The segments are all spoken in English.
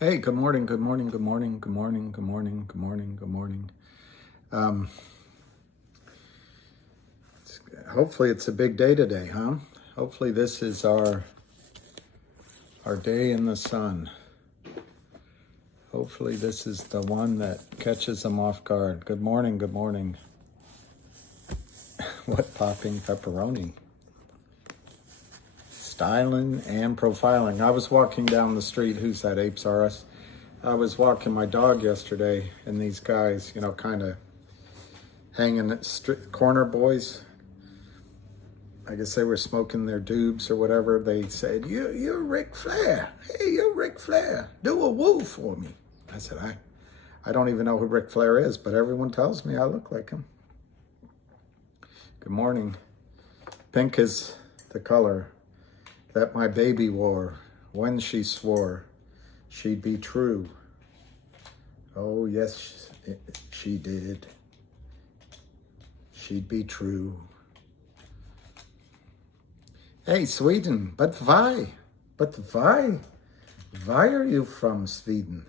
Hey, good morning, good morning, good morning, good morning, good morning, good morning, good morning. Um, Hopefully it's a big day today, huh? Hopefully this is our day in the sun. Hopefully this is the one that catches them off guard. Good morning, good morning. What popping pepperoni? Styling and profiling. I was walking down the street. Who's that? Apes R Us. I was walking my dog yesterday, and these guys, kind of hanging at corner boys. I guess they were smoking their doobs or whatever. They said, you're Ric Flair. Hey, you're Ric Flair. Do a woo for me. I said, I don't even know who Ric Flair is, but everyone tells me I look like him. Good morning. Pink is the color that my baby wore when she swore she'd be true. Oh, yes, she did. She'd be true. Hey, Sweden, but why? But why? Why are you from Sweden?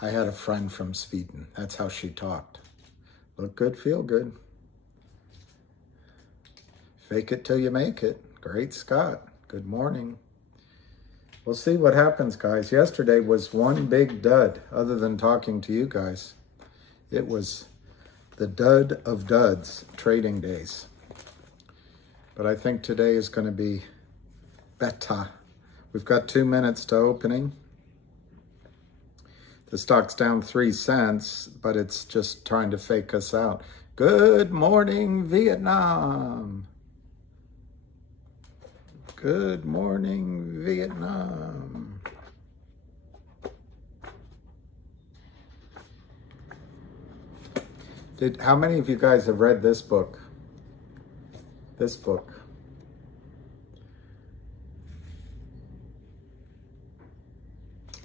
I had a friend from Sweden. That's how she talked. Look good, feel good. Fake it till you make it. Great Scott. Good morning. We'll see what happens, guys. Yesterday was one big dud, other than talking to you guys. It was the dud of duds, trading days. But I think today is going to be better. We've got 2 minutes to opening. The stock's down 3 cents, but it's just trying to fake us out. Good morning, Vietnam. Good morning, Vietnam. How many of you guys have read this book? This book.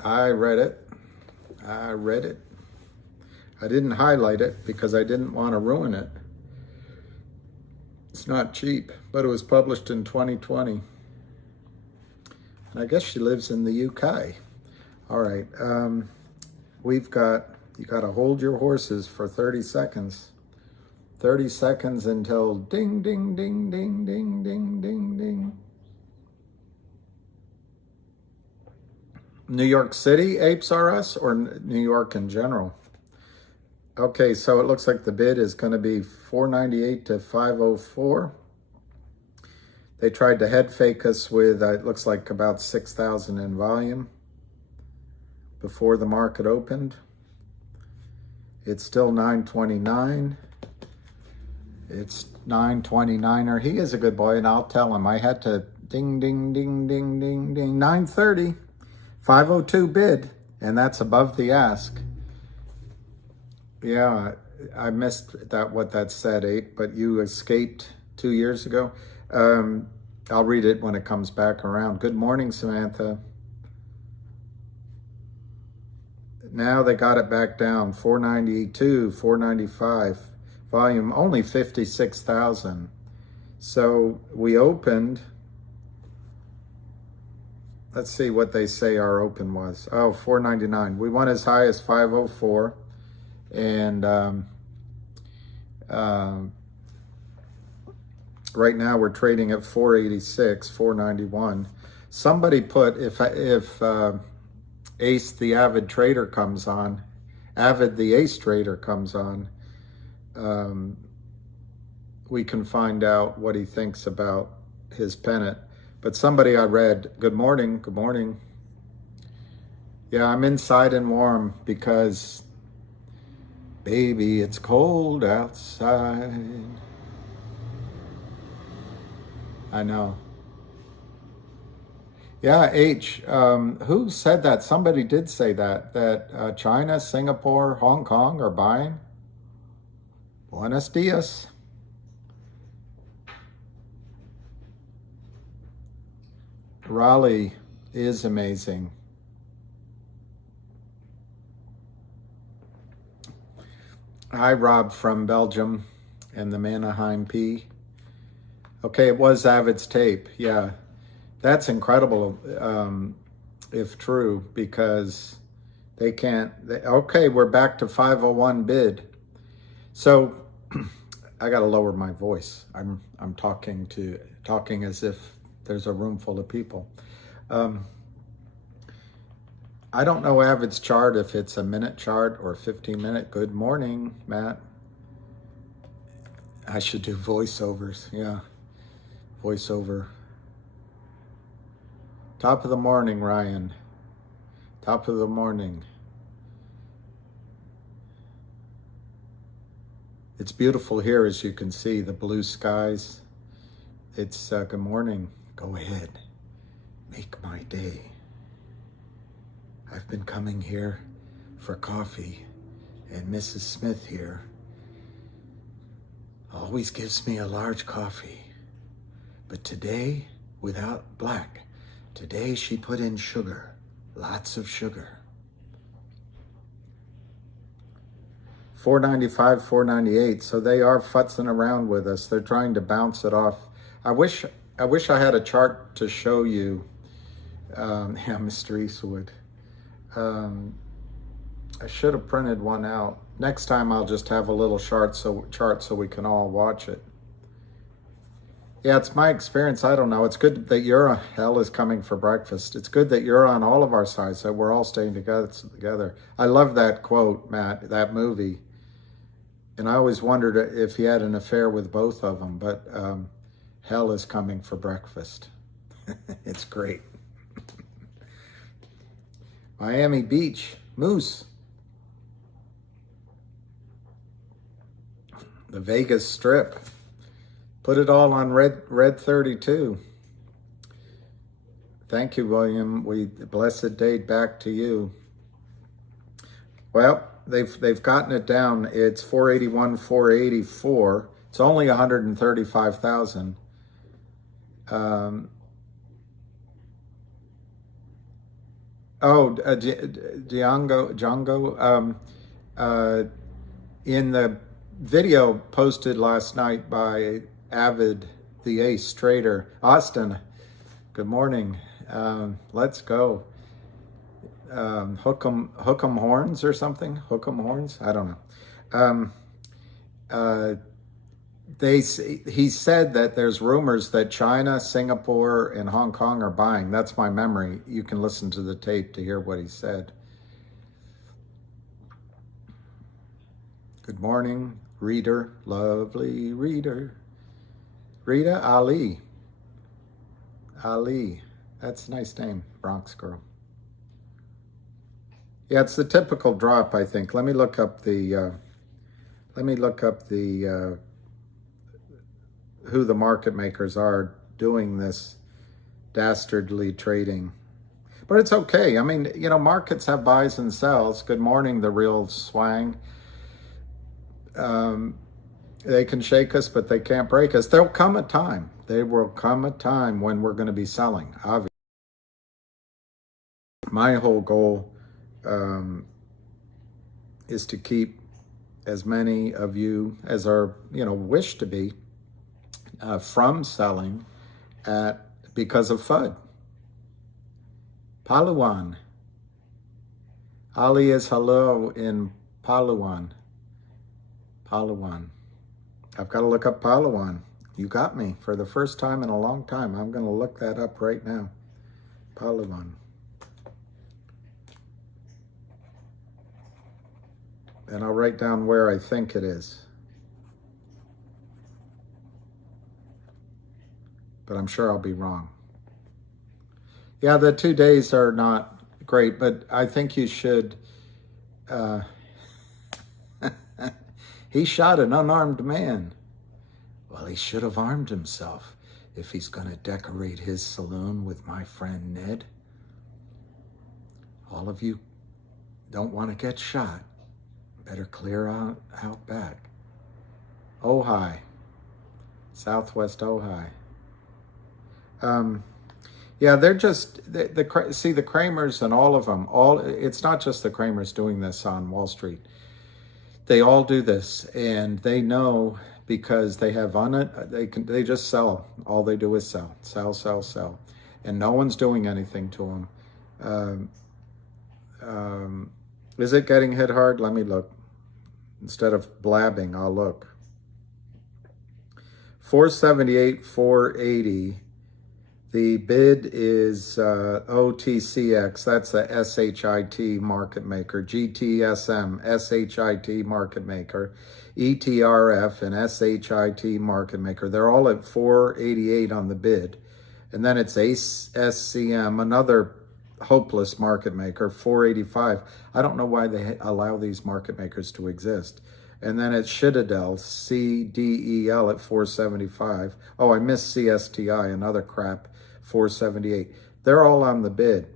I read it. I didn't highlight it because I didn't want to ruin it. It's not cheap, but it was published in 2020. And I guess she lives in the UK. All right. You got to hold your horses for 30 seconds. 30 seconds until ding, ding, ding, ding, ding, ding, ding, ding. New York City, Apes R Us, or New York in general? Okay, so it looks like the bid is going to be 498 to 504. They tried to head fake us with, it looks like about 6,000 in volume before the market opened. It's still 929. It's 929er. He is a good boy, and I'll tell him. I had to ding, ding, ding, ding, ding, ding. 930, 502 bid, and that's above the ask. Yeah, I missed that what that said, Ape, but you escaped 2 years ago. I'll read it when it comes back around. Good morning, Samantha. Now they got it back down, 492, 495. Volume only 56,000. So we opened. Let's see what they say our open was. Oh, 499. We went as high as 504. And right now we're trading at 486, 491. Somebody put, if Ace the Avid Trader comes on, Avid the Ace Trader comes on, we can find out what he thinks about his pennant. But somebody I read, good morning, good morning. Yeah, I'm inside and warm because, baby, it's cold outside. I know. Yeah, H, who said that? Somebody did say that China, Singapore, Hong Kong are buying. Buenos dias. Raleigh is amazing. Hi, Rob from Belgium and the Mannerheim P. Okay, it was Avid's tape. Yeah, that's incredible. if true, because they can't. Okay, we're back to 501 bid. So I got to lower my voice. I'm talking as if there's a room full of people. I don't know Avid's chart, if it's a minute chart or 15-minute. Good morning, Matt. I should do voiceovers. Yeah, voiceover. Top of the morning, Ryan. Top of the morning. It's beautiful here, as you can see, the blue skies. It's good morning. Go ahead. Make my day. I've been coming here for coffee, and Mrs. Smith here always gives me a large coffee. But today, without black. Today she put in sugar, lots of sugar. 495, 498, so they are futzing around with us. They're trying to bounce it off. I wish I had a chart to show you. Yeah, Mr. Eastwood. I should have printed one out. Next time I'll just have a little chart so we can all watch it. Yeah, it's my experience. I don't know. It's good that you're on. Hell is coming for breakfast. It's good that you're on all of our sides, that we're all staying together. I love that quote, Matt, that movie. And I always wondered if he had an affair with both of them, but hell is coming for breakfast. It's great. Miami Beach, Moose. The Vegas Strip. Put it all on red 32. Thank you, William. Blessed day back to you. Well, they've gotten it down. It's 481, 484. It's only 135,000. Django. In the video posted last night by Avid, the ace trader, Austin, good morning. Let's go. Hook 'em horns or something? Hook 'em horns? I don't know. He said that there's rumors that China, Singapore, and Hong Kong are buying. That's my memory. You can listen to the tape to hear what he said. Good morning, reader, lovely reader. Rita Ali. Ali. That's a nice name, Bronx girl. Yeah, it's the typical drop, I think. Let me look up the who the market makers are doing this dastardly trading. But it's okay. I mean, you know, markets have buys and sells. Good morning, the real swang. They can shake us, but they can't break us. There'll come a time. There will come a time when we're going to be selling, obviously. My whole goal is to keep as many of you as are, wish to be, from selling because of FUD. Palawan. Ali is hello in Palawan. Palawan. I've got to look up Palawan. You got me for the first time in a long time. I'm going to look that up right now. Palawan. And I'll write down where I think it is. But I'm sure I'll be wrong. Yeah, the 2 days are not great, but I think you should... He shot an unarmed man. Well, he should have armed himself if he's going to decorate his saloon with my friend Ned. All of you don't want to get shot. Better clear out back. Ojai. Southwest Ojai. Yeah, they're just, see, the Kramers and all of them, it's not just the Kramers doing this on Wall Street. They all do this, and they know because they have they just sell. All they do is sell, sell, sell, sell. And no one's doing anything to them. Um, is it getting hit hard? Let me look. Instead of blabbing, I'll look. 478, 480. The bid is OTCX. That's a SHIT market maker. GTSM, SHIT market maker. ETRF, an SHIT market maker. They're all at 488 on the bid. And then it's SCM, another hopeless market maker, 485. I don't know why they allow these market makers to exist. And then it's Citadel, CDEL at 475. Oh, I missed CSTI, another crap, 478. They're all on the bid.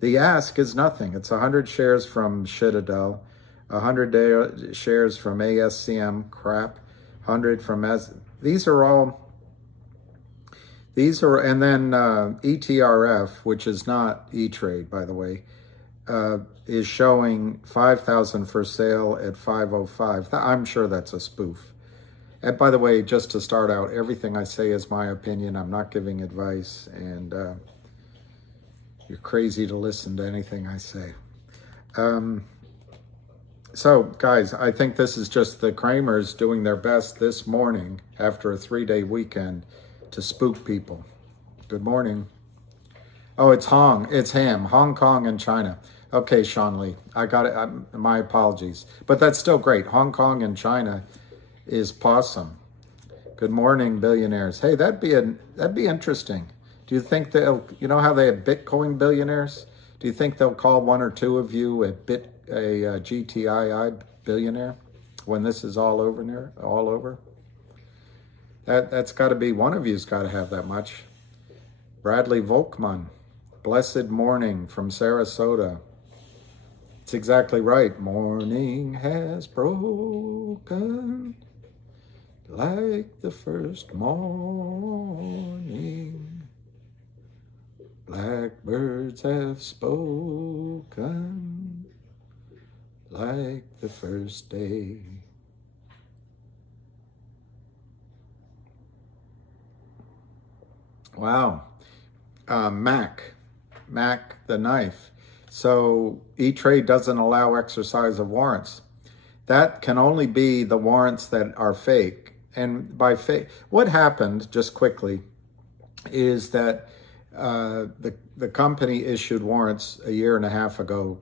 The ask is nothing. It's 100 shares from Citadel, 100 shares from ASCM, crap, 100 from these are all. These are, and then ETRF, which is not E-Trade, by the way, is showing 5,000 for sale at 505. I'm sure that's a spoof. And by the way, just to start out, everything I say is my opinion. I'm not giving advice, and you're crazy to listen to anything I say. So, guys, I think this is just the Kramers doing their best this morning after a 3-day weekend to spook people. Good morning. Oh, it's Ham, Hong Kong and China. Okay, Sean Lee, I got it. My apologies, but that's still great. Hong Kong and China is possum. Good morning, billionaires. Hey, that'd be interesting. Do you think they'll, you know how they have Bitcoin billionaires? Do you think they'll call one or two of you a GTII billionaire when this is all over? That's got to be, one of you's got to have that much. Bradley Volkman, blessed morning from Sarasota. It's exactly right. Morning has broken like the first morning. Blackbirds have spoken like the first day. Wow. Mac the knife. So E-Trade doesn't allow exercise of warrants. That can only be the warrants that are fake. And by fake, what happened, just quickly, is that the company issued warrants a year and a half ago,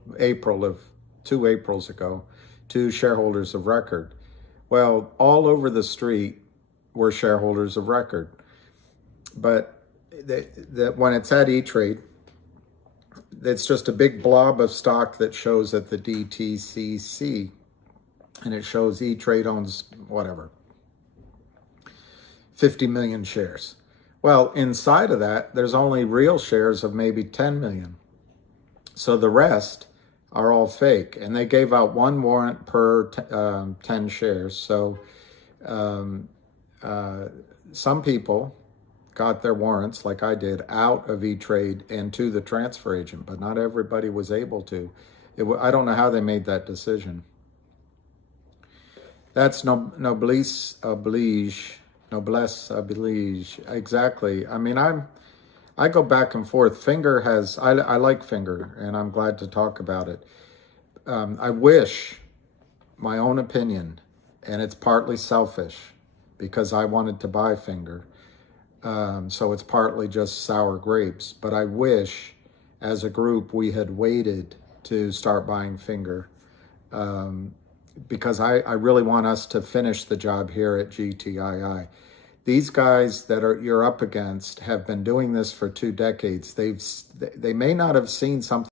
2 Aprils ago, to shareholders of record. Well, all over the street were shareholders of record. But that when it's at E-Trade, it's just a big blob of stock that shows at the DTCC, and it shows E-Trade owns whatever, 50 million shares. Well, inside of that, there's only real shares of maybe 10 million. So the rest are all fake, and they gave out one warrant per 10 shares. So some people got their warrants, like I did, out of E-Trade and to the transfer agent, but not everybody was able to. I don't know how they made that decision. That's noblesse oblige. Exactly. I mean, I go back and forth. Finger has, I like Finger, and I'm glad to talk about it. I wish, my own opinion, and it's partly selfish because I wanted to buy Finger. So it's partly just sour grapes, but I wish as a group we had waited to start buying Finger, because I really want us to finish the job here at GTII. These guys that you're up against have been doing this for 2 decades. They may not have seen something,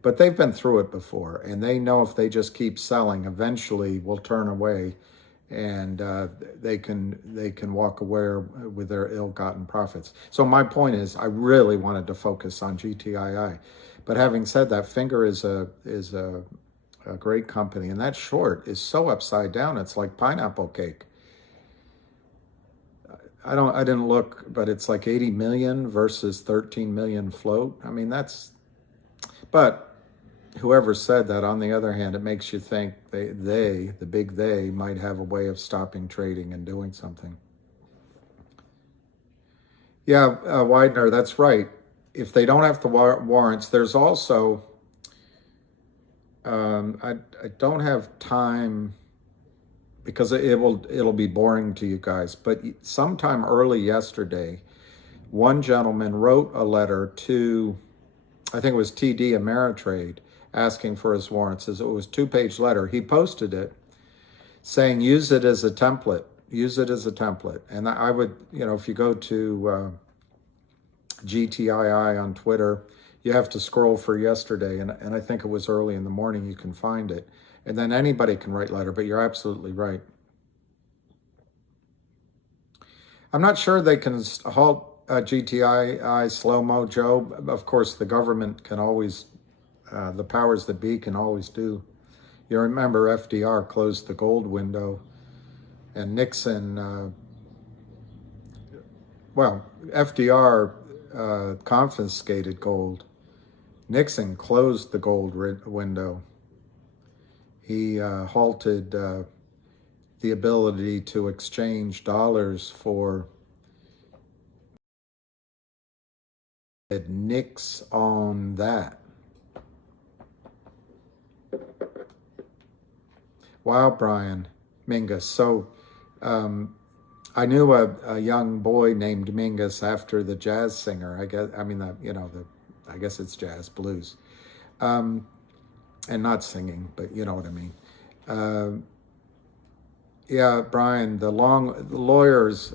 but they've been through it before, and they know if they just keep selling, eventually we'll turn away, and they can walk away with their ill-gotten profits. So my point is, I really wanted to focus on GTII, but having said that, Finger is a great company, and that short is so upside down, it's like pineapple cake. I didn't look, but it's like 80 million versus 13 million float. I mean, but whoever said that, on the other hand, it makes you think the big they, might have a way of stopping trading and doing something. Yeah, Widener, that's right. if they don't have the warrants, there's also, I don't have time because it'll be boring to you guys, but sometime early yesterday, one gentleman wrote a letter to, I think it was TD Ameritrade, asking for his warrants. It was a 2-page letter. He posted it saying, use it as a template. Use it as a template. And I would, if you go to GTII on Twitter, you have to scroll for yesterday. And I think it was early in the morning, you can find it. And then anybody can write letter, but you're absolutely right. I'm not sure they can halt GTII slow-mo, Joe. Of course, the government can always, the powers that be can always do. You remember FDR closed the gold window, and Nixon, FDR confiscated gold. Nixon closed the gold window. He halted the ability to exchange dollars for nix on that. Wow, Brian Mingus. So I knew a young boy named Mingus after the jazz singer. I guess it's jazz, blues. And not singing, but you know what I mean. Yeah, Brian, the lawyers,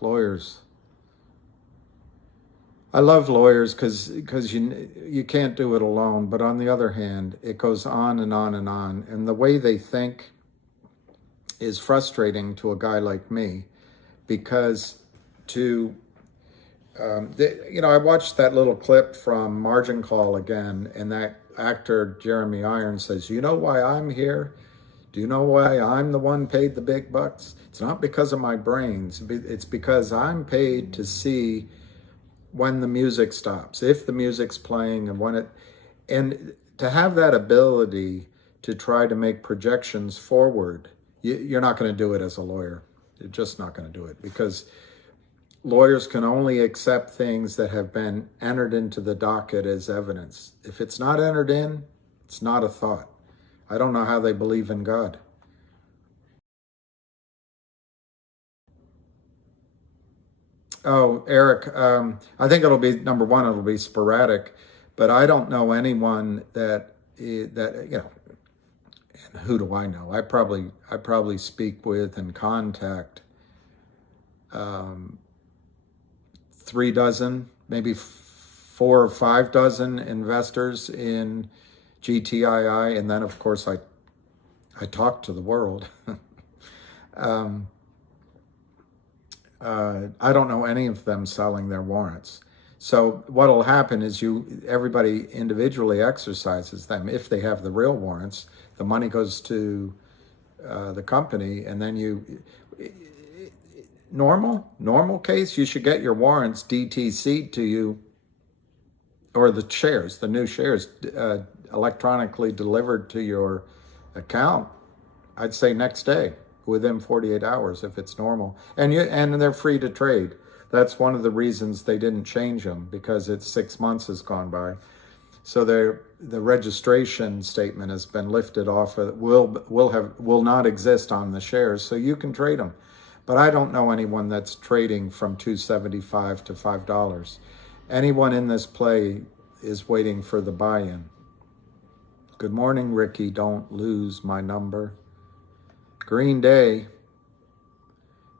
lawyers. I love lawyers because you can't do it alone, but on the other hand, it goes on and on and on. And the way they think is frustrating to a guy like me, because I watched that little clip from Margin Call again, and that actor Jeremy Irons says, you know why I'm here? Do you know why I'm the one paid the big bucks? It's not because of my brains. It's because I'm paid to see when the music stops, if the music's playing, and to have that ability to try to make projections forward, you're not going to do it as a lawyer. You're just not going to do it, because lawyers can only accept things that have been entered into the docket as evidence. If it's not entered in, it's not a thought. I don't know how they believe in God. Oh, Eric, I think it'll be, number one, it'll be sporadic, but I don't know anyone that and who do I know? I probably speak with and contact 3 dozen, maybe 4 or 5 dozen investors in GTII, and then of course I talk to the world. I don't know any of them selling their warrants. So what'll happen is everybody individually exercises them. If they have the real warrants, the money goes to the company, and then normal case, you should get your warrants DTC'd to you, or the new shares electronically delivered to your account. I'd say next day, within 48 hours if it's normal. And they're free to trade. That's one of the reasons they didn't change them, because it's 6 months has gone by. So the registration statement has been lifted off. Will not exist on the shares, so you can trade them. But I don't know anyone that's trading from $2.75 to $5. Anyone in this play is waiting for the buy-in. Good morning, Ricky. Don't lose my number. Green Day.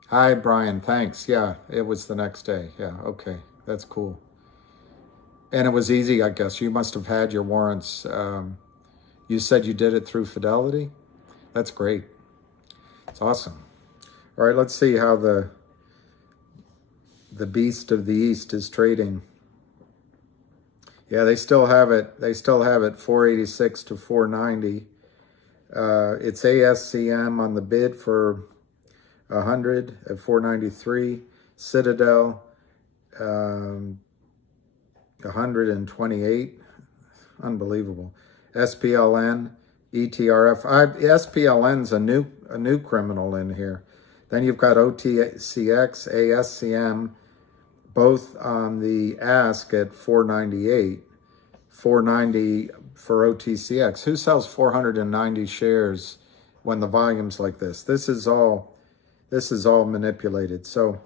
Hi, Brian. Thanks. Yeah, it was the next day. Yeah, okay. That's cool. And it was easy, I guess. You must have had your warrants. You said you did it through Fidelity? That's great. It's awesome. All right, let's see how the beast of the East is trading. Yeah, they still have it. They still have it 486 to 490. It's ASCM on the bid for 100 at 493. Citadel 128. Unbelievable. SPLN, ETRF. SPLN's a new criminal in here. Then you've got OTCX, ASCM, both on the ask at 498, 490 for OTCX. Who sells 490 shares when the volume's like this? This is all manipulated. So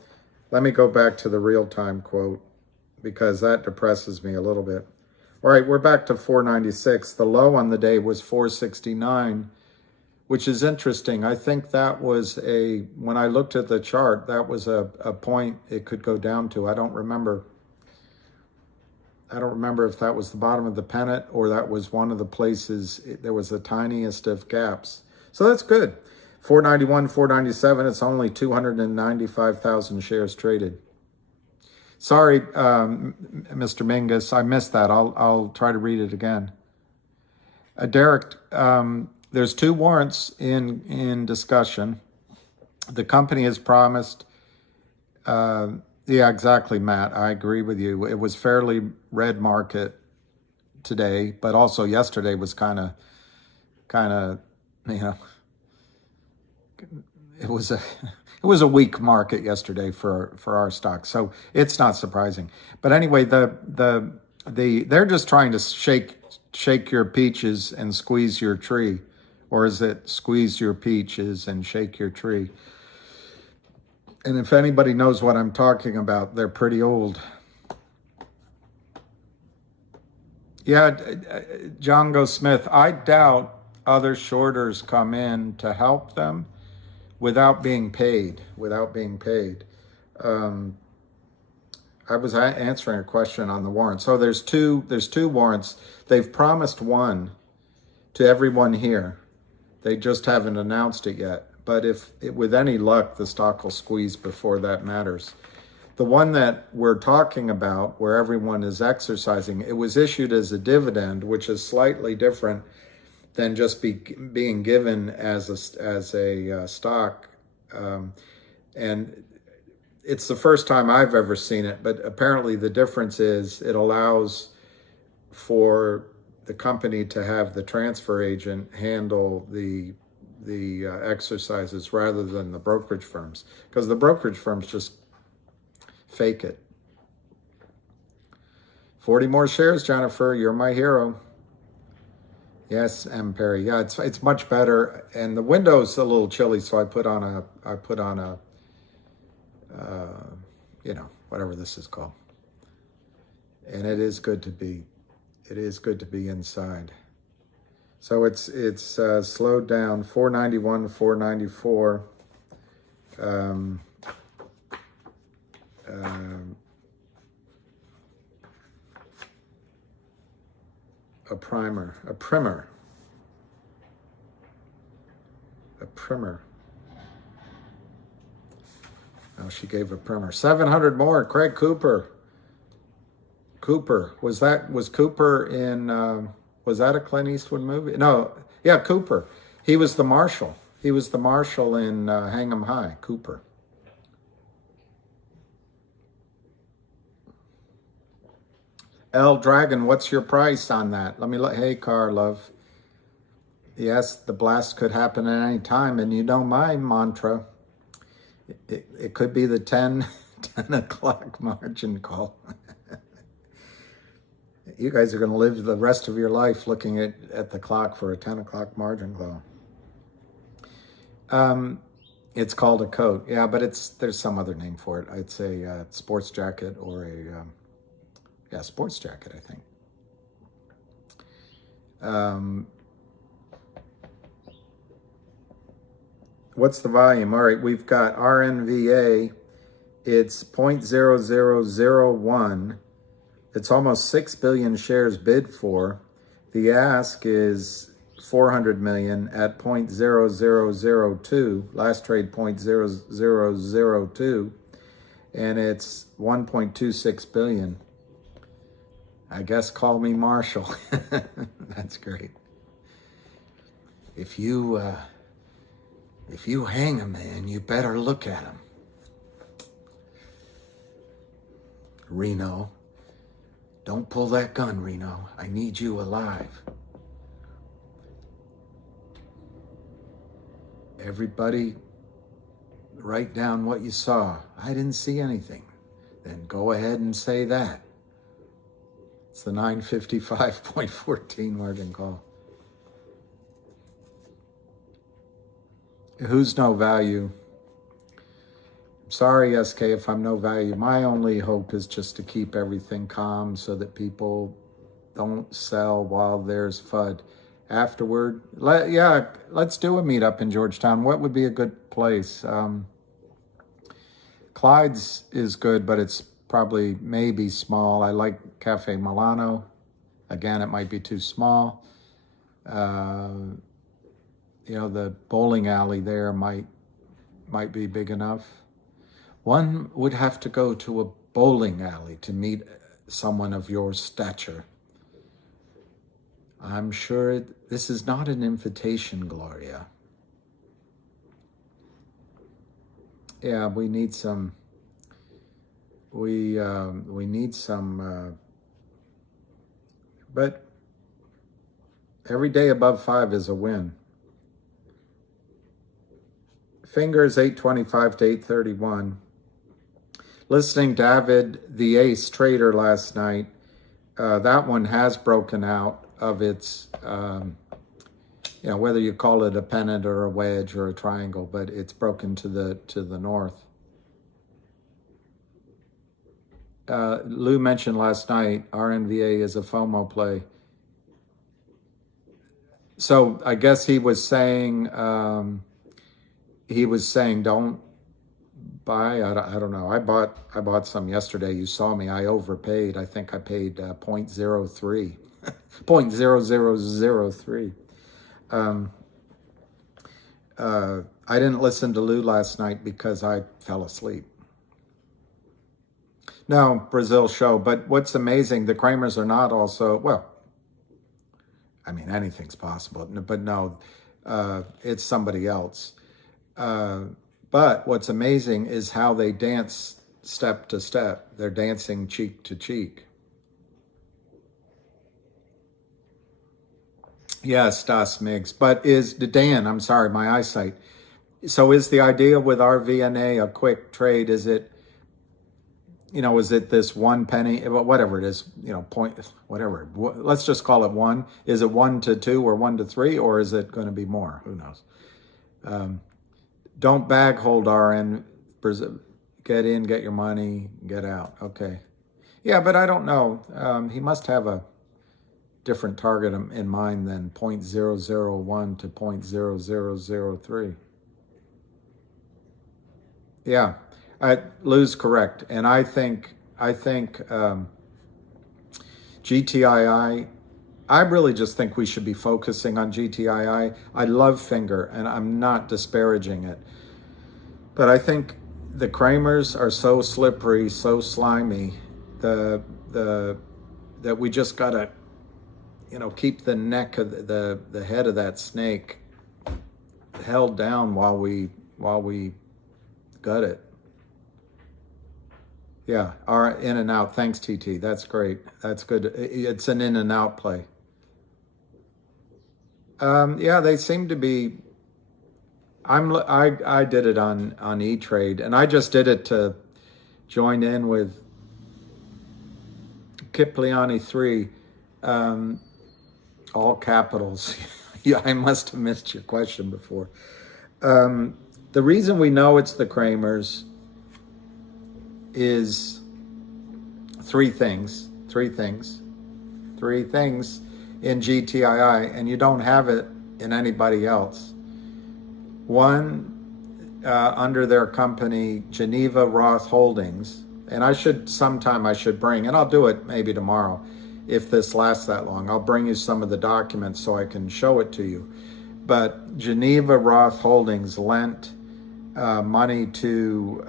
let me go back to the real-time quote because that depresses me a little bit. All right, we're back to 496. The low on the day was 469, which is interesting. I think that was when I looked at the chart, that was a point it could go down to. I don't remember if that was the bottom of the pennant or that was one of the places there was the tiniest of gaps. So that's good. 491, 497, it's only 295,000 shares traded. Sorry, Mr. Mingus, I missed that. I'll try to read it again. Derek, there's 2 warrants in discussion. The company has promised, yeah, exactly, Matt. I agree with you. It was fairly red market today, but also yesterday was kind of, you know, it was a weak market yesterday for our stock, so it's not surprising. But anyway, they're just trying to shake your peaches and squeeze your tree, or is it squeeze your peaches and shake your tree? And if anybody knows what I'm talking about, they're pretty old. Yeah, John Go Smith, I doubt other shorters come in to help them without being paid. I was answering a question on the warrant. So there's two warrants. They've promised one to everyone here. They just haven't announced it yet. But with any luck, the stock will squeeze before that matters. The one that we're talking about, where everyone is exercising, it was issued as a dividend, which is slightly different than just being given as a stock. And it's the first time I've ever seen it, but apparently the difference is it allows for the company to have the transfer agent handle the exercises rather than the brokerage firms, because the brokerage firms just fake it. 40 more shares, Jennifer. You're my hero. Yes, M. Perry. Yeah, it's much better, and the window's a little chilly, so I put on a you know, whatever this is called, and it is good to be inside. So it's slowed down. 491, 494. A primer. Oh, she gave a primer. 700 more. Craig Cooper. Was Cooper in? Was that a Clint Eastwood movie? No. Yeah, Cooper. He was the marshal. He was the marshal in Hang 'em High. Cooper. L Dragon, what's your price on that? Hey, Car Love. Yes, the blast could happen at any time, and you know my mantra. It could be the 10 o'clock margin call. You guys are going to live the rest of your life looking at the clock for a 10 o'clock margin call. It's called a coat. Yeah, but there's some other name for it. I'd say sports jacket or a sports jacket, I think. What's the volume? All right, we've got RNV A. It's 0.0001. It's almost 6 billion shares bid for. The ask is 400 million at 0.0002. Last trade 0.0002. And it's 1.26 billion. I guess call me Marshall. That's great. If you hang a man, you better look at him. Reno. Don't pull that gun, Reno. I need you alive. Everybody, write down what you saw. I didn't see anything. then go ahead and say that. It's the 955.14 margin call. Who's no value? Sorry, SK, if I'm no value. My only hope is just to keep everything calm so that people don't sell while there's FUD. Afterward, let's do a meetup in Georgetown. What would be a good place? Clyde's is good, but it's probably maybe small. I like Cafe Milano. Again, it might be too small. The bowling alley there might be big enough. One would have to go to a bowling alley to meet someone of your stature. I'm sure this is not an invitation, Gloria. Yeah, we need some. We need some. But every day above 5 is a win. Fingers 825 to 831. Listening David, the ace trader last night, that one has broken out of its, whether you call it a pennant or a wedge or a triangle, but it's broken to the north. Lou mentioned last night, RNV A is a FOMO play. So I guess he was saying don't buy. I don't know. I bought some yesterday. You saw me. I overpaid. I think I paid 0.03, 0.0003. I didn't listen to Lou last night because I fell asleep. No, Brazil show. But what's amazing, the Kramers are not also, well, I mean, anything's possible. But no, it's somebody else. But what's amazing is how they dance step to step. They're dancing cheek to cheek. Yes, Das Migs. But Dan, I'm sorry, my eyesight. So is the idea with RVNA a quick trade? Is it this 1 penny, whatever it is, point, whatever. Let's just call it 1. Is it 1 to 2 or 1 to 3, or is it going to be more? Who knows? Don't bag hold RN. Get in, get your money, get out. Okay. Yeah, but I don't know. He must have a different target in mind than 0.001 to 0.0003. Yeah, Lou's correct. And I think GTII, I really just think we should be focusing on GTII. I love Finger, and I'm not disparaging it. But I think the Kramers are so slippery, so slimy, that we just gotta, keep the neck of the head of that snake held down while we gut it. Yeah, our in and out. Thanks, TT. That's great. That's good. It's an in and out play. Yeah, they seem to be. I did it on E-Trade, and I just did it to join in with Kipliani 3, all capitals. Yeah, I must have missed your question before. The reason we know it's the Kramers is three things in GTII, and you don't have it in anybody else. One, under their company, Geneva Roth Holdings, and sometime I should bring, and I'll do it maybe tomorrow, if this lasts that long. I'll bring you some of the documents so I can show it to you. But Geneva Roth Holdings lent money to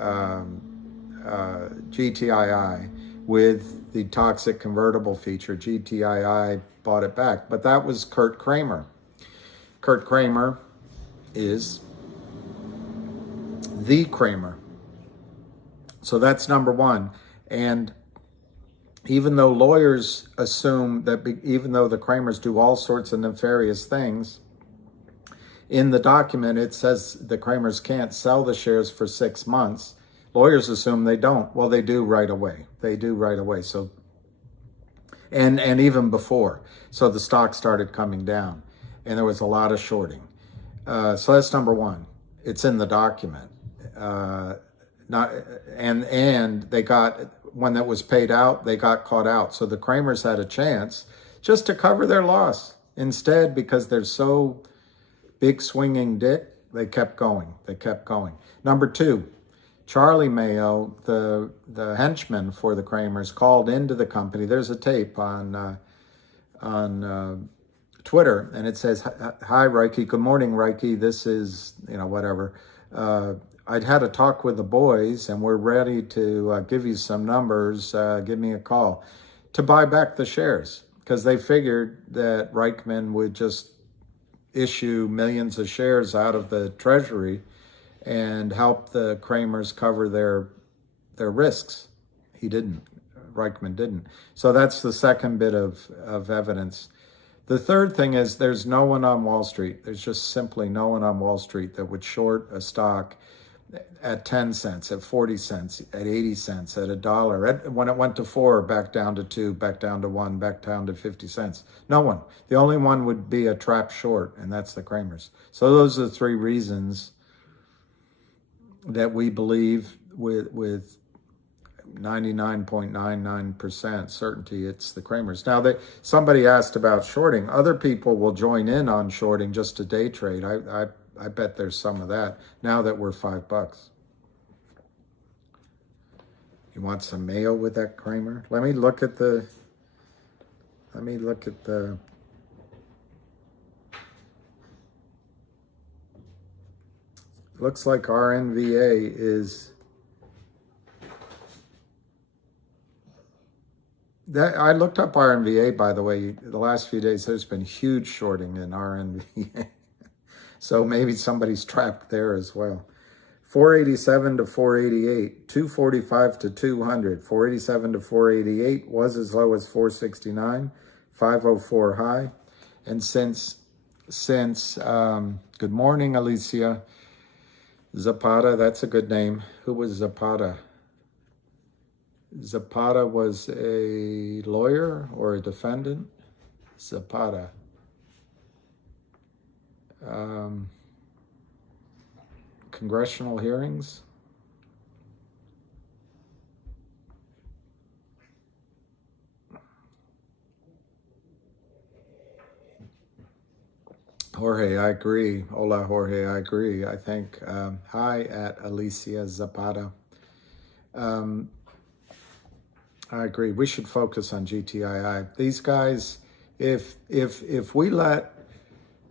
GTII with the toxic convertible feature. GTII bought it back, but that was Kurt Kramer. Kurt Kramer is the Kramer. So that's number one. And even though lawyers assume that even though the Kramers do all sorts of nefarious things, in the document it says the Kramers can't sell the shares for 6 months. Lawyers assume they don't. Well, they do right away. They do right away. So, and even before. So the stock started coming down, and there was a lot of shorting. So that's number one. It's in the document. And they got, when that was paid out, they got caught out. So the Kramers had a chance just to cover their loss. Instead, because they're so big swinging dick, they kept going. They kept going. Number two, Charlie Mayo, the henchman for the Kramers, called into the company. There's a tape on Twitter, and it says, "Hi, Reiki. Good morning, Reiki. This is, whatever. I'd had a talk with the boys, and we're ready to give you some numbers. Give me a call to buy back the shares." Because they figured that Reichman would just issue millions of shares out of the treasury and help the Kramers cover their risks. He didn't. Reichman didn't. So that's the second bit of evidence. The third thing is there's no one on Wall Street. There's just simply no one on Wall Street that would short a stock at 10 cents, at 40 cents, at 80 cents, at $1, when it went to 4, back down to 2, back down to 1, back down to 50 cents. No one. The only one would be a trap short, and that's the Kramers. So those are the three reasons that we believe with 99.99% certainty it's the Kramers. Now, somebody asked about shorting. Other people will join in on shorting just to day trade. I bet there's some of that now that we're $5. You want some mayo with that Kramer? Let me look at the looks like RNV A is that. I looked up RNV A, by the way. The last few days there's been huge shorting in RNV A. So maybe somebody's trapped there as well. 487 to 488, 245 to 200, 487 to 488 was as low as 469, 504 high. And since good morning, Alicia. Zapata, that's a good name. Who was Zapata? Zapata was a lawyer or a defendant? Zapata. Congressional hearings. Jorge, I agree. Hola, Jorge, I agree. I think, hi at Alicia Zapata. I agree. We should focus on GTII. These guys, if we let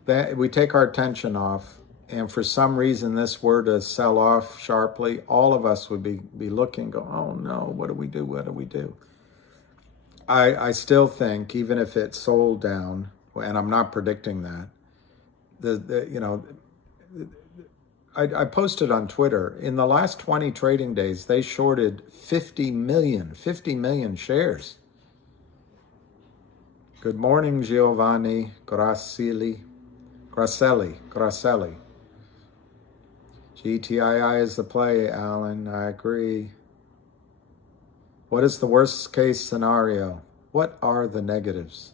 that, we take our attention off, and for some reason this were to sell off sharply, all of us would be looking, go, oh no, what do we do? What do we do? I still think, even if it sold down, and I'm not predicting that, I posted on Twitter, in the last 20 trading days, they shorted 50 million shares. Good morning, Giovanni Gracelli. GTII is the play, Alan. I agree. What is the worst case scenario? What are the negatives?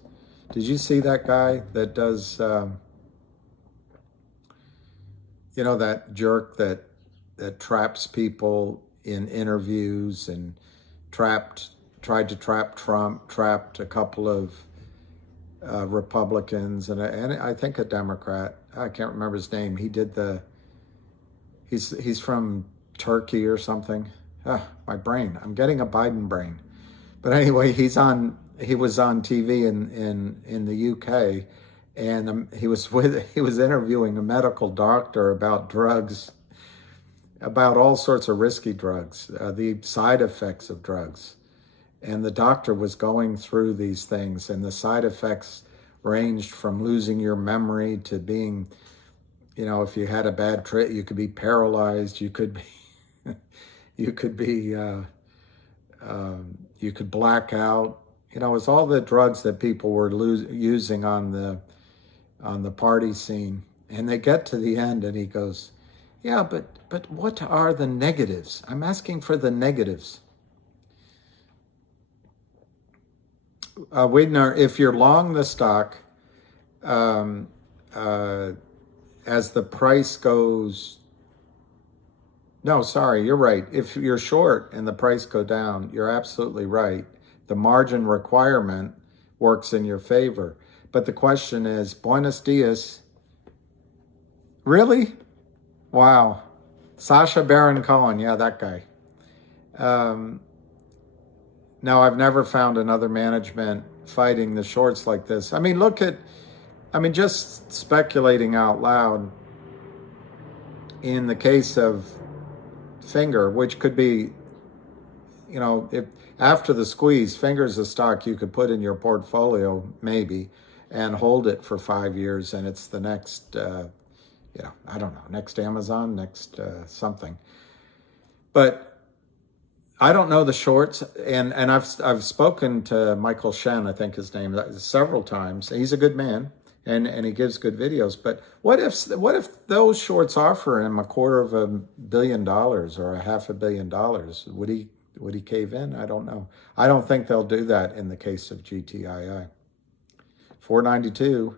Did you see that guy that does, that jerk that traps people in interviews and tried to trap Trump, trapped a couple of Republicans and I think a Democrat. I can't remember his name. He did he's from Turkey or something. My brain. I'm getting a Biden brain. But anyway, he was on TV in the UK, and he was interviewing a medical doctor about drugs, about all sorts of risky drugs, the side effects of drugs. And the doctor was going through these things, and the side effects ranged from losing your memory to being, if you had a bad trip, you could be paralyzed, you could black out. It's all the drugs that people were using on the party scene. And they get to the end, and he goes, Yeah, but what are the negatives? I'm asking for the negatives. Widner, if you're long the stock, um, as the price goes, no, sorry, you're right. If you're short and the price go down, you're absolutely right. The margin requirement works in your favor. But the question is, Buenos dias. Really? Wow. Sacha Baron Cohen, yeah, that guy. No, I've never found another management fighting the shorts like this. I mean, just speculating out loud, in the case of Finger, which could be, if after the squeeze, Finger's a stock you could put in your portfolio, maybe, and hold it for 5 years, and it's the next, I don't know, next Amazon, next something. But I don't know the shorts, and I've spoken to Michael Shen, I think his name, several times. He's a good man, and he gives good videos. But what if those shorts offer him $250 million or $500 million? Would he cave in? I don't know. I don't think they'll do that in the case of GTII. 492.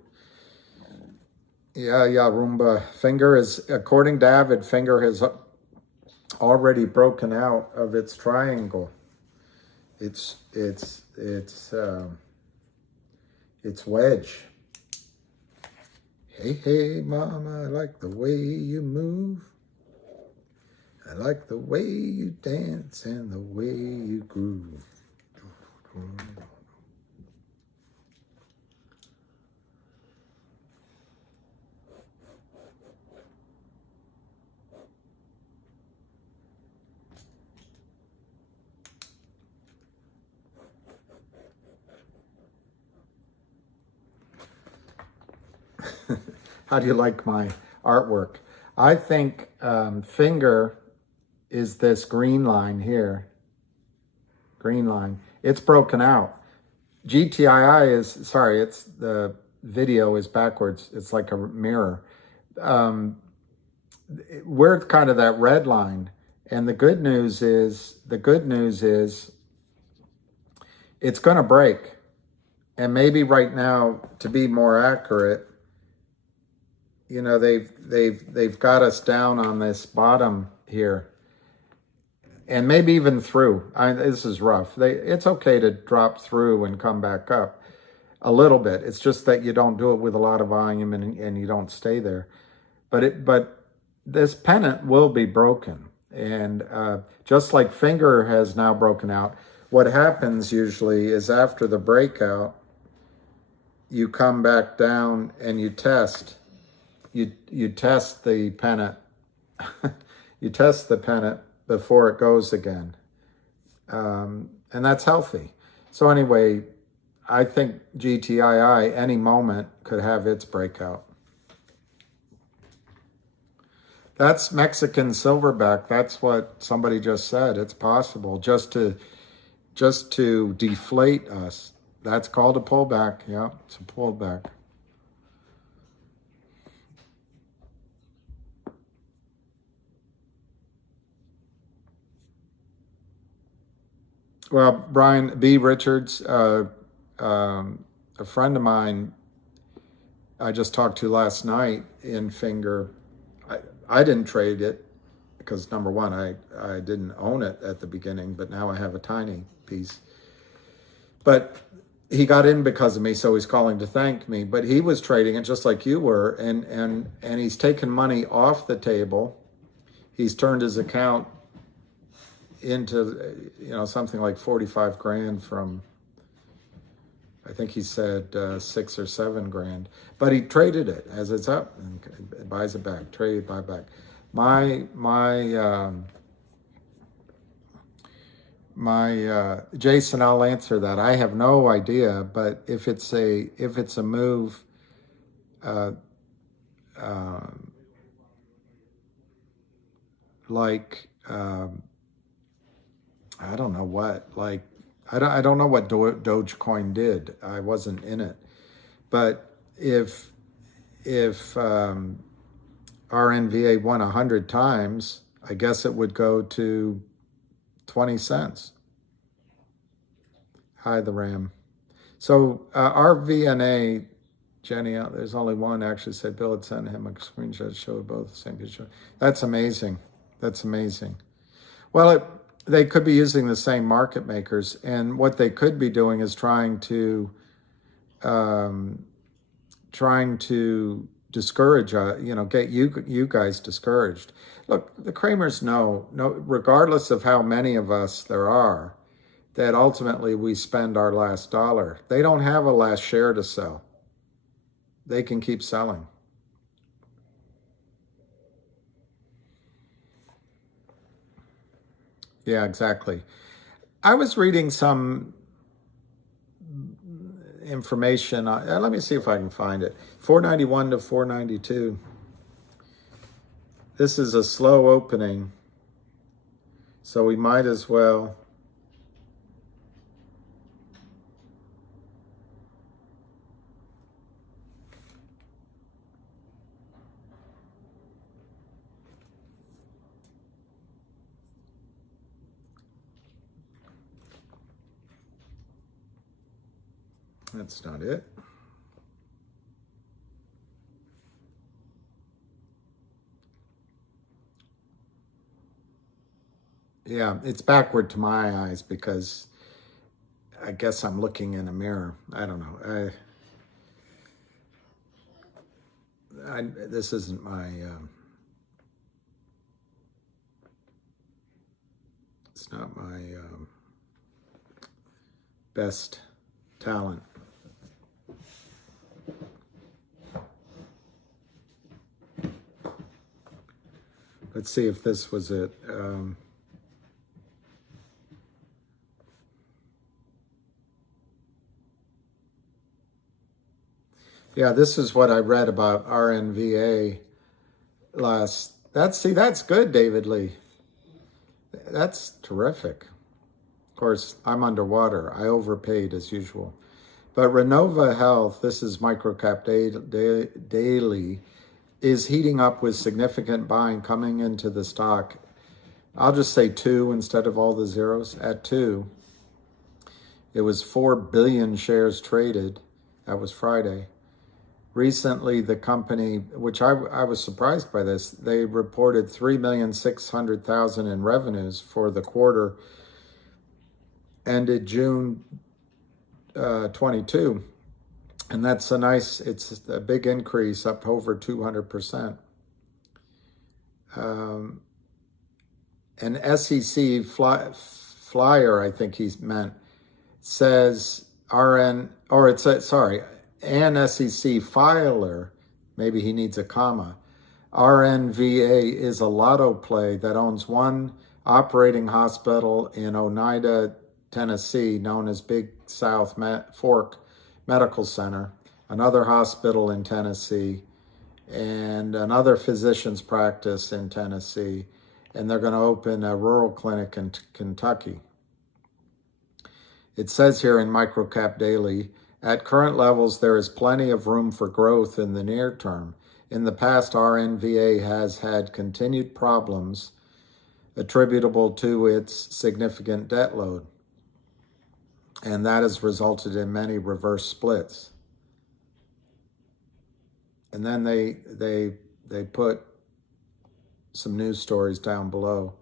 Yeah, Roomba. Finger is, according to Avid, Finger has already broken out of its triangle. It's wedge. Hey, mama, I like the way you move. I like the way you dance and the way you groove. How do you like my artwork? I think Finger is this green line here. Green line. It's broken out. GTII is, sorry, it's the video is backwards. It's like a mirror. We're kind of that red line. And the good news is it's going to break. And maybe right now, to be more accurate, they've got us down on this bottom here, and maybe even through. This is rough. It's okay to drop through and come back up a little bit. It's just that you don't do it with a lot of volume and you don't stay there. But this pennant will be broken, and just like Finger has now broken out. What happens usually is after the breakout, you come back down and you test. You test the pennant. You test the pennant before it goes again. And that's healthy. So anyway, I think GTII any moment could have its breakout. That's Mexican silverback. That's what somebody just said. It's possible just to deflate us. That's called a pullback. Yeah, it's a pullback. Well, Brian B. Richards, a friend of mine I just talked to last night in Finger. I didn't trade it because, number one, I didn't own it at the beginning, but now I have a tiny piece. But he got in because of me, so he's calling to thank me. But he was trading it just like you were, and he's taken money off the table. He's turned his account into something like 45 grand from, I think he said 6 or 7 grand, but he traded it as it's up and buys it back, trade, buy back. My Jason, I'll answer that. I have no idea, but if it's a move, like. I don't know what, I don't know what Dogecoin did. I wasn't in it. But if RNVA won 100 times, I guess it would go to 20 cents. Hi, the RAM. So RVNA, Jenny, there's only one actually said Bill had sent him a screenshot showed both the same picture. That's amazing. That's amazing. Well, they could be using the same market makers, and what they could be doing is trying to discourage, get you guys discouraged. Look, the Kramers know, regardless of how many of us there are, that ultimately we spend our last dollar. They don't have a last share to sell. They can keep selling. Yeah, exactly. I was reading some information. Let me see if I can find it. 491 to 492. This is a slow opening, so we might as well. That's not it. Yeah, it's backward to my eyes because I guess I'm looking in a mirror. I don't know. This isn't my, it's not my best talent. Let's see if this was it. Yeah, this is what I read about RNV A last. That's good, David Lee. That's terrific. Of course, I'm underwater. I overpaid as usual. But Renova Health, this is Microcap Daily, is heating up with significant buying coming into the stock. I'll just say 2 instead of all the zeros. At 2, it was 4 billion shares traded. That was Friday. Recently, the company, which I was surprised by this, they reported 3,600,000 in revenues for the quarter ended June 22. And that's it's a big increase, up over 200%. An SEC flyer, I think he's meant, says an SEC filer, maybe he needs a comma. RNVA is a lotto play that owns one operating hospital in Oneida, Tennessee, known as Big South Fork Medical Center, another hospital in Tennessee, and another physician's practice in Tennessee, and they're going to open a rural clinic in Kentucky. It says here in Microcap Daily, at current levels, there is plenty of room for growth in the near term. In the past, RNVA has had continued problems attributable to its significant debt load, and that has resulted in many reverse splits. And then they put some news stories down below.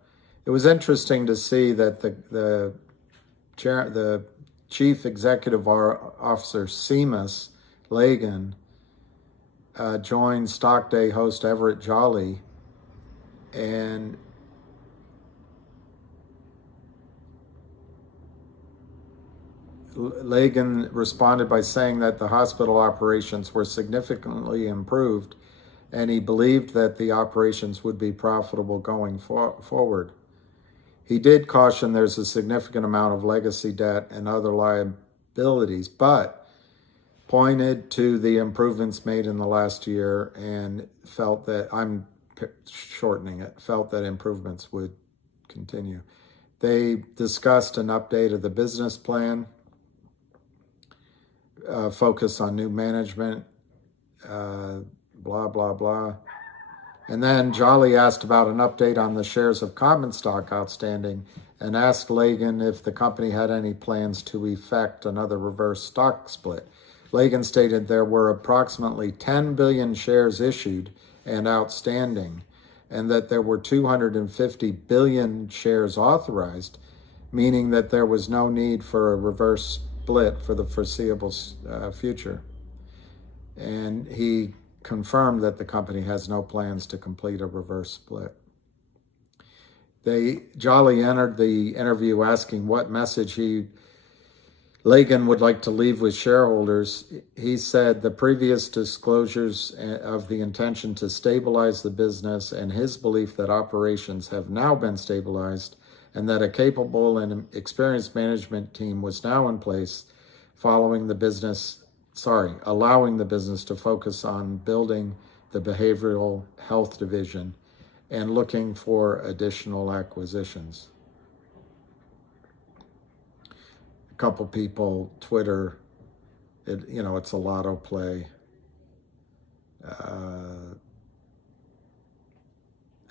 It was interesting to see that the Chief Executive Officer Seamus Lagan joined Stock Day host Everett Jolly, and Lagan responded by saying that the hospital operations were significantly improved, and he believed that the operations would be profitable going forward. He did caution there's a significant amount of legacy debt and other liabilities, but pointed to the improvements made in the last year and felt that, I'm shortening it, felt that improvements would continue. They discussed an update of the business plan, focus on new management, blah, blah, blah. And then Jolly asked about an update on the shares of common stock outstanding and asked Lagan if the company had any plans to effect another reverse stock split. Lagan stated there were approximately 10 billion shares issued and outstanding, and that there were 250 billion shares authorized, meaning that there was no need for a reverse split for the foreseeable future. And he confirmed that the company has no plans to complete a reverse split. Jolly entered the interview asking what message Lagan would like to leave with shareholders. He said the previous disclosures of the intention to stabilize the business and his belief that operations have now been stabilized and that a capable and experienced management team was now in place allowing the business to focus on building the behavioral health division and looking for additional acquisitions. A couple people, Twitter, it's a lotto play.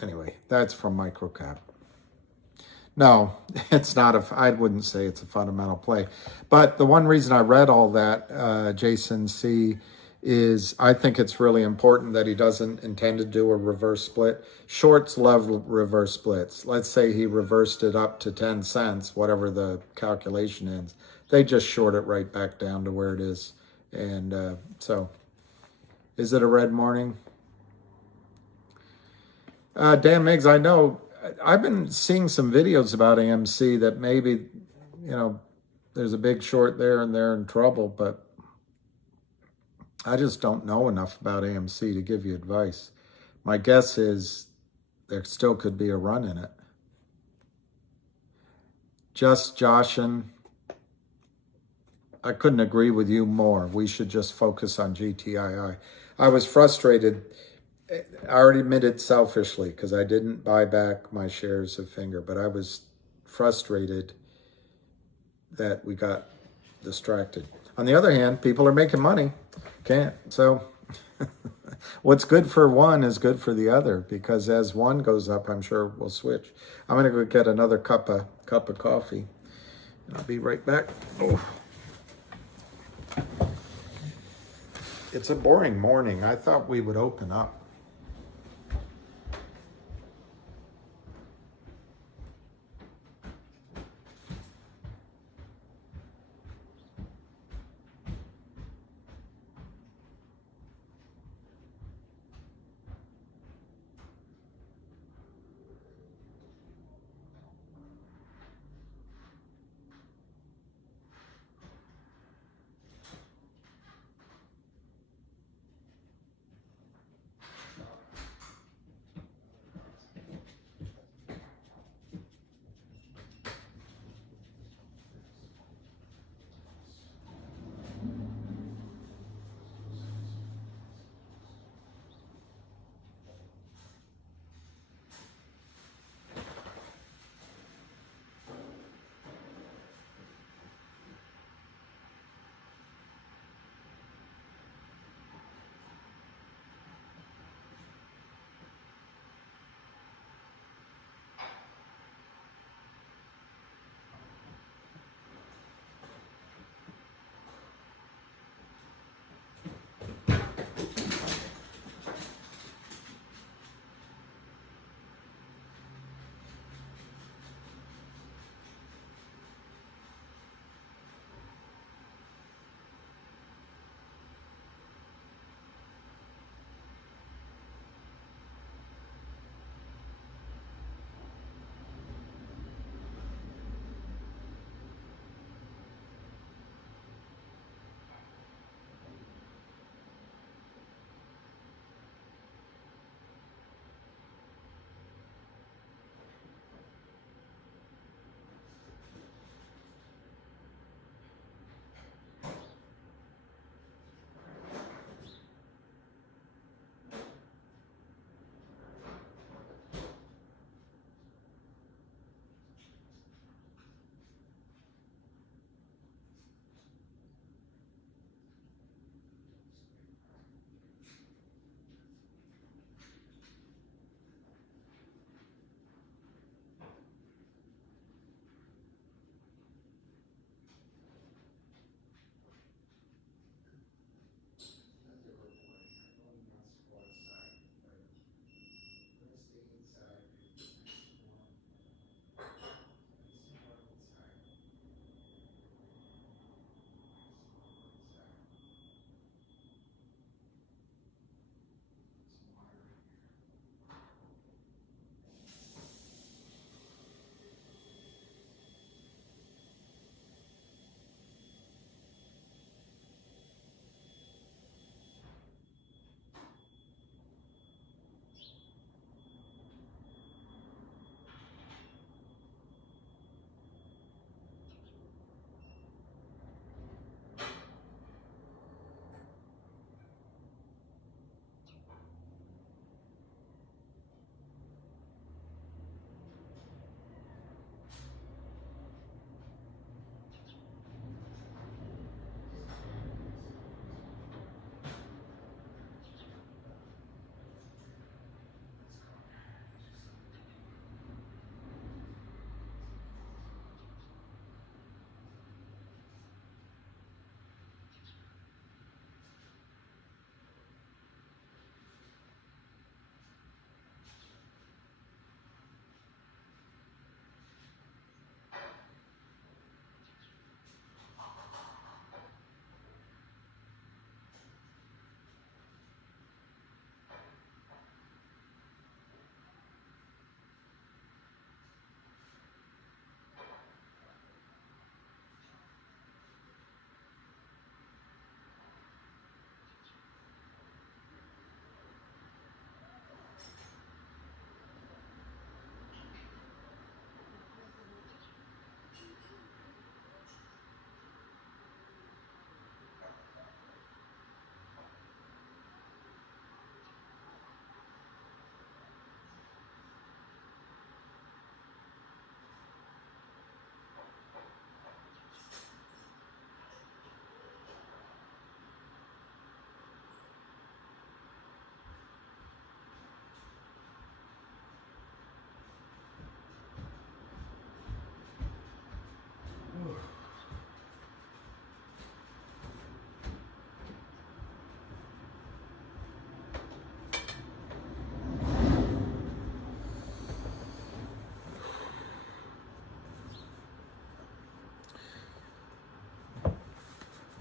Anyway, that's from Microcap. No, it's not I wouldn't say it's a fundamental play. But the one reason I read all that, Jason C., is I think it's really important that he doesn't intend to do a reverse split. Shorts love reverse splits. Let's say he reversed it up to 10 cents, whatever the calculation is. They just short it right back down to where it is. And so, is it a red morning? Dan Miggs, I know, I've been seeing some videos about AMC that maybe, there's a big short there and they're in trouble, but I just don't know enough about AMC to give you advice. My guess is there still could be a run in it. Just Joshin, I couldn't agree with you more. We should just focus on GTII. I was frustrated. I already admitted selfishly because I didn't buy back my shares of Finger, but I was frustrated that we got distracted. On the other hand, people are making money. So what's good for one is good for the other, because as one goes up, I'm sure we'll switch. I'm going to go get another cup of coffee, and I'll be right back. Oh. It's a boring morning. I thought we would open up.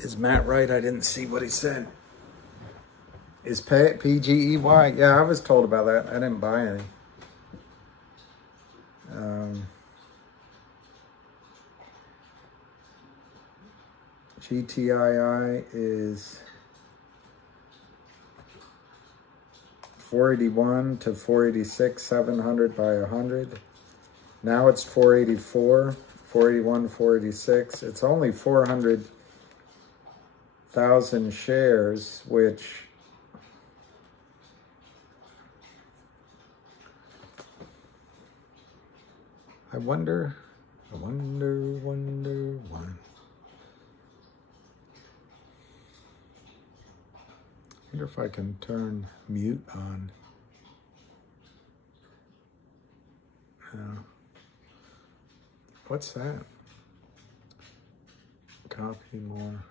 Is Matt right? I didn't see what he said. Is PGEY? Yeah, I was told about that. I didn't buy any. GTII is 481 to 486, 700 by 100. Now it's 484, 481, 486. It's only 400,000 shares, which I wonder why. I wonder if I can turn mute on. What's that? Copy more.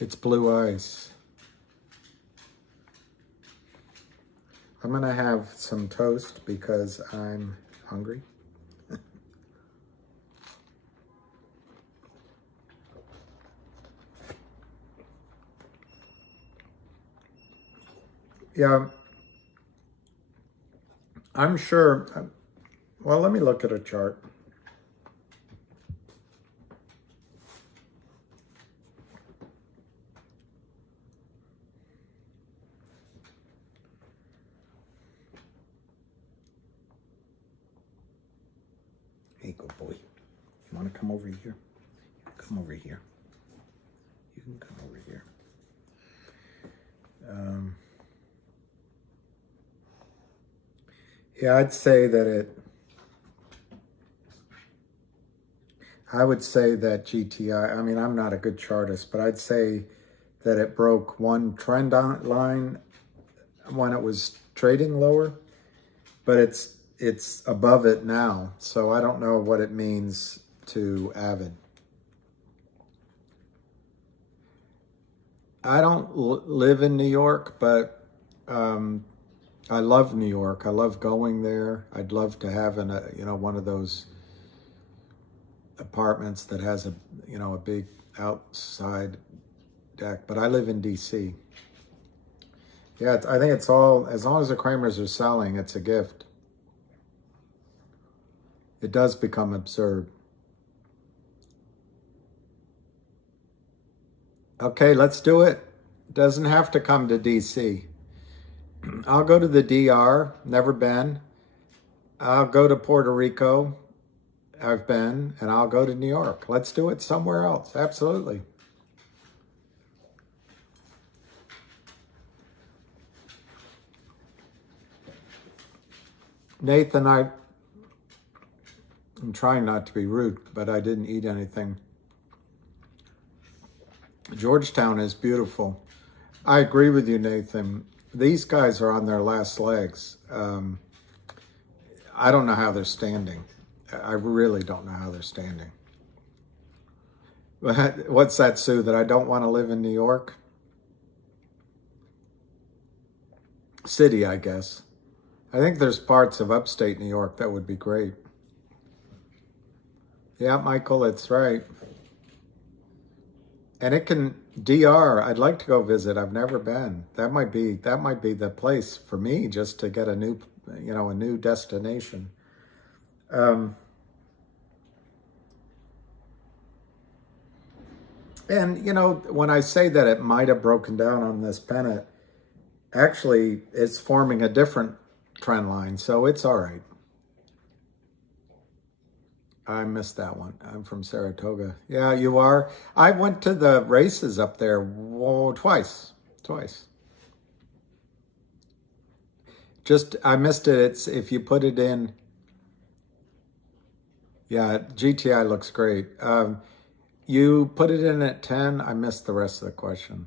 It's blue ice. I'm gonna have some toast because I'm hungry. Yeah, I'm sure. Well, let me look at a chart. Hey, good boy. You want to come over here? Come over here. You can come over here. Yeah, I'd say that I would say that GTI, I mean, I'm not a good chartist, but I'd say that it broke one trend line when it was trading lower, but it's above it now. So I don't know what it means to Avid. I don't live in New York, but I love New York. I love going there. I'd love to have one of those apartments that has a big outside deck. But I live in DC. Yeah, I think it's all, as long as the Kramers are selling, it's a gift. It does become absurd. Okay, let's do it. Doesn't have to come to DC. I'll go to the DR, never been. I'll go to Puerto Rico, I've been, and I'll go to New York. Let's do it somewhere else, absolutely. Nathan, I'm trying not to be rude, but I didn't eat anything. Georgetown is beautiful. I agree with you, Nathan. These guys are on their last legs. I don't know how they're standing. I really don't know how they're standing. What's that, Sue, that I don't want to live in New York? City, I guess. I think there's parts of upstate New York that would be great. Yeah, Michael, that's right. And it can, DR, I'd like to go visit. I've never been. That might be the place for me, just to get a new destination. And when I say that it might have broken down on this pennant, actually it's forming a different trend line, so it's all right. I missed that one. I'm from Saratoga. Yeah, you are. I went to the races up there twice. Just, I missed it. It's, if you put it in, yeah, GTI looks great. You put it in at 10. I missed the rest of the question.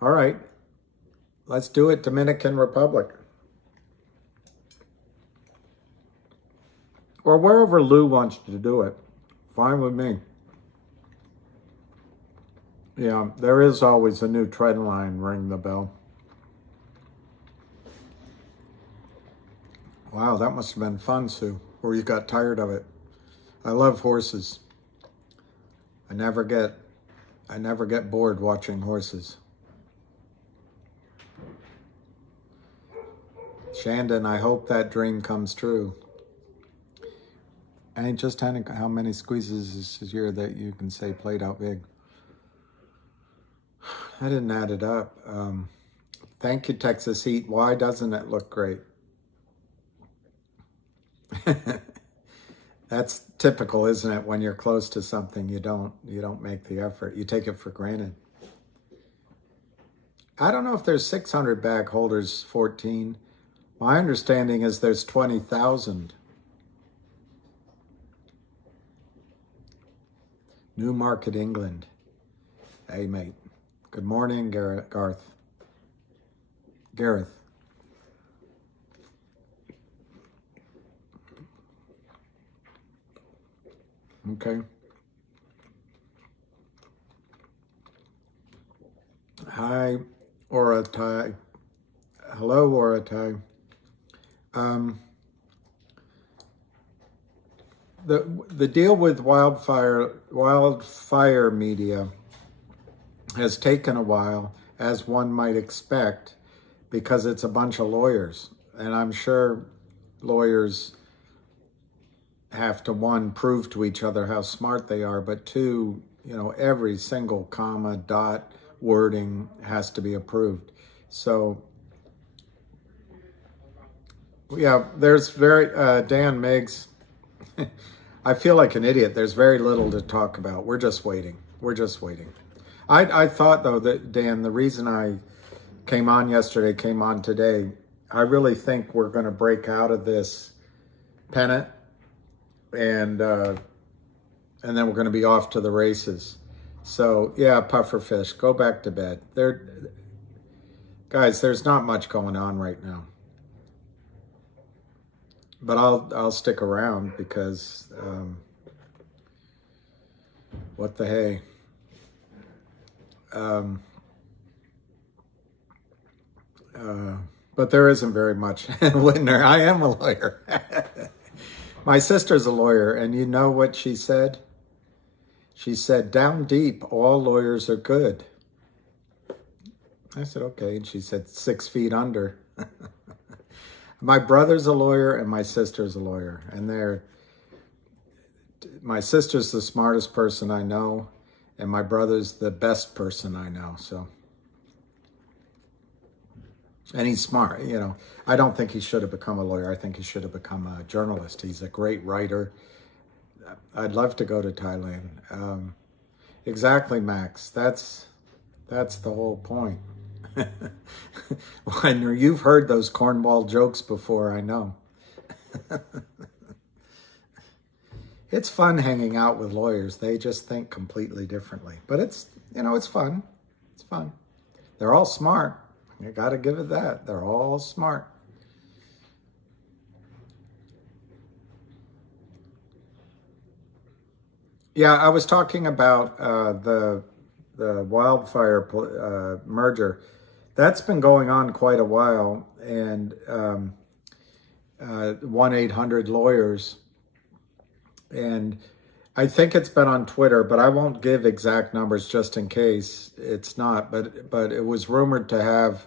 All right. Let's do it. Dominican Republic. Or wherever Lou wants to do it. Fine with me. Yeah, there is always a new trend line. Ring the bell. Wow, that must have been fun, Sue, or you got tired of it. I love horses. I never get bored watching horses. Shandon, I hope that dream comes true. And just how many squeezes this year that you can say played out big? I didn't add it up. Thank you, Texas Heat. Why doesn't it look great? That's typical, isn't it? When you're close to something, you don't make the effort. You take it for granted. I don't know if there's 600 bag holders, 14. My understanding is there's 20,000. Newmarket, England. Hey, mate. Good morning, Gareth. Gareth. Okay. Hi, Oratai. Hello, Oratai. The deal with wildfire media has taken a while, as one might expect, because it's a bunch of lawyers. And I'm sure lawyers have to, one, prove to each other how smart they are, but two, every single comma, dot, wording has to be approved. So, yeah, there's Dan Miggs, I feel like an idiot. There's very little to talk about. We're just waiting. I thought, though, that, Dan, the reason I came on yesterday, came on today, I really think we're going to break out of this pennant, and then we're going to be off to the races. So, yeah, pufferfish, go back to bed. Guys, there's not much going on right now. But I'll stick around because what the hey. But there isn't very much. Whitner, I am a lawyer. My sister's a lawyer, and you know what she said? She said, down deep, all lawyers are good. I said, okay. And she said, 6 feet under. My brother's a lawyer and my sister's a lawyer. And my sister's the smartest person I know, and my brother's the best person I know. So, and he's smart, I don't think he should have become a lawyer. I think he should have become a journalist. He's a great writer. I'd love to go to Thailand. Exactly, Max. That's the whole point. When you've heard those cornball jokes before, I know. It's fun hanging out with lawyers. They just think completely differently. But it's fun. It's fun. They're all smart. You got to give it that. They're all smart. Yeah, I was talking about the wildfire merger. That's been going on quite a while, and 1-800-Lawyers. And I think it's been on Twitter, but I won't give exact numbers just in case it's not. But it was rumored to have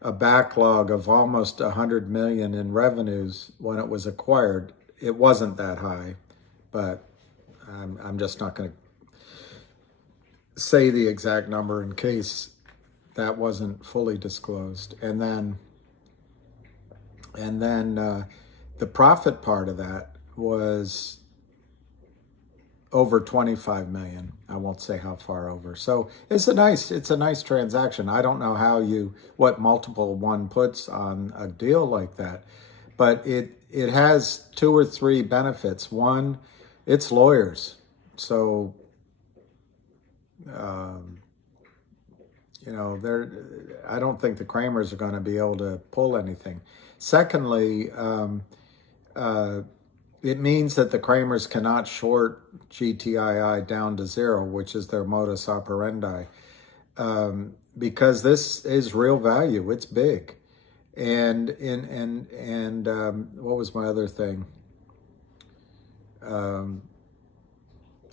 a backlog of almost 100 million in revenues when it was acquired. It wasn't that high, but I'm just not going to say the exact number in case that wasn't fully disclosed. And then the profit part of that was over 25 million. I won't say how far over. So it's a nice transaction. I don't know what multiple one puts on a deal like that, but it has 2 or 3 benefits. One, it's lawyers. So, I don't think the Kramers are going to be able to pull anything. Secondly, it means that the Kramers cannot short GTII down to 0, which is their modus operandi, because this is real value. It's big. And what was my other thing?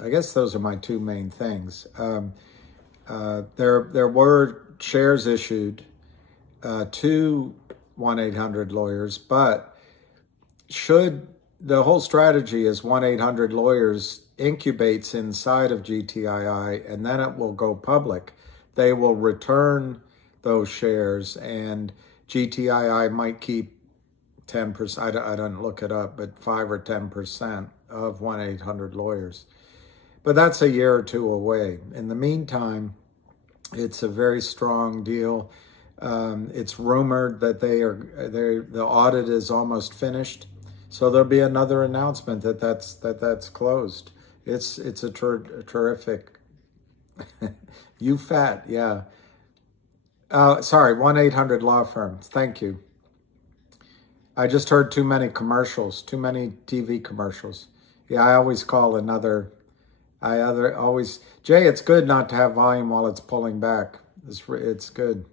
I guess those are my two main things. There were shares issued to 1-800-Lawyers, but the whole strategy is 1-800-Lawyers incubates inside of GTII, and then it will go public. They will return those shares, and GTII might keep 10%, I don't look it up, but 5 or 10% of 1-800-Lawyers. But that's a year or two away. In the meantime, it's a very strong deal. It's rumored that the audit is almost finished, so there'll be another announcement that's closed. It's a terrific. You fat, yeah. Sorry, 1-800 law firms. Thank you. I just heard too many commercials, too many TV commercials. Yeah, I always call another. Jay, it's good not to have volume while it's pulling back. It's good.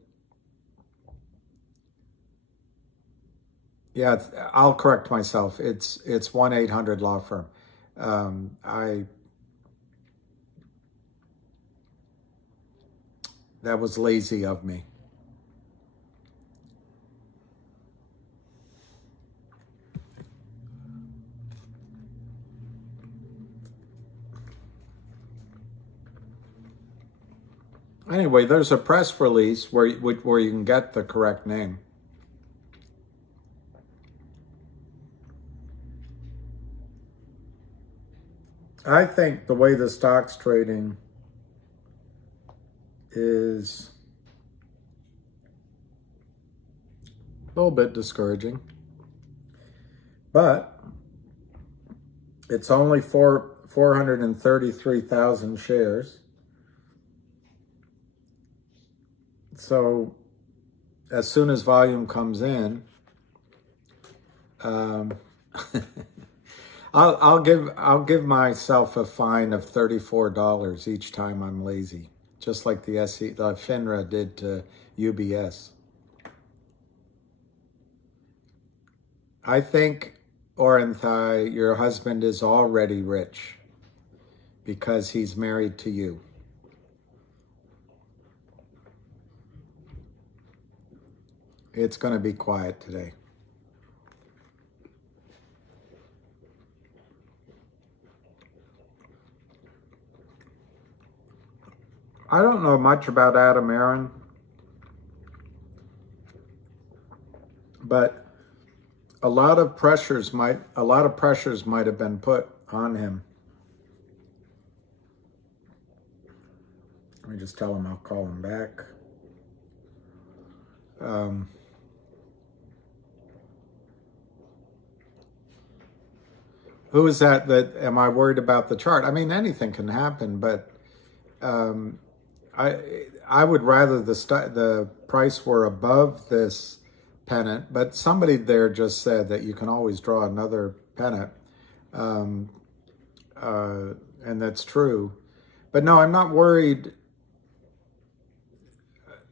Yeah, I'll correct myself. It's 1-800 law firm. That was lazy of me. Anyway, there's a press release where you can get the correct name. I think the way the stock's trading is a little bit discouraging, but it's only 433,000 shares. So as soon as volume comes in, I'll give myself a fine of $34 each time I'm lazy, just like the FINRA did to UBS. I think, Orenthai, your husband is already rich because he's married to you. It's going to be quiet today. I don't know much about Adam Aaron, but a lot of pressures might have been put on him. Let me just tell him I'll call him back. Who is that am I worried about the chart? I mean, anything can happen, but I would rather the price were above this pennant, but somebody there just said that you can always draw another pennant, and that's true. But no, I'm not worried.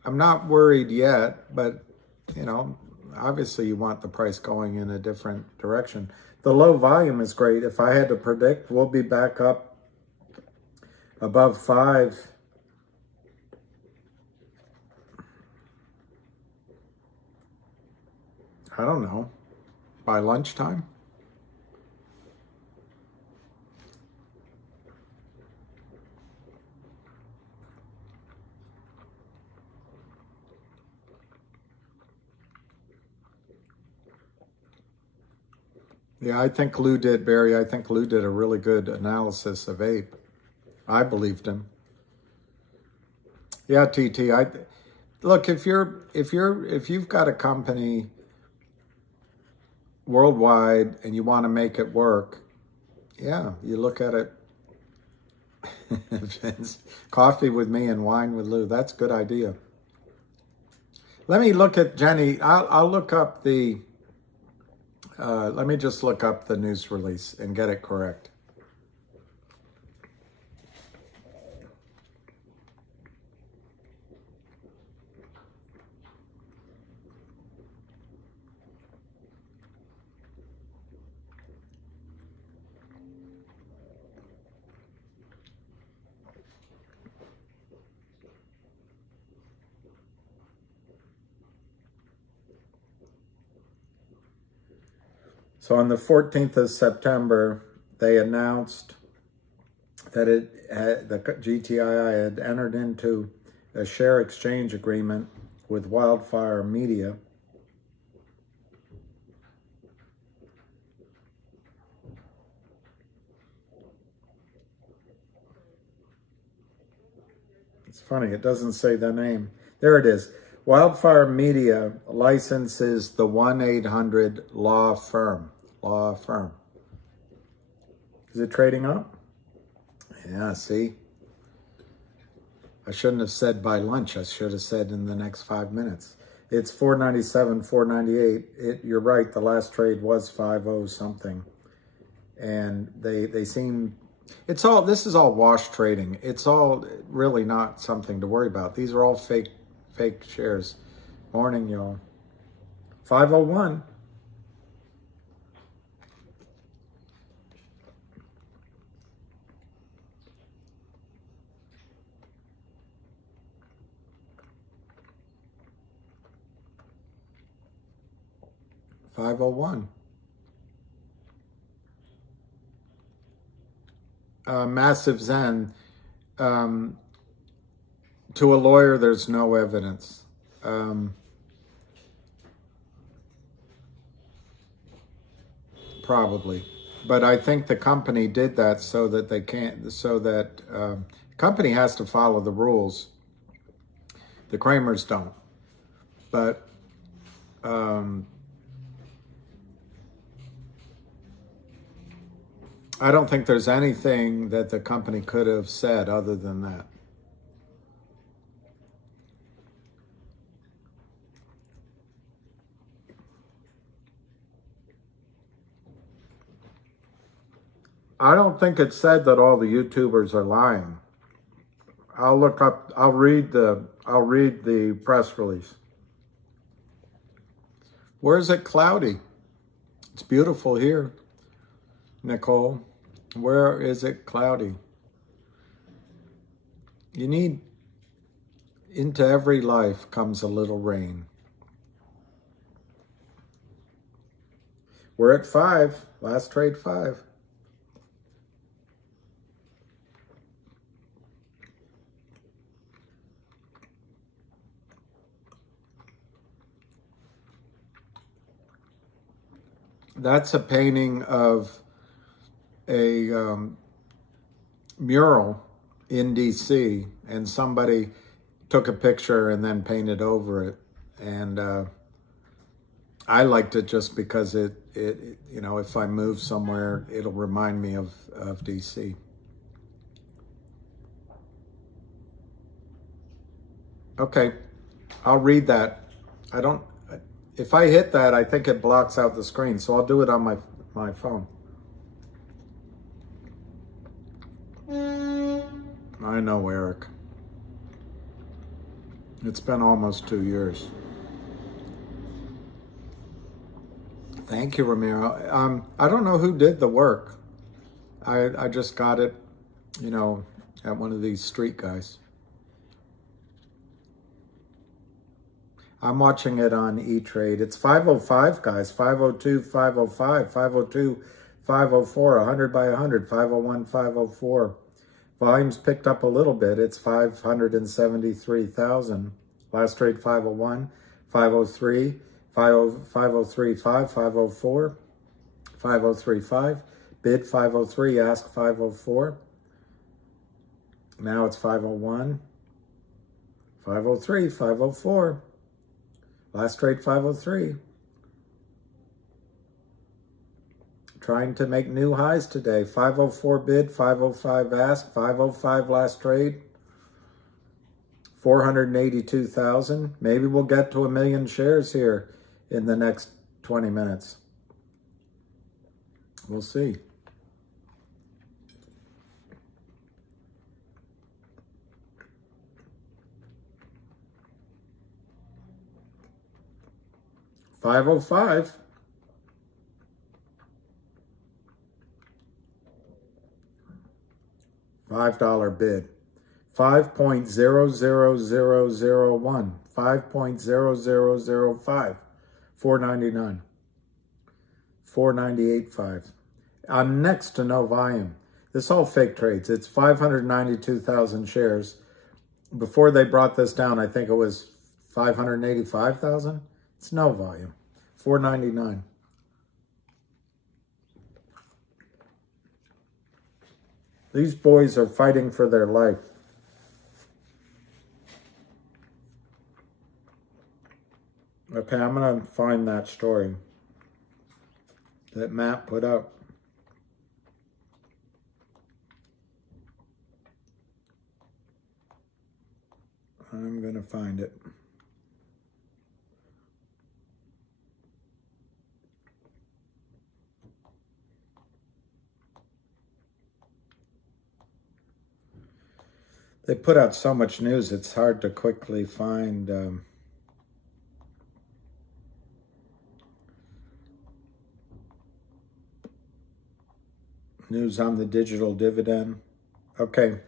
I'm not worried yet, but obviously you want the price going in a different direction. The low volume is great. If I had to predict, we'll be back up above 5. I don't know, by lunchtime. Yeah, I think Lou did, Barry. I think Lou did a really good analysis of APE. I believed him. Yeah, TT. Look, if you've got a company worldwide and you want to make it work, yeah, you look at it. Coffee with me and wine with Lou. That's a good idea. Let me look at Jenny. I'll look up the. Let me just look up the news release and get it correct. So on the 14th of September, they announced that the GTII had entered into a share exchange agreement with Wildfire Media. It's funny, it doesn't say the name. There it is. Wildfire Media licenses the 1-800 law firm. Is it trading up? Yeah, see? I shouldn't have said by lunch. I should have said in the next 5 minutes. It's 497, 498. You're right, the last trade was 50 something. And they seem, this is all wash trading. It's all really not something to worry about. These are all fake shares. Morning, y'all. 501. Massive Zen. To a lawyer, there's no evidence. Probably. But I think the company did that so that they can't, the company has to follow the rules. The Kramers don't. But I don't think there's anything that the company could have said other than that. I don't think it said that all the YouTubers are lying. I'll read the press release. Where is it cloudy? It's beautiful here. Nicole, where is it cloudy? You need, into every life comes a little rain. We're at 5, last trade 5. That's a painting of a mural in DC, and somebody took a picture and then painted over it. And I liked it just because it you know, if I move somewhere, it'll remind me of DC. Okay, I'll read that. If I hit that, I think it blocks out the screen, so I'll do it on my phone. I know, Eric. It's been almost 2 years. Thank you, Ramiro. I don't know who did the work. I just got it, you know, at one of these street guys. I'm watching it on E-Trade. It's 505, guys. 502, 505, 502, 504, 100 by 100, 501, 504. Volume's picked up a little bit. It's 573,000. Last trade 501, 503, 5035, 504, 5035. Bid 503, ask 504. Now it's 501, 503, 504. Last trade 503. Trying to make new highs today. 504 bid, 505 ask, 505 last trade. 482,000. Maybe we'll get to 1 million shares here in the next 20 minutes. We'll see. $5.05. $5 bid. 5.00001. 5.0005. $4.99. 498.5. On next to no volume. This all fake trades. It's 592,000 shares. Before they brought this down, I think it was 585,000. It's no volume. 499. These boys are fighting for their life. Okay, I'm going to find that story that Matt put up. I'm going to find it. They put out so much news, it's hard to quickly find news on the digital dividend. Okay,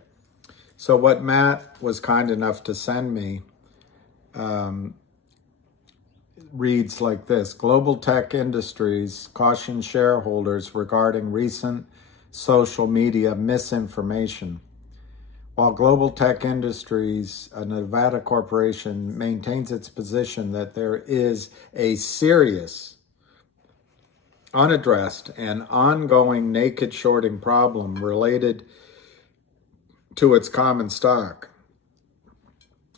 so what Matt was kind enough to send me reads like this. Global tech industries caution shareholders regarding recent social media misinformation. While Global Tech Industries, a Nevada corporation, maintains its position that there is a serious, unaddressed, and ongoing naked shorting problem related to its common stock,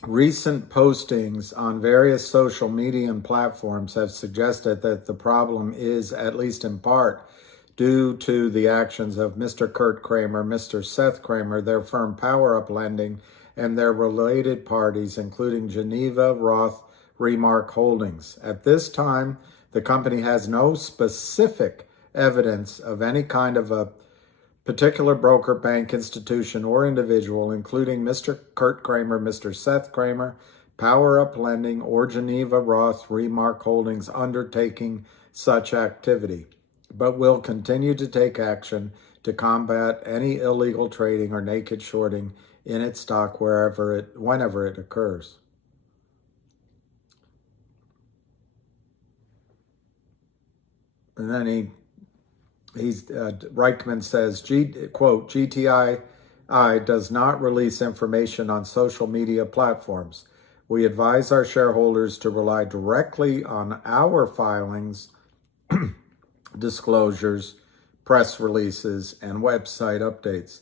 recent postings on various social media and platforms have suggested that the problem is, at least in part, due to the actions of Mr. Kurt Kramer, Mr. Seth Kramer, their firm Power Up Lending, and their related parties, including Geneva Roth Remark Holdings. At this time, the company has no specific evidence of any kind of a particular broker, bank, institution, or individual, including Mr. Kurt Kramer, Mr. Seth Kramer, Power Up Lending, or Geneva Roth Remark Holdings undertaking such activity, but will continue to take action to combat any illegal trading or naked shorting in its stock whenever it occurs. And then Reichman says, quote, GTII does not release information on social media platforms. We advise our shareholders to rely directly on our filings, disclosures, press releases, and website updates.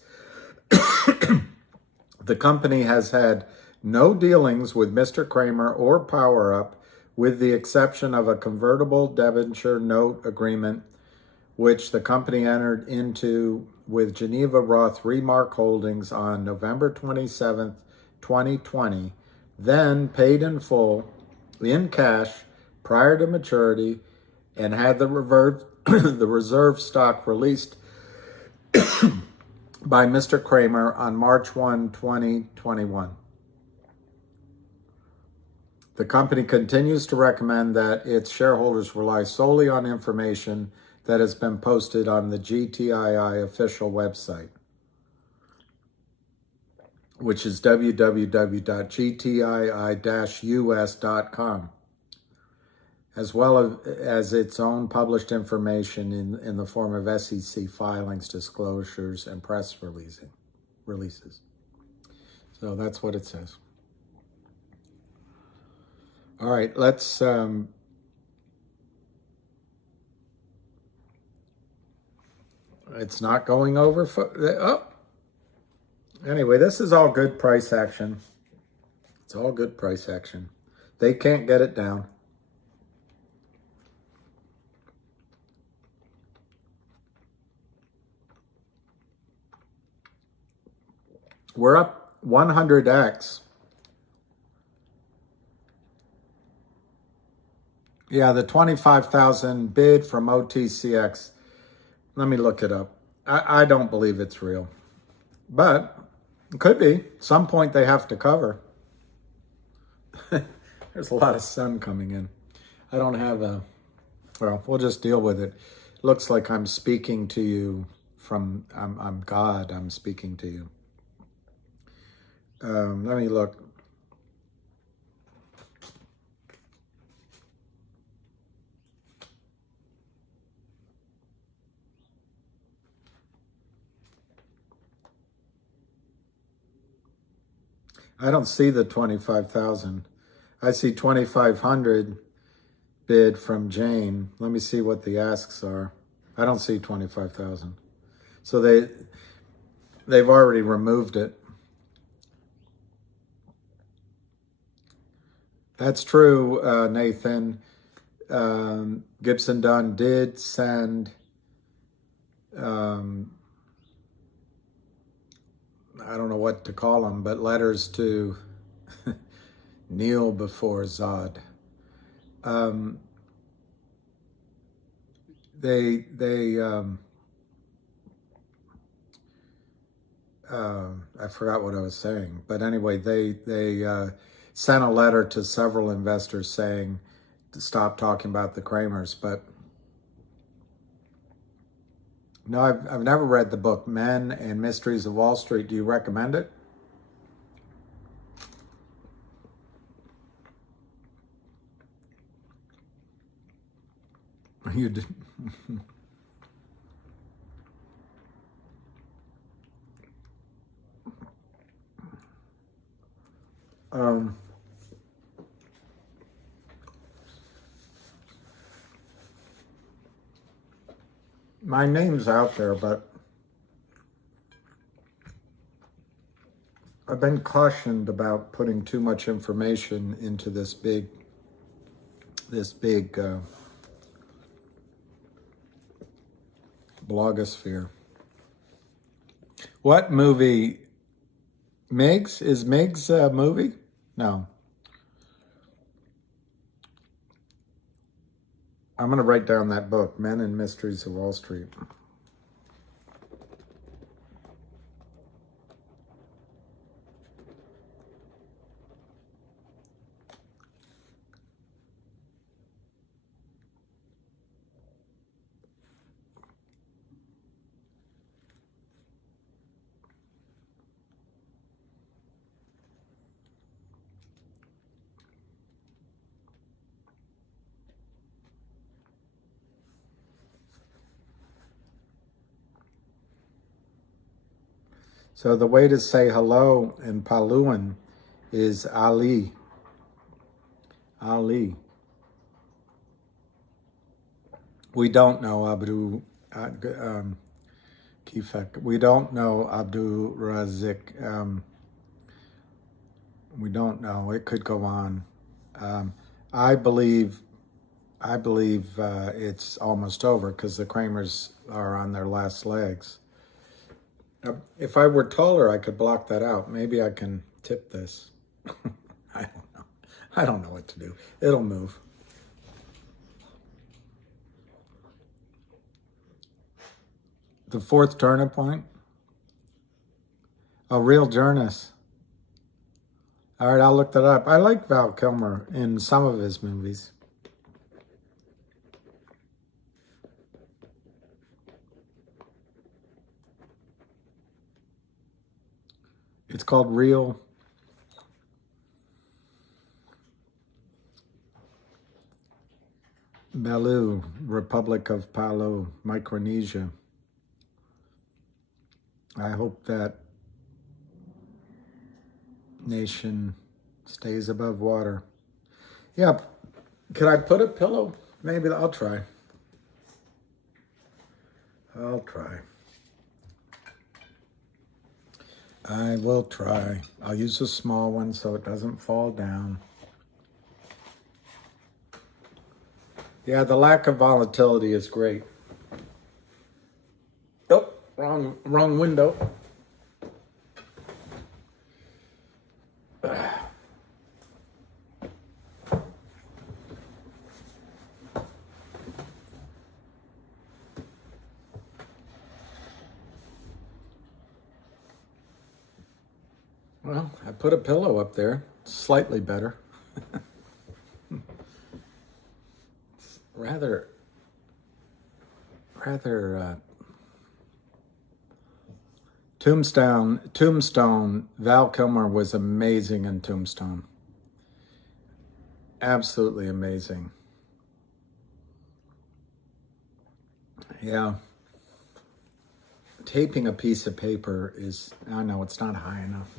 The company has had no dealings with Mr. Kramer or Power Up, with the exception of a convertible debenture note agreement, which the company entered into with Geneva Roth Remark Holdings on November 27th, 2020, then paid in full, in cash, prior to maturity, and had the reserve stock released by Mr. Kramer on March 1, 2021. The company continues to recommend that its shareholders rely solely on information that has been posted on the GTII official website, which is www.gtii-us.com, as well as its own published information in the form of SEC filings, disclosures, and press releases. So that's what it says. All right, let's it's not going over. Anyway, this is all good price action. It's all good price action. They can't get it down. We're up 100x. Yeah, the 25,000 bid from OTCX. Let me look it up. I don't believe it's real, but it could be. Some point they have to cover. There's a lot of sun coming in. I don't have well, we'll just deal with it. Looks like I'm speaking to you from, I'm God, I'm speaking to you. Let me look. I don't see the 25,000. I see 2,500 bid from Jane. Let me see what the asks are. I don't see 25,000. So they've already removed it. That's true, Nathan. Gibson Dunn did send I don't know what to call them, but letters to kneel before Zod. I forgot what I was saying, but anyway, they sent a letter to several investors saying to stop talking about the Kramers. But no, I've never read the book Men and Mysteries of Wall Street. Do you recommend it? You did. My name's out there, but I've been cautioned about putting too much information into this big blogosphere. What movie? Miggs? Is Miggs a movie? No. I'm going to write down that book, Men and Mysteries of Wall Street. So the way to say hello in Paluan is Ali. Ali. We don't know Abdul Kifek. We don't know Abdul Razik. We don't know. It could go on. I believe it's almost over because the Kramers are on their last legs. If I were taller, I could block that out. Maybe I can tip this. I don't know. I don't know what to do. It'll move. The fourth turning point? A real journalist. All right, I'll look that up. I like Val Kilmer in some of his movies. It's called Real. Palau, Republic of Palau, Micronesia. I hope that nation stays above water. Yeah, could I put a pillow? Maybe I'll try. I'll try. I will try. I'll use a small one so it doesn't fall down. Yeah, the lack of volatility is great. Oh, wrong window. Well, I put a pillow up there, slightly better. It's rather Tombstone, Val Kilmer was amazing in Tombstone. Absolutely amazing. Yeah. Taping a piece of paper is, I know it's not high enough.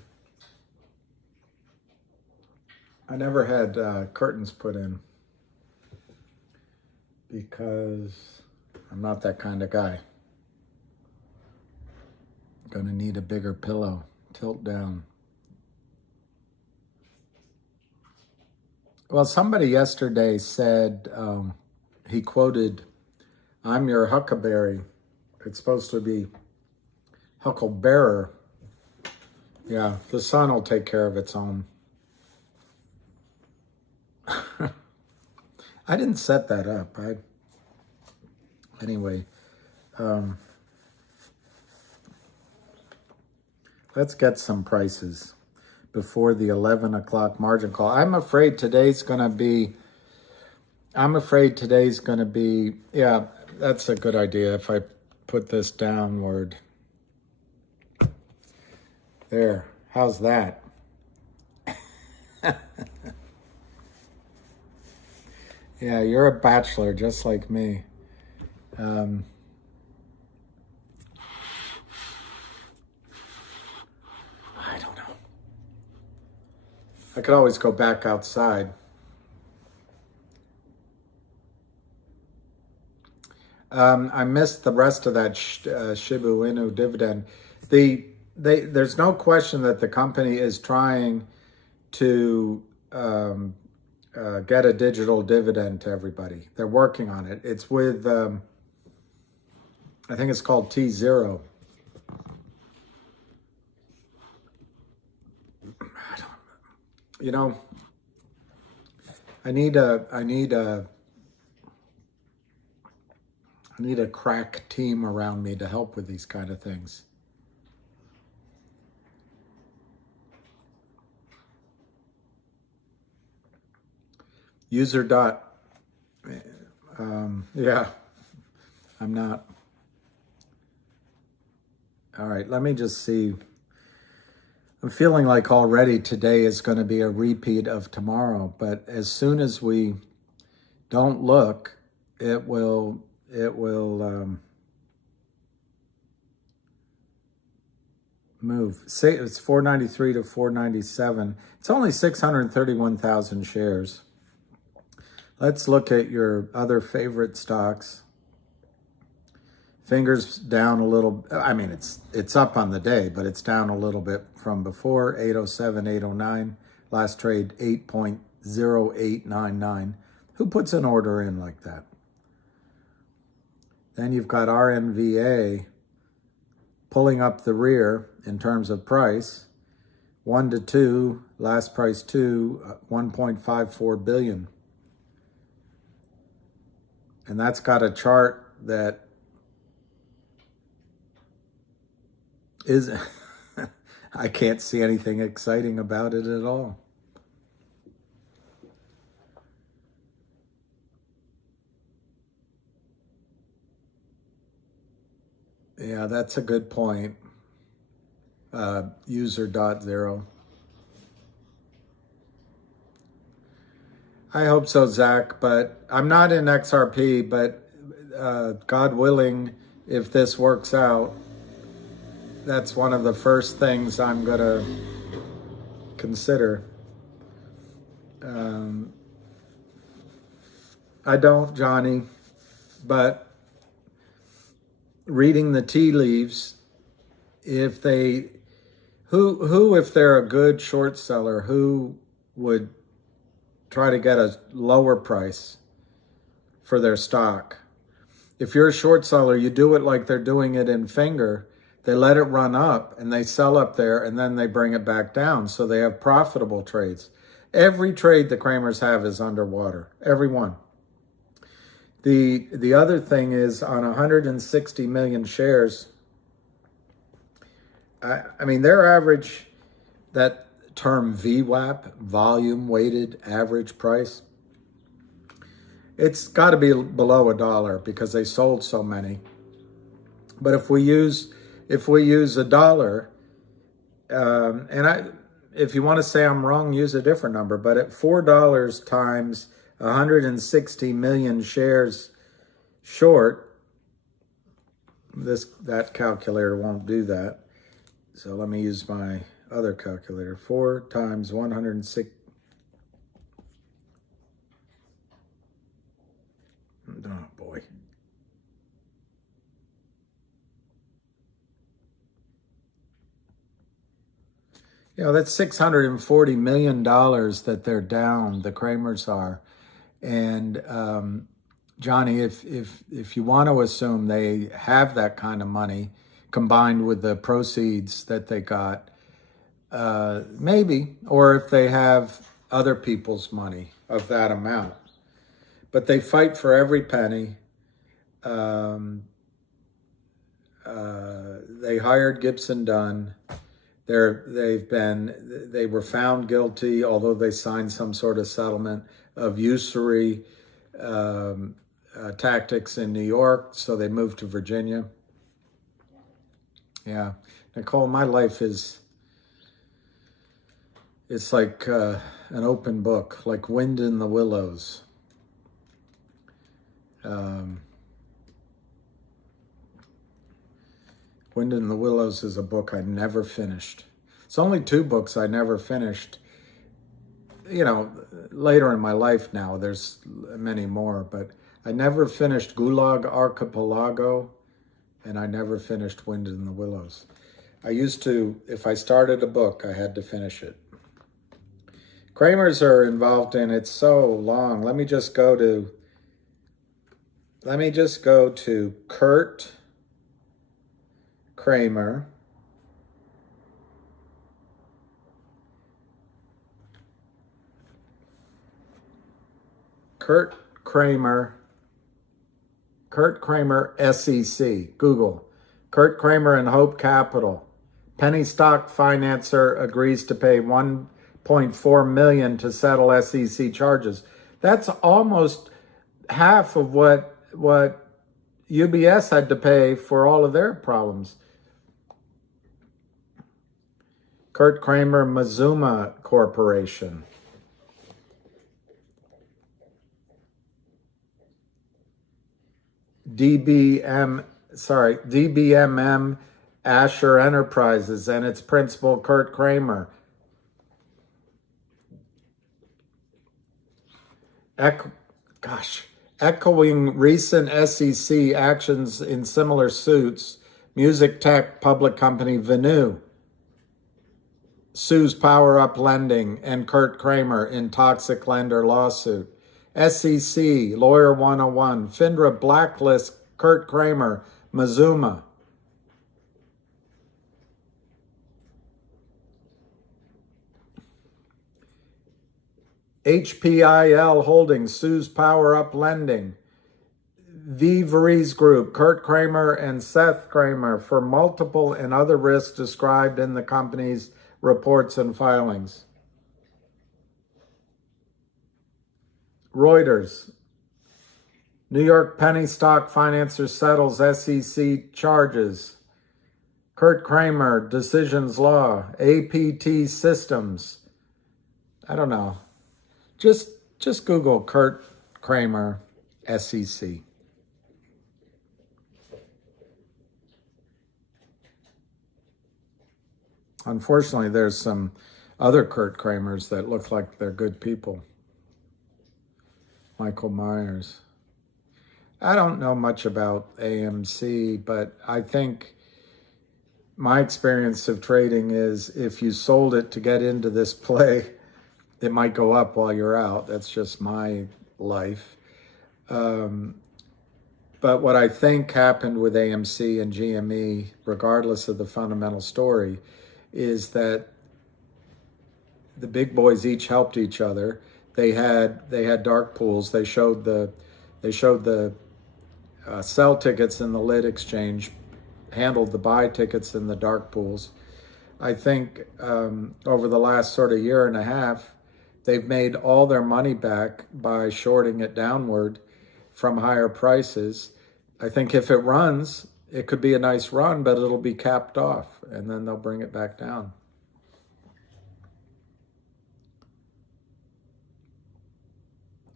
I never had curtains put in because I'm not that kind of guy. Gonna need a bigger pillow. Tilt down. Well, somebody yesterday said, he quoted, "I'm your huckleberry." It's supposed to be hucklebearer. Yeah, the sun will take care of its own. I didn't set that up. Anyway, let's get some prices before the 11 o'clock margin call. I'm afraid today's going to be, yeah, that's a good idea if I put this downward. There, how's that? Yeah, you're a bachelor just like me. I don't know. I could always go back outside. I missed the rest of that Shibu Inu dividend. There's no question that the company is trying to get a digital dividend to everybody. They're working on it. It's with, I think it's called T0. You know, I need a crack team around me to help with these kind of things. User dot, yeah, I'm not. All right, let me just see. I'm feeling like already today is going to be a repeat of tomorrow, but as soon as we don't look, it will move. Say it's 493 to 497. It's only 631,000 shares. Let's look at your other favorite stocks. Fingers down a little. I mean, it's up on the day, but it's down a little bit from before. 807, 809. Last trade 8.0899. Who puts an order in like that? Then you've got RNV A pulling up the rear in terms of price. 1 to 2, last price 2, 1.54 billion. And that's got a chart that is, I can't see anything exciting about it at all. Yeah, that's a good point. User dot zero. I hope so, Zach, but I'm not in XRP, but God willing, if this works out, that's one of the first things I'm going to consider. I don't, Johnny, but reading the tea leaves, if they, if they're a good short seller, who would try to get a lower price for their stock? If you're a short seller, you do it like they're doing it in Finger. They let it run up and they sell up there and then they bring it back down. So they have profitable trades. Every trade the Kramers have is underwater. Every one. The other thing is on 160 million shares, I mean, their average, that term VWAP, volume weighted average price, it's got to be below $1 because they sold so many. But if we use $1, if you want to say I'm wrong, use a different number. But at $4 times 160 million shares short, that calculator won't do that. So let me use my other calculator. 4 times 160. You know, that's $640 million that they're down, the Kramers are. And Johnny, if you want to assume they have that kind of money combined with the proceeds that they got, maybe, or if they have other people's money of that amount. But they fight for every penny. They hired Gibson Dunn. They were found guilty, although they signed some sort of settlement, of usury tactics in New York, so they moved to Virginia. Yeah, Nicole, my life it's like an open book, like Wind in the Willows. Wind in the Willows is a book I never finished. It's only 2 books I never finished. You know, later in my life now, there's many more, but I never finished Gulag Archipelago, and I never finished Wind in the Willows. I used to, if I started a book, I had to finish it. Kramers are involved in it so long. Let me just go to Kurt Kramer. Kurt Kramer SEC, Google. Kurt Kramer and Hope Capital. Penny stock financer agrees to pay $1.4 million to settle SEC charges. That's almost half of what UBS had to pay for all of their problems. Kurt Kramer Mazuma Corporation. DBMM Asher Enterprises and its principal Kurt Kramer. Echoing recent SEC actions in similar suits, music tech public company Venue sues Power Up Lending and Kurt Kramer in toxic lender lawsuit. SEC, Lawyer 101, FINRA blacklist Kurt Kramer, Mazuma. HPIL Holdings sues Power Up Lending. Vivres Group, Kurt Kramer and Seth Kramer for multiple and other risks described in the company's reports and filings. Reuters, New York penny stock financer settles SEC charges. Kurt Kramer, Decisions Law, APT Systems. I don't know. Just Google Kurt Kramer, SEC. Unfortunately, there's some other Kurt Kramers that look like they're good people. Michael Myers. I don't know much about AMC, but I think my experience of trading is if you sold it to get into this play, it might go up while you're out. That's just my life. But what I think happened with AMC and GME, regardless of the fundamental story, is that the big boys each helped each other. They had dark pools. They showed the sell tickets in the lit exchange, handled the buy tickets in the dark pools. I think over the last sort of year and a half, they've made all their money back by shorting it downward from higher prices. I think if it runs, it could be a nice run, but it'll be capped off, and then they'll bring it back down.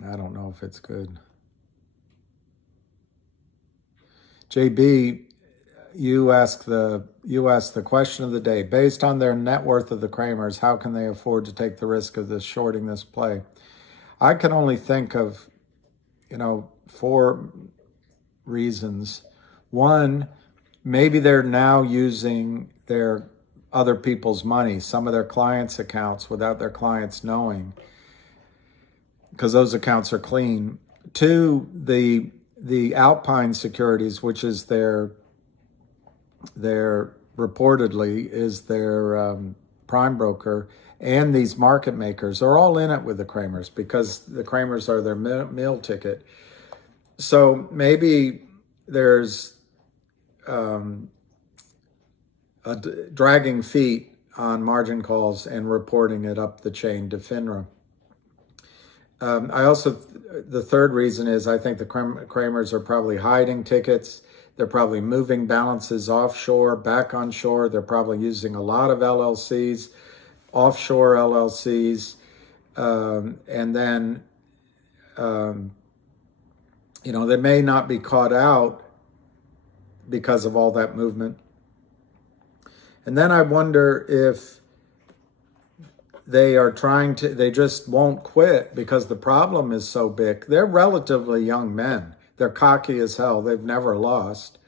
I don't know if it's good. JB, you asked the question of the day. Based on their net worth of the Kramers, how can they afford to take the risk of this shorting this play? I can only think of, 4 reasons. One, maybe they're now using their other people's money, some of their clients' accounts without their clients knowing, because those accounts are clean. Two, the Alpine Securities, which is their reportedly is their prime broker, and these market makers are all in it with the Kramers because the Kramers are their meal ticket. So maybe there's dragging feet on margin calls and reporting it up the chain to FINRA. The third reason is I think the Kramers are probably hiding tickets. They're probably moving balances offshore, back on shore. They're probably using a lot of LLCs, offshore LLCs. And then, they may not be caught out because of all that movement. And then I wonder if they just won't quit because the problem is so big. They're relatively young men. They're cocky as hell. They've never lost.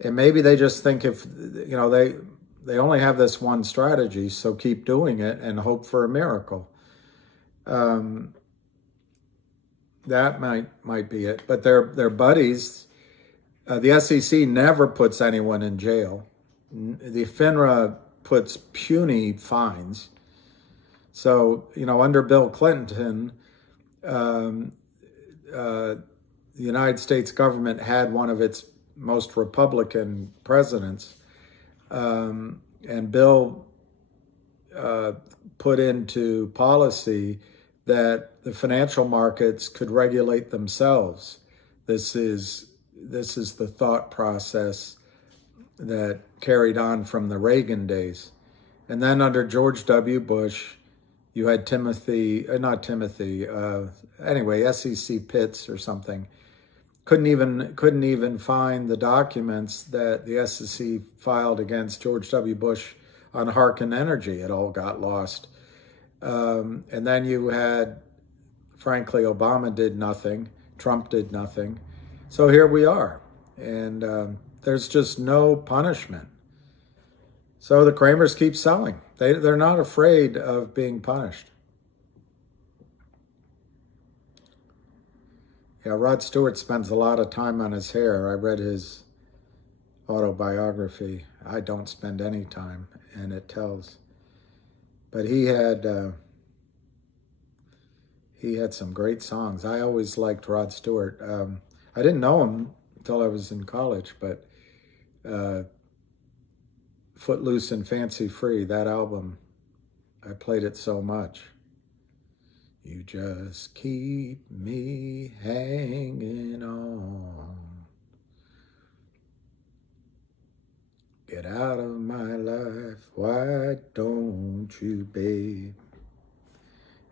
And maybe they just think they only have this one strategy, so keep doing it and hope for a miracle. That might be it. But their buddies, the SEC never puts anyone in jail. The FINRA puts puny fines. So, under Bill Clinton, the United States government had one of its most Republican presidents, and Bill put into policy that the financial markets could regulate themselves. This is the thought process that carried on from the Reagan days. And then under George W. Bush, you had SEC Pitts or something. Couldn't even find the documents that the SEC filed against George W. Bush on Harken Energy. It all got lost. And then you had, frankly, Obama did nothing. Trump did nothing. So here we are. And there's just no punishment. So the Kramers keep selling. They're not afraid of being punished. Yeah, Rod Stewart spends a lot of time on his hair. I read his autobiography. I don't spend any time, and it tells. But he had some great songs. I always liked Rod Stewart. I didn't know him until I was in college, but Footloose and Fancy Free, that album, I played it so much. You just keep me hanging on. Get out of my life, why don't you, babe?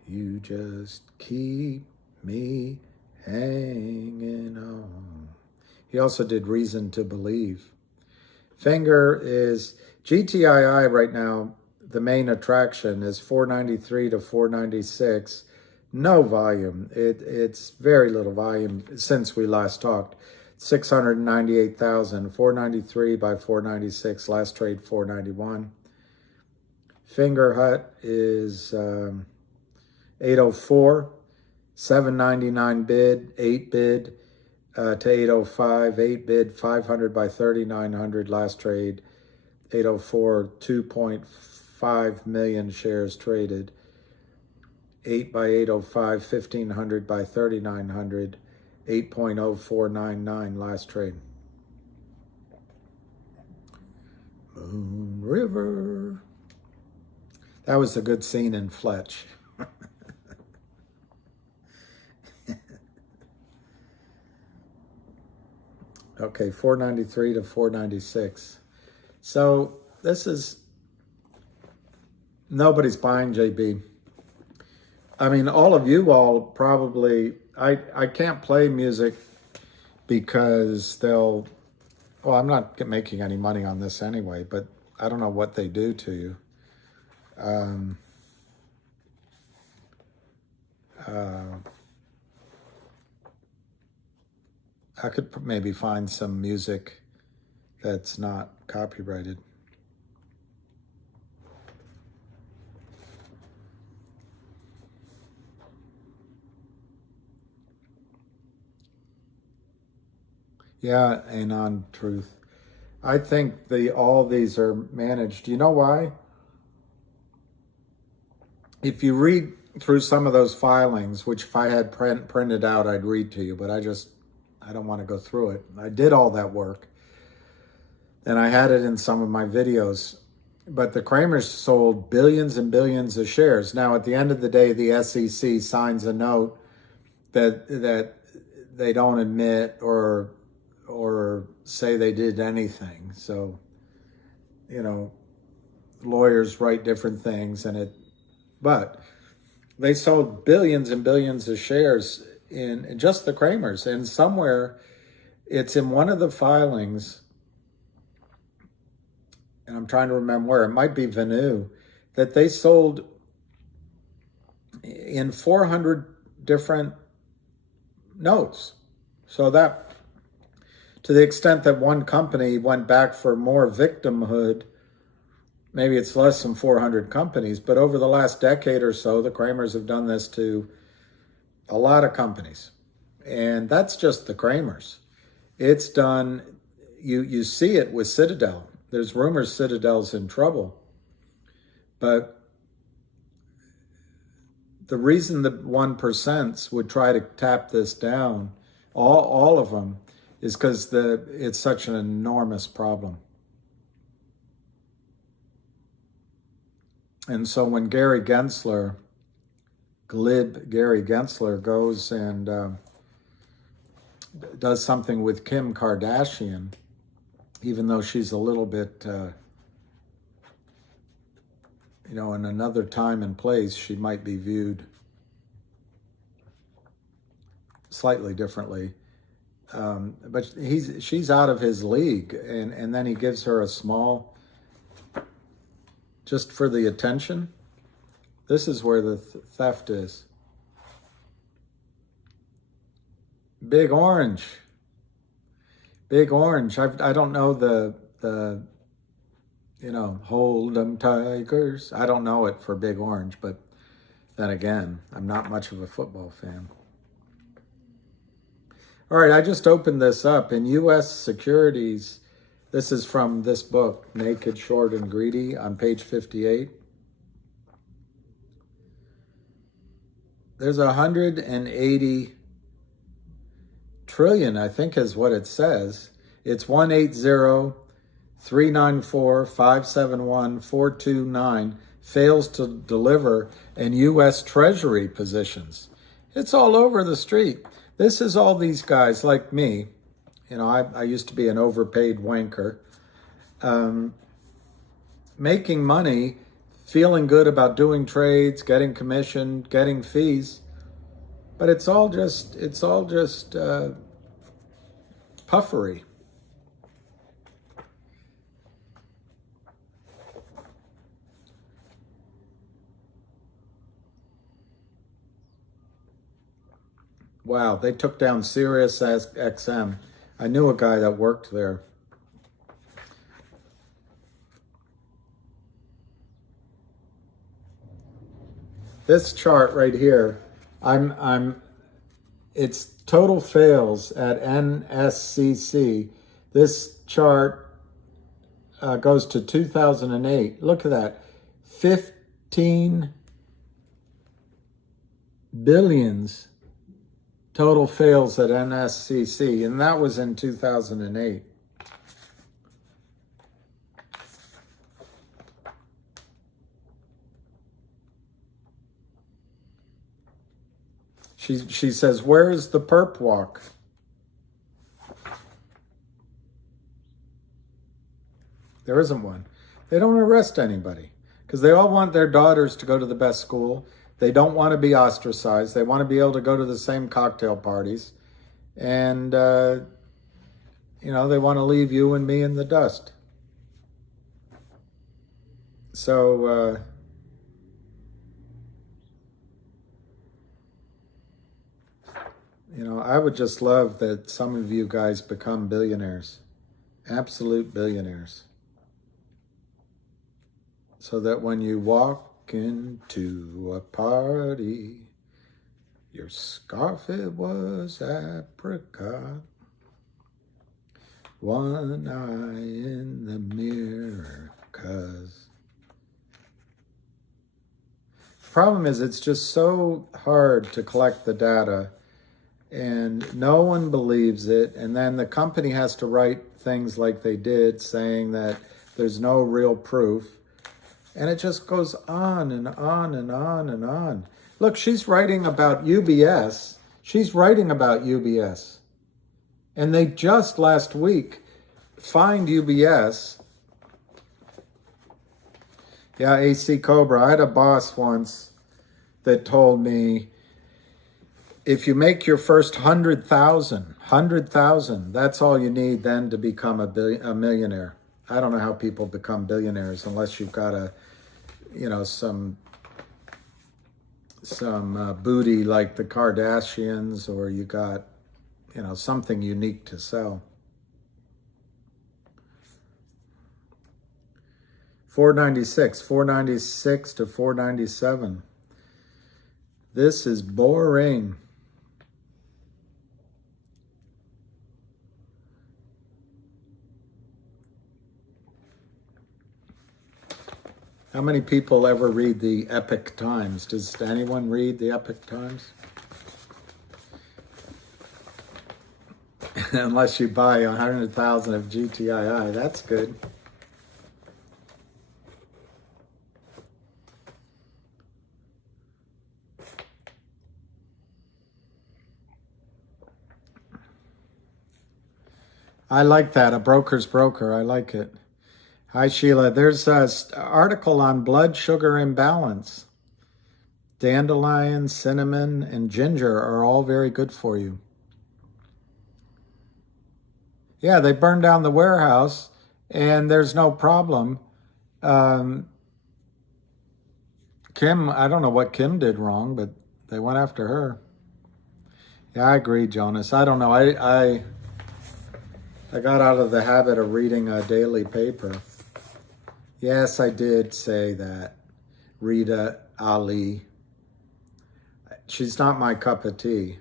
You just keep me hanging on. He also did Reason to Believe. Finger is GTII right now. The main attraction is 493 to 496. No volume. It's very little volume since we last talked. 698,000, 493 by 496. Last trade 491. Finger Hut is 804, 799 bid, 8 bid to 805, 8 bid, 500 by 3,900. Last trade 804, 2.5 million shares traded. 8 by 805, 1,500 by 3,900, 8.0499 last trade. Moon River. That was a good scene in Fletch. Okay, 493 to 496. So this is, nobody's buying JB. I mean, all of you all probably, I can't play music because well, I'm not making any money on this anyway, but I don't know what they do to you. I could maybe find some music that's not copyrighted. Yeah, and on truth. I think all these are managed. Do you know why? If you read through some of those filings, which if I had printed out, I'd read to you, but I don't want to go through it. I did all that work, and I had it in some of my videos. But the Kramers sold billions and billions of shares. Now, at the end of the day, the SEC signs a note that they don't admit or say they did anything. So, you know, lawyers write different things, but they sold billions and billions of shares in just the Kramers. And somewhere, it's in one of the filings, and I'm trying to remember where, it might be Venue, that they sold in 400 different notes. So that, to the extent that one company went back for more victimhood, maybe it's less than 400 companies, but over the last decade or so, the Kramers have done this to a lot of companies. And that's just the Kramers. It's done, you see it with Citadel. There's rumors Citadel's in trouble. But the reason the 1% would try to tap this down, all of them, is because it's such an enormous problem. And so when Gary Gensler goes and does something with Kim Kardashian, even though she's a little bit, in another time and place, she might be viewed slightly differently. But she's out of his league, and then he gives her a small, just for the attention. This is where the theft is. Big Orange. Big Orange. I don't know the hold 'em Tigers. I don't know it for Big Orange, but then again, I'm not much of a football fan. All right, I just opened this up in U.S. Securities. This is from this book, Naked, Short, and Greedy, on page 58. There's 180 trillion, I think is what it says. It's 180-394-571-429 fails to deliver in U.S. Treasury positions. It's all over the street. This is all these guys like me. I used to be an overpaid wanker. Making money, feeling good about doing trades, getting commission, getting fees. But it's all just puffery. Wow, they took down Sirius XM. I knew a guy that worked there. This chart right here, it's total fails at NSCC. This chart goes to 2008. Look at that, 15 billions total fails at NSCC, and that was in 2008. She says, where is the perp walk? There isn't one. They don't arrest anybody because they all want their daughters to go to the best school. They don't want to be ostracized. They want to be able to go to the same cocktail parties. And, they want to leave you and me in the dust. So, I would just love that some of you guys become billionaires, absolute billionaires. So that when you walk into a party, your scarf, it was apricot. one eye in the mirror, 'cause the problem is it's just so hard to collect the data and no one believes it. And then the company has to write things like they did saying that there's no real proof. And it just goes on and on and on and on. Look, she's writing about UBS. She's writing about UBS. And they just last week fined UBS. Yeah, AC Cobra. I had a boss once that told me, if you make your first 100,000, that's all you need then to become a millionaire. I don't know how people become billionaires unless you've got some booty like the Kardashians, or you got, something unique to sell. 496 to 497. This is boring. How many people ever read the Epic Times? Does anyone read the Epic Times? Unless you buy 100,000 of GTII, that's good. I like that, a broker's broker, I like it. Hi, Sheila. There's an article on blood sugar imbalance. Dandelion, cinnamon, and ginger are all very good for you. Yeah, they burned down the warehouse, and there's no problem. Kim, I don't know what Kim did wrong, but they went after her. Yeah, I agree, Jonas. I don't know. I got out of the habit of reading a daily paper. Yes, I did say that. Rita Ali. She's not my cup of tea.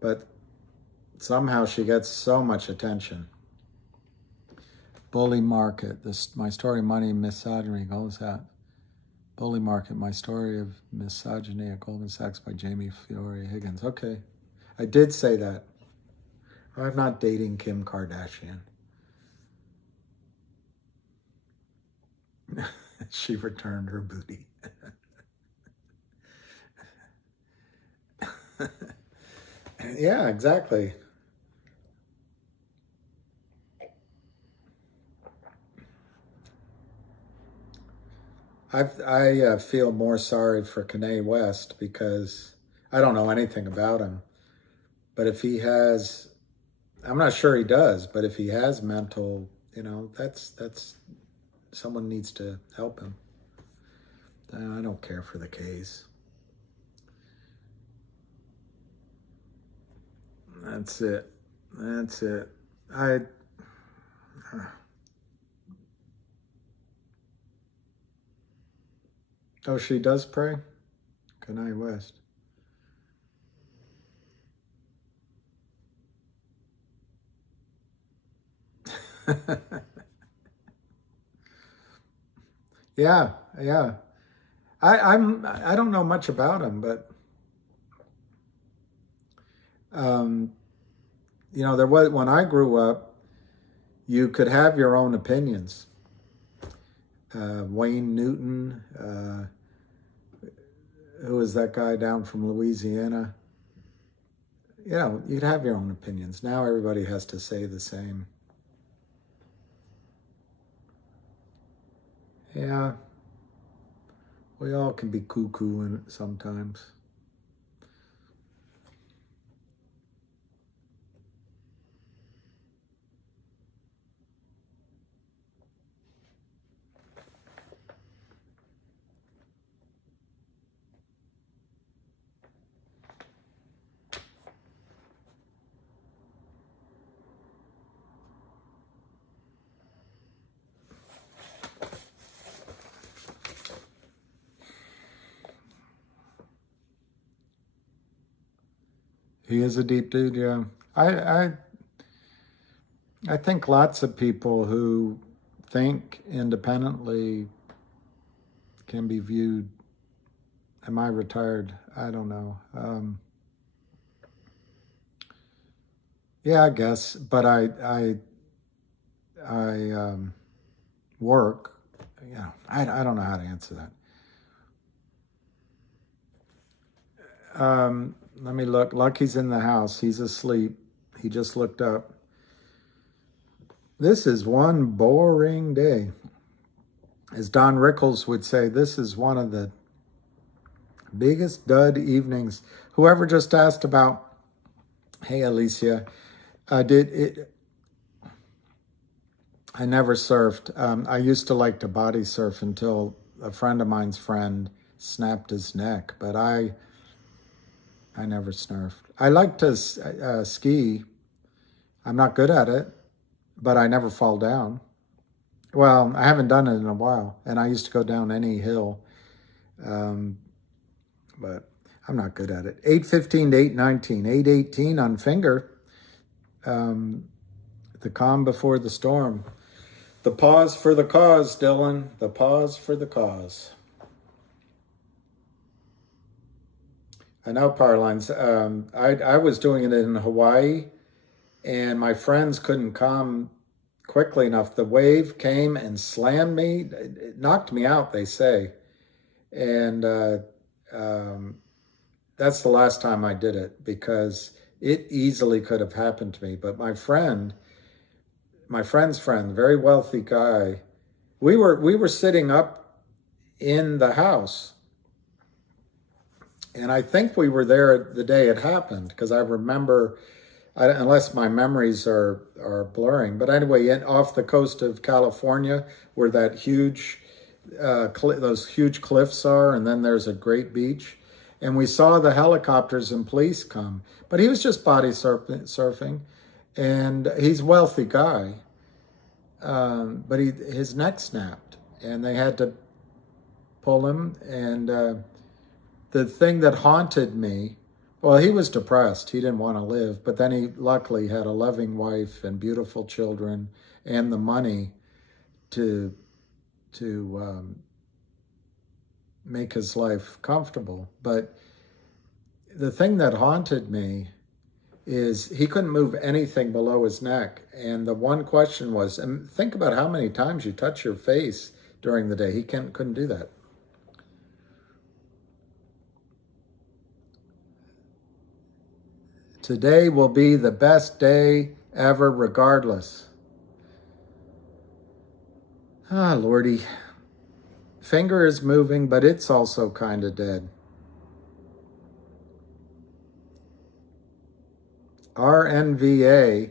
But somehow she gets so much attention. Bully Market. My story, money, misogyny. Goes that. Bully Market. My story of misogyny at Goldman Sachs by Jamie Fiore Higgins. Okay. I did say that. I'm not dating Kim Kardashian. She returned her booty. Yeah, exactly. I feel more sorry for Kanye West because I don't know anything about him. But if he has, I'm not sure he does, but if he has mental, that's someone needs to help him. I don't care for the case. That's it. Oh, she does pray? Kanye West. Yeah. I don't know much about him, but there was, when I grew up, you could have your own opinions. Wayne Newton, who was that guy down from Louisiana? You'd have your own opinions. Now everybody has to say the same. Yeah, we all can be cuckoo in it sometimes. He is a deep dude, yeah. I think lots of people who think independently can be viewed. Am I retired? I don't know. Yeah, I guess. But I work. Yeah, I don't know how to answer that. Let me look. Lucky's in the house. He's asleep. He just looked up. This is one boring day. As Don Rickles would say, this is one of the biggest dud evenings. Whoever just asked about, hey, Alicia, I never surfed. I used to like to body surf until a friend of mine's friend snapped his neck, but I never surfed. I like to ski. I'm not good at it, but I never fall down. Well, I haven't done it in a while, and I used to go down any hill, but I'm not good at it. 8:15 to 8:19, 8:18 on finger. The calm before the storm. The pause for the cause, Dylan. The pause for the cause. I know, Parlines. I was doing it in Hawaii, and my friends couldn't come quickly enough. The wave came and slammed me. It knocked me out, they say. And that's the last time I did it, because it easily could have happened to me. But my friend's friend, very wealthy guy, we were sitting up in the house. And I think we were there the day it happened, because I remember, unless my memories are blurring. But anyway, off the coast of California, where that huge, those huge cliffs are, and then there's a great beach. And we saw the helicopters and police come. But he was just body surfing, and he's a wealthy guy. But his neck snapped, and they had to pull him. And the thing that haunted me, well, he was depressed. He didn't want to live. But then he luckily had a loving wife and beautiful children and the money to make his life comfortable. But the thing that haunted me is he couldn't move anything below his neck. And the one question was, and think about how many times you touch your face during the day. He couldn't do that. Today will be the best day ever, regardless. Ah, Lordy. Finger is moving, but it's also kind of dead. RNV A,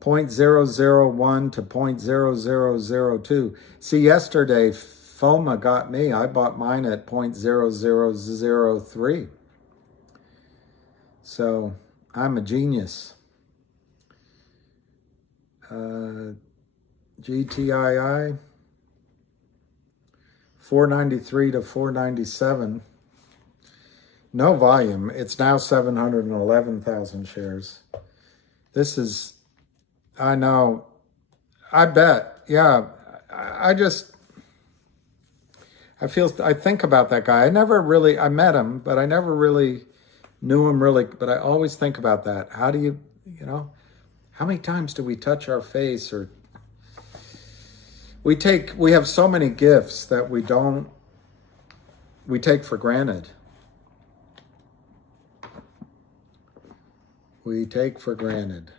0.001 to 0.0002. See, yesterday, FOMA got me. I bought mine at 0.0003. So I'm a genius. GTII, 493 to 497. No volume. It's now 711,000 shares. This is, I know, I bet. Yeah, I think about that guy. I met him, but I never really knew him really, but I always think about that. How do you how many times do we touch our face, or we have so many gifts that we take for granted. We take for granted.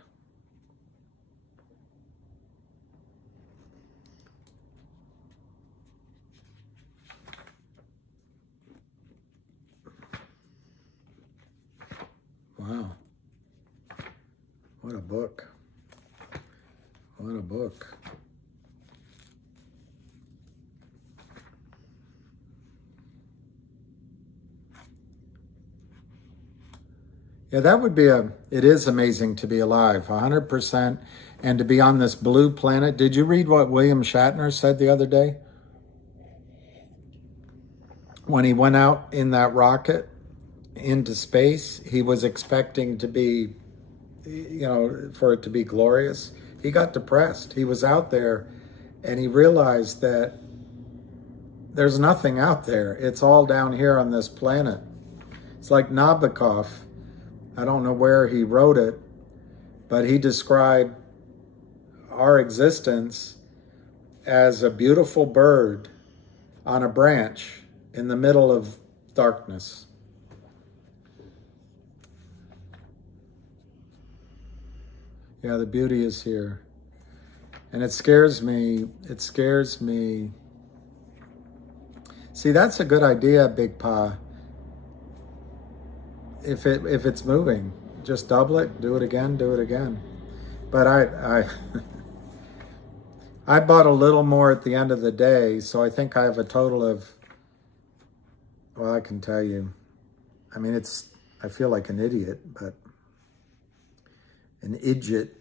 Wow. What a book. What a book. Yeah, that would be it is amazing to be alive, 100%, and to be on this blue planet. Did you read what William Shatner said the other day? When he went out in that rocket into space, he was expecting to be, for it to be glorious. He got depressed. He was out there and he realized that there's nothing out there. It's all down here on this planet. It's like Nabokov. I don't know where he wrote it, but he described our existence as a beautiful bird on a branch in the middle of darkness. Yeah, the beauty is here. And it scares me. It scares me. See, that's a good idea, Big Pa. If it's moving, just double it, do it again, do it again. But I I bought a little more at the end of the day, so I think I have a total of, well, I can tell you. I mean, I feel like an idiot, but an idiot.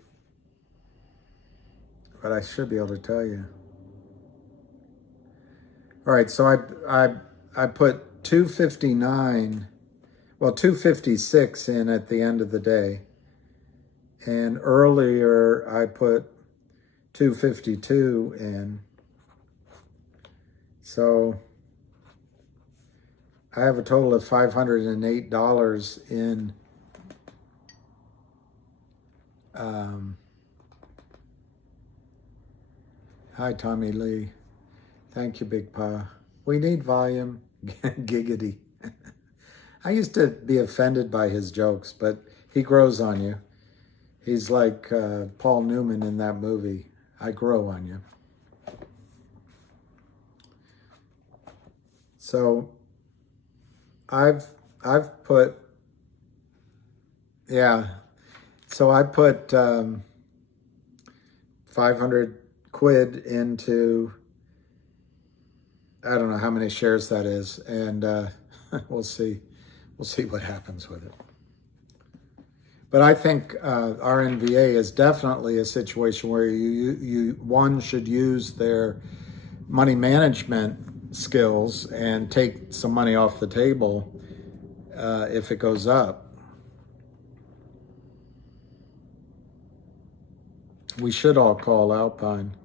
But I should be able to tell you. All right, so I put 259, well, 256 in at the end of the day. And earlier I put 252 in. So I have a total of $508 in hi, Tommy Lee. Thank you, Big Pa. We need volume. Giggity. I used to be offended by his jokes, but he grows on you. He's like Paul Newman in that movie. I grow on you. So I've put, yeah. So I put 500 quid into, I don't know how many shares that is, and we'll see what happens with it. But I think RNV A is definitely a situation where one should use their money management skills and take some money off the table if it goes up. We should all call Alpine.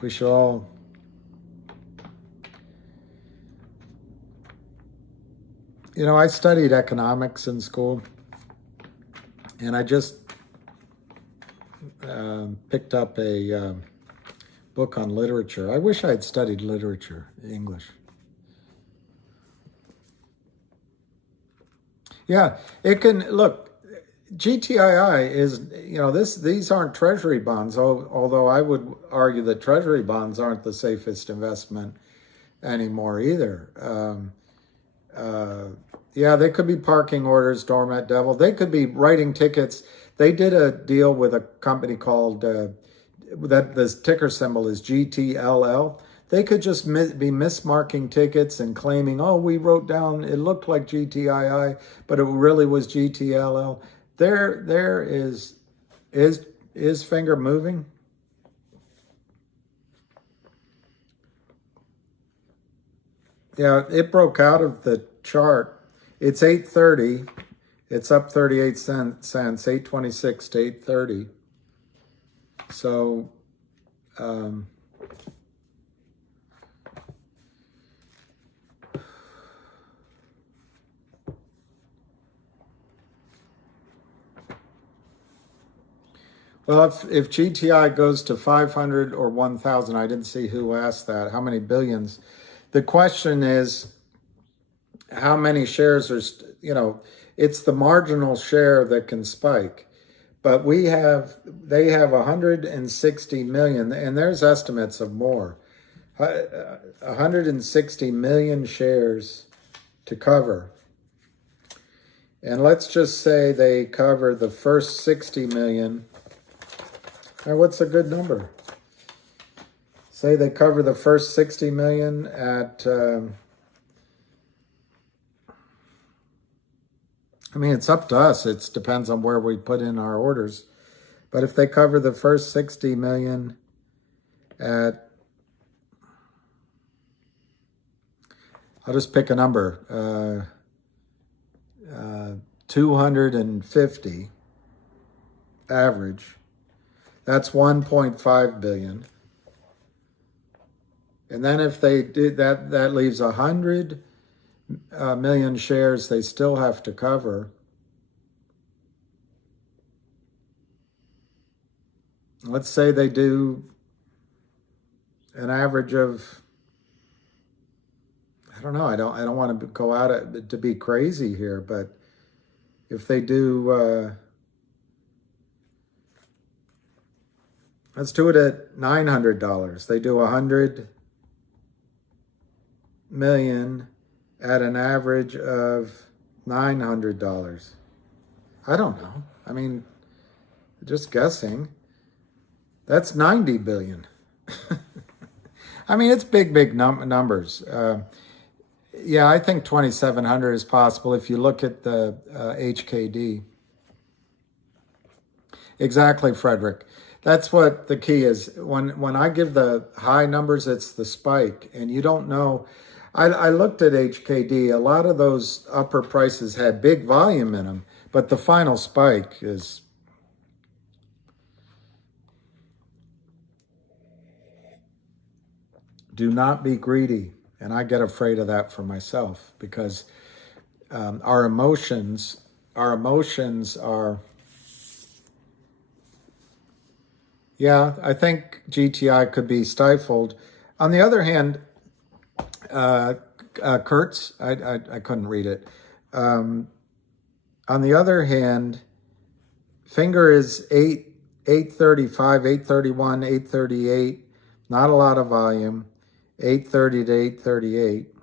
We should all. You know, I studied economics in school, and I just picked up a book on literature. I wish I had studied literature, English. Yeah, it can, look, GTII is, you know, these aren't treasury bonds, although I would argue that treasury bonds aren't the safest investment anymore either. Yeah, they could be parking orders, doormat devil. They could be writing tickets. They did a deal with a company called, that the ticker symbol is GTLL. They could just be mismarking tickets and claiming, oh, we wrote down, it looked like GTII, but it really was GTLL. There is finger moving? Yeah, it broke out of the chart. It's 8.30. It's up 38 cents, 8.26 to 8.30. So, well, if GTI goes to 500 or 1,000, I didn't see who asked that, how many billions. The question is, how many shares are, you know, it's the marginal share that can spike. But they have 160 million, and there's estimates of more. 160 million shares to cover. And let's just say they cover the first 60 million. Now, what's a good number? Say they cover the first 60 million at, I mean, it's up to us. It depends on where we put in our orders. But if they cover the first 60 million at, I'll just pick a number, 250 average. That's 1.5 billion. And then if they did that, that leaves 100 million shares they still have to cover. Let's say they do an average of, I don't know, I don't want to go out to be crazy here, but if they do, let's do it at $900. They do 100 million at an average of $900. I don't know. I mean, just guessing. That's 90 billion. I mean, it's big numbers. Yeah, I think 2,700 is possible if you look at the HKD. Exactly, Frederick. That's what the key is. When I give the high numbers, it's the spike, and you don't know. I looked at HKD. A lot of those upper prices had big volume in them, but the final spike is. Do not be greedy. And I get afraid of that for myself because our emotions are, yeah, I think GTI could be stifled. On the other hand, Kurtz, I couldn't read it. On the other hand, Finger is 835, 831, 838, not a lot of volume. 830 to 838.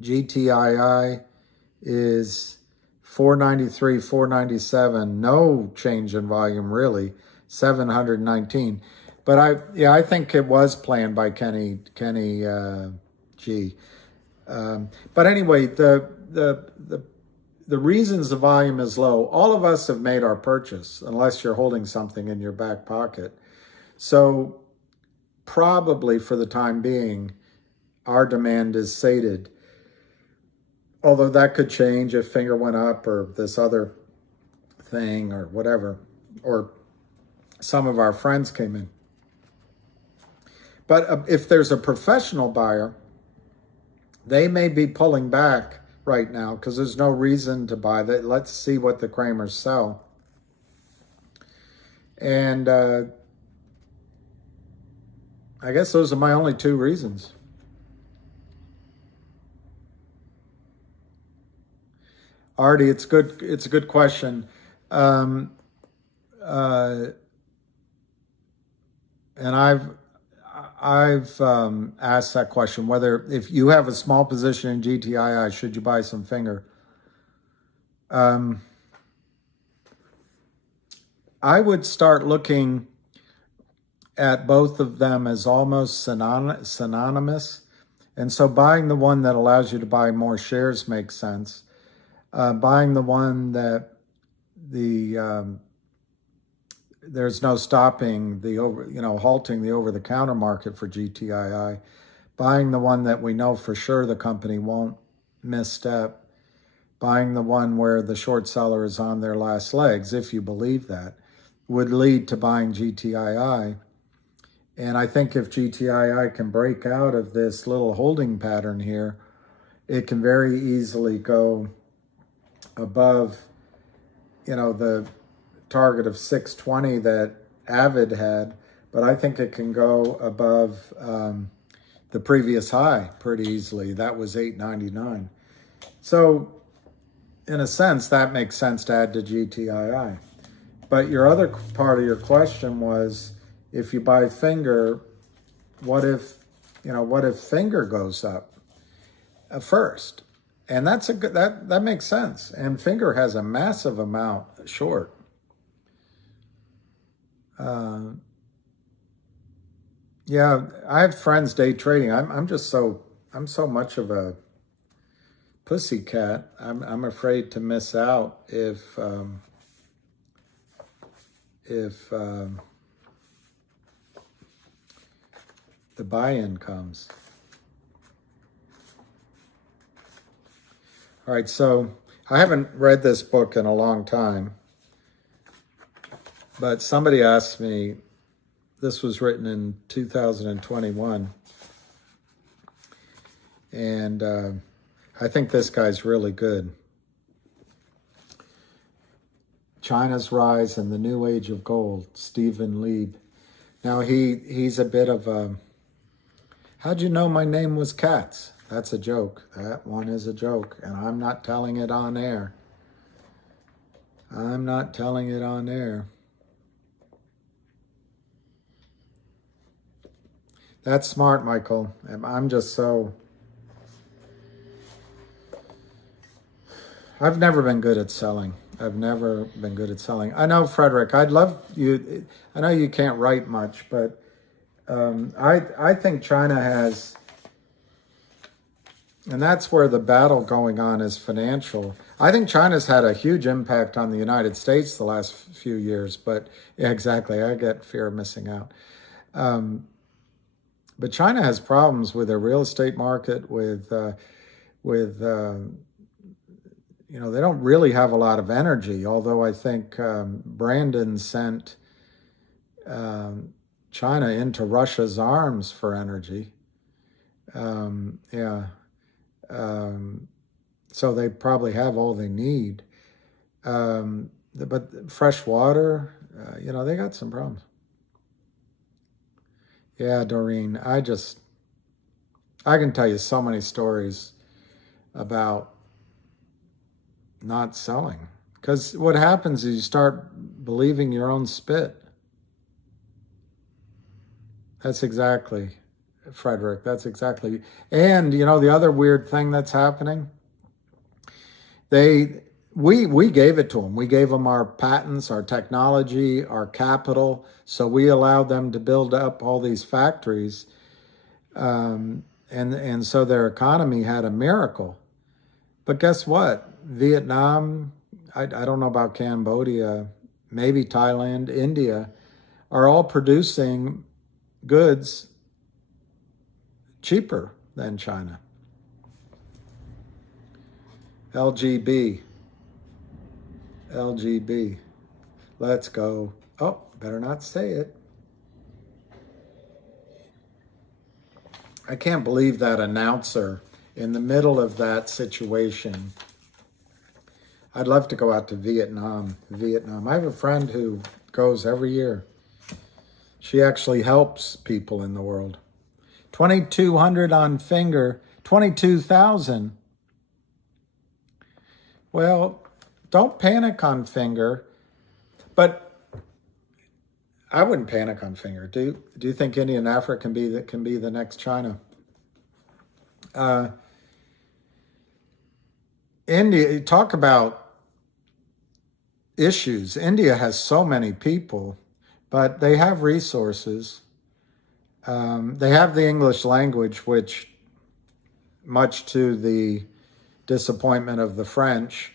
GTII is 493, 497. No change in volume really. 719. But I think it was planned by Kenny G. But anyway, the reasons the volume is low. All of us have made our purchase, unless you're holding something in your back pocket. So probably for the time being, our demand is sated. Although that could change if Finger went up or this other thing or whatever, or some of our friends came in. But if there's a professional buyer, they may be pulling back right now because there's no reason to buy that. Let's see what the Kramers sell. And I guess those are my only two reasons. Artie, it's good. It's a good question. And I've asked that question, whether if you have a small position in GTII, should you buy some Finger? I would start looking at both of them as almost synonymous. And so buying the one that allows you to buy more shares makes sense. Buying the one that there's no stopping halting the over-the-counter market for GTII. Buying the one that we know for sure the company won't misstep. Buying the one where the short seller is on their last legs, if you believe that, would lead to buying GTII. And I think if GTII can break out of this little holding pattern here, it can very easily go above, the target of 620 that Avid had, but I think it can go above the previous high pretty easily. That was 899. So in a sense, that makes sense to add to GTII. But your other part of your question was, if you buy Finger, what if Finger goes up first? And that's a good, that makes sense. And Finger has a massive amount short. Yeah, I have friends day trading. I'm so much of a pussycat. I'm afraid to miss out if the buy-in comes. All right, so I haven't read this book in a long time, But somebody asked me, this was written in 2021, and I think this guy's really good. China's Rise and the New Age of Gold, Stephen Lieb. Now he's a bit of a, how'd you know my name was Katz? That's a joke. That one is a joke, and I'm not telling it on air. I'm not telling it on air. That's smart, Michael. I'm just so... I've never been good at selling. I've never been good at selling. I know, Frederick, I'd love you... I know you can't write much, but I think China has... And that's where the battle going on is financial. I think China's had a huge impact on the United States the last few years, but yeah, exactly, I get fear of missing out. But China has problems with their real estate market, with you know, they don't really have a lot of energy, although I think Brandon sent China into Russia's arms for energy. Yeah. So they probably have all they need. But fresh water, you know, they got some problems. Yeah, Doreen, I can tell you so many stories about not selling. Because what happens is you start believing your own spit. That's exactly, Frederick, that's exactly. And, you know, the other weird thing that's happening, we gave it to them. We gave them our patents, our technology, our capital. So we allowed them to build up all these factories. And so their economy had a miracle. But guess what? Vietnam, I don't know about Cambodia, maybe Thailand, India, are all producing goods cheaper than China. LGB. Let's go. Oh, better not say it. I can't believe that announcer in the middle of that situation. I'd love to go out to Vietnam. I have a friend who goes every year. She actually helps people in the world. 2,200 on finger, 22,000. Well, don't panic on finger, but I wouldn't panic on finger. Do you think India and Africa can be the next China? India, talk about issues. India has so many people, but they have resources. They have the English language, which, much to the disappointment of the French,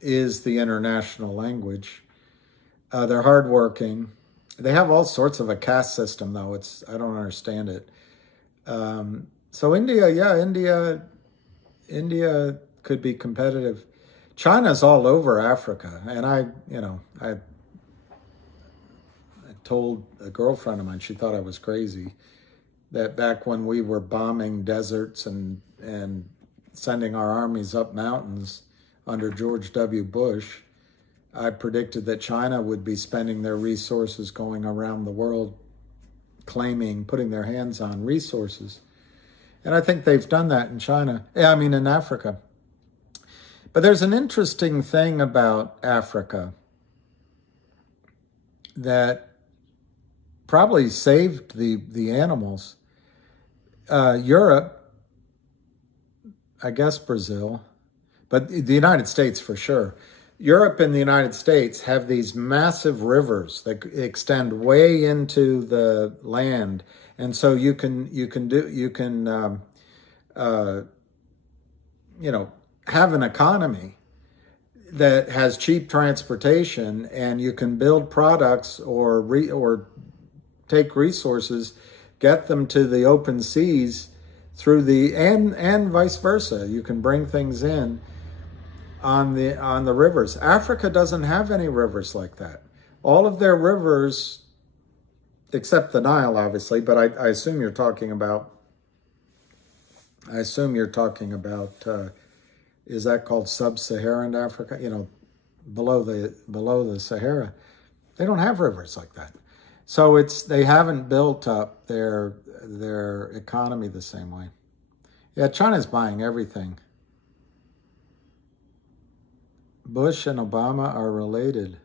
is the international language. They're hardworking. They have all sorts of a caste system, though. I don't understand it. So India, yeah, India could be competitive. China's all over Africa, and I told a girlfriend of mine, she thought I was crazy, that back when we were bombing deserts and sending our armies up mountains under George W. Bush, I predicted that China would be spending their resources going around the world putting their hands on resources. And I think they've done that in in Africa. But there's an interesting thing about Africa that probably saved the animals. Europe, I guess Brazil, but the United States for sure. Europe and the United States have these massive rivers that extend way into the land, and so you can have an economy that has cheap transportation, and you can build products or take resources, get them to the open seas through and vice versa. You can bring things in on the rivers. Africa doesn't have any rivers like that. all of their rivers, except the Nile, obviously, but I assume you're talking about, is that called sub-Saharan Africa? You know, below the Sahara. They don't have rivers like that. So they haven't built up their economy the same way. Yeah, China's buying everything. Bush and Obama are related.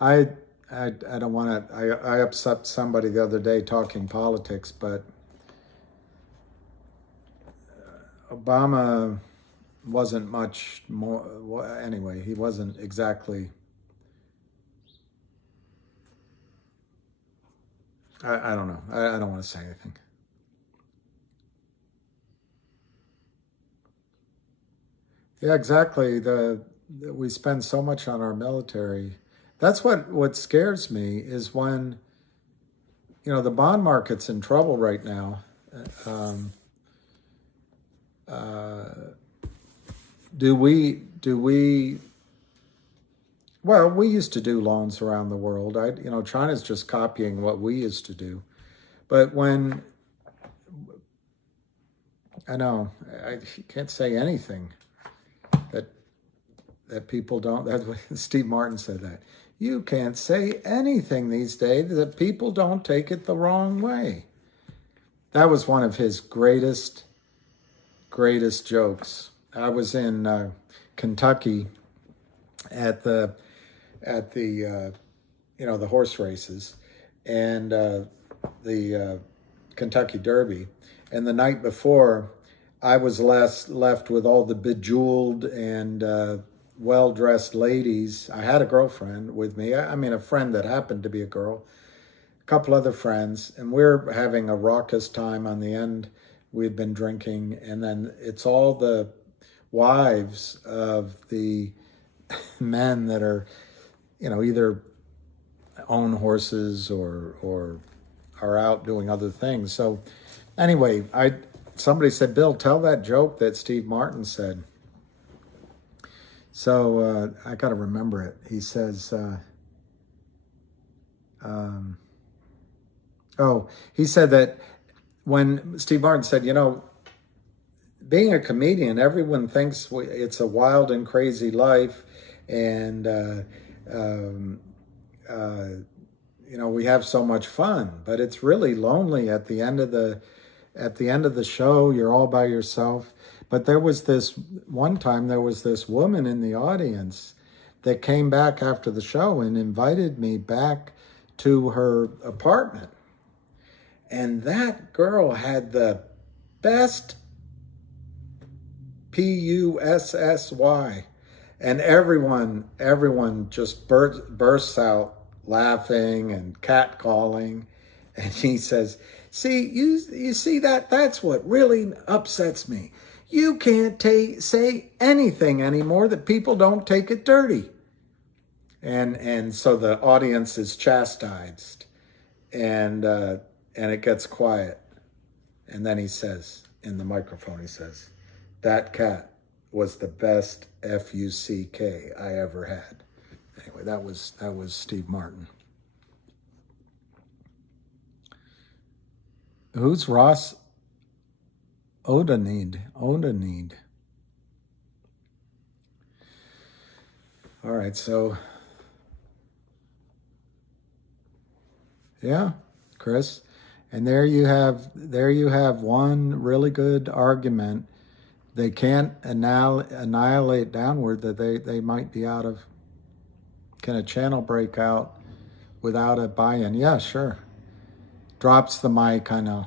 I don't want to, I upset somebody the other day talking politics, but Obama wasn't much more, anyway, he wasn't exactly, I don't know. I don't want to say anything. Yeah, exactly. We spend so much on our military. That's what scares me is when, you know, the bond market's in trouble right now. Do we, well, we used to do loans around the world. You know, China's just copying what we used to do. But when, I know, I can't say anything that people don't, that's what Steve Martin said that. You can't say anything these days that people don't take it the wrong way. That was one of his greatest jokes. I was in Kentucky at the you know, the horse races and the Kentucky Derby, and the night before I was left with all the bejeweled and well-dressed ladies. I had a girlfriend with me. I mean, a friend that happened to be a girl, a couple other friends, and we're having a raucous time. On the end, we'd been drinking, and then it's all the wives of the men that are, you know, either own horses or are out doing other things. So anyway, somebody said, Bill, tell that joke that Steve Martin said. So I got to remember it. He says, he said that when Steve Martin said, you know, being a comedian, everyone thinks it's a wild and crazy life, and you know, we have so much fun, but it's really lonely at the end of the show. You're all by yourself. But there was this woman in the audience that came back after the show and invited me back to her apartment. And that girl had the best Pussy. And everyone just bursts out laughing and catcalling. And he says, see, you see that's what really upsets me. You can't say anything anymore that people don't take it dirty. And so the audience is chastised, and it gets quiet. And then he says, in the microphone, he says, that cat was the best FUCK I ever had. Anyway, that was Steve Martin. Who's Ross Odaneed? All right, so yeah, Chris, and there you have one really good argument. They can't annihilate downward that they might be out of. Can a channel break out without a buy-in? Yeah, sure. Drops the mic, I know.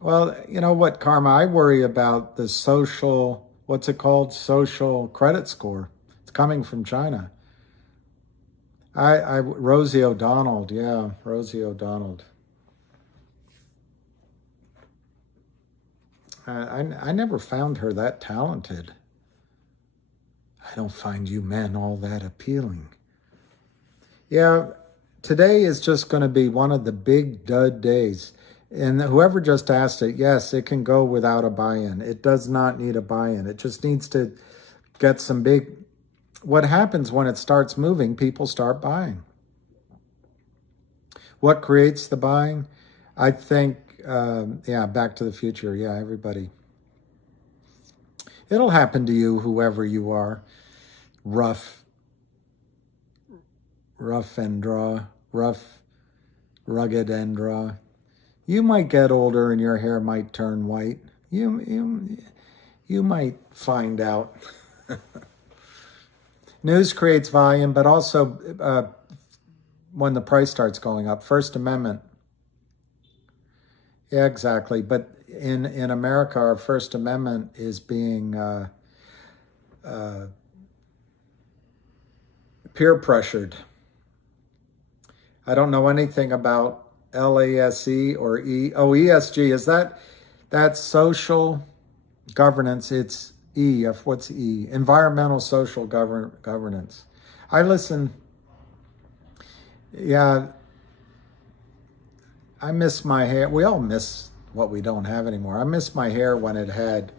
Well, you know what, Karma, I worry about the social, what's it called? Social credit score. It's coming from China. Rosie O'Donnell, yeah, Rosie O'Donnell. I never found her that talented. I don't find you men all that appealing. Yeah, today is just going to be one of the big dud days. And whoever just asked it, yes, it can go without a buy-in. It does not need a buy-in. It just needs to get some big... What happens when it starts moving, people start buying. What creates the buying? I think, Back to the Future. Yeah, everybody. It'll happen to you, whoever you are. Rough and draw. Rough, rugged and draw. You might get older and your hair might turn white. You might find out. News creates volume, but also when the price starts going up. First Amendment. Yeah, exactly. But in America, our First Amendment is being peer pressured. I don't know anything about LASE or ESG. Is that's social governance? It's E. What's E? Environmental social governance. I listen. Yeah, I miss my hair. We all miss what we don't have anymore. I miss my hair when it had,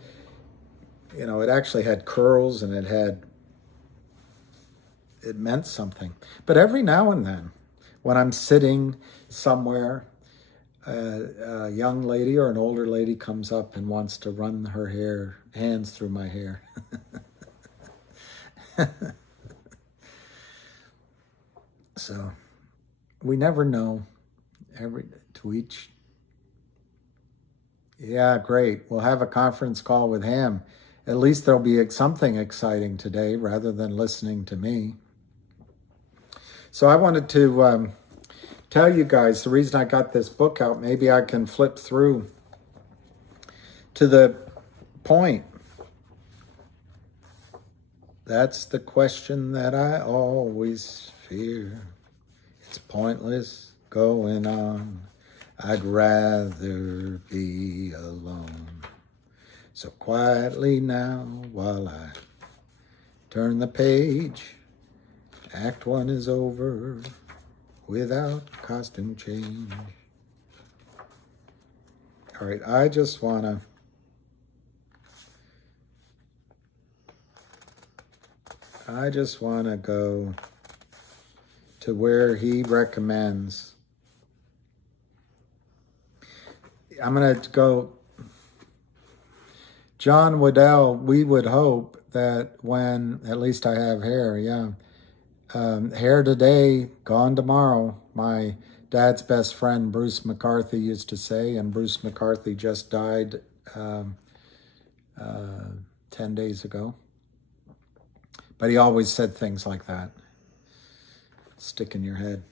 it actually had curls and it meant something. But every now and then, when I'm sitting somewhere, a young lady or an older lady comes up and wants to run her hands through my hair. So we never know. To each. Yeah, great. We'll have a conference call with him. At least there'll be something exciting today rather than listening to me. So I wanted to tell you guys the reason I got this book out. Maybe I can flip through to the point. That's the question that I always fear. It's pointless going on. I'd rather be alone. So quietly now, while I turn the page, Act 1 is over without costume change. All right, I just want to go to where he recommends. I'm going to go, John Waddell, we would hope that when, at least I have hair, hair today, gone tomorrow. My dad's best friend, Bruce McCarthy, used to say, and Bruce McCarthy just died 10 days ago. But he always said things like that. Stick in your head.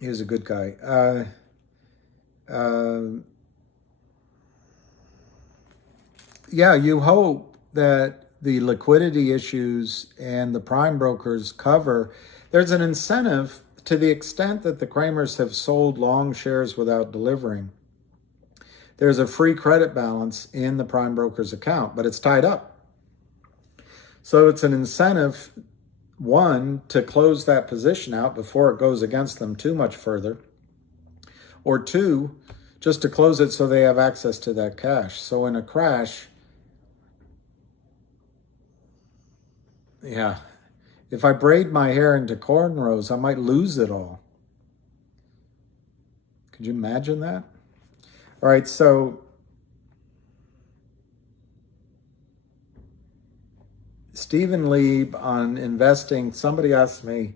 He was a good guy. You hope that the liquidity issues and the prime brokers cover. There's an incentive to the extent that the Kramers have sold long shares without delivering. There's a free credit balance in the prime broker's account, but it's tied up. So it's an incentive, one, to close that position out before it goes against them too much further, or two, just to close it so they have access to that cash. So in a crash, if I braid my hair into cornrows, I might lose it all. Could you imagine that? All right, so Stephen Lieb on investing, somebody asked me,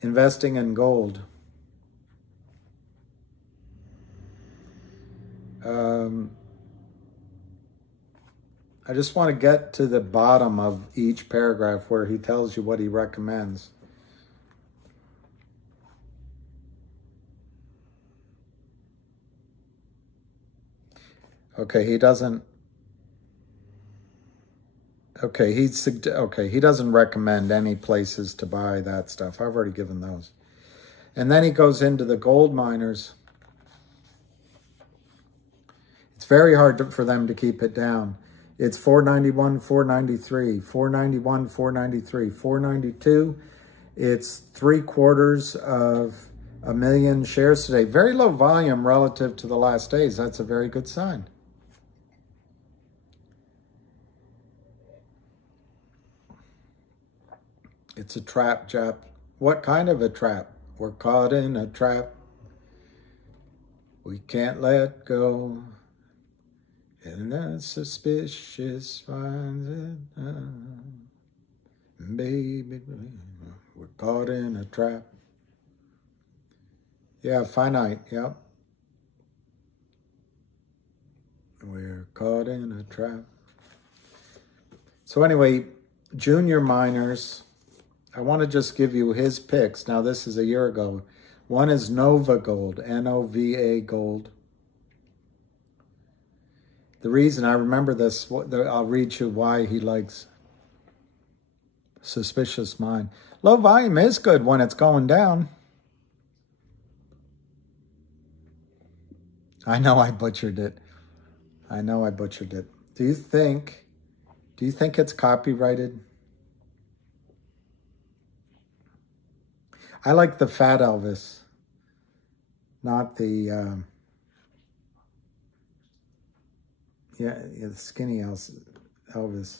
investing in gold. I just want to get to the bottom of each paragraph where he tells you what he recommends. Okay, he doesn't. Okay, he doesn't recommend any places to buy that stuff. I've already given those. And then he goes into the gold miners. It's very hard for them to keep it down. It's 491, 493, 491, 493, 492. It's 3/4 of a million shares today. Very low volume relative to the last days. That's a very good sign. It's a trap, Jap. What kind of a trap? We're caught in a trap. We can't let go. And that suspicious finds it. Baby, we're caught in a trap. Yeah, finite, yep. We're caught in a trap. So anyway, junior miners, I want to just give you his picks. Now, this is a year ago. One is Nova Gold, N-O-V-A Gold. The reason I remember this, I'll read you why he likes Suspicious Mind. Low volume is good when it's going down. I know I butchered it. I know I butchered it. Do you think it's copyrighted? I like the Fat Elvis, not the the skinny Elvis.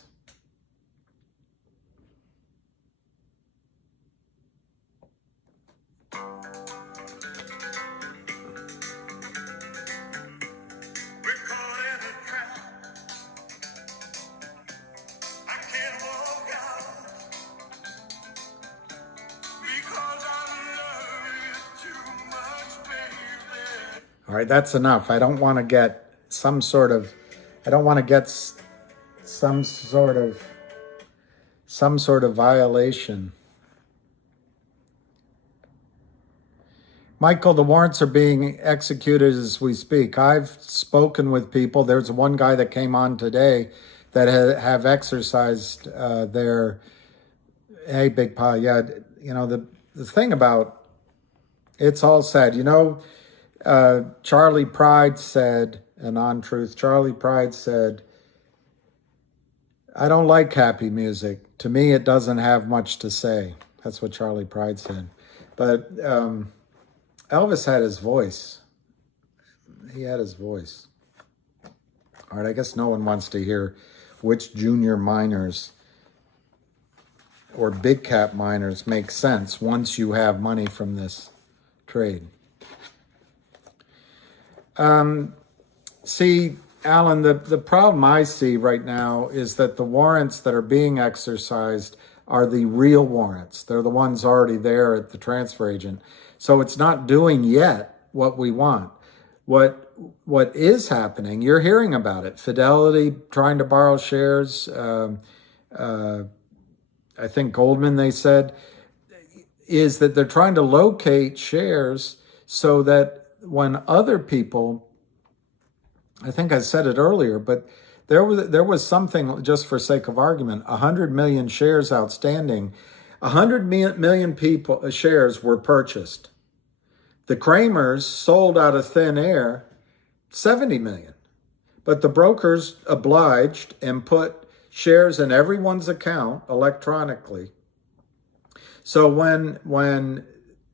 All right, that's enough. I don't want to get some sort of violation. Michael, the warrants are being executed as we speak. I've spoken with people. There's one guy that came on today that have exercised their, hey, Big Pa, yeah, you know, the thing about, it's all said, you know, Charlie Pride said, an on-truth, Charlie Pride said, I don't like happy music. To me, it doesn't have much to say. That's what Charlie Pride said. But Elvis had his voice. He had his voice. All right, I guess no one wants to hear which junior miners or big cap miners make sense once you have money from this trade. See, Alan, the problem I see right now is that the warrants that are being exercised are the real warrants. They're the ones already there at the transfer agent. So it's not doing yet what we want. What is happening, you're hearing about it. Fidelity trying to borrow shares. I think Goldman, they said, is that they're trying to locate shares so that when other people, I think I said it earlier, but there was something, just for sake of argument, 100 million shares outstanding. 100 million shares were purchased. The Kramers sold out of thin air 70 million. But the brokers obliged and put shares in everyone's account electronically. So when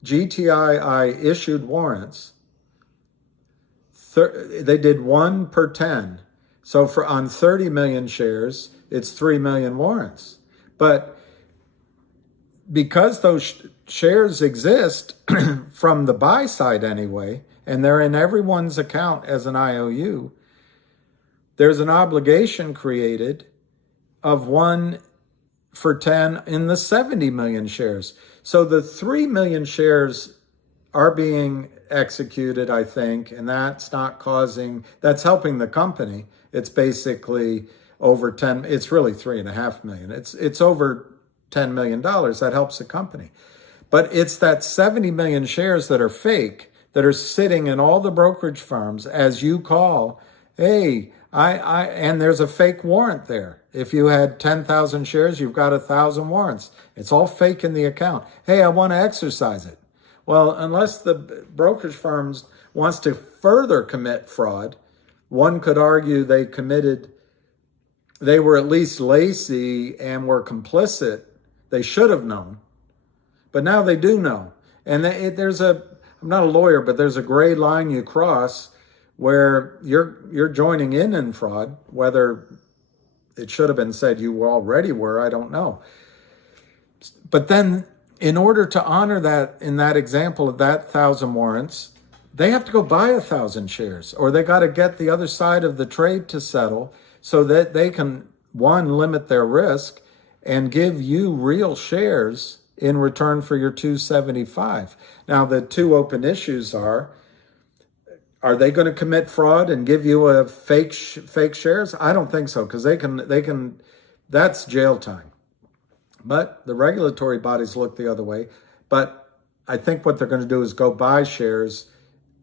GTII issued warrants, they did 1 per 10. So on 30 million shares, it's 3 million warrants. But because those shares exist from the buy side anyway, and they're in everyone's account as an IOU, there's an obligation created of 1 for 10 in the 70 million shares. So the 3 million shares are being executed, I think, and that's helping the company. It's basically over 10, it's really 3.5 million. It's over $10 million. That helps the company. But it's that 70 million shares that are fake, that are sitting in all the brokerage firms as you call, hey, and there's a fake warrant there. If you had 10,000 shares, you've got 1,000 warrants. It's all fake in the account. Hey, I want to exercise it. Well, unless the brokerage firms wants to further commit fraud, one could argue they were at least lazy and were complicit. They should have known, but now they do know. And there's a I'm not a lawyer, but there's a gray line you cross where you're joining in fraud. Whether it should have been said you already were, I don't know. But then in order to honor that, in that example of that 1,000 warrants, they have to go buy 1,000 shares, or they got to get the other side of the trade to settle so that they can, one, limit their risk and give you real shares in return for your 275. Now, the two open issues are they going to commit fraud and give you a fake shares? I don't think so, because they can, that's jail time. But the regulatory bodies look the other way. But I think what they're going to do is go buy shares,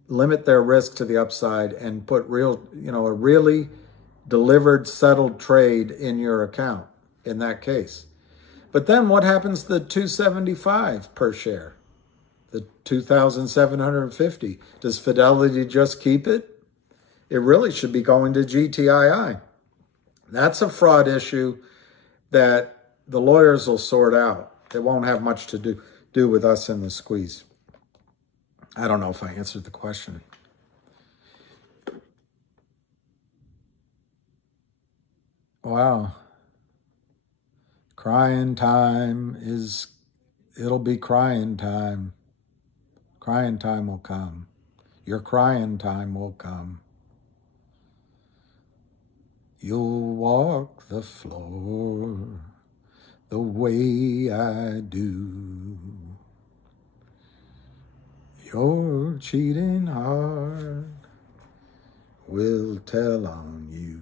limit their risk to the upside, and put real, a really delivered, settled trade in your account in that case. But then what happens to the 275 per share? The 2,750? Does Fidelity just keep it? It really should be going to GTII. That's a fraud issue that the lawyers will sort out. It won't have much to do with us in the squeeze. I don't know if I answered the question. Wow. Crying time it'll be crying time. Crying time will come. Your crying time will come. You'll walk the floor the way I do. Your cheating heart will tell on you.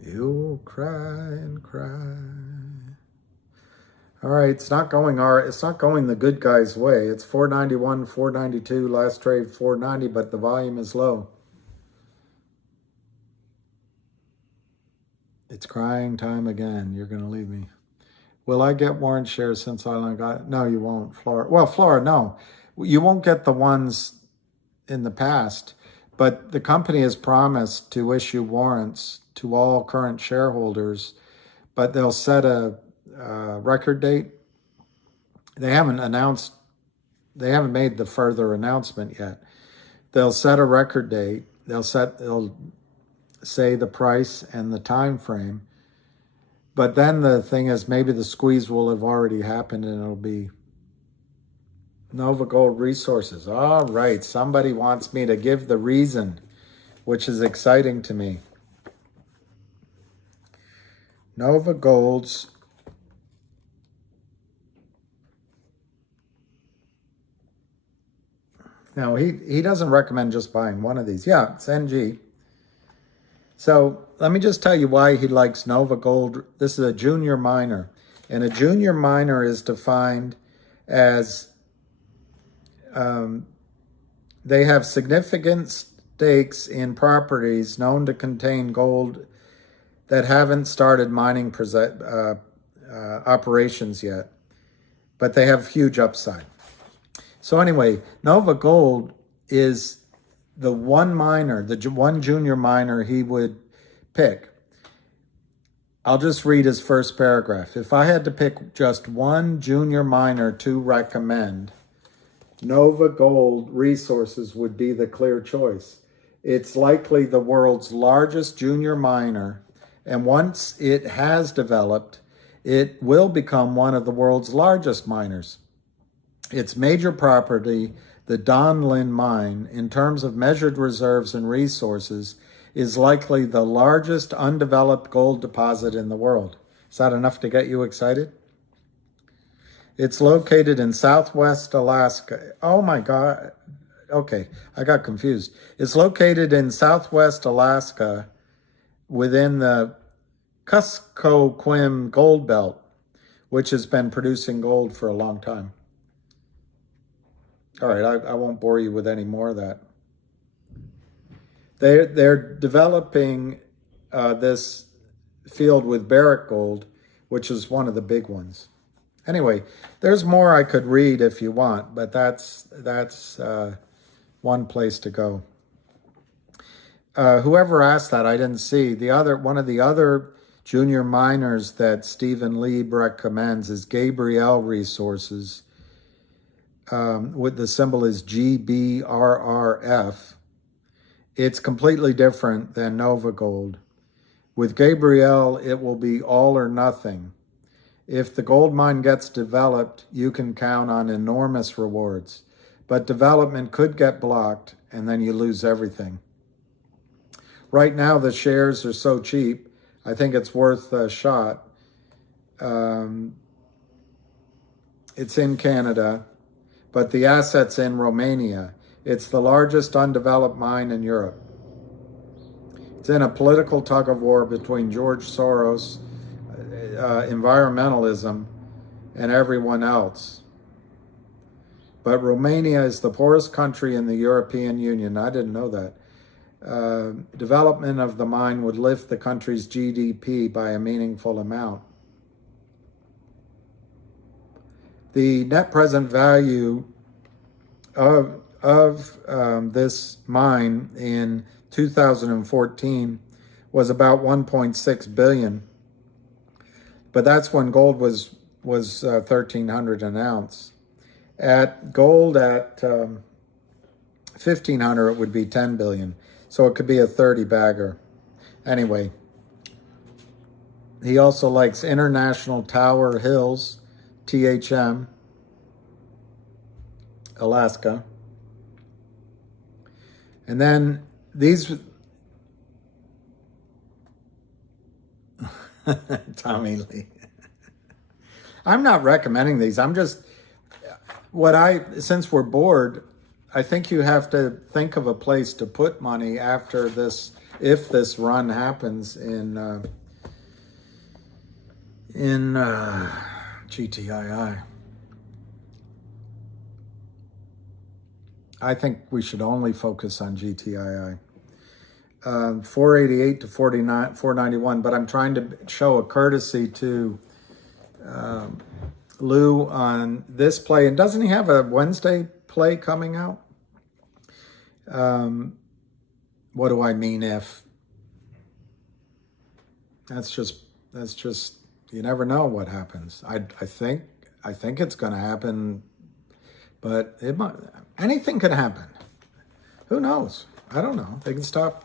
You'll cry and cry. All right, it's not going the good guy's way. It's 491, 492, last trade 490, but the volume is low. It's crying time again. You're going to leave me. Will I get warrant shares since I got? No, you won't, Flora. Well, Flora, no. You won't get the ones in the past, but the company has promised to issue warrants to all current shareholders, but they'll set a record date. They haven't made the further announcement yet. They'll set a record date. They'll say the price and the time frame. But then the thing is, maybe the squeeze will have already happened and it'll be Nova Gold Resources. All right, somebody wants me to give the reason, which is exciting to me. Nova Gold's now he doesn't recommend just buying one of these. Yeah, it's NG. So let me just tell you why he likes Nova Gold. This is a junior miner, and a junior miner is defined as they have significant stakes in properties known to contain gold that haven't started mining operations yet, but they have huge upside. So anyway, Nova Gold is the one miner, the one junior miner he would pick. I'll just read his first paragraph. If I had to pick just one junior miner to recommend, Nova Gold Resources would be the clear choice. It's likely the world's largest junior miner, and once it has developed, it will become one of the world's largest miners. Its major property, the Donlin mine, in terms of measured reserves and resources, is likely the largest undeveloped gold deposit in the world. Is that enough to get you excited? It's located in southwest Alaska. Oh my God. Okay, I got confused. It's located in southwest Alaska within the Kuskokwim gold belt, which has been producing gold for a long time. All right, I won't bore you with any more of that. They're developing this field with Barrick Gold, which is one of the big ones. Anyway, there's more I could read if you want, but that's one place to go. Whoever asked that, I didn't see. One of the other junior miners that Stephen Lieb recommends is Gabriel Resources, with the symbol is GBRRF. It's completely different than Nova Gold. With Gabriel, it will be all or nothing. If the gold mine gets developed, you can count on enormous rewards. But development could get blocked, and then you lose everything. Right now, the shares are so cheap, I think it's worth a shot. It's in Canada, but the asset's in Romania. It's the largest undeveloped mine in Europe. It's in a political tug of war between George Soros, environmentalism, and everyone else. But Romania is the poorest country in the European Union. I didn't know that. Development of the mine would lift the country's GDP by a meaningful amount. The net present value of this mine in 2014 was about 1.6 billion. But that's when gold was 1,300 an ounce. At gold at 1,500, it would be 10 billion. So it could be a 30 bagger. Anyway, he also likes International Tower Hills, THM, Alaska. And then these, Tommy Lee. I'm not recommending these. I'm just, since we're bored, I think you have to think of a place to put money after this, if this run happens in GTII. I think we should only focus on GTII. 488 to 491, but I'm trying to show a courtesy to Lou on this play. And doesn't he have a Wednesday play coming out? What do I mean if? That's just, you never know what happens. I think it's going to happen, but anything could happen. Who knows? I don't know. They can stop.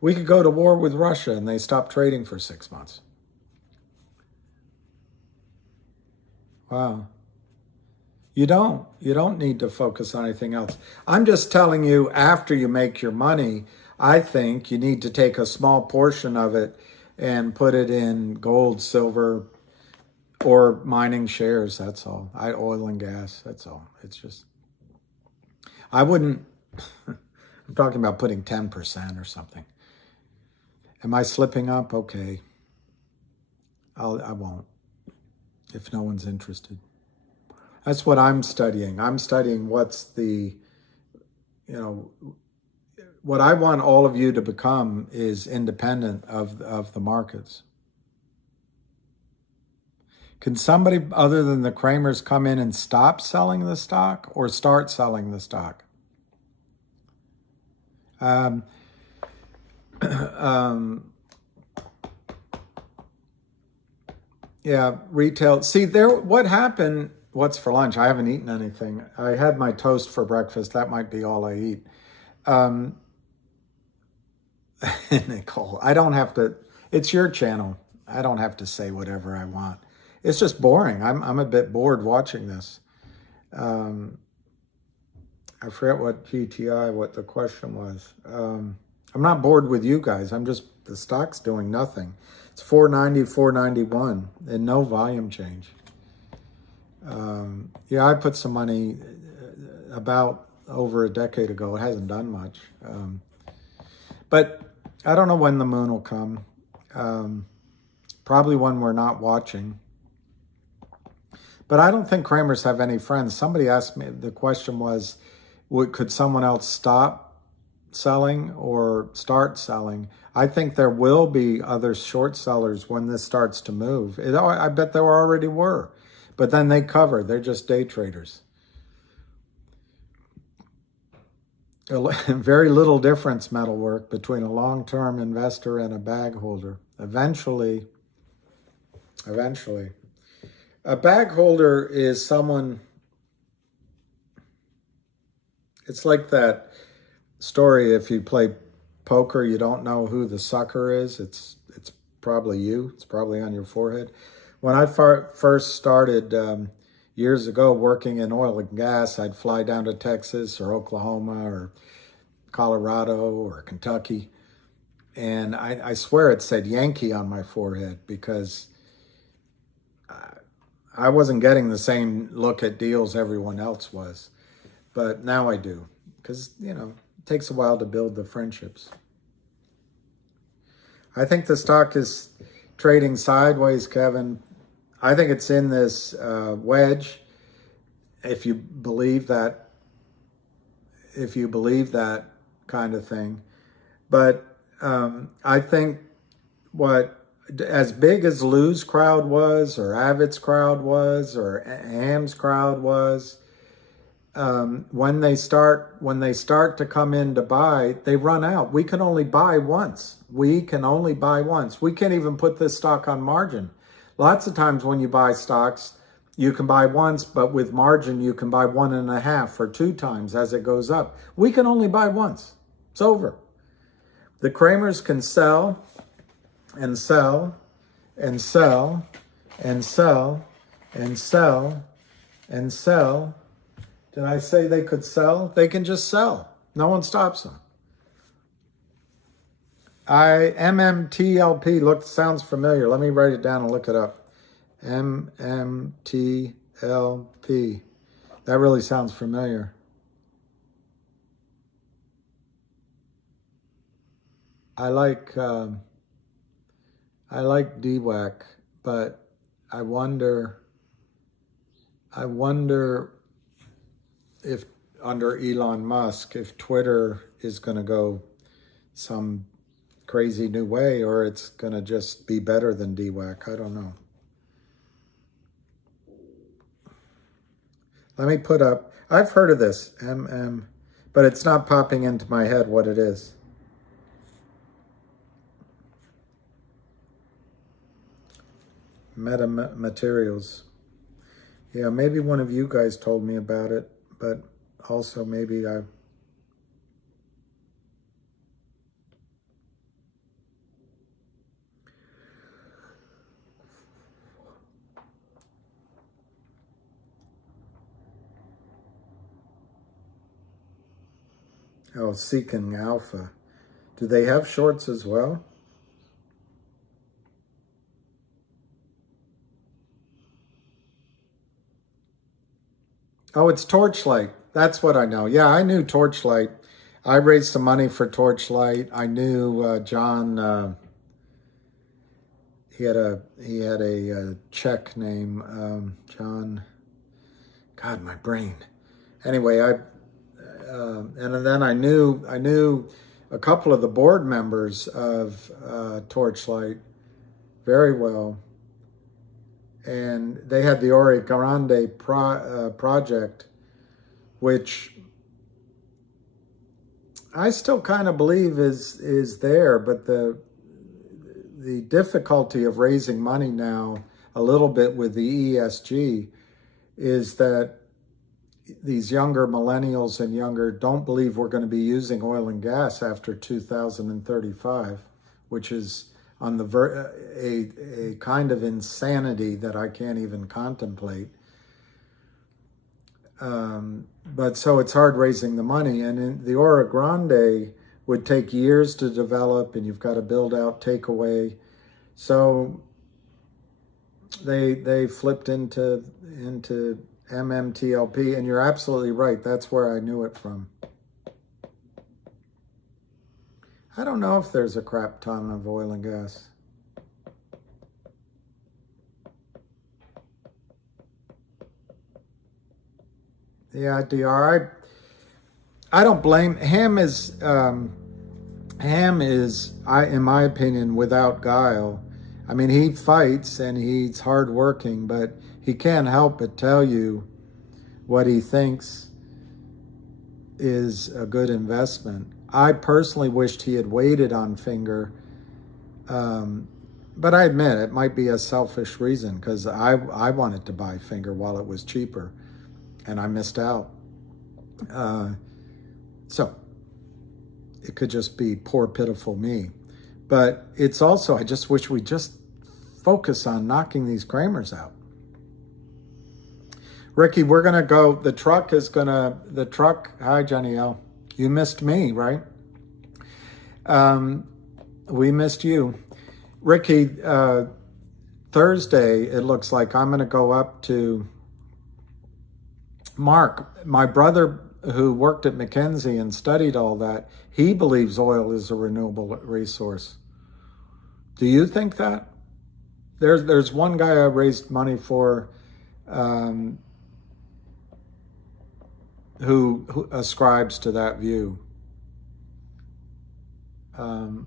We could go to war with Russia and they stop trading for 6 months. Wow. You don't need to focus on anything else. I'm just telling you, after you make your money, I think you need to take a small portion of it and put it in gold, silver, or mining shares. That's all. Oil and gas. That's all. It's just, I wouldn't, I'm talking about putting 10% or something. Am I slipping up? Okay. I won't, if no one's interested. That's what I'm studying. I'm studying what's the, what I want all of you to become is independent of the markets. Can somebody other than the Kramers come in and stop selling the stock or start selling the stock? Yeah, retail. See, what happened, what's for lunch? I haven't eaten anything. I had my toast for breakfast. That might be all I eat. Nicole, I don't have to, it's your channel. I don't have to say whatever I want. It's just boring. I'm a bit bored watching this. I forget what GTI, what the question was. I'm not bored with you guys. The stock's doing nothing. It's 490, 491, and no volume change. Yeah, I put some money about over a decade ago. It hasn't done much. But I don't know when the moon will come. Probably when we're not watching. But I don't think Kramers have any friends. Somebody asked me, the question was, could someone else stop selling or start selling? I think there will be other short sellers when this starts to move. I bet there already were. But then they cover. They're just day traders. very little difference, metal work, between a long-term investor and a bag holder. Eventually, a bag holder is someone, it's like that story, if you play poker, you don't know who the sucker is. It's probably you. It's probably on your forehead. When I first started years ago working in oil and gas, I'd fly down to Texas or Oklahoma or Colorado or Kentucky, and I swear it said Yankee on my forehead because I wasn't getting the same look at deals everyone else was. But now I do, because, you know, it takes a while to build the friendships. I think the stock is trading sideways, Kevin. I think it's in this wedge, if you believe that kind of thing. But I think as big as Lou's crowd was, or Avid's crowd was, or Ham's crowd was, when they start to come in to buy, they run out. We can only buy once. We can't even put this stock on margin. Lots of times when you buy stocks, you can buy once, but with margin, you can buy 1.5 or 2 times as it goes up. We can only buy once. It's over. The Kramers can sell and sell and sell and sell and sell and sell. Did I say they could sell? They can just sell. No one stops them. MMTLP sounds familiar. Let me write it down and look it up. MMTLP. That really sounds familiar. I like DWAC, but I wonder if under Elon Musk, if Twitter is going to go some crazy new way, or it's going to just be better than DWAC. I don't know. Let me put up, I've heard of this, but it's not popping into my head what it is. Metamaterials. Yeah, maybe one of you guys told me about it, but also maybe I... Oh, Seeking Alpha. Do they have shorts as well? Oh, it's Torchlight. That's what I know. Yeah, I knew Torchlight. I raised some money for Torchlight. I knew John. He had a Czech name, John. God, my brain. Anyway, and then I knew a couple of the board members of Torchlight very well. And they had the Ore Grande project, which I still kind of believe is there, but the difficulty of raising money now, a little bit with the ESG, is that these younger millennials and younger don't believe we're going to be using oil and gas after 2035, which is on the a kind of insanity that I can't even contemplate. But so it's hard raising the money, and in the Ore Grande would take years to develop, and you've got to build out takeaway. So they flipped into MMTLP, and you're absolutely right. That's where I knew it from. I don't know if there's a crap ton of oil and gas. Yeah, DR. I don't blame Ham. Ham is, in my opinion, without guile. I mean, he fights and he's hardworking, but he can't help but tell you what he thinks. is a good investment. I personally wished he had waited on Finger, but I admit it might be a selfish reason because I wanted to buy Finger while it was cheaper, and I missed out. So it could just be poor, pitiful me. But it's also, I just wish we just focus on knocking these Kramers out. Ricky, we're going to go, the truck, hi Jenny L. You missed me, right? We missed you. Ricky, Thursday, it looks like I'm going to go up to Mark, my brother who worked at McKinsey and studied all that. He believes oil is a renewable resource. Do you think that? There's one guy I raised money for who ascribes to that view. But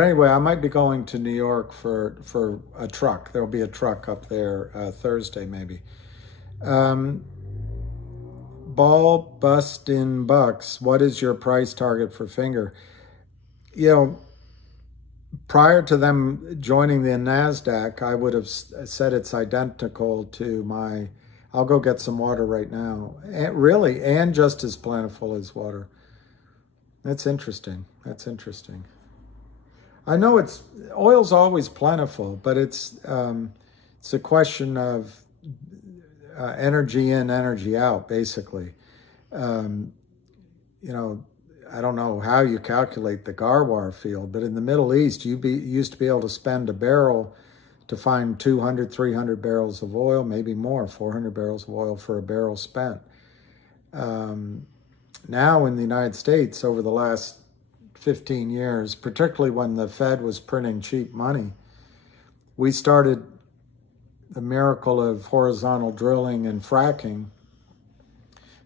anyway, I might be going to New York for a truck. There'll be a truck up there Thursday, maybe. Ball bust in bucks. What is your price target for Finger? You know, prior to them joining the NASDAQ, I would have said it's identical to my, I'll go get some water right now. And just as plentiful as water. That's interesting. That's interesting. I know oil's always plentiful, but it's a question of energy in, energy out, basically. You know, I don't know how you calculate the Garwar field, but in the Middle East, you used to be able to spend a barrel to find 200, 300 barrels of oil, maybe more, 400 barrels of oil for a barrel spent. Now in the United States, over the last 15 years, particularly when the Fed was printing cheap money, we started the miracle of horizontal drilling and fracking.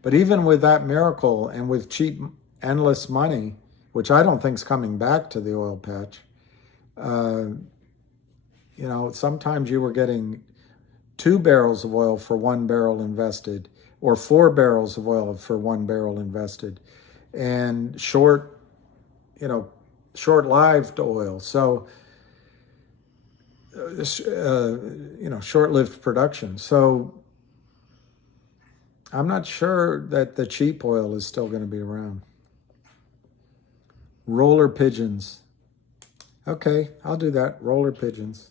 But even with that miracle and with cheap, endless money, which I don't think is coming back to the oil patch, you know, sometimes you were getting 2 barrels of oil for 1 barrel invested, or 4 barrels of oil for 1 barrel invested, and short-lived oil. So, short-lived production. So I'm not sure that the cheap oil is still going to be around. Roller pigeons. Okay, I'll do that. Roller pigeons.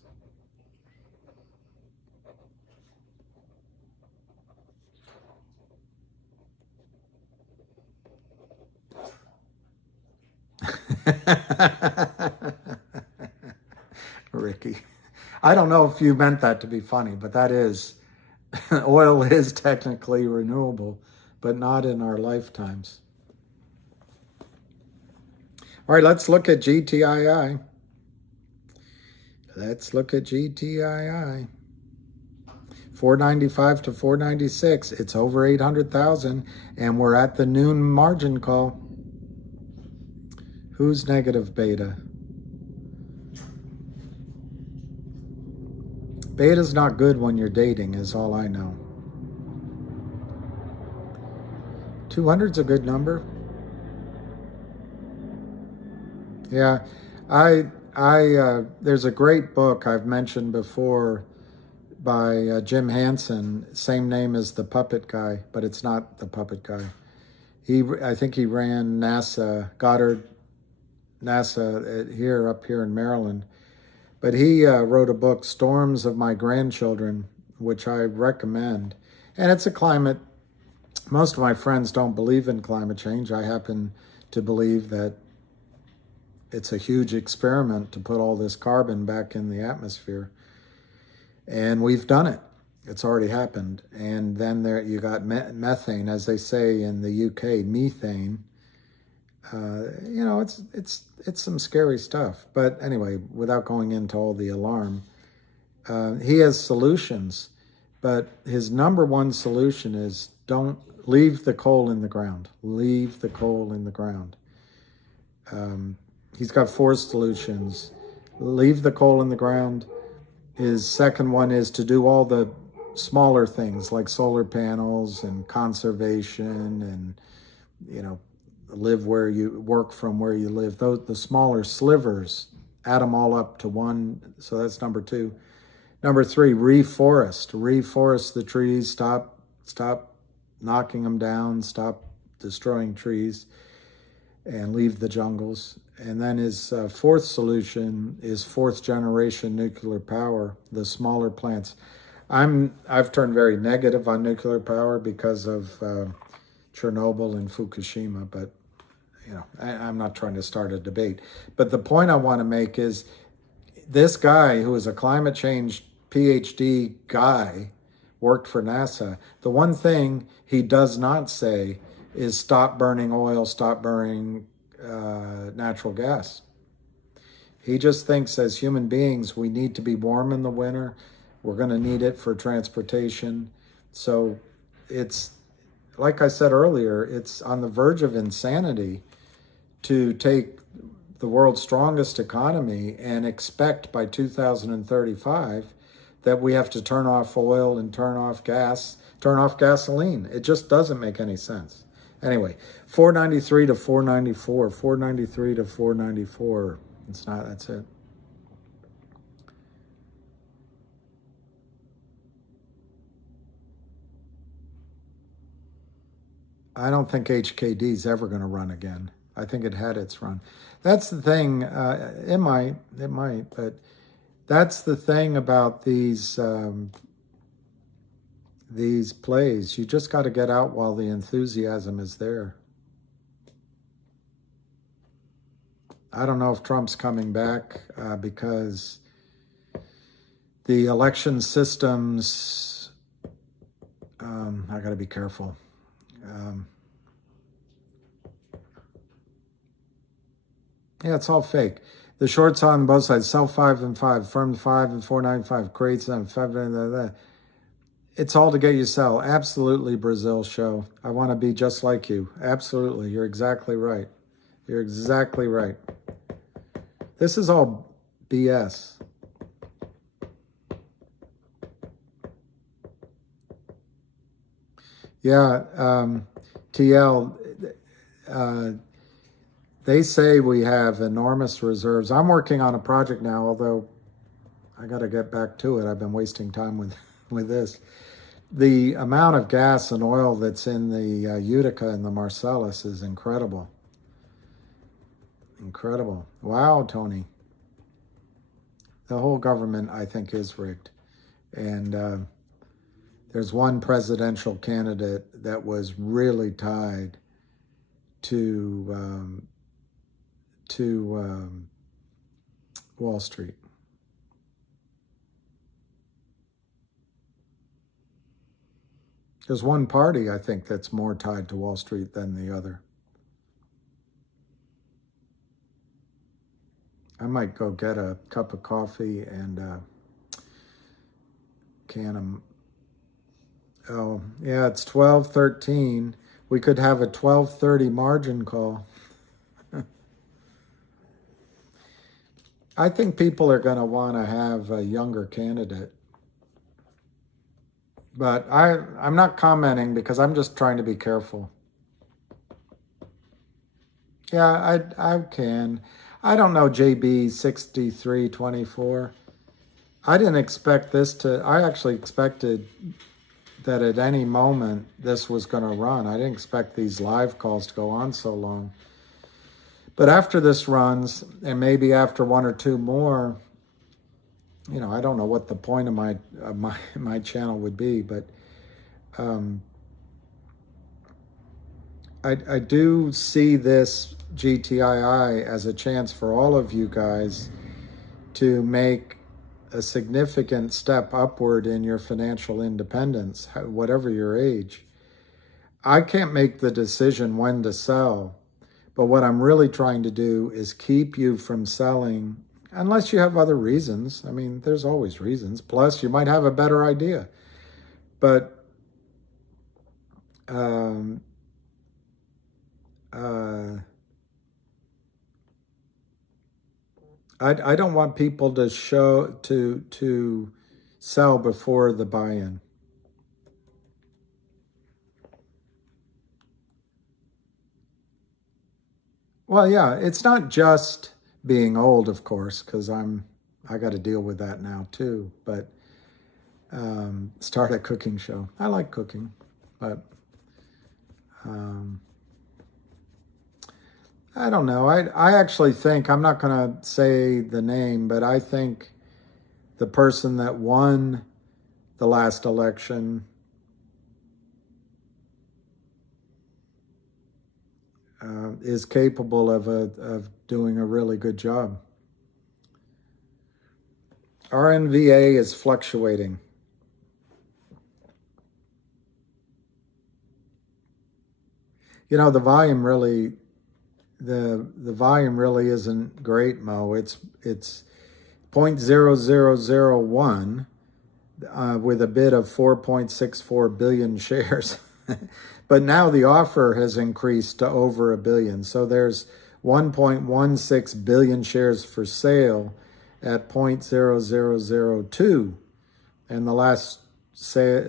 Ricky, I don't know if you meant that to be funny, but that is, oil is technically renewable, but not in our lifetimes. All right, let's look at GTII. Let's look at GTII. 495 to 496. It's over 800,000, and we're at the noon margin call. Who's negative beta? Beta's not good when you're dating, is all I know. 200's a good number. Yeah, there's a great book I've mentioned before by Jim Hansen, same name as the puppet guy, but it's not the puppet guy. I think he ran NASA, Goddard NASA up here in Maryland. But he wrote a book, Storms of My Grandchildren, which I recommend. And it's a climate, most of my friends don't believe in climate change. I happen to believe that it's a huge experiment to put all this carbon back in the atmosphere. And we've done it. It's already happened. And then you got methane, as they say in the UK, methane. It's some scary stuff. But anyway, without going into all the alarm, he has solutions. But his number one solution is don't leave the coal in the ground. Leave the coal in the ground. He's got 4 solutions. Leave the coal in the ground. His second one is to do all the smaller things like solar panels and conservation and, live where you work from where you live. Those, the smaller slivers, add them all up to one. So that's number two. Number three, reforest. Reforest the trees. Stop knocking them down. Stop destroying trees and leave the jungles. And then his fourth solution is fourth generation nuclear power, the smaller plants. I've turned very negative on nuclear power because of Chernobyl and Fukushima, but I'm not trying to start a debate. But the point I want to make is this guy who is a climate change PhD guy, worked for NASA. The one thing he does not say is stop burning oil, stop burning natural gas. He just thinks as human beings, we need to be warm in the winter. We're going to need it for transportation. So it's, like I said earlier, it's on the verge of insanity to take the world's strongest economy and expect by 2035 that we have to turn off oil and turn off gas, turn off gasoline. It just doesn't make any sense. Anyway, 493 to 494, 493 to 494. That's it. I don't think HKD is ever going to run again. I think it had its run. That's the thing. It might, but that's the thing about these plays. You just got to get out while the enthusiasm is there. I don't know if Trump's coming back because the election systems, I got to be careful. Yeah, it's all fake. The shorts on both sides, sell 5 and 5, firm 5 and 495, creates them, 5 and it's all to get you sell. Absolutely, Brazil show. I want to be just like you. Absolutely, you're exactly right. You're exactly right. This is all BS. Yeah, TL, they say we have enormous reserves. I'm working on a project now, although I got to get back to it. I've been wasting time with this. The amount of gas and oil that's in the Utica and the Marcellus is incredible. Incredible. Wow, Tony. The whole government, I think, is rigged. And there's one presidential candidate that was really tied to Wall Street. There's one party, I think, that's more tied to Wall Street than the other. I might go get a cup of coffee and can of... Oh, yeah, it's 12:13. We could have a 12:30 margin call. I think people are going to want to have a younger candidate. But I'm not commenting because I'm just trying to be careful. Yeah, I can. I don't know, JB 6324. I didn't expect this to... I actually expected that at any moment this was going to run. I didn't expect these live calls to go on so long. But after this runs, and maybe after one or two more, I don't know what the point of my channel would be, but I do see this GTII as a chance for all of you guys to make a significant step upward in your financial independence, whatever your age. I can't make the decision when to sell, but what I'm really trying to do is keep you from selling, unless you have other reasons. I mean, there's always reasons. Plus, you might have a better idea. But I don't want people to sell before the buy-in. Well, yeah, it's not just being old, of course, because I got to deal with that now too. But start a cooking show. I like cooking, but um, I don't know. I actually think, I'm not going to say the name, but I think the person that won the last election is capable of doing a really good job. RNV A is fluctuating. You know, the volume really isn't great, Mo. It's 0.0001 with a bid of 4.64 billion shares. But now the offer has increased to over 1 billion. So there's 1.16 billion shares for sale at 0.0002. And the last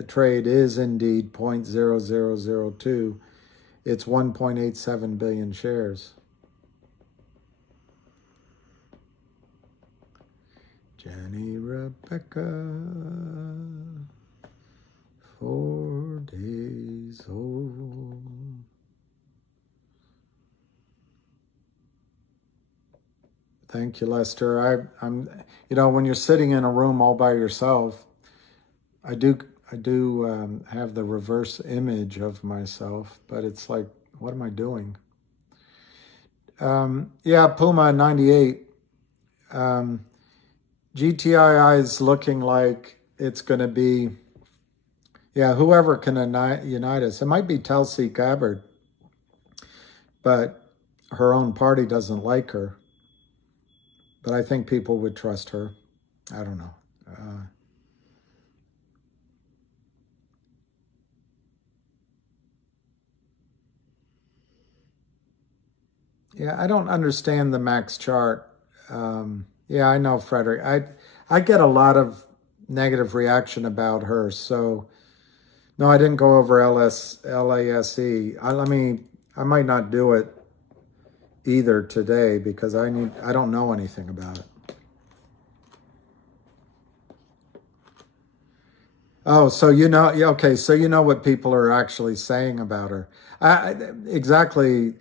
trade is indeed 0.0002. It's 1.87 billion shares. Jenny Rebecca, 4 days old. Thank you, Lester. I'm, when you're sitting in a room all by yourself, I do have the reverse image of myself, but it's like, what am I doing? Yeah, Puma 98. GTII is looking like it's going to be, whoever can unite us. It might be Tulsi Gabbard, but her own party doesn't like her. But I think people would trust her. I don't know. I don't understand the max chart. I know, Frederick. I get a lot of negative reaction about her. So, no, I didn't go over LASE. I might not do it either today because I don't know anything about it. Oh, so okay, so you know what people are actually saying about her. Exactly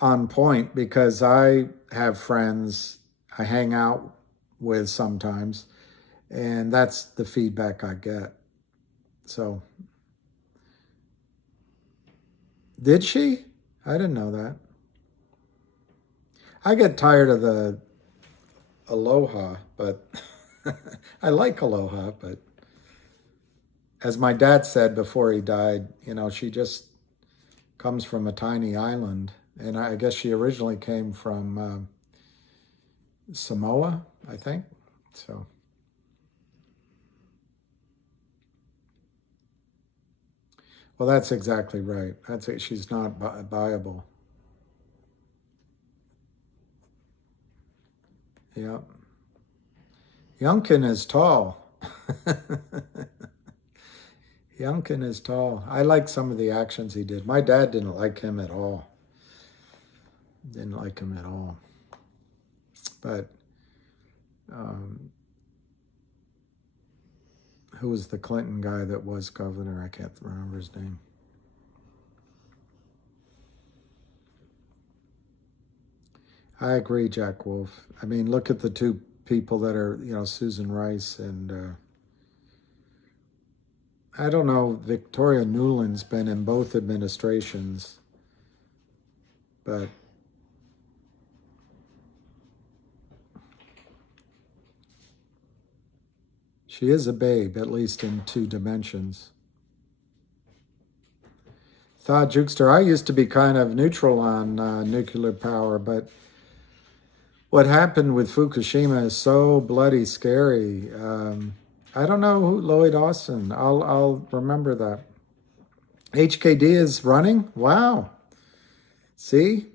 on point, because I have friends I hang out with sometimes, and that's the feedback I get. So, did she? I didn't know that. I get tired of the aloha, but I like aloha, but as my dad said before he died, she just comes from a tiny island. And I guess she originally came from Samoa, I think. So, well, that's exactly right. That's it. She's not viable. Yeah. Youngkin is tall. Youngkin is tall. I like some of the actions he did. My dad didn't like him at all. Didn't like him at all. But who was the Clinton guy that was governor? I can't remember his name. I agree, Jack Wolf. I mean, look at the two people that are, Susan Rice and I don't know, Victoria Nuland's been in both administrations, but she is a babe, at least in 2 dimensions. Thought Jukester, I used to be kind of neutral on nuclear power, but what happened with Fukushima is so bloody scary. I don't know who Lloyd Austin. I'll remember that. HKD is running? Wow. See?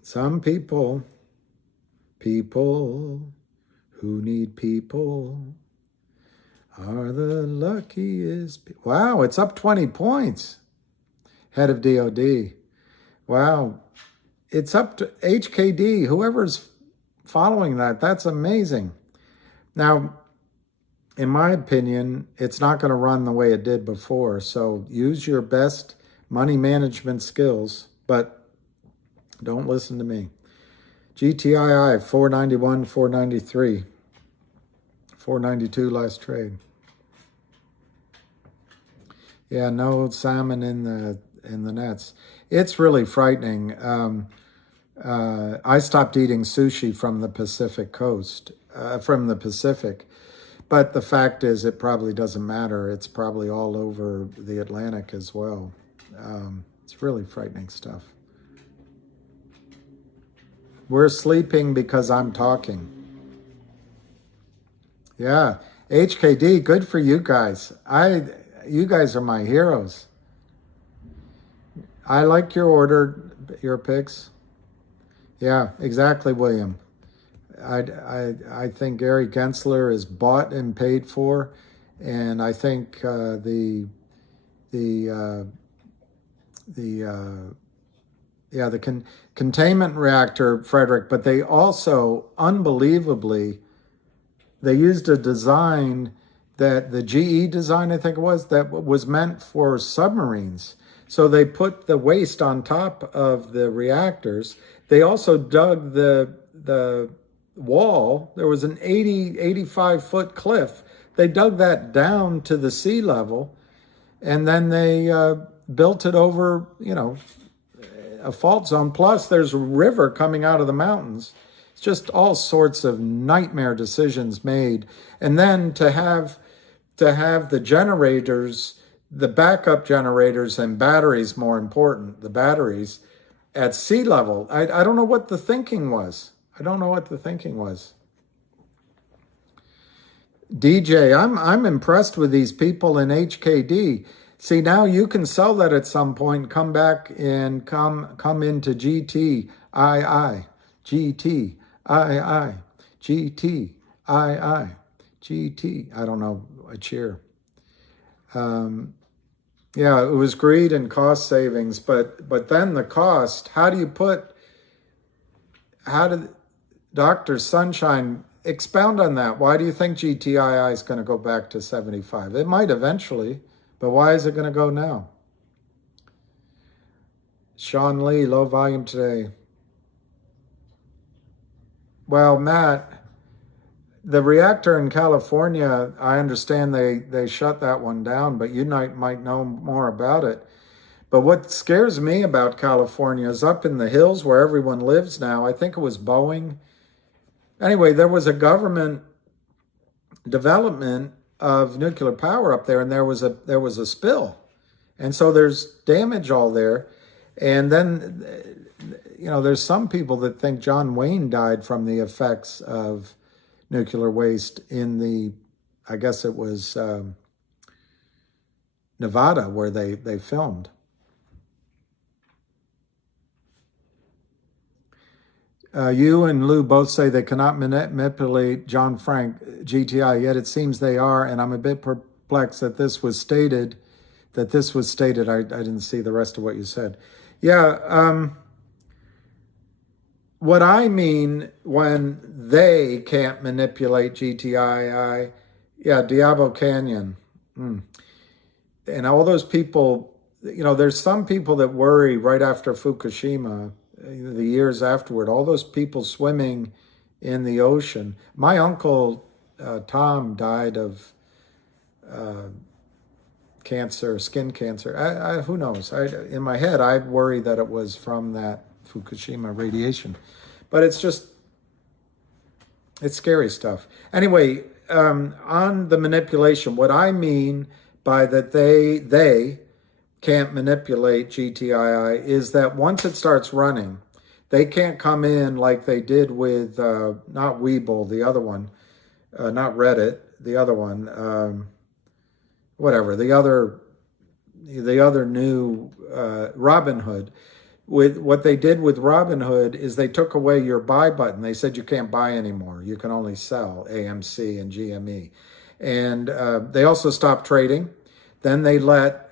Some people who need people are the luckiest. Wow, it's up 20 points. Head of DOD. Wow. It's up to HKD, whoever's following that. That's amazing. Now, in my opinion, it's not going to run the way it did before. So use your best money management skills, but don't listen to me. GTII, 491, 493, 492 last trade. Yeah, no salmon in the nets. It's really frightening. I stopped eating sushi from the Pacific coast, from the Pacific. But the fact is, it probably doesn't matter. It's probably all over the Atlantic as well. It's really frightening stuff. We're sleeping because I'm talking. Yeah, HKD, good for you guys. You guys are my heroes. I like your order, your picks. Yeah, exactly, William. I think Gary Gensler is bought and paid for, and I think the containment reactor, Frederick. But they also, unbelievably, they used a design that the GE design, I think it was, that was meant for submarines. So they put the waste on top of the reactors. They also dug the wall. There was an 85-foot cliff. They dug that down to the sea level, and then they built it over, a fault zone. Plus, there's a river coming out of the mountains. It's just all sorts of nightmare decisions made. And then to have the generators, the backup generators and batteries, more important, the batteries at sea level. I don't know what the thinking was. DJ, I'm impressed with these people in HKD. See, now you can sell that at some point, come back and come into GTII, GTII, GTII, GT. I don't know, a cheer. Yeah, it was greed and cost savings, but then the cost, how did Dr. Sunshine expound on that? Why do you think GTII is going to go back to 75? It might eventually, but why is it going to go now? Sean Lee, low volume today. Well, Matt, the reactor in California, I understand they shut that one down, but you might know more about it. But what scares me about California is up in the hills where everyone lives now. I think it was Boeing. Anyway, there was a government development of nuclear power up there, and there was a spill. And so there's damage all there. And then, there's some people that think John Wayne died from the effects of nuclear waste in I guess it was Nevada, where they filmed. You and Lou both say they cannot manipulate John Frank GTI, yet it seems they are, and I'm a bit perplexed that this was stated. I didn't see the rest of what you said. Yeah, what I mean when they can't manipulate GTII, yeah, Diablo Canyon. And all those people, there's some people that worry right after Fukushima, the years afterward, all those people swimming in the ocean. My uncle, Tom, died of cancer, skin cancer. Who knows? In my head, I worry that it was from that Fukushima radiation. But it's scary stuff. Anyway, on the manipulation, what I mean by that they can't manipulate GTII is that once it starts running, they can't come in like they did with, not Webull, the other one, not Reddit, the other one, whatever, the other new Robinhood. With what they did with Robinhood is they took away your buy button. They said you can't buy anymore. You can only sell AMC and GME. And they also stopped trading. Then they let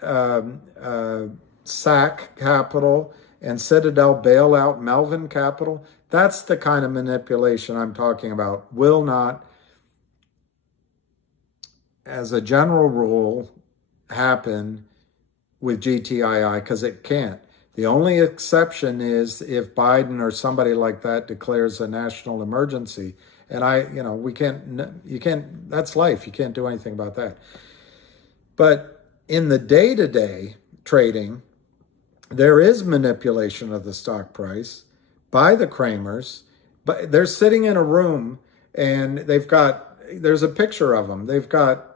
SAC Capital and Citadel bail out Melvin Capital, that's the kind of manipulation I'm talking about. Will not, as a general rule, happen with GTII, because it can't. The only exception is if Biden or somebody like that declares a national emergency. And you can't, that's life. You can't do anything about that. But in the day-to-day trading, there is manipulation of the stock price by the Kramers, but they're sitting in a room and there's a picture of them. They've got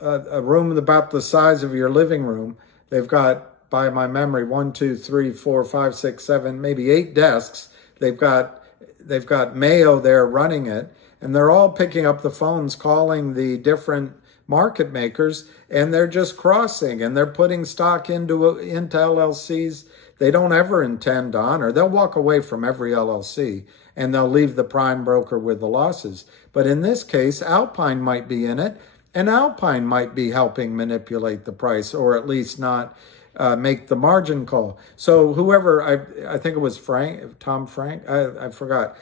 a room about the size of your living room. They've got, by my memory, 1, 2, 3, 4, 5, 6, 7, maybe 8 desks. They've got Mayo there running it, and they're all picking up the phones, calling the different market makers, and they're just crossing, and they're putting stock into LLCs they don't ever intend to honor. They'll walk away from every LLC, and they'll leave the prime broker with the losses. But in this case, Alpine might be in it, and Alpine might be helping manipulate the price, or at least not make the margin call. So whoever, I think it was Tom Frank, I forgot.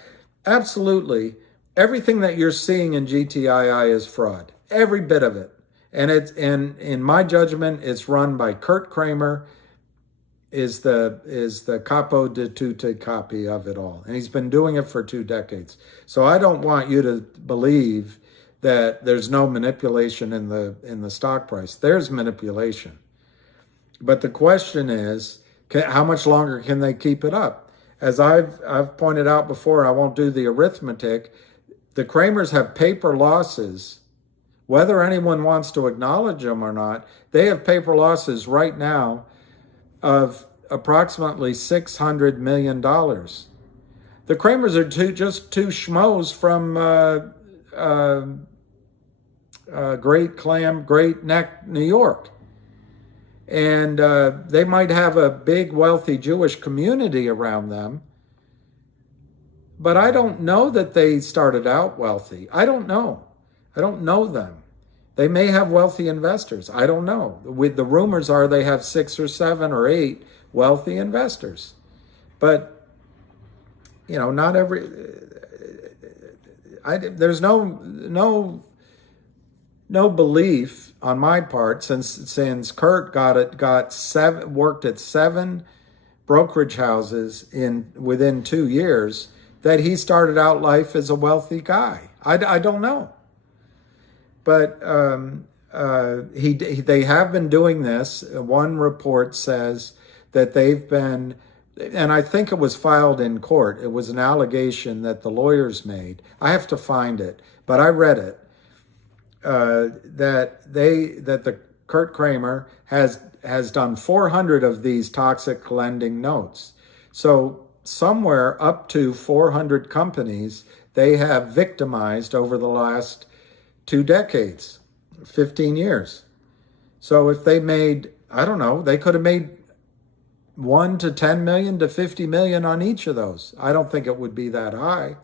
Absolutely, everything that you're seeing in GTII is fraud. Every bit of it. And in my judgment, it's run by Kurt Kramer, is the capo di tutte copy of it all. And he's been doing it for 2 decades. So I don't want you to believe that there's no manipulation in the stock price. There's manipulation. But the question is, how much longer can they keep it up? As I've pointed out before, I won't do the arithmetic, the Kramers have paper losses. Whether anyone wants to acknowledge them or not, they have paper losses right now of approximately $600 million. The Kramers are just two schmoes from Great Neck, New York. And they might have a big, wealthy Jewish community around them. But I don't know that they started out wealthy. I don't know. I don't know them. They may have wealthy investors. I don't know. With the rumors are they have 6 or 7 or 8 wealthy investors. But, not every... there's no belief on my part since Kurt worked at 7 brokerage houses within 2 years that he started out life as a wealthy guy. I don't know, but they have been doing this. One report says that they've been, and I think it was filed in court. It was an allegation that the lawyers made. I have to find it, but I read it. That the Kurt Kramer has done 400 of these toxic lending notes. So somewhere up to 400 companies they have victimized over the last 2 decades, 15 years. So if they made, I don't know, they could have made 1 to 10 million to 50 million on each of those. I don't think it would be that high.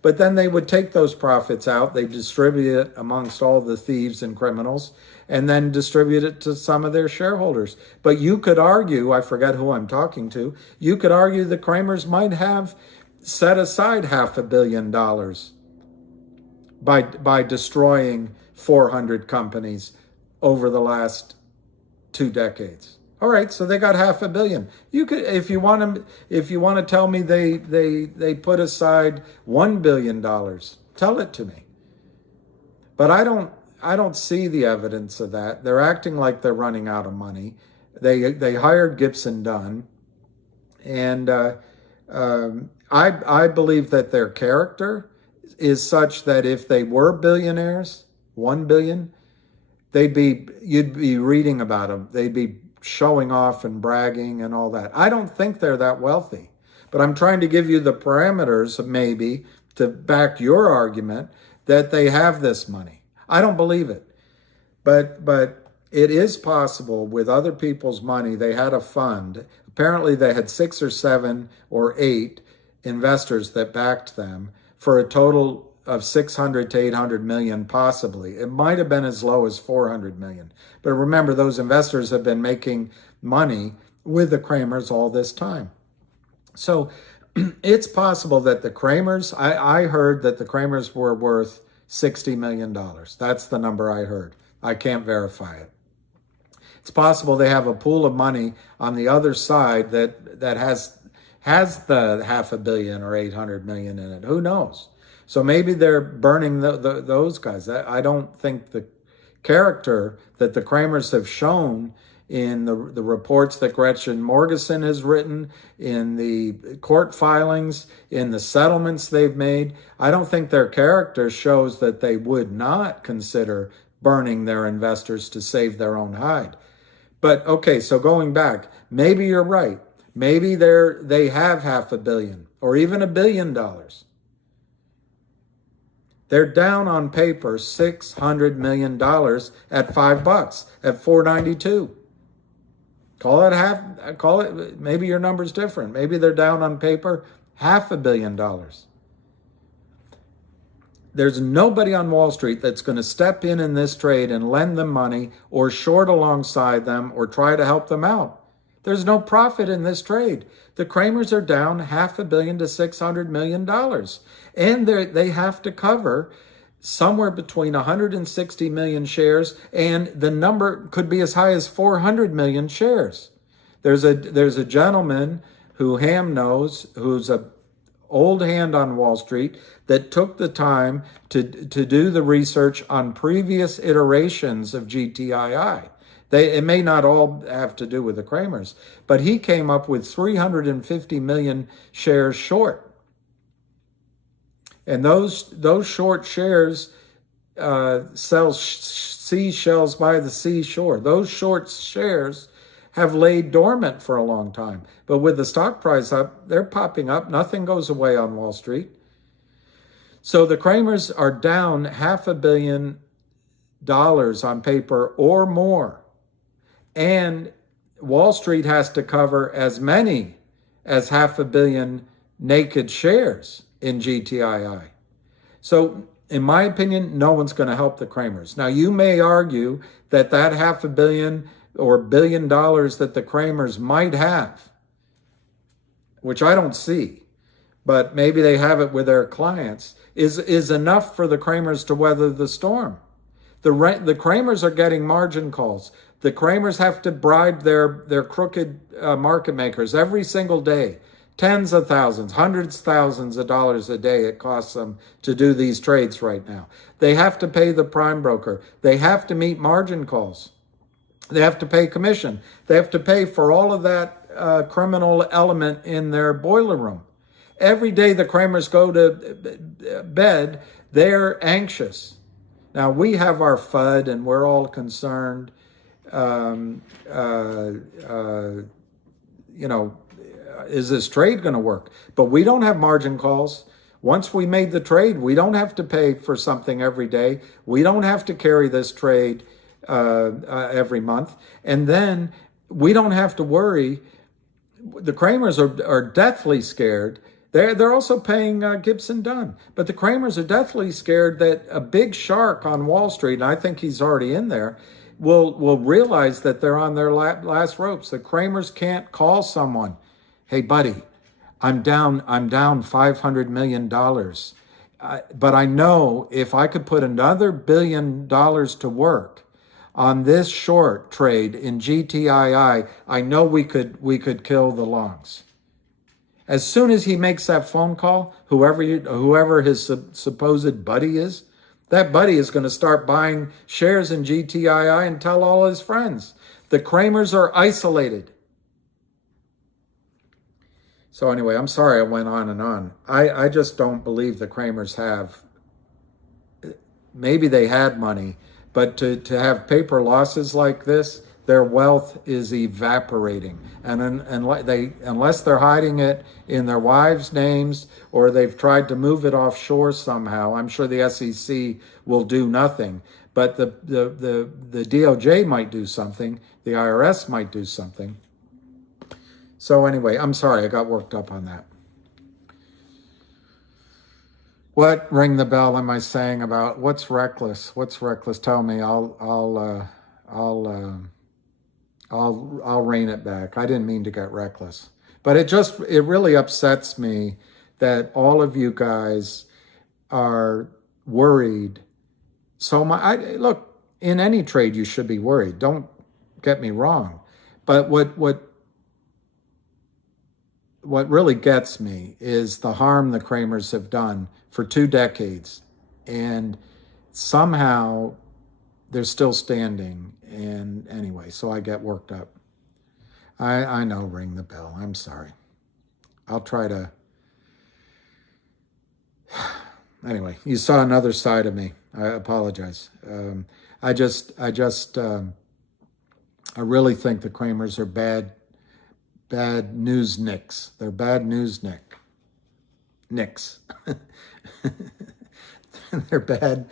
But then they would take those profits out, they distribute it amongst all the thieves and criminals, and then distribute it to some of their shareholders. But you could argue, I forget who I'm talking to, you could argue the Kramers might have set aside $500 million by destroying 400 companies over the last 2 decades. All right, so they got $500 million. You could, if you want to tell me they put aside $1 billion, tell it to me. But I don't see the evidence of that. They're acting like they're running out of money. They hired Gibson Dunn, and I believe that their character is such that if they were billionaires, 1 billion, you'd be reading about them. They'd be showing off and bragging and all that. I don't think they're that wealthy, but I'm trying to give you the parameters maybe to back your argument that they have this money. I don't believe it, but it is possible with other people's money. They had a fund. Apparently they had 6 or 7 or 8 investors that backed them for a total of 600 to 800 million, possibly. It might have been as low as 400 million. But remember, those investors have been making money with the Kramers all this time. So it's possible that the Kramers, I heard that the Kramers were worth $60 million. That's the number I heard. I can't verify it. It's possible they have a pool of money on the other side that has the $500 million or 800 million in it. Who knows? So maybe they're burning those guys. I don't think the character that the Kramers have shown in the reports that Gretchen Morgeson has written, in the court filings, in the settlements they've made, I don't think their character shows that they would not consider burning their investors to save their own hide. But okay, so going back, maybe you're right. Maybe they have $500 million or even $1 billion. They're down on paper $600 million at $5, at $4.92. Call it, maybe your number's different. Maybe they're down on paper $500 million. There's nobody on Wall Street that's going to step in this trade and lend them money or short alongside them or try to help them out. There's no profit in this trade. The Kramers are down $500 million to $600 million. And they have to cover somewhere between 160 million shares, and the number could be as high as 400 million shares. There's a gentleman who Ham knows, who's a old hand on Wall Street, that took the time to do the research on previous iterations of GTII. It may not all have to do with the Kramers, but he came up with 350 million shares short. And those short shares sell seashells by the seashore. Those short shares have laid dormant for a long time. But with the stock price up, they're popping up. Nothing goes away on Wall Street. So the Kramers are down $500 million on paper or more. And Wall Street has to cover as many as $500 million naked shares in GTII. So in my opinion, no one's going to help the Kramers. Now, you may argue that $500 million or $1 billion that the Kramers might have, which I don't see, but maybe they have it with their clients, is enough for the Kramers to weather the storm. The Kramers are getting margin calls. The Kramers have to bribe their crooked market makers every single day. Tens of thousands, hundreds of thousands of dollars a day it costs them to do these trades right now. They have to pay the prime broker. They have to meet margin calls. They have to pay commission. They have to pay for all of that criminal element in their boiler room. Every day the Kramers go to bed, they're anxious. Now, we have our FUD and we're all concerned, is this trade going to work? But we don't have margin calls. Once we made the trade, we don't have to pay for something every day. We don't have to carry this trade every month. And then we don't have to worry. The Kramers are deathly scared. They're also paying Gibson Dunn. But the Kramers are deathly scared that a big shark on Wall Street, and I think he's already in there, will realize that they're on their last ropes. The Kramers can't call someone, hey, buddy, I'm down $500 million. But I know if I could put another $1 billion to work on this short trade in GTII, I know we could kill the longs. As soon as he makes that phone call, whoever his supposed buddy is, that buddy is going to start buying shares in GTII and tell all his friends. The Kramers are isolated. So anyway, I'm sorry I went on and on. I just don't believe the Kramers have, maybe they had money, but to have paper losses like this, their wealth is evaporating. And unless they're hiding it in their wives' names or they've tried to move it offshore somehow, I'm sure the SEC will do nothing. But the DOJ might do something. The IRS might do something. So anyway, I'm sorry, I got worked up on that. What, ring the bell, am I saying about what's reckless? What's reckless? Tell me. I'll rein it back. I didn't mean to get reckless. But it really upsets me that all of you guys are worried so much. Look, in any trade, you should be worried. Don't get me wrong. But what really gets me is the harm the Kramers have done for 2 decades. And somehow they're still standing. And anyway, so I get worked up. I know, ring the bell. I'm sorry. I'll try to. Anyway, you saw another side of me. I apologize. I really think the Kramers are bad newsnicks. They're bad nicks. They're bad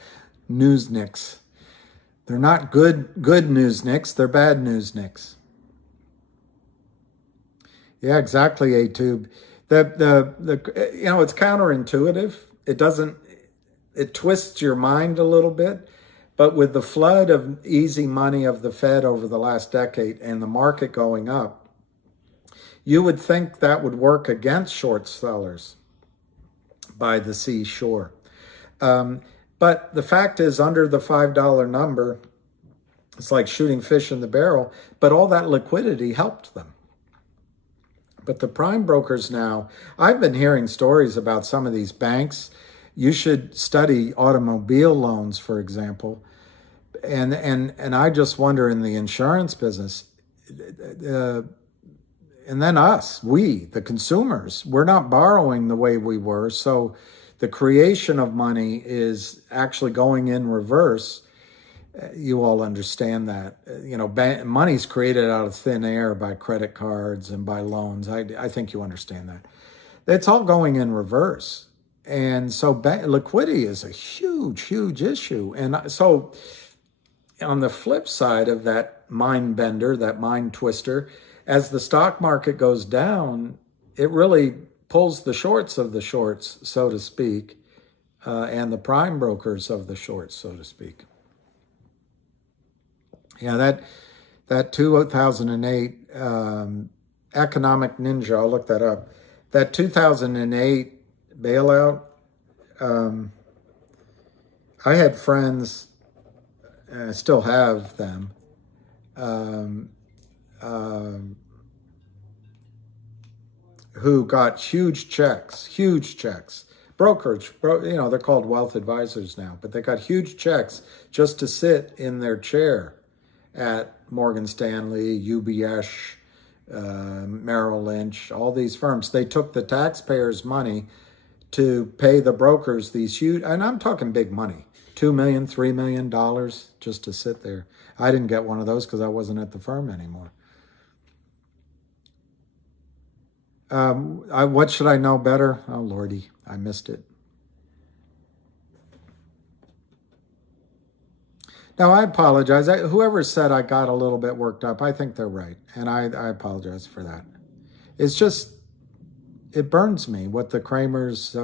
newsnicks. They're not good newsnicks. They're bad newsnicks. Yeah, exactly, A-Tube. It's counterintuitive. It twists your mind a little bit, but with the flood of easy money of the Fed over the last decade and the market going up, you would think that would work against short sellers by the seashore. But the fact is, under the $5 number, it's like shooting fish in the barrel, but all that liquidity helped them. But the prime brokers now, I've been hearing stories about some of these banks. You should study automobile loans, for example. And I just wonder, in the insurance business, and then us, the consumers, we're not borrowing the way we were. So the creation of money is actually going in reverse. You all understand that. Money's created out of thin air by credit cards and by loans. I think you understand that. It's all going in reverse. And so liquidity is a huge, huge issue. And so on the flip side of that mind bender, that mind twister, as the stock market goes down, it really pulls the shorts of the shorts, so to speak, and the prime brokers of the shorts, so to speak. Yeah, that 2008 economic ninja, I'll look that up. That 2008 bailout, I had friends, and I still have them, who got huge checks, brokerage, they're called wealth advisors now, but they got huge checks just to sit in their chair at Morgan Stanley, UBS, Merrill Lynch, all these firms. They took the taxpayers' money to pay the brokers these huge, and I'm talking big money, $2 million, $3 million just to sit there. I didn't get one of those because I wasn't at the firm anymore. What should I know better? Oh, Lordy, I missed it. Now, I apologize. Whoever said I got a little bit worked up, I think they're right. And I apologize for that. It's just, it burns me what the Kramers,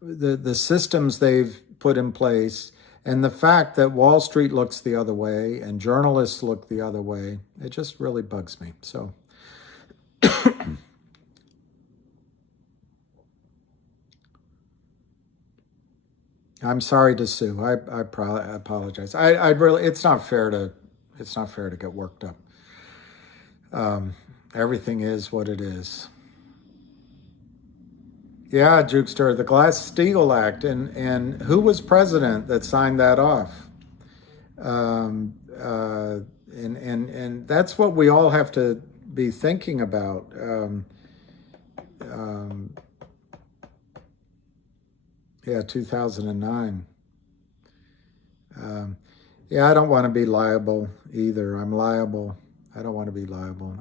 the systems they've put in place, and the fact that Wall Street looks the other way and journalists look the other way. It just really bugs me. So I'm sorry to sue. I apologize. I'd really, it's not fair to get worked up. Everything is what it is. Yeah, Jukester, the Glass-Steagall Act, and who was president that signed that off? And that's what we all have to be thinking about. Yeah, 2009. Yeah, I don't want to be liable either. I'm liable. I don't want to be liable.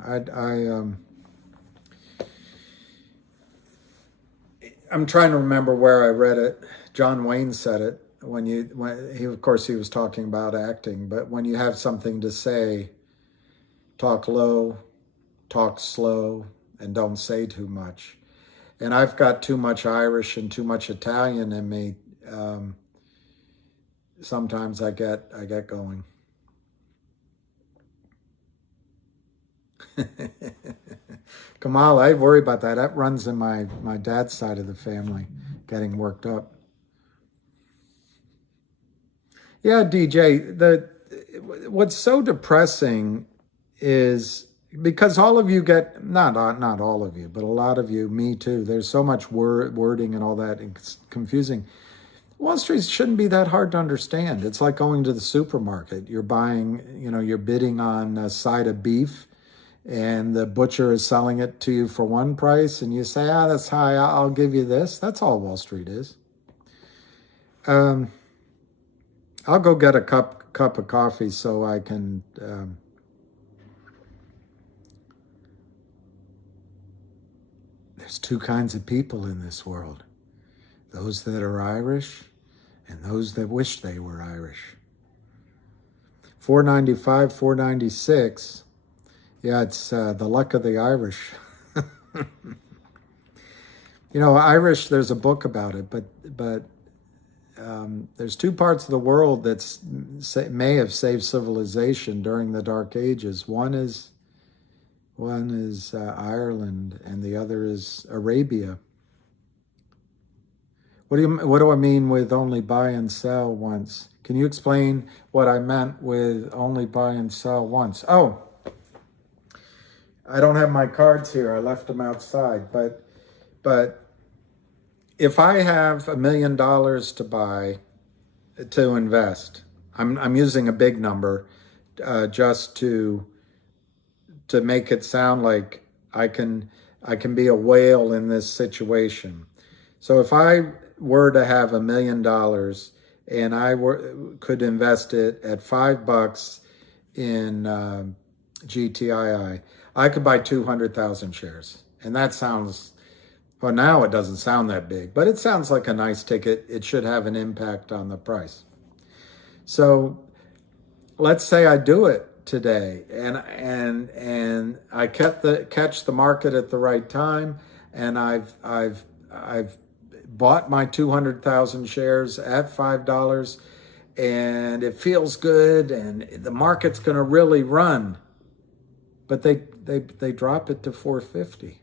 I'm trying to remember where I read it. John Wayne said it when he was talking about acting, but when you have something to say, talk low, talk slow, and don't say too much. And I've got too much Irish and too much Italian in me. Sometimes I get going. Kamal, I worry about that. That runs in my dad's side of the family, getting worked up. Yeah, DJ, what's so depressing is because all of you get, not all of you, but a lot of you, me too, there's so much wording and all that, and it's confusing. Wall Street shouldn't be that hard to understand. It's like going to the supermarket. You're buying, you're bidding on a side of beef, and the butcher is selling it to you for one price, and you say, that's high, I'll give you this. That's all Wall Street is. I'll go get a cup of coffee so I can... There's two kinds of people in this world. Those that are Irish and those that wish they were Irish. 495, 496. Yeah, it's the luck of the Irish. Irish, there's a book about it, but there's two parts of the world that may have saved civilization during the Dark Ages. One is Ireland, and the other is Arabia. What do I mean with only buy and sell once? Can you explain what I meant with only buy and sell once? Oh, I don't have my cards here. I left them outside. But if I have $1 million to invest, I'm using a big number just to make it sound like I can be a whale in this situation. So if I were to have $1 million and I could invest it at $5 in GTII, I could buy 200,000 shares. And that sounds, well, now it doesn't sound that big, but it sounds like a nice ticket. It should have an impact on the price. So let's say I do it today, and I catch the market at the right time, and I've bought my 200,000 shares at $5, and it feels good, and the market's going to really run, but they drop it to 450.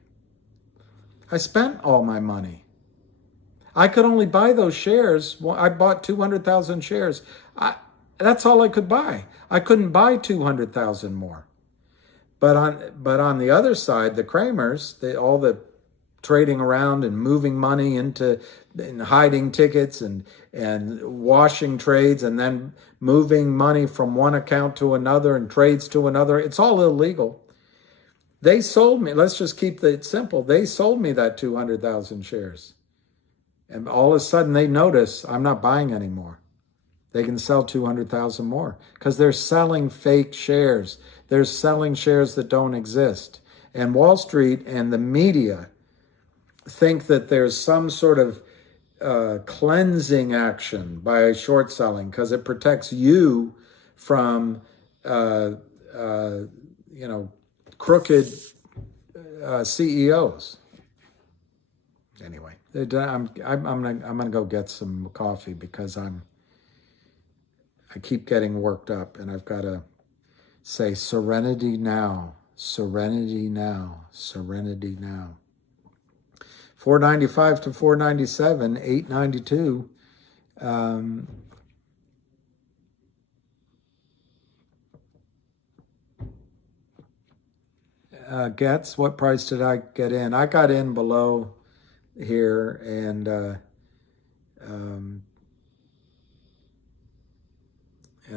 I spent all my money. I could only buy those shares. I bought 200,000 shares. That's all I could buy. I couldn't buy 200,000 more. But on the other side, the Kramers, all the trading around and moving money and hiding tickets and washing trades and then moving money from one account to another and trades to another, it's all illegal. They sold me, let's just keep it simple, they sold me that 200,000 shares. And all of a sudden they notice I'm not buying anymore. They can sell 200,000 more because they're selling fake shares. They're selling shares that don't exist. And Wall Street and the media think that there's some sort of cleansing action by short selling because it protects you from, crooked CEOs. Anyway, I'm gonna go get some coffee because I keep getting worked up, and I've got to say serenity now, serenity now, serenity now. 495 to 497, 892. Gets, what price did I get in? I got in below here, and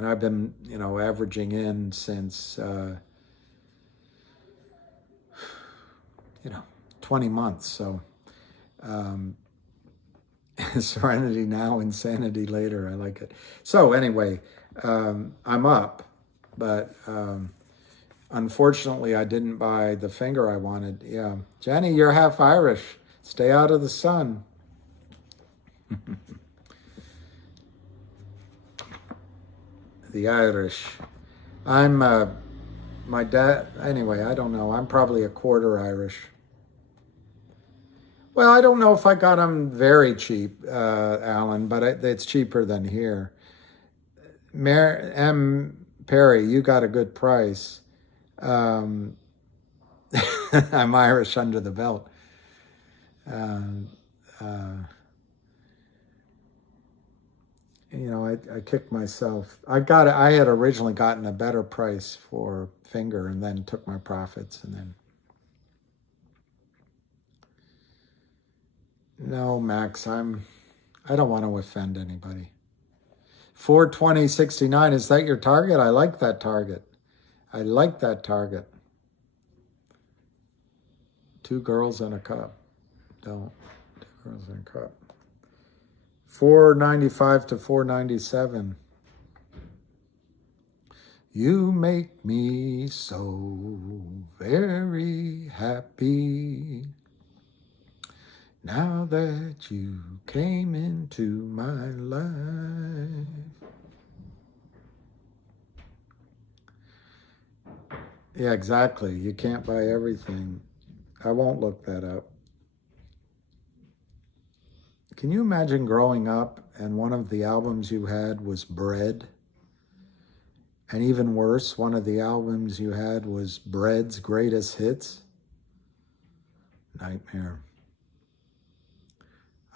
I've been, averaging in since, 20 months. So, serenity now, insanity later. I like it. So anyway, I'm up, but unfortunately I didn't buy the finger I wanted. Yeah. Jenny, you're half Irish. Stay out of the sun. The Irish. I'm, my dad, anyway, I don't know. I'm probably a quarter Irish. Well, I don't know if I got them very cheap, Alan, but it's cheaper than here. M. Perry, you got a good price. I'm Irish under the belt. Uh, uh, I kicked myself. I had originally gotten a better price for finger and then took my profits and then. No, Max, I don't want to offend anybody. 420.69, is that your target? I like that target. I like that target. 2 girls in a cup. Don't. 2 girls in a cup. 495 to 497. You make me so very happy now that you came into my life. Yeah, exactly. You can't buy everything. I won't look that up. Can you imagine growing up and one of the albums you had was Bread? And even worse, one of the albums you had was Bread's Greatest Hits? Nightmare.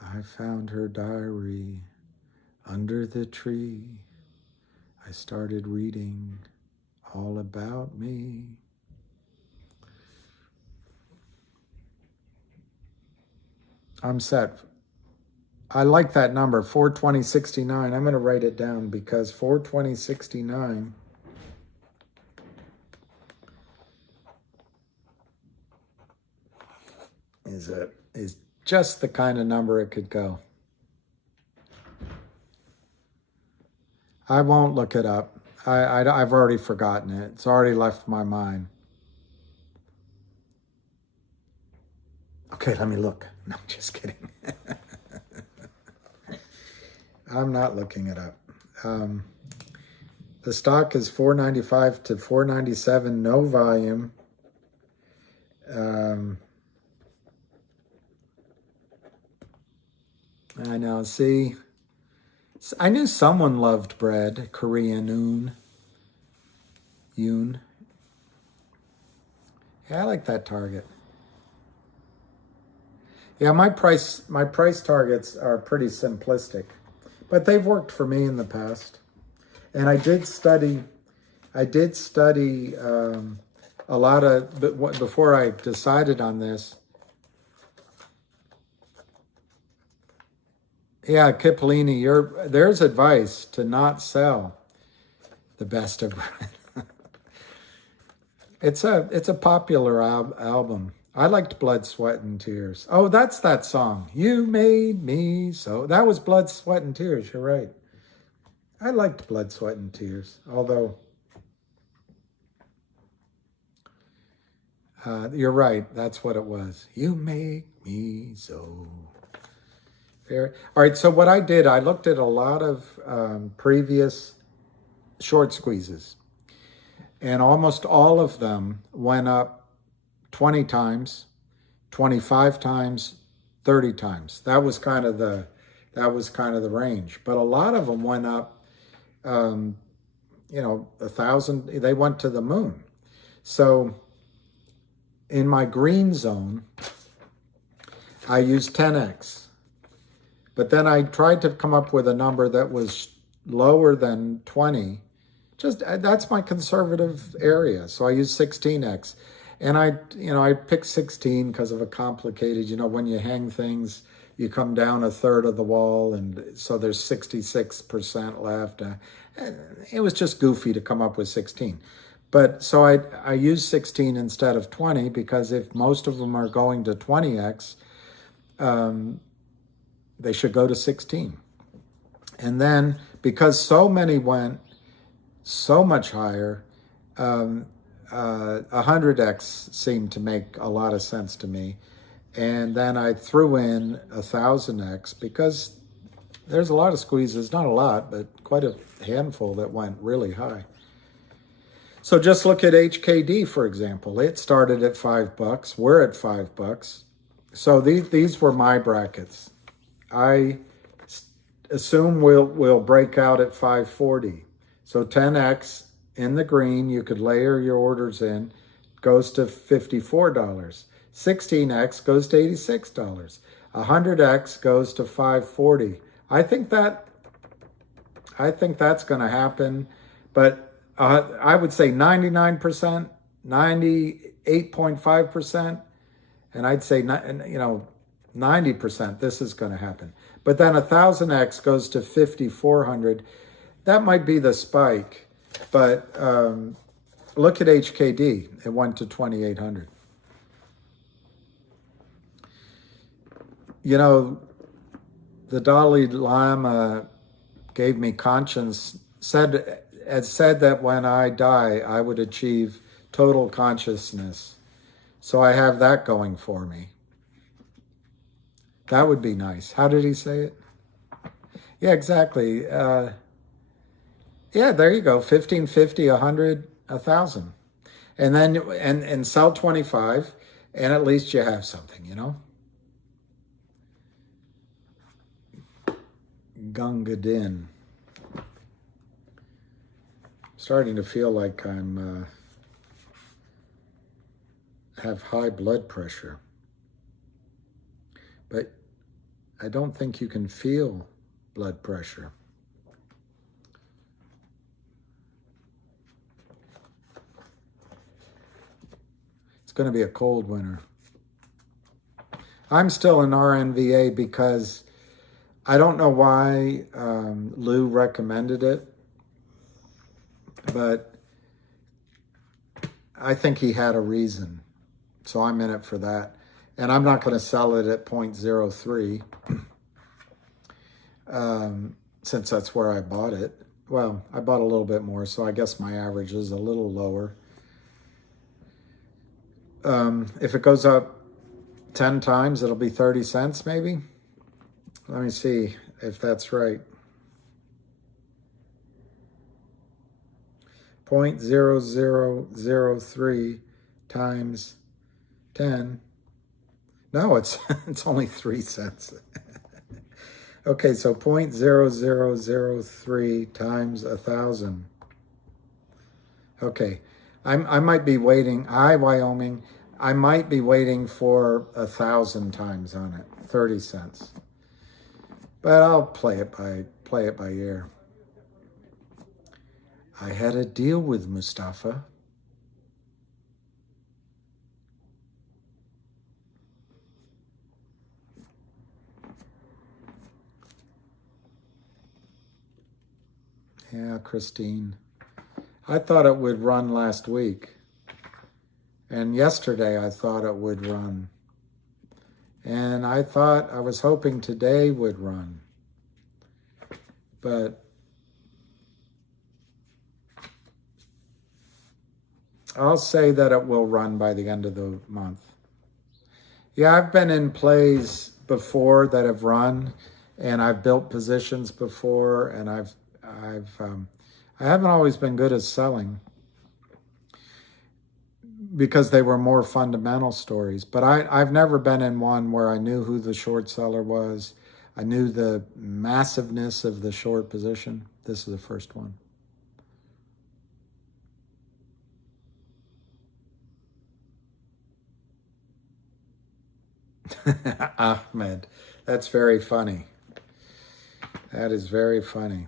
I found her diary under the tree. I started reading all about me. I'm set. I like that number, 420.69. I'm going to write it down because 420.69 is just the kind of number it could go. I won't look it up. I've already forgotten it. It's already left my mind. Okay, let me look. No, just kidding. I'm not looking it up. The stock is 495 to 497, no volume. I know, see, I knew someone loved bread, Korean Yoon. Yeah, I like that target. Yeah, my price targets are pretty simplistic, but they've worked for me in the past. And I did study a lot of, before I decided on this. Yeah, Kipolini, there's advice to not sell the best of bread. It's a popular album. I liked Blood, Sweat, and Tears. Oh, that's that song. You made me so. That was Blood, Sweat, and Tears. You're right. I liked Blood, Sweat, and Tears. Although, you're right. That's what it was. You make me so. Fair. All right, so what I did, I looked at a lot of previous short squeezes. And almost all of them went up 20 times, 25 times, 30 times. That was kind of the range. But a lot of them went up, 1,000. They went to the moon. So in my green zone, I used 10x. But then I tried to come up with a number that was lower than 20. That's my conservative area. So I used 16x. And I picked 16 because of a complicated, when you hang things, you come down a third of the wall, and so there's 66% left. It was just goofy to come up with 16. But so I used 16 instead of 20 because if most of them are going to 20x, they should go to 16. And then because so many went so much higher, 100x seemed to make a lot of sense to me. And then I threw in 1000x because there's a lot of squeezes, not a lot, but quite a handful that went really high. So just look at HKD, for example. It started at $5. We're at $5. So these were my brackets. I assume we'll break out at 540. So 10x in the green, you could layer your orders in. goes to $54. 16x goes to $86. 100x goes to $540. I think that's going to happen, but I would say 99%, 98.5%, and I'd say 90% this is going to happen. But then 1000x goes to 5400. That might be the spike, but look at HKD. It went to 2800. You know, the Dalai Lama gave me conscience, said that when I die, I would achieve total consciousness. So I have that going for me. That would be nice. How did he say it? Yeah, exactly. Yeah, there you go. 1550, 100, 1000. And then, and sell 25, and at least you have something, you know? Gunga Din. Starting to feel like I'm have high blood pressure, but I don't think you can feel blood pressure. It's going to be a cold winter. I'm still in RNV A because I don't know why Lou recommended it, but I think he had a reason. So I'm in it for that. And I'm not going to sell it at 0.03 since that's where I bought it. Well, I bought a little bit more, so I guess my average is a little lower. If it goes up 10 times, it'll be 30 cents maybe. Let me see if that's right. 0.0003 times 10. No, it's only 3 cents. Okay, so 0.0003 times 1,000. Okay, I might be waiting. Wyoming. I might be waiting for 1,000 times on it, 30 cents. But I'll play it by ear. I had a deal with Mustafa. Yeah, Christine. I thought it would run last week. And yesterday I thought it would run. And I was hoping today would run. But I'll say that it will run by the end of the month. Yeah, I've been in plays before that have run, and I've built positions before, and I haven't always been good at selling because they were more fundamental stories. But I've never been in one where I knew who the short seller was. I knew the massiveness of the short position. This is the first one. Ahmed, that's very funny. That is very funny.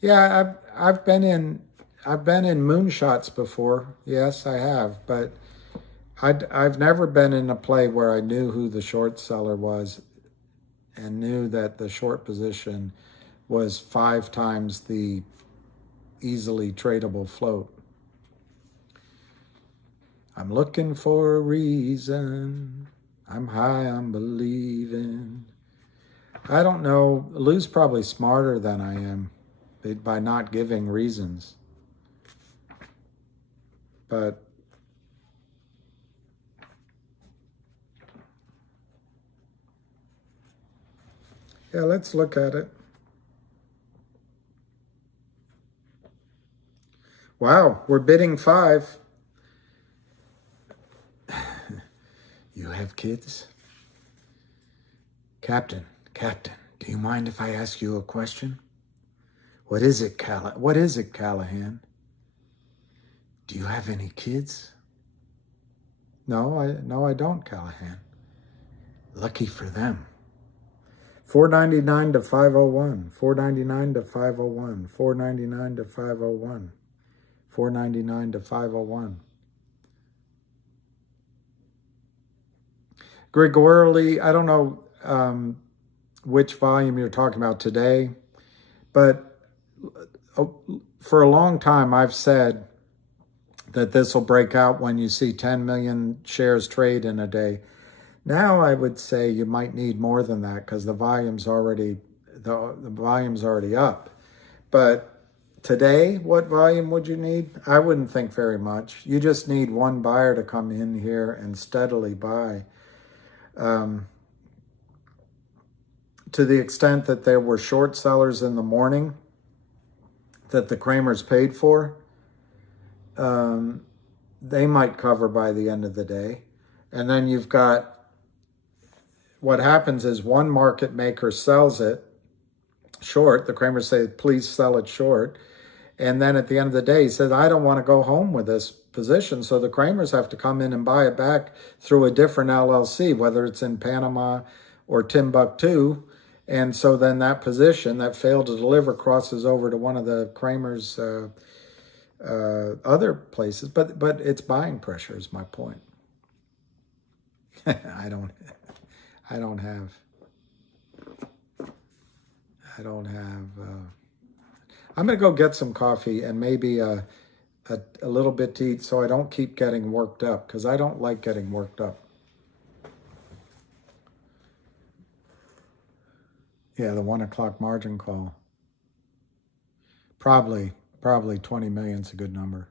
Yeah, I've been in moonshots before. Yes, I have, but I've never been in a play where I knew who the short seller was and knew that the short position was 5 times the easily tradable float. I'm looking for a reason. I'm high on believing. I don't know. Lou's probably smarter than I am by not giving reasons. But yeah, let's look at it. Wow, we're bidding 5. You have kids? Captain, do you mind if I ask you a question? What is it, Callahan? Do you have any kids? No, I don't, Callahan. Lucky for them. 499 to 501, 499 to 501, 499 to 501, 499 to 501. Gregorially, I don't know which volume you're talking about today, but for a long time I've said that this will break out when you see 10 million shares trade in a day. Now I would say you might need more than that because the volume's already up. But today, what volume would you need? I wouldn't think very much. You just need one buyer to come in here and steadily buy. To the extent that there were short sellers in the morning that the Kramers paid for, they might cover by the end of the day. And then you've got, what happens is one market maker sells it short. The Kramers say, please sell it short. And then at the end of the day, he says, I don't want to go home with this position. So the Kramers have to come in and buy it back through a different LLC, whether it's in Panama or Timbuktu. And so then that position that failed to deliver crosses over to one of the Kramers' other places. But it's buying pressure is my point. I don't have, I'm going to go get some coffee and maybe a little bit to eat so I don't keep getting worked up, because I don't like getting worked up. Yeah, the 1 o'clock margin call. Probably 20 million is a good number.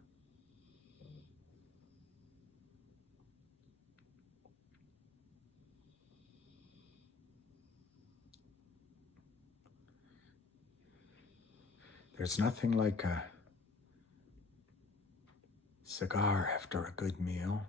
There's nothing like a cigar after a good meal.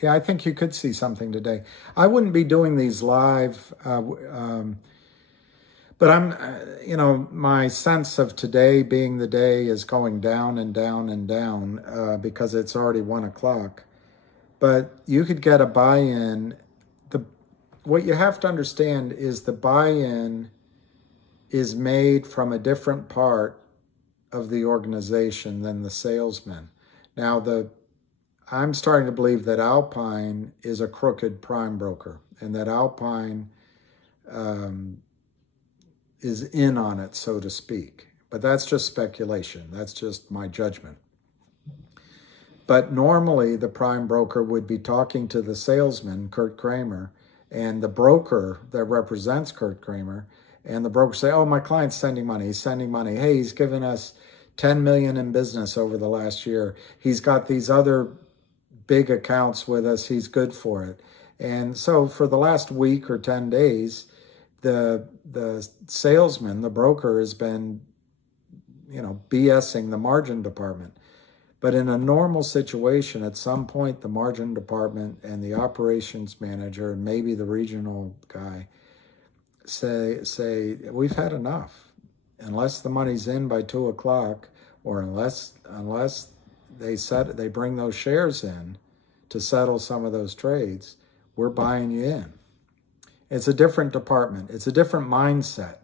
Yeah, I think you could see something today. I wouldn't be doing these live, but I'm, my sense of today being the day is going down and down and down because it's already 1 o'clock. But you could get a buy-in. What you have to understand is the buy-in is made from a different part of the organization than the salesman. Now, I'm starting to believe that Alpine is a crooked prime broker and that Alpine is in on it, so to speak. But that's just speculation. That's just my judgment. But normally the prime broker would be talking to the salesman, Kurt Kramer, and the broker that represents Kurt Kramer, and the broker say, oh, my client's sending money. He's sending money. Hey, he's given us 10 million in business over the last year. He's got these other big accounts with us. He's good for it. And so for the last week or 10 days, the salesman, the broker, has been, BSing the margin department. But in a normal situation, at some point, the margin department and the operations manager and maybe the regional guy say we've had enough. Unless the money's in by 2 o'clock, or unless they bring those shares in to settle some of those trades, we're buying you in. It's a different department. It's a different mindset.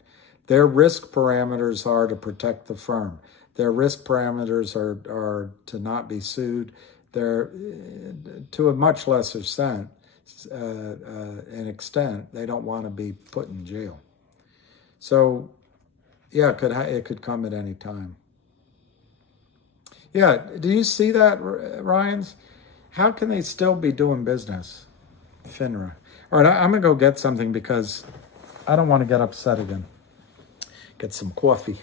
Their risk parameters are to protect the firm. Their risk parameters are to not be sued. They're, to a much lesser extent, they don't want to be put in jail. So, yeah, it could come at any time. Yeah, do you see that, Ryans? How can they still be doing business? FINRA. All right, I'm going to go get something because I don't want to get upset again. Get some coffee.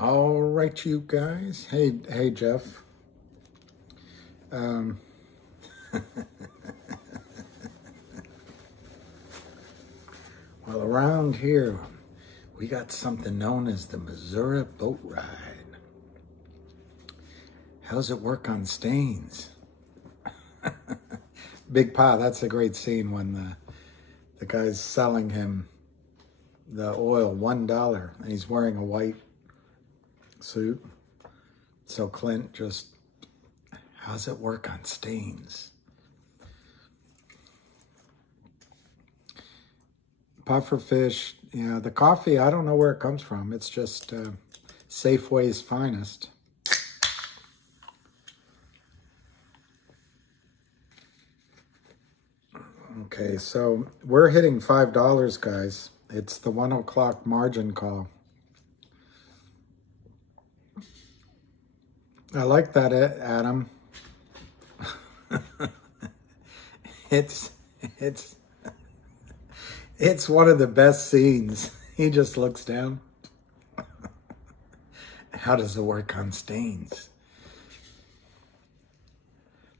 All right, you guys. Hey, Jeff. Um, well, around here, we got something known as the Missouri Boat Ride. How's it work on stains? Big Pa, that's a great scene when the guy's selling him the oil, $1, and he's wearing a white suit. So Clint just, how's it work on stains? Pufferfish, yeah, the coffee, I don't know where it comes from. It's just Safeway's finest. Okay, so we're hitting $5, guys. It's the 1 o'clock margin call. I like that, Adam. It's one of the best scenes. He just looks down. How does it work on stains?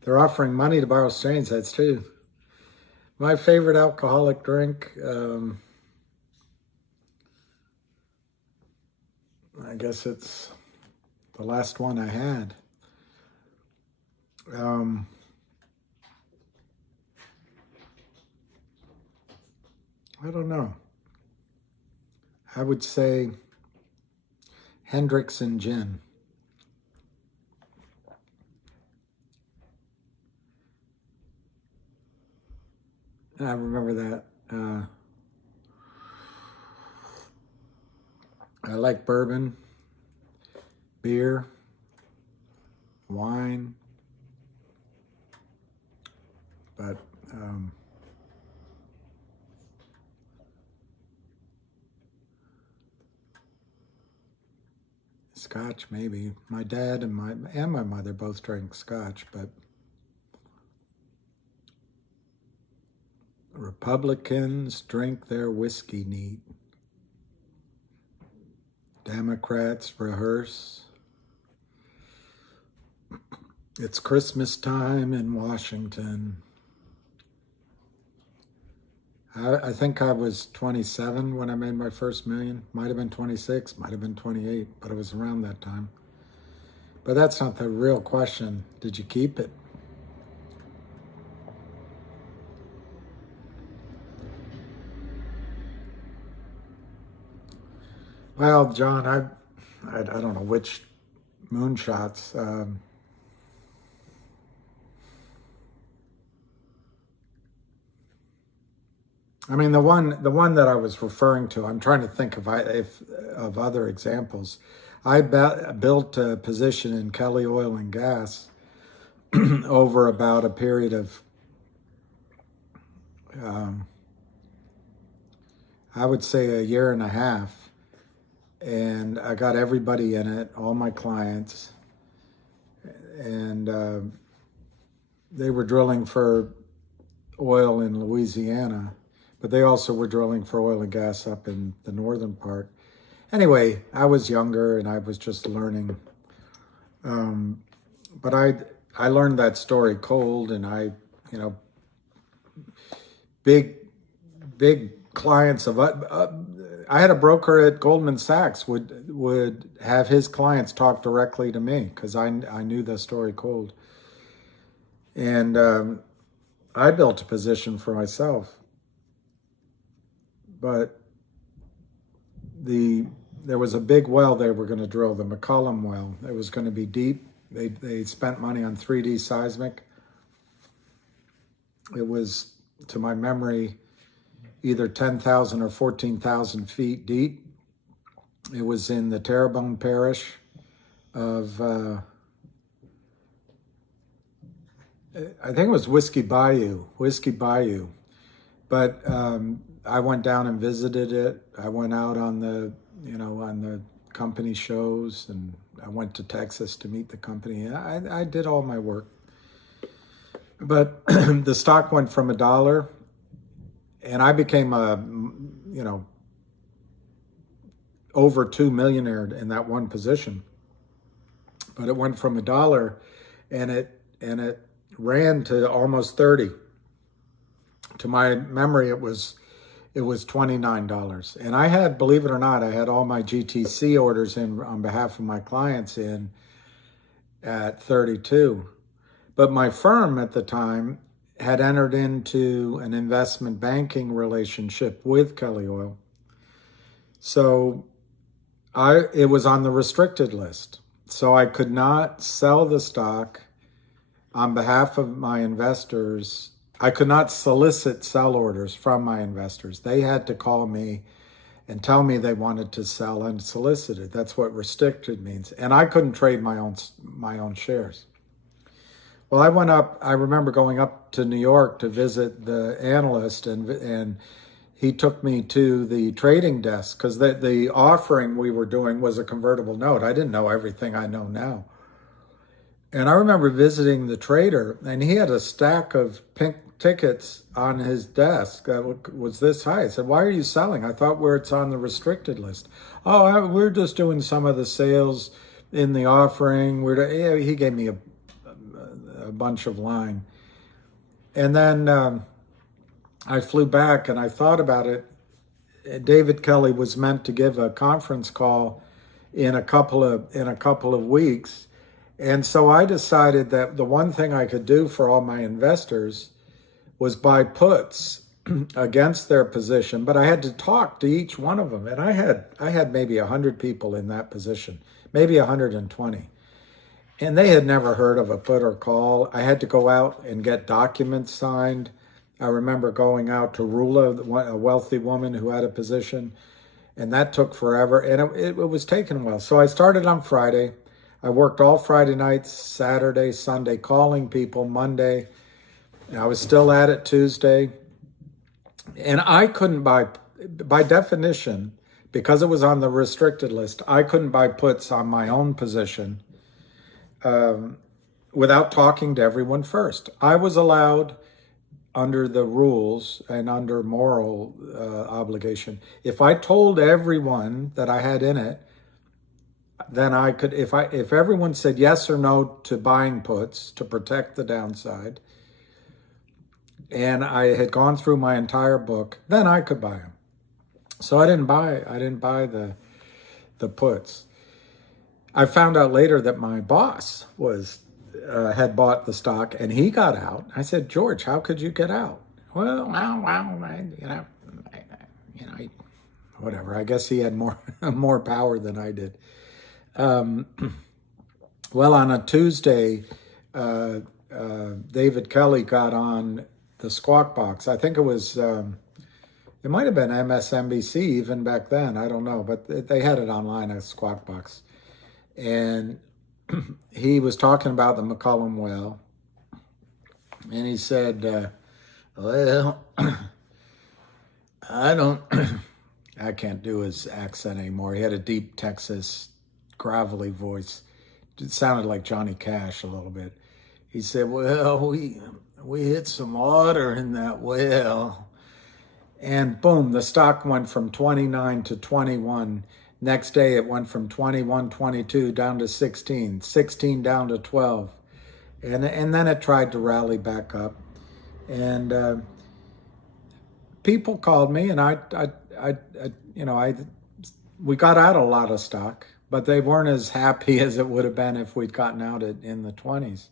They're offering money to borrow stains, that's true. My favorite alcoholic drink, I guess it's the last one I had. I don't know. I would say Hendrix and gin. I remember that. I like bourbon, beer, wine, but Scotch maybe. My dad and my mother both drank Scotch, but Republicans drink their whiskey neat. Democrats rehearse. It's Christmas time in Washington. I think I was 27 when I made my first million. Might have been 26, might have been 28, but it was around that time. But that's not the real question. Did you keep it? Well, John, I don't know which moonshots. I mean, the one that I was referring to, I'm trying to think of other examples. I built a position in Kelly Oil and Gas over about a period of, I would say a year and a half. And I got everybody in it, all my clients. And they were drilling for oil in Louisiana, but they also were drilling for oil and gas up in the northern part. Anyway, I was younger and I was just learning. But I learned that story cold, and big clients of, I had a broker at Goldman Sachs would have his clients talk directly to me because I knew the story cold. And I built a position for myself. But there was a big well they were going to drill, the McCollum well. It was going to be deep. They spent money on 3D seismic. It was, to my memory, either 10,000 or 14,000 feet deep. It was in the Terrebonne parish of, I think it was Whiskey Bayou. But I went down and visited it. I went out on the, on the company shows, and I went to Texas to meet the company. I did all my work. But the stock went from $1, and I became over $2 millionaire in that one position. But it went from $1, and it ran to almost 30. To my memory, it was $29. And I had, believe it or not, I had all my GTC orders in on behalf of my clients in at 32. But my firm at the time had entered into an investment banking relationship with Kelly Oil. So it was on the restricted list. So I could not sell the stock on behalf of my investors. I could not solicit sell orders from my investors. They had to call me and tell me they wanted to sell unsolicited. That's what restricted means. And I couldn't trade my own shares. Well, I remember going up to New York to visit the analyst, and he took me to the trading desk because the offering we were doing was a convertible note. I didn't know everything I know now. And I remember visiting the trader, and he had a stack of pink tickets on his desk that was this high. I said, "Why are you selling? I thought it's on the restricted list." "Oh, we're just doing some of the sales in the offering." He gave me a bunch of line. And then I flew back and I thought about it. David Kelly was meant to give a conference call in a couple of weeks. And so I decided that the one thing I could do for all my investors was buy puts against their position, but I had to talk to each one of them. And I had maybe 100 people in that position, maybe 120. And they had never heard of a put or call. I had to go out and get documents signed. I remember going out to Rula, a wealthy woman who had a position, and that took forever, and it was taking a while. So I started on Friday. I worked all Friday nights, Saturday, Sunday, calling people Monday. And I was still at it Tuesday. And I couldn't buy, by definition, because it was on the restricted list, I couldn't buy puts on my own position without talking to everyone first. I was allowed, under the rules and under moral obligation, if I told everyone that I had in it, then I could, if everyone said yes or no to buying puts to protect the downside, and I had gone through my entire book, then I could buy them. So I didn't buy the puts. I found out later that my boss had bought the stock and he got out. I said, "George, how could you get out?" Well, whatever. I guess he had more power than I did. Well, on a Tuesday, David Kelly got on the Squawk Box. I think it was, it might have been MSNBC even back then. I don't know, but they had it online as Squawk Box. And he was talking about the McCollum well. And he said, well, I can't do his accent anymore. He had a deep Texas gravelly voice. It sounded like Johnny Cash a little bit. He said, "Well, we hit some water in that well." And boom, the stock went from 29 to 21. Next day, it went from 21, 22 down to 16, 16 down to 12. And then it tried to rally back up. And people called me, and we got out a lot of stock, but they weren't as happy as it would have been if we'd gotten out in the 20s.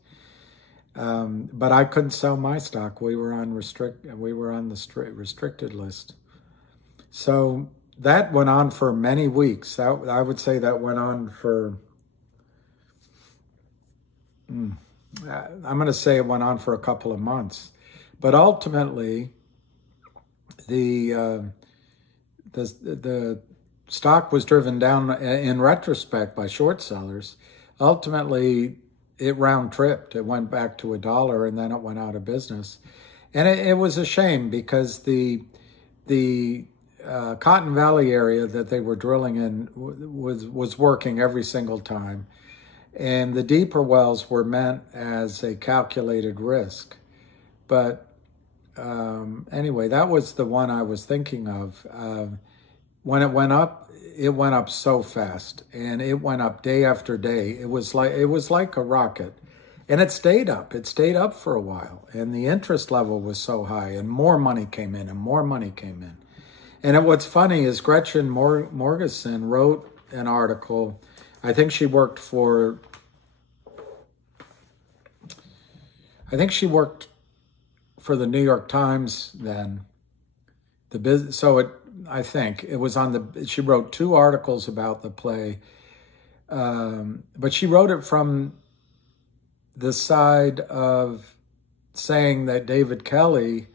But I couldn't sell my stock. We were on the restricted list. So that went on for many weeks. I would say that went on for I'm going to say it went on for a couple of months, but ultimately the stock was driven down in retrospect by short sellers. Ultimately, it round tripped. It went back to $1, and then it went out of business. And it was a shame because the Cotton Valley area that they were drilling in was working every single time. And the deeper wells were meant as a calculated risk. But anyway, that was the one I was thinking of. When it went up so fast, and it went up day after day. It was like a rocket, and it stayed up. It stayed up for a while, and the interest level was so high, and more money came in, and more money came in. And what's funny is Gretchen Morgeson wrote an article. I think she worked for the New York Times then. I think it was she wrote 2 articles about the play, but she wrote it from the side of saying that David Kelly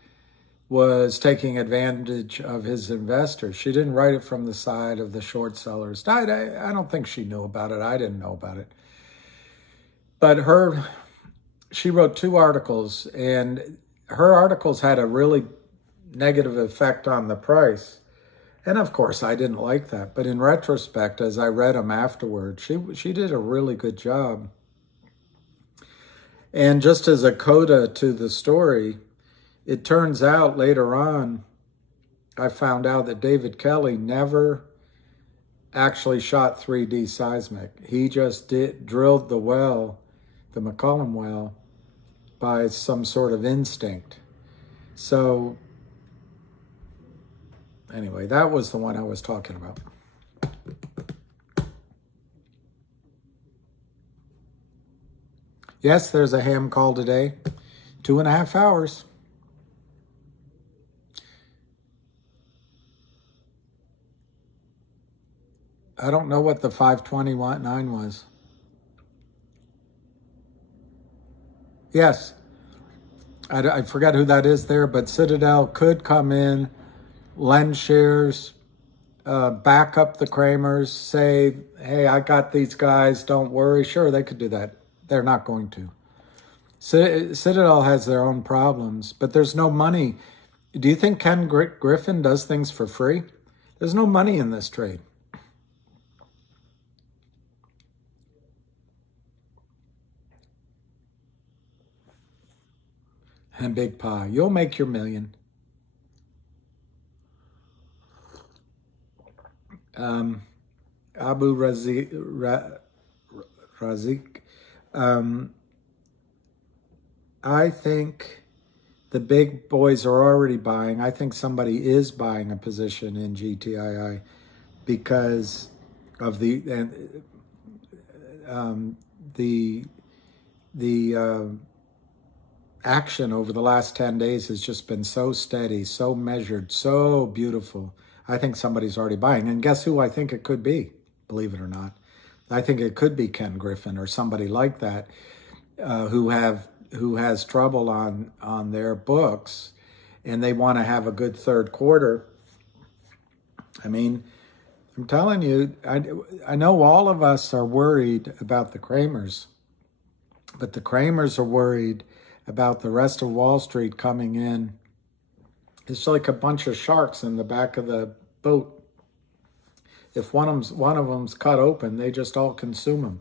was taking advantage of his investors. She didn't write it from the side of the short sellers. I don't think she knew about it. I didn't know about it. But she wrote 2 articles, and her articles had a really negative effect on the price. And of course, I didn't like that. But in retrospect, as I read them afterward, she did a really good job. And just as a coda to the story, it turns out later on, I found out that David Kelly never actually shot 3D seismic. He just drilled the well, the McCollum well, by some sort of instinct. So anyway, that was the one I was talking about. Yes, there's a ham call today. 2.5 hours. I don't know what the 529 was. Yes, I forget who that is there, but Citadel could come in, lend shares, back up the Kramers, say, hey, I got these guys, don't worry. Sure, they could do that. They're not going to. Citadel has their own problems, but there's no money. Do you think Ken Griffin does things for free? There's no money in this trade. And Big Pie, you'll make your million. Abu Razik. I think the big boys are already buying. I think somebody is buying a position in GTII because of the action over the last 10 days has just been so steady, so measured, so beautiful. I think somebody's already buying. And guess who I think it could be, believe it or not? I think it could be Ken Griffin or somebody like that who has trouble on their books, and they want to have a good third quarter. I mean, I'm telling you, I know all of us are worried about the Kramers, but the Kramers are worried about the rest of Wall Street coming in. It's like a bunch of sharks in the back of the boat. If one of them's cut open, they just all consume them.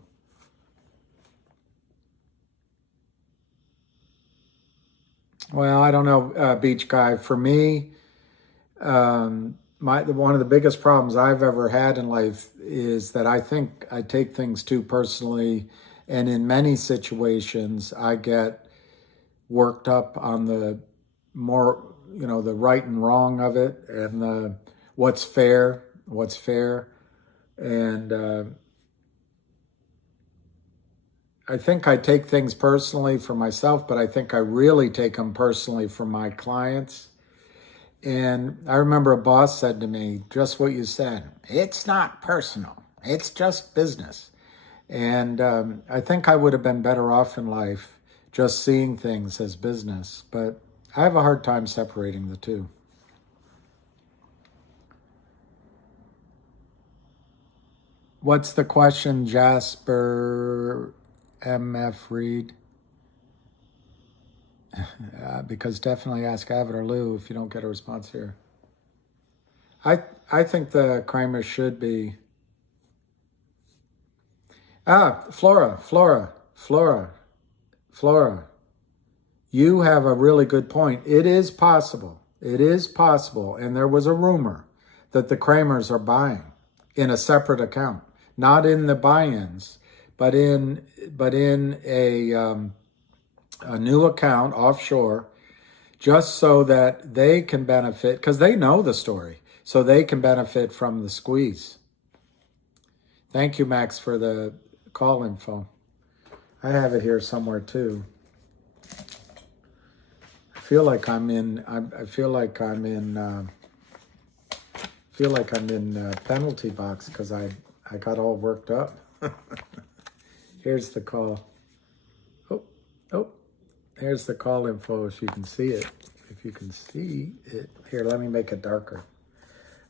Well, I don't know, Beach Guy. For me, one of the biggest problems I've ever had in life is that I think I take things too personally, and in many situations, I get worked up on the more, the right and wrong of it, and the what's fair. And I think I take things personally for myself, but I think I really take them personally for my clients. And I remember a boss said to me, just what you said, it's not personal, it's just business. And I think I would have been better off in life just seeing things as business, but I have a hard time separating the two. What's the question, Jasper MF Reed? Because definitely ask Avid or Lou if you don't get a response here. I think the Kramer should be. Flora. You have a really good point. It is possible. And there was a rumor that the Kramers are buying in a separate account, not in the buy-ins, but in a new account offshore, just so that they can benefit, because they know the story, so they can benefit from the squeeze. Thank you, Max, for the call info. I have it here somewhere too. I feel like I'm in penalty box because I got all worked up. Here's the call. Oh, here's the call info if you can see it. If you can see it. Here, let me make it darker.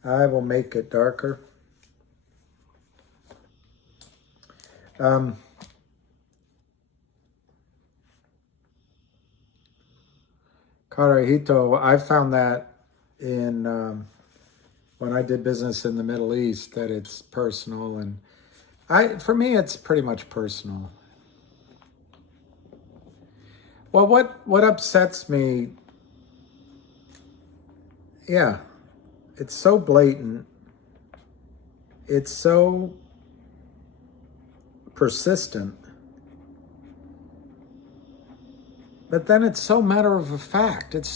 I will make it darker. Karahito, I found that in when I did business in the Middle East, that it's personal, and for me it's pretty much personal. Well, what upsets me, yeah, it's so blatant, it's so persistent, but then it's so matter of fact. It's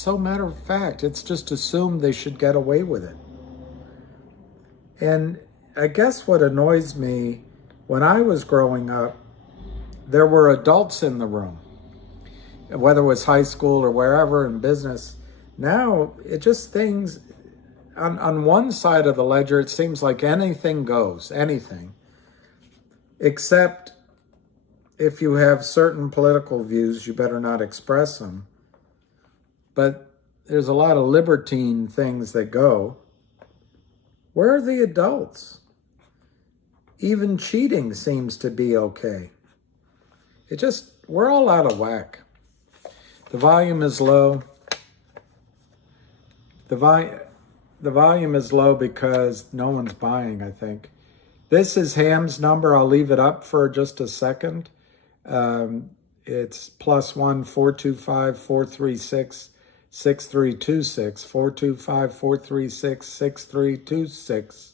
just assumed they should get away with it. And I guess what annoys me, when I was growing up, there were adults in the room, whether it was high school or wherever in business. Now, it just things, on one side of the ledger, it seems like anything goes, anything. Except if you have certain political views, you better not express them. But there's a lot of libertine things that go. Where are the adults? Even cheating seems to be okay. We're all out of whack. The volume is low. The volume is low because no one's buying, I think. This is Ham's number. I'll leave it up for just a second. It's +1 425 436 6326 425 436 6326.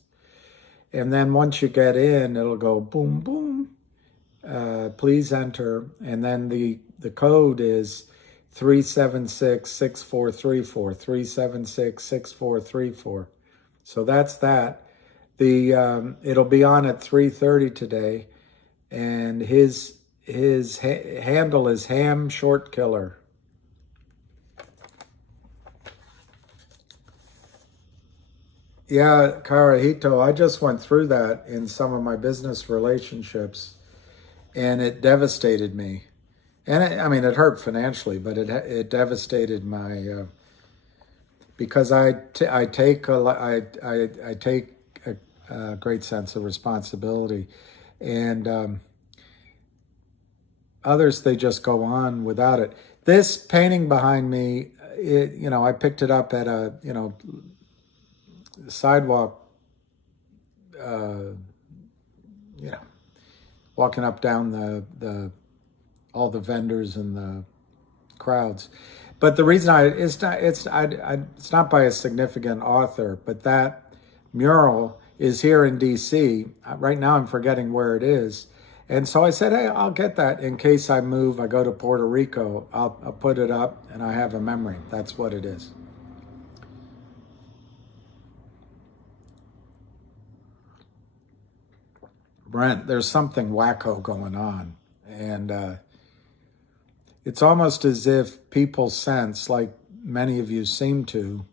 And then once you get in, it'll go boom, boom. Please enter. And then the code is 376 6434 376 6434. So that's that. It'll be on at 3:30 today, and his handle is Ham Short Killer. Yeah, Karahito, I just went through that in some of my business relationships, and it devastated me. And it hurt financially, but it devastated my because I take a great sense of responsibility, and others, they just go on without it. This painting behind me, I picked it up at a sidewalk, walking up down the all the vendors and the crowds. But the reason it's not by a significant author, but that mural is here in DC. Right now I'm forgetting where it is. And so I said, hey, I'll get that in case I move, I go to Puerto Rico, I'll put it up and I have a memory. That's what it is. Brent, there's something wacko going on. And it's almost as if people sense, like many of you seem to,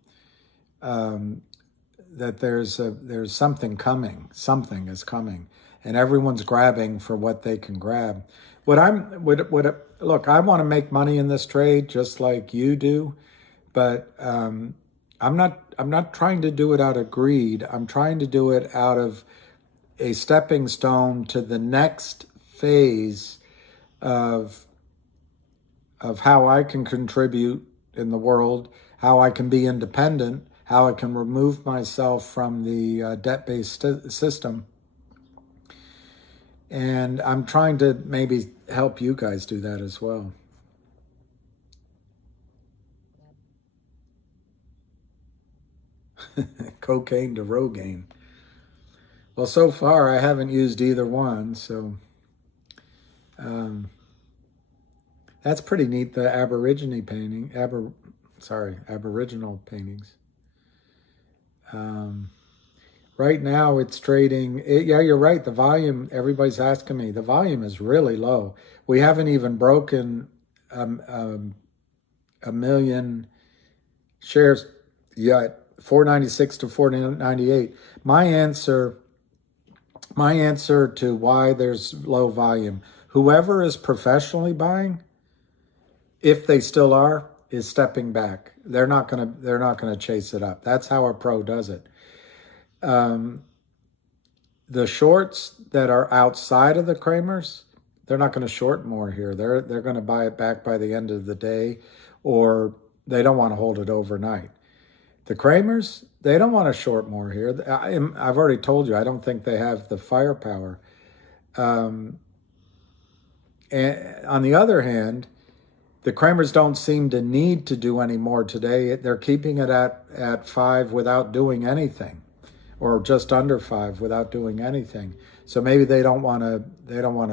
that there's something coming. Something is coming. and everyone's grabbing for what they can grab. Look, I want to make money in this trade just like you do, but I'm not trying to do it out of greed. I'm trying to do it out of a stepping stone to the next phase of how I can contribute in the world, how I can be independent, how I can remove myself from the debt-based system. And I'm trying to maybe help you guys do that as well. Cocaine to Rogaine. Well, so far I haven't used either one, so that's pretty neat. The Aboriginal paintings. Right now it's trading. Yeah, you're right. The volume. Everybody's asking me. The volume is really low. We haven't even broken a million shares yet. 496 to 498. My answer to why there's low volume, whoever is professionally buying, if they still are, is stepping back. They're not gonna chase it up. That's how a pro does it. The shorts that are outside of the Kramers, they're not going to short more here. They're going to buy it back by the end of the day, or they don't want to hold it overnight. The Kramers, they don't want to short more here. I've already told you, I don't think they have the firepower. And on the other hand, the Kramers don't seem to need to do any more today. They're keeping it at 5 without doing anything, or just under 5 without doing anything. So maybe they don't want to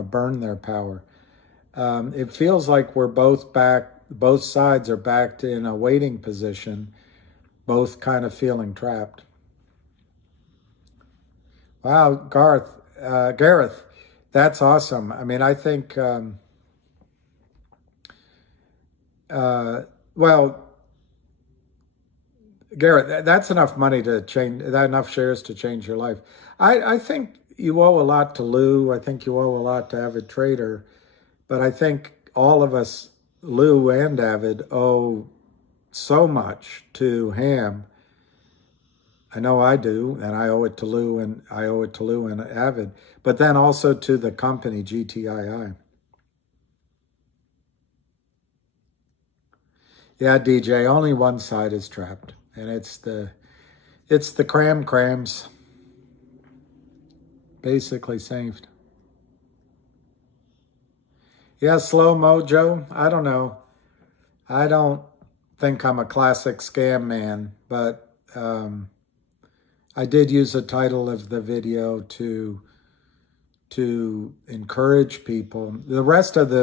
burn their power. It feels like we're both back. Both sides are backed in a waiting position, both kind of feeling trapped. Wow, Gareth, that's awesome. I mean, I think, well, Garrett, that's enough money to change, enough shares to change your life. I think you owe a lot to Lou. I think you owe a lot to Avid Trader. But I think all of us, Lou and Avid, owe so much to Ham. I know I do, and I owe it to Lou, and Avid, but then also to the company, GTII. Yeah, DJ, only one side is trapped. And it's the crams, basically saved. Yeah, slow mojo. I don't know. I don't think I'm a classic scam man, but I did use the title of the video to encourage people. The rest of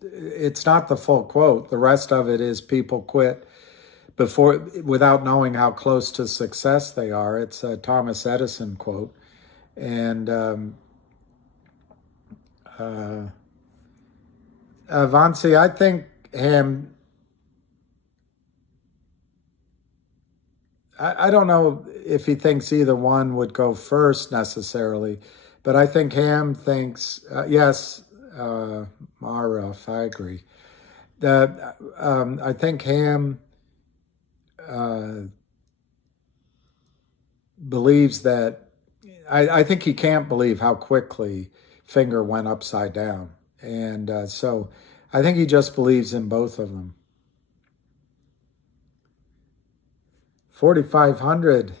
it's not the full quote. The rest of it is people quit without knowing how close to success they are. It's a Thomas Edison quote. And Vansi, I think Ham, I don't know if he thinks either one would go first necessarily, but I think Ham thinks, yes, Maruf, I agree. That I think Ham believes that, I think he can't believe how quickly Finger went upside down. And so I think he just believes in both of them. 4,500.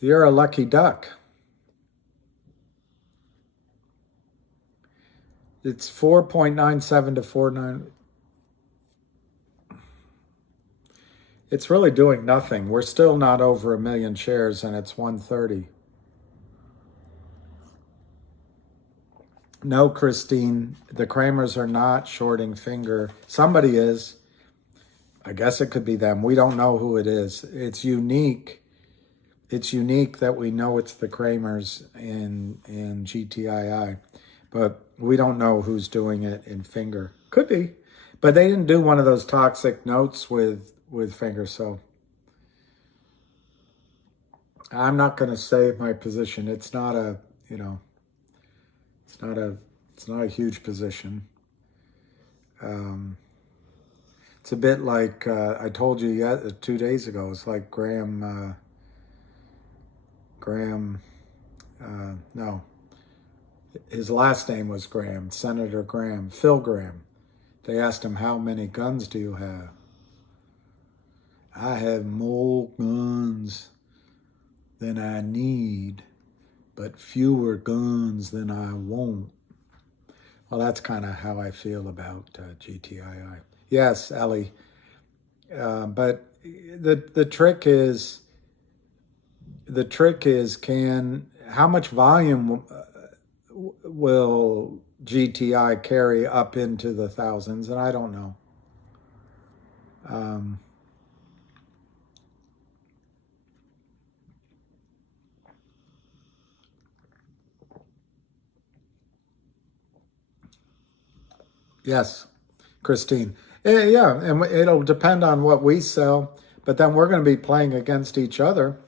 You're a lucky duck. It's 4.97 to 49. It's really doing nothing. We're still not over 1 million shares, and it's 130. No, Christine, the Kramers are not shorting Finger. Somebody is. I guess it could be them. We don't know who it is. It's unique. It's unique that we know it's the Kramers in GTII, but we don't know who's doing it in Finger. Could be, but they didn't do one of those toxic notes with Finger, so I'm not going to say my position. It's not a, It's not a huge position. It's a bit like I told you 2 days ago. It's like no, his last name was Graham, Senator Graham, Phil Graham. They asked him, how many guns do you have? I have more guns than I need, but fewer guns than I want. Well, that's kind of how I feel about GTII. Yes, Ellie, but the trick is how much volume will GTI carry up into the thousands? And I don't know. Yes, Christine. Yeah, and it'll depend on what we sell, but then we're going to be playing against each other.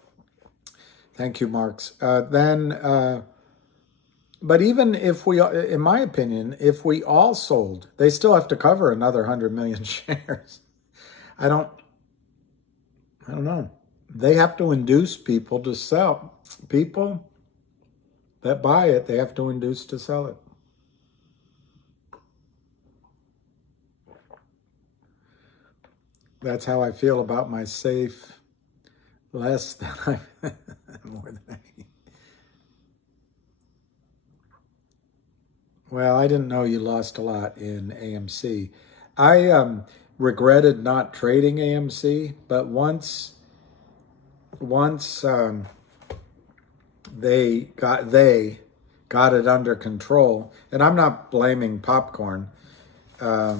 Thank you, Marks. But even if we, in my opinion, if we all sold, they still have to cover another 100 million shares. I don't know. They have to induce people to sell. People that buy it, they have to induce to sell it. That's how I feel about my safe. Less than more than I need. Well, I didn't know you lost a lot in AMC. I regretted not trading AMC, but once they got it under control, and I'm not blaming popcorn. I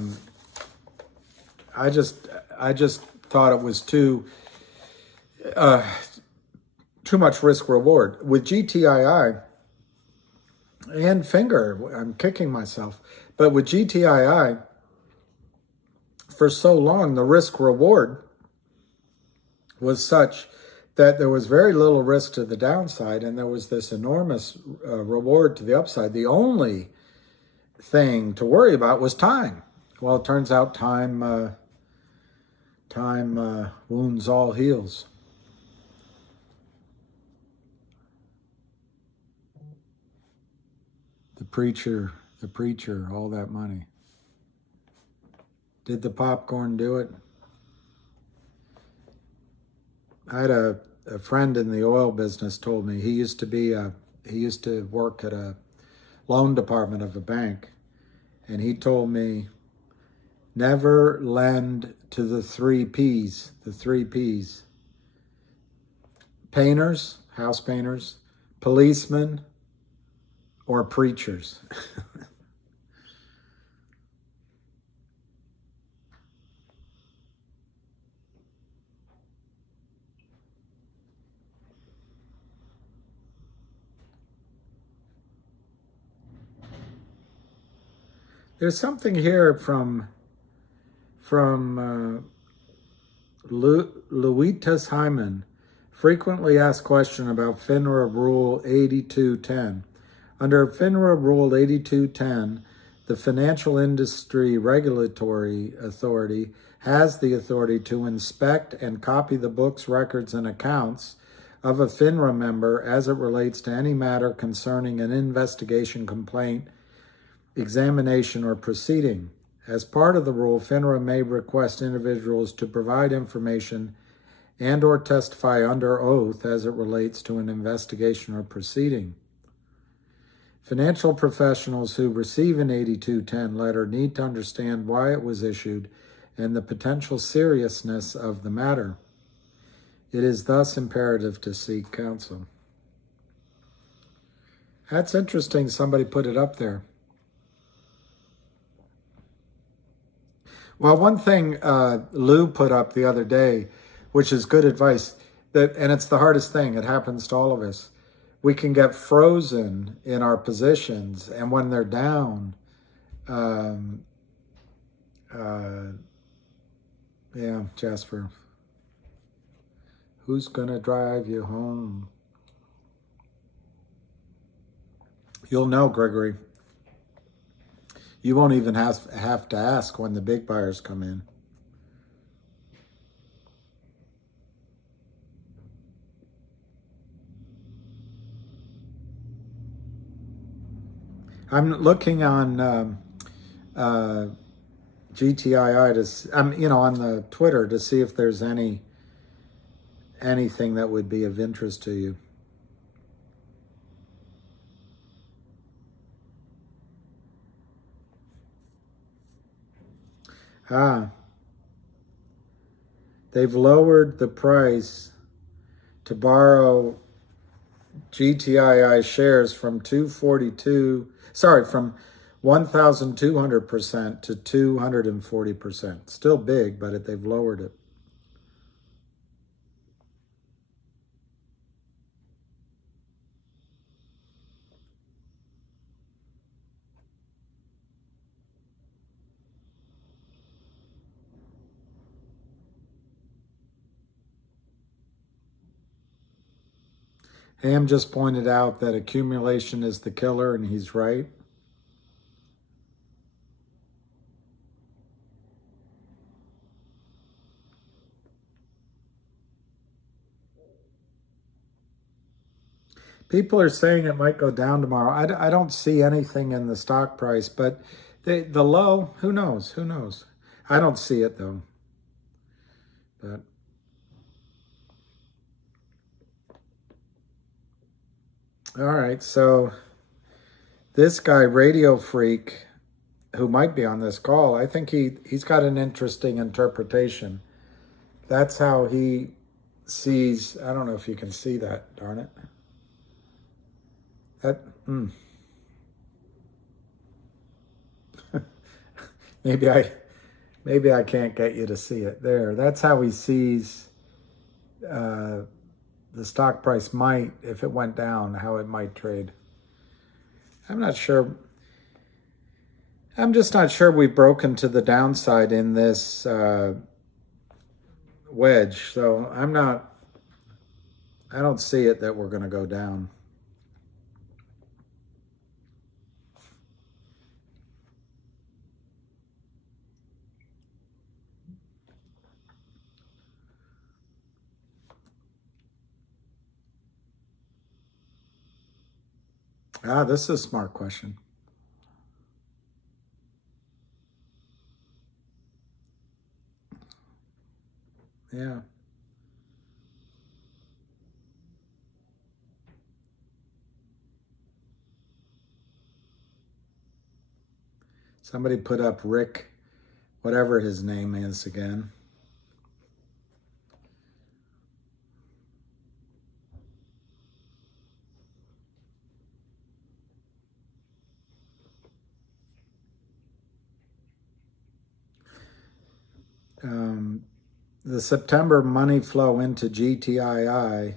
just thought it was too much risk reward with GTII and Finger. I'm kicking myself, but with GTII, for so long, the risk reward was such that there was very little risk to the downside, and there was this enormous reward to the upside. The only thing to worry about was time. Well, it turns out time wounds all heals. The preacher, all that money. Did the popcorn do it? I had a friend in the oil business told me he used to work at a loan department of a bank, and he told me, never lend to the 3 Ps, the 3 Ps. Painters, house painters, policemen, or preachers. There's something here from Luitas Hyman. Frequently asked question about FINRA Rule 8210. Under FINRA Rule 8210, the Financial Industry Regulatory Authority has the authority to inspect and copy the books, records, and accounts of a FINRA member as it relates to any matter concerning an investigation, complaint, examination, or proceeding. As part of the rule, FINRA may request individuals to provide information and or testify under oath as it relates to an investigation or proceeding. Financial professionals who receive an 8210 letter need to understand why it was issued and the potential seriousness of the matter. It is thus imperative to seek counsel. That's interesting. Somebody put it up there. Well, one thing Lou put up the other day, which is good advice, and it's the hardest thing. It happens to all of us. We can get frozen in our positions, and when they're down, yeah, Jasper, who's gonna drive you home? You'll know, Gregory. You won't even have to ask when the big buyers come in. I'm looking on GTII to, on the Twitter to see if there's anything that would be of interest to you. They've lowered the price to borrow GTII shares from 1,200% to 240%. Still big, but they've lowered it. Ham just pointed out that accumulation is the killer, and he's right. People are saying it might go down tomorrow. I don't see anything in the stock price, but the low, who knows? Who knows? I don't see it, though. But all right, so this guy, Radio Freak, who might be on this call, I think he's got an interesting interpretation. That's how he sees, I don't know if you can see that, darn it. Maybe I can't get you to see it there. That's how he sees the stock price might, if it went down, how it might trade. I'm not sure. I'm just not sure we've broken to the downside in this wedge. So I don't see it that we're going to go down. This is a smart question. Yeah. Somebody put up Rick, whatever his name is again. The September money flow into GTII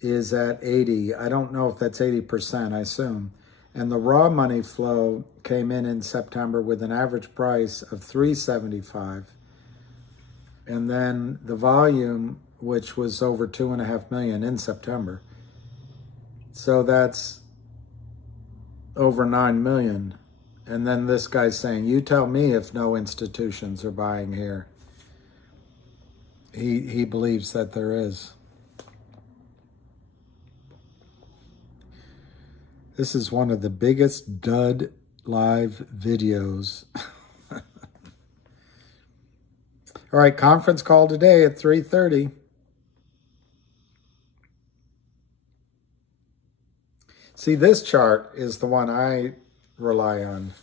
is at 80. I don't know if that's 80%, I assume. And the raw money flow came in September with an average price of $375. And then the volume, which was over 2.5 million in September. So that's over 9 million. And then this guy's saying, you tell me if no institutions are buying here. He believes that there is. This is one of the biggest dud live videos. All right, conference call today at 3:30. See, this chart is the one I rely on.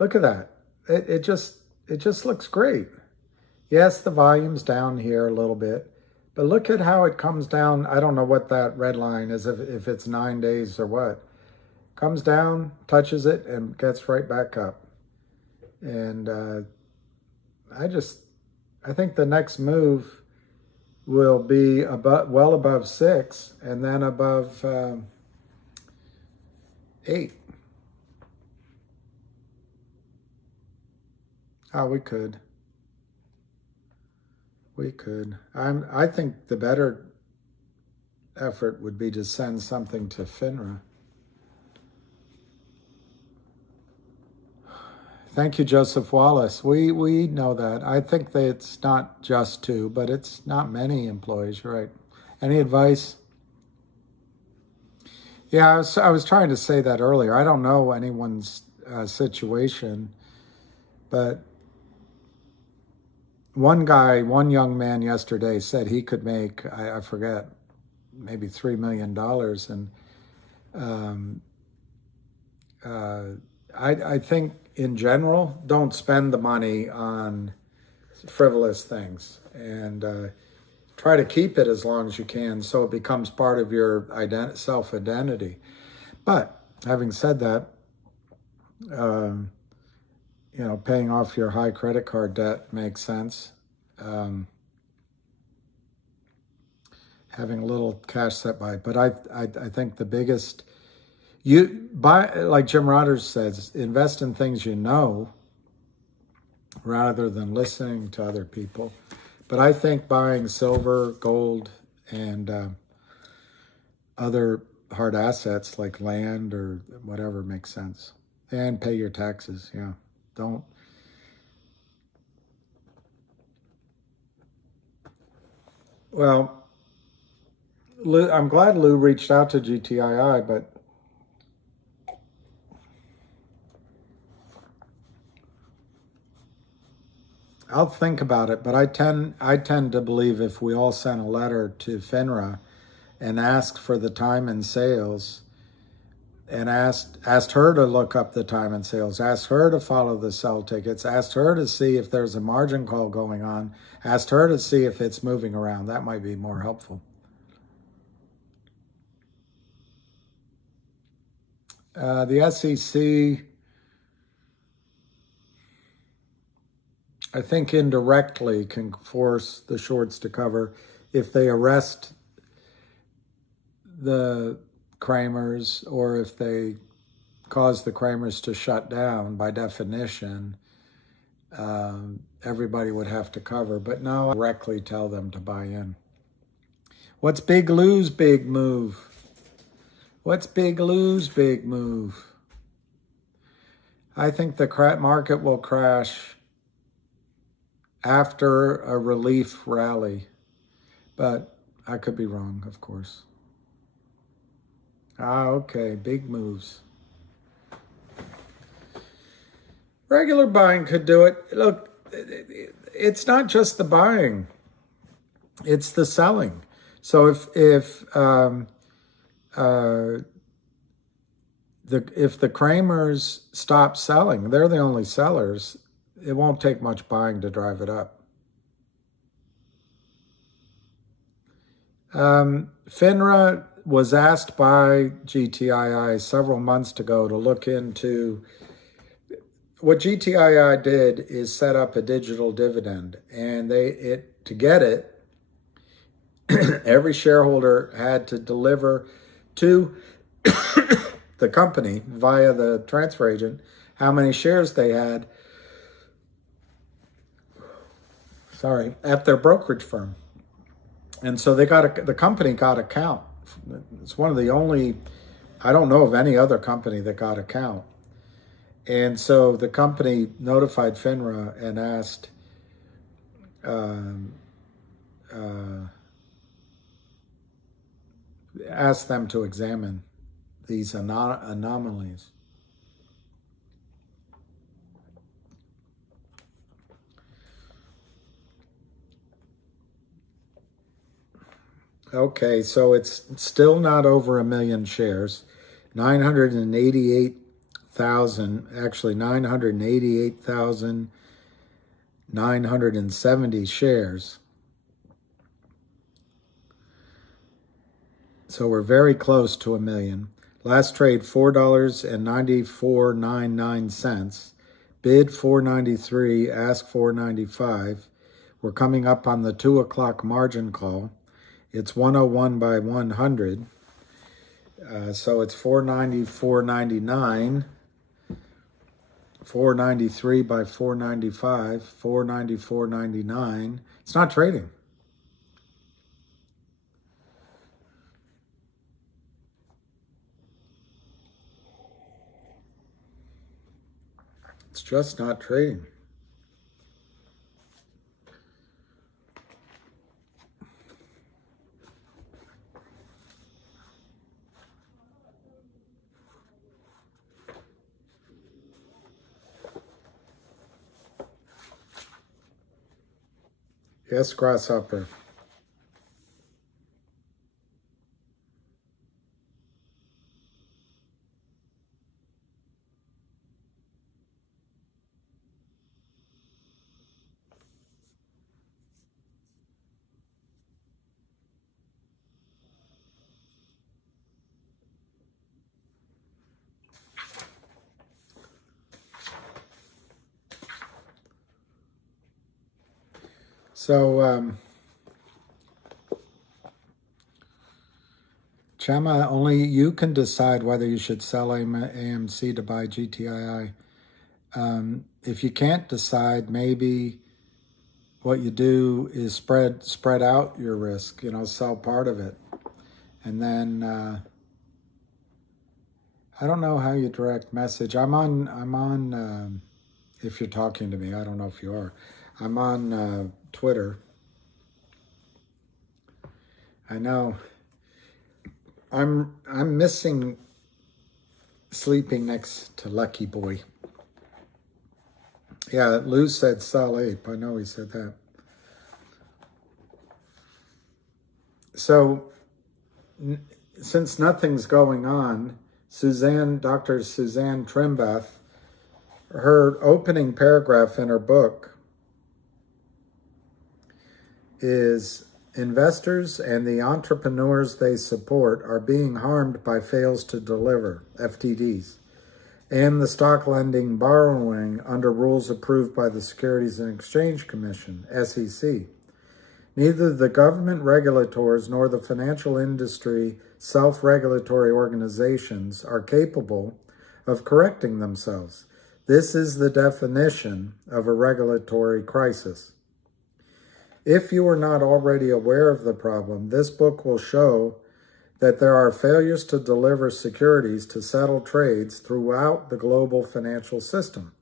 Look at that. It just looks great. Yes, the volume's down here a little bit, but look at how it comes down. I don't know what that red line is, if it's 9 days or what. Comes down, touches it, and gets right back up. And I think the next move will be well above 6 and then above 8. Oh, we could. I think the better effort would be to send something to FINRA. Thank you, Joseph Wallace. We know that. I think that it's not just two, but it's not many employees. You're right. Any advice? Yeah, I was trying to say that earlier. I don't know anyone's situation, but one young man yesterday said he could make, I forget, maybe $3 million. And I think in general, don't spend the money on frivolous things, and try to keep it as long as you can so it becomes part of your self-identity. But having said that, paying off your high credit card debt makes sense. Having a little cash set by, but I think the biggest, you buy, like Jim Rogers says, invest in things you know rather than listening to other people. But I think buying silver, gold, and other hard assets like land or whatever makes sense. And pay your taxes, yeah. Don't. Well, I'm glad Lou reached out to GTII, but I'll think about it. But I tend to believe if we all sent a letter to FINRA and asked for the time and sales, and asked her to look up the time and sales, asked her to follow the sell tickets, asked her to see if there's a margin call going on, asked her to see if it's moving around, that might be more helpful. The SEC, I think indirectly can force the shorts to cover if they arrest the Kramers, or if they cause the Kramers to shut down. By definition, everybody would have to cover, but no, I directly tell them to buy in. What's Big Lou's big move? What's Big Lou's big move? I think the market will crash after a relief rally, but I could be wrong, of course. Okay, big moves. Regular buying could do it. Look, it's not just the buying, it's the selling. So if the Kramers stop selling, they're the only sellers, it won't take much buying to drive it up. FINRA was asked by GTII several months ago to look into, what GTII did is set up a digital dividend, and to get it, every shareholder had to deliver to the company via the transfer agent how many shares they had, at their brokerage firm. And so the company got a count. It's one of the only, I don't know of any other company that got a count. And so the company notified FINRA and asked them to examine these anomalies. Okay, so it's still not over 1 million shares. 988,970 shares. So we're very close to 1 million. Last trade, $4.9499. Bid $4.93, ask $4.95. We're coming up on the 2 o'clock margin call. It's 101 by 100. So it's 490, 499, 493 by 495, 490, 499. It's not trading. It's just not trading. Yes, grasshopper. So, Chema, only you can decide whether you should sell AMC to buy GTII. If you can't decide, maybe what you do is spread out your risk. Sell part of it, and then I don't know how you direct message. I'm on. If you're talking to me, I don't know if you are. I'm on Twitter. I know. I'm missing sleeping next to Lucky Boy. Yeah, Lou said sell ape. I know he said that. So, since nothing's going on, Dr. Suzanne Trimbath, her opening paragraph in her book is, investors and the entrepreneurs they support are being harmed by fails to deliver, FTDs, and the stock lending borrowing under rules approved by the Securities and Exchange Commission, SEC. Neither the government regulators nor the financial industry self-regulatory organizations are capable of correcting themselves. This is the definition of a regulatory crisis. If you are not already aware of the problem, this book will show that there are failures to deliver securities to settle trades throughout the global financial system.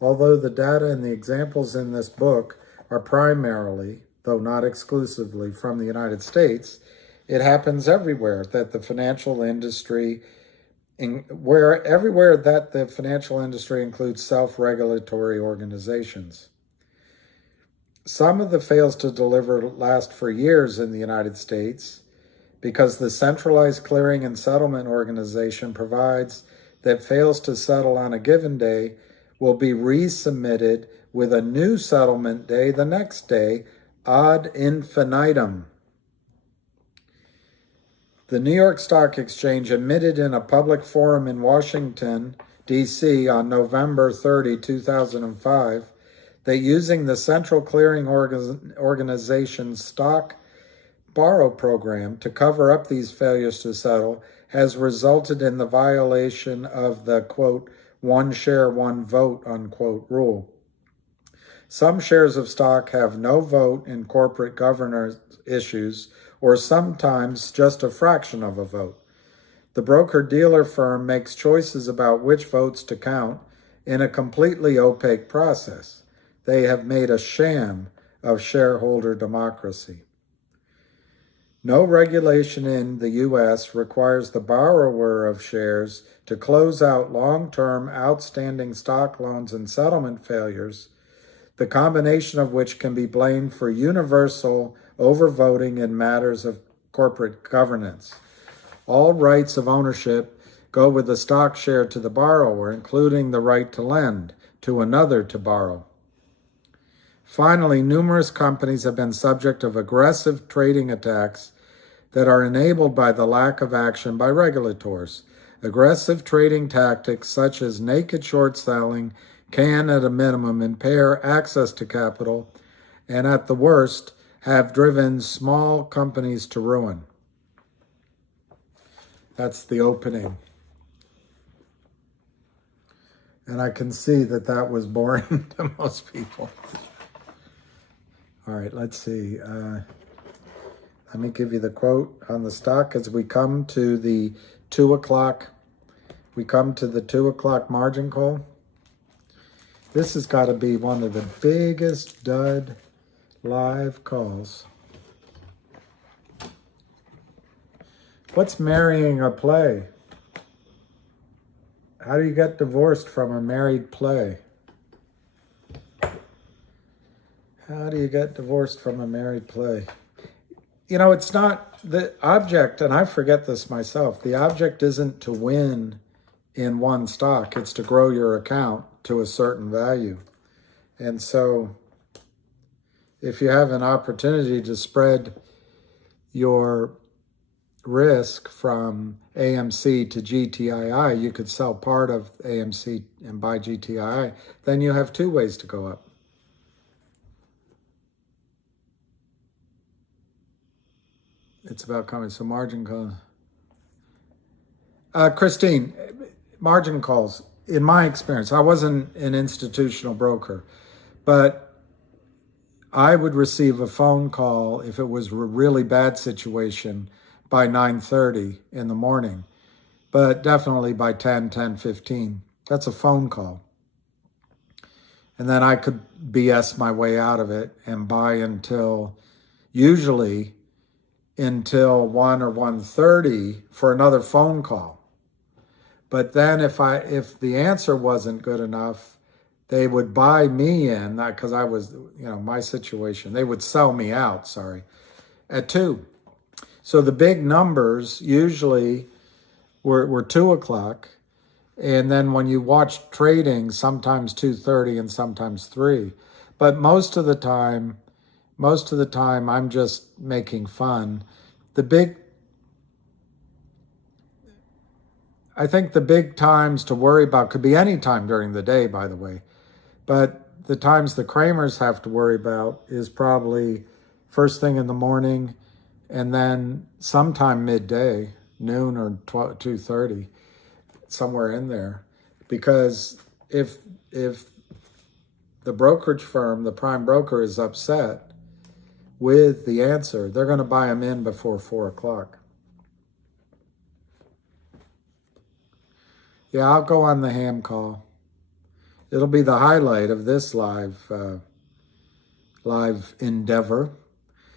Although the data and the examples in this book are primarily, though not exclusively, from the United States, it happens everywhere that the financial industry, everywhere that the financial industry includes self-regulatory organizations. Some of the fails to deliver last for years in the United States because the centralized clearing and settlement organization provides that fails to settle on a given day will be resubmitted with a new settlement day the next day, ad infinitum. The New York Stock Exchange admitted in a public forum in Washington, D.C. on November 30, 2005, that using the Central Clearing Organization's stock borrow program to cover up these failures to settle has resulted in the violation of the, quote, one share, one vote, unquote, rule. Some shares of stock have no vote in corporate governance issues, or sometimes just a fraction of a vote. The broker-dealer firm makes choices about which votes to count in a completely opaque process. They have made a sham of shareholder democracy. No regulation in the U.S. requires the borrower of shares to close out long-term outstanding stock loans and settlement failures, the combination of which can be blamed for universal overvoting in matters of corporate governance. All rights of ownership go with the stock share to the borrower, including the right to lend to another to borrow. Finally, numerous companies have been subject of aggressive trading attacks that are enabled by the lack of action by regulators. Aggressive trading tactics such as naked short selling can, at a minimum, impair access to capital and, at the worst, have driven small companies to ruin. That's the opening. And I can see that that was boring to most people. All right, let's see. Let me give you the quote on the stock as we come to the 2 o'clock. We come to the 2 o'clock margin call. This has got to be one of the biggest dud live calls. What's marrying a play? How do you get divorced from a married play? How do you get divorced from a married play? You know, it's not the object, and I forget this myself, the object isn't to win in one stock, it's to grow your account to a certain value. And so if you have an opportunity to spread your risk from AMC to GTII, you could sell part of AMC and buy GTII. Then you have two ways to go up. It's about coming. So margin calls. Christine, margin calls, in my experience, I wasn't an institutional broker, but I would receive a phone call if it was a really bad situation by 9:30 in the morning, but definitely by 10:15. That's a phone call. And then I could BS my way out of it and buy usually until 1 or 1:30 for another phone call. But then if the answer wasn't good enough, they would buy me in, because I was, my situation, they would sell me out, at 2. So the big numbers usually were 2 o'clock. And then when you watch trading, sometimes 2:30 and sometimes 3. But most of the time, I'm just making fun. I think the big times to worry about could be any time during the day, by the way. But the times the Kramers have to worry about is probably first thing in the morning and then sometime midday, noon or 2:30, somewhere in there. Because if the brokerage firm, the prime broker, is upset with the answer, they're going to buy them in before 4 o'clock. Yeah, I'll go on the ham call. It'll be the highlight of this live endeavor.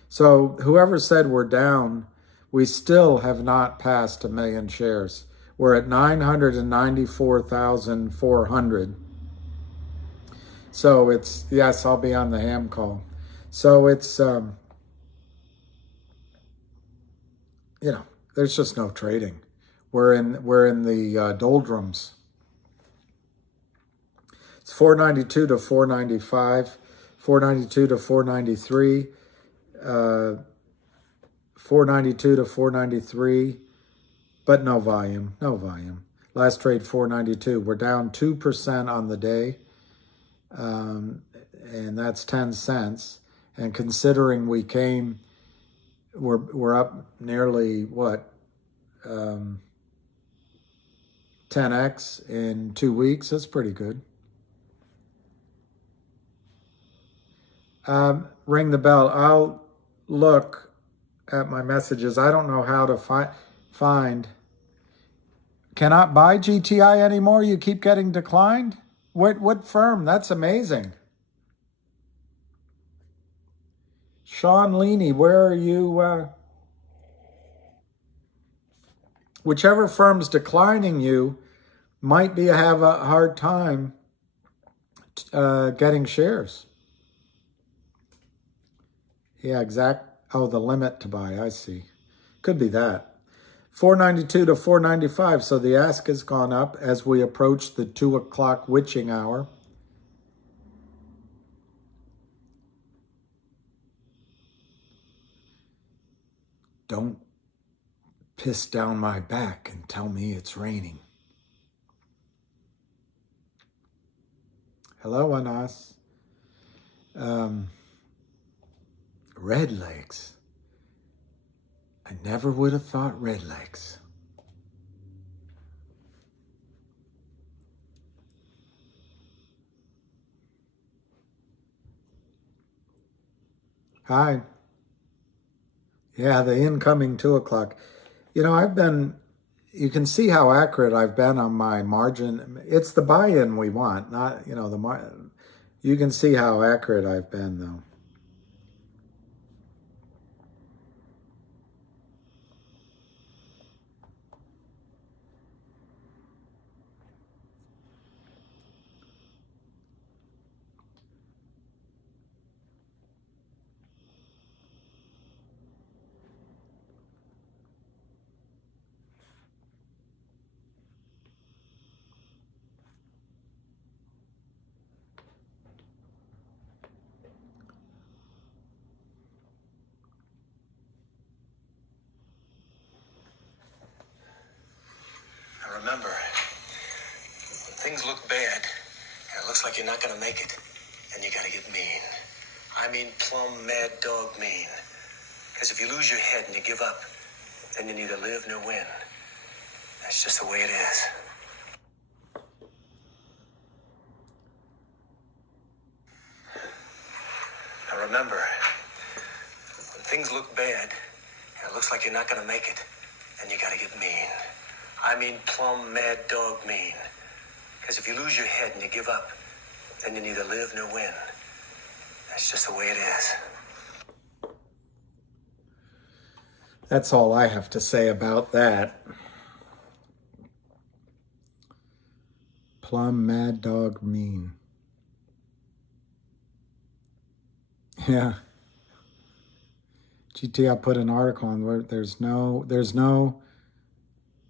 So whoever said we're down, we still have not passed 1 million shares. We're at 994,400. So it's, yes, I'll be on the ham call. So it's, there's just no trading. We're in the doldrums. It's 492 to 495, 492 to 493, 492 to 493, but no volume. Last trade 492. We're down 2% on the day, and that's 10 cents. And considering we're up nearly 10x in 2 weeks. That's pretty good. Ring the bell. I'll look at my messages. I don't know how to find. Cannot buy GTI anymore? You keep getting declined? What firm? That's amazing. Sean Leaney, where are you? Whichever firm's declining you might have a hard time getting shares. Yeah, oh, the limit to buy, I see. Could be that. 492 to 495, so the ask has gone up as we approach the 2 o'clock witching hour. Don't piss down my back and tell me it's raining. Hello, Anas. Red legs. I never would have thought red legs. Hi. Yeah, the incoming 2 o'clock. You can see how accurate I've been on my margin. It's the buy-in we want, not, You can see how accurate I've been, though. Remember, when things look bad, and it looks like you're not gonna make it, then you gotta get mean. I mean plumb mad dog mean. Because if you lose your head and you give up, then you neither live nor win. That's just the way it is. Now remember, when things look bad, and it looks like you're not gonna make it, then you gotta get mean. I mean plumb mad dog mean. Because if you lose your head and you give up, then you neither live nor win. That's just the way it is. That's all I have to say about that. Plumb mad dog mean. Yeah. GTII put an article on where there's no,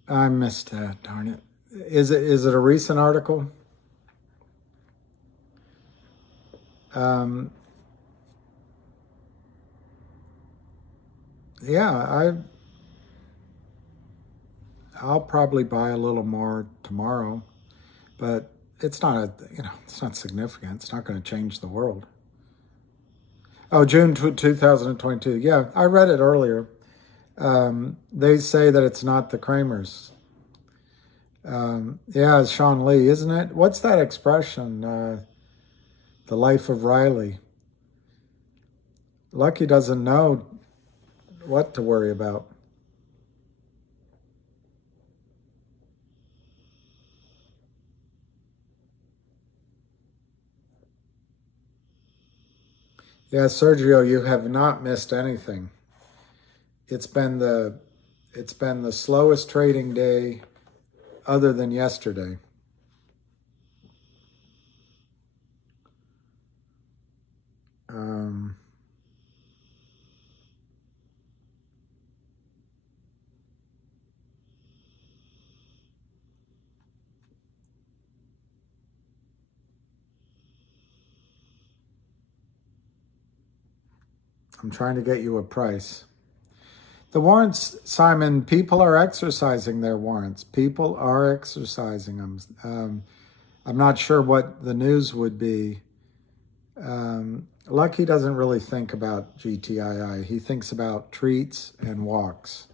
I missed that, darn it. Is it a recent article? Yeah, I'll probably buy a little more tomorrow, but it's not it's not significant. It's not going to change the world. Oh, June 2022. Yeah, I read it earlier. They say that it's not the Kramers. Yeah, it's Sean Lee, isn't it? What's that expression? The life of Riley. Lucky doesn't know what to worry about. Yeah, Sergio, you have not missed anything. It's been the slowest trading day other than yesterday. I'm trying to get you a price. The warrants, Simon, people are exercising their warrants. People are exercising them. I'm not sure what the news would be. Lucky doesn't really think about GTII. He thinks about treats and walks.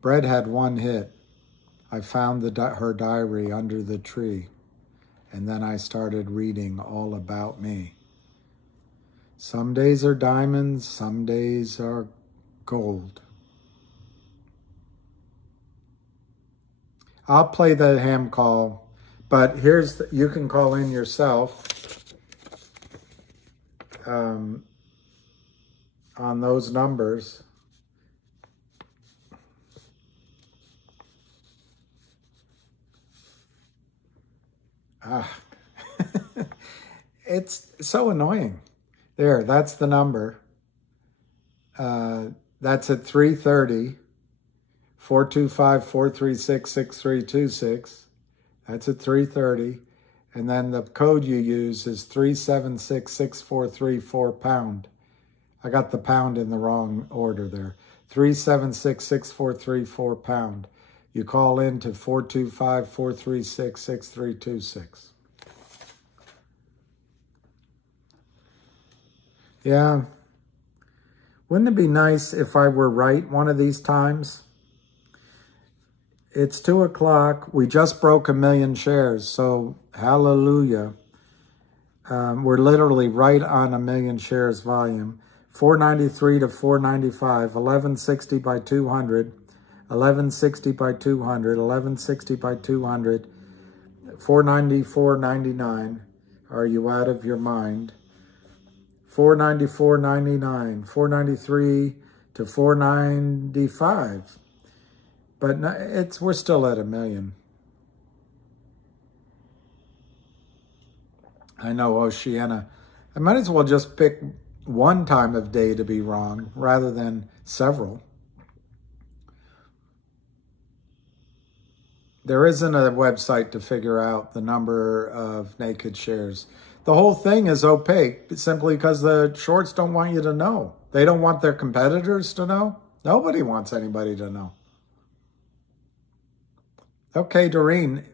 Brett had one hit. I found her diary under the tree, and then I started reading all about me. Some days are diamonds, some days are gold. I'll play the ham call, but you can call in yourself on those numbers. It's so annoying. There, that's the number. That's at 3:30, 425-436-6326. That's at 3:30. And then the code you use is 376-6434 £. I got the pound in the wrong order there. 376-6434 £. You call in to 425-436-6326. Yeah. Wouldn't it be nice if I were right one of these times? It's 2 o'clock. We just broke 1 million shares, so hallelujah. We're literally right on 1 million shares volume. 493 to 495, 1160 by 200, 1160 by 200, 1160 by 200, 494.99, Are you out of your mind? 494.99, 493 to 495. But we're still at 1 million. I know, Oceana. I might as well just pick one time of day to be wrong rather than several. There isn't a website to figure out the number of naked shares. The whole thing is opaque simply because the shorts don't want you to know. They don't want their competitors to know. Nobody wants anybody to know. Okay, Doreen,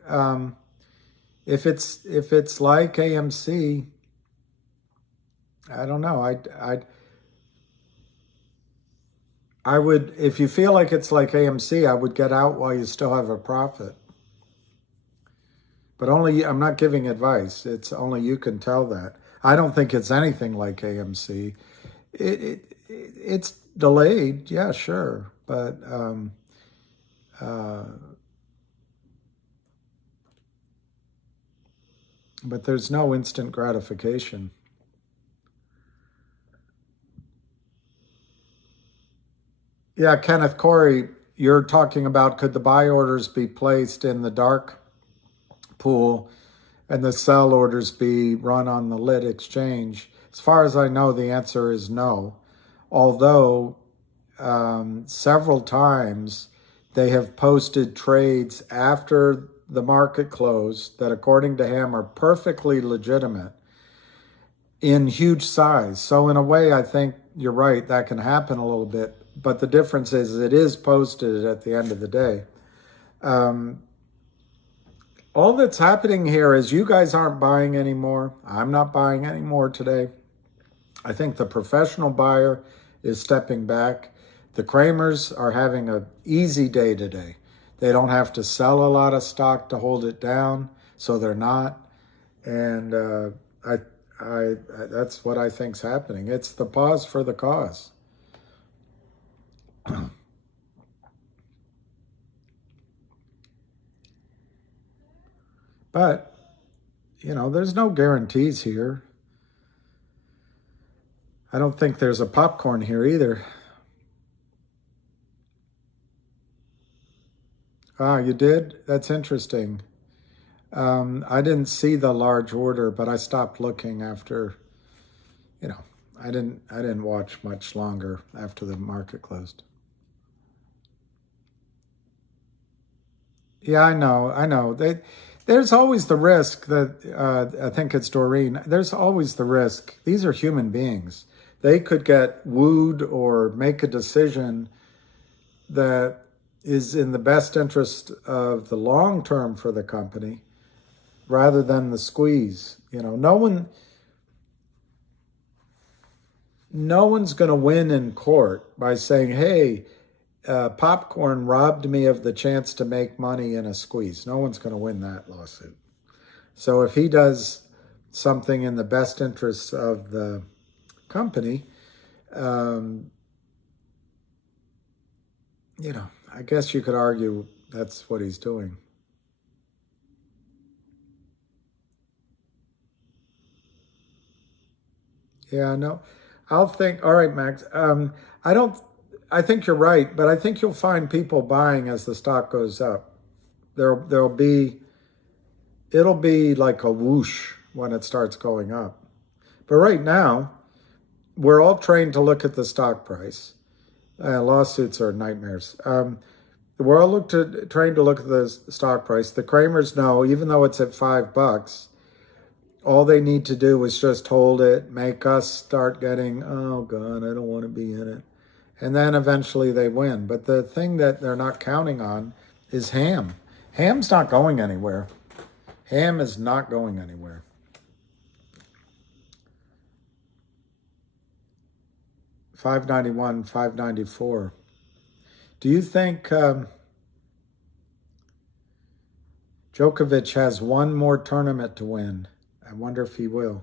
if it's like AMC, I don't know. I would, if you feel like it's like AMC, I would get out while you still have a profit. But only, I'm not giving advice. It's only you can tell that. I don't think it's anything like AMC. It's delayed, yeah, sure, but there's no instant gratification. Yeah, Kenneth Corey, you're talking about could the buy orders be placed in the dark pool and the sell orders be run on the lit exchange? As far as I know, the answer is no. Although several times they have posted trades after the market closed that, according to him, are perfectly legitimate in huge size. So in a way, I think you're right, that can happen a little bit. But the difference is it is posted at the end of the day. All that's happening here is you guys aren't buying anymore. I'm not buying anymore today. I think the professional buyer is stepping back. The Kramers are having an easy day today. They don't have to sell a lot of stock to hold it down, so they're not. And that's what I think's happening. It's the pause for the cause. But, there's no guarantees here. I don't think there's a popcorn here either. Ah, you did? That's interesting. I didn't see the large order, but I stopped looking after, I didn't watch much longer after the market closed. Yeah, I know. There's always the risk that, I think it's Doreen, there's always the risk. These are human beings. They could get wooed or make a decision that is in the best interest of the long term for the company rather than the squeeze. No one's going to win in court by saying, hey, popcorn robbed me of the chance to make money in a squeeze. No one's going to win that lawsuit. So if he does something in the best interests of the company, I guess you could argue that's what he's doing. Yeah, no, all right, Max. I think you're right, but I think you'll find people buying as the stock goes up. It'll be like a whoosh when it starts going up. But right now, we're all trained to look at the stock price. Lawsuits are nightmares. We're all trained to look at the stock price. The Kramers know, even though it's at $5, all they need to do is just hold it, make us start getting, oh God, I don't want to be in it. And then eventually they win. But the thing that they're not counting on is ham. Ham's not going anywhere. Ham is not going anywhere. $5.91, $5.94. Do you think Djokovic has one more tournament to win? I wonder if he will.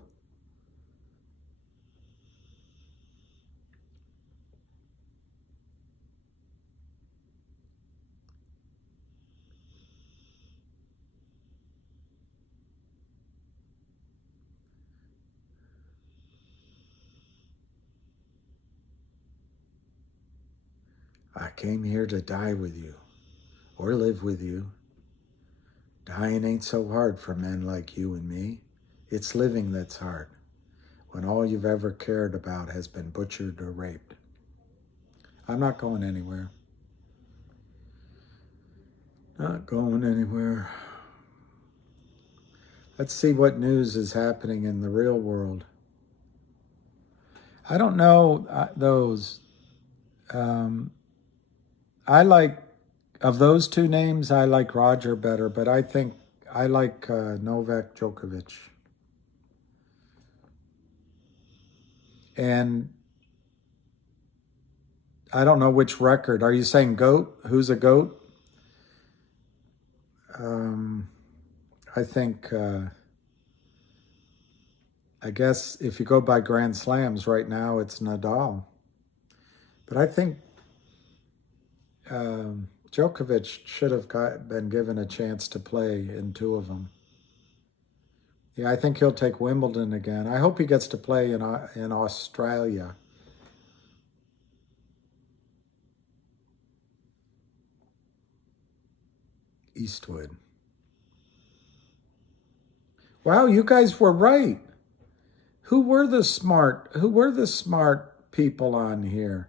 I came here to die with you, or live with you. Dying ain't so hard for men like you and me. It's living that's hard, when all you've ever cared about has been butchered or raped. I'm not going anywhere. Not going anywhere. Let's see what news is happening in the real world. I don't know those. I like, of those two names, I like Roger better, but I think I like Novak Djokovic. And I don't know which record. Are you saying GOAT? Who's a GOAT? I think, I guess if you go by Grand Slams right now, it's Nadal. But I think Djokovic should have been given a chance to play in two of them. Yeah, I think he'll take Wimbledon again. I hope he gets to play in Australia. Eastwood. Wow, you guys were right. Who were the smart people on here?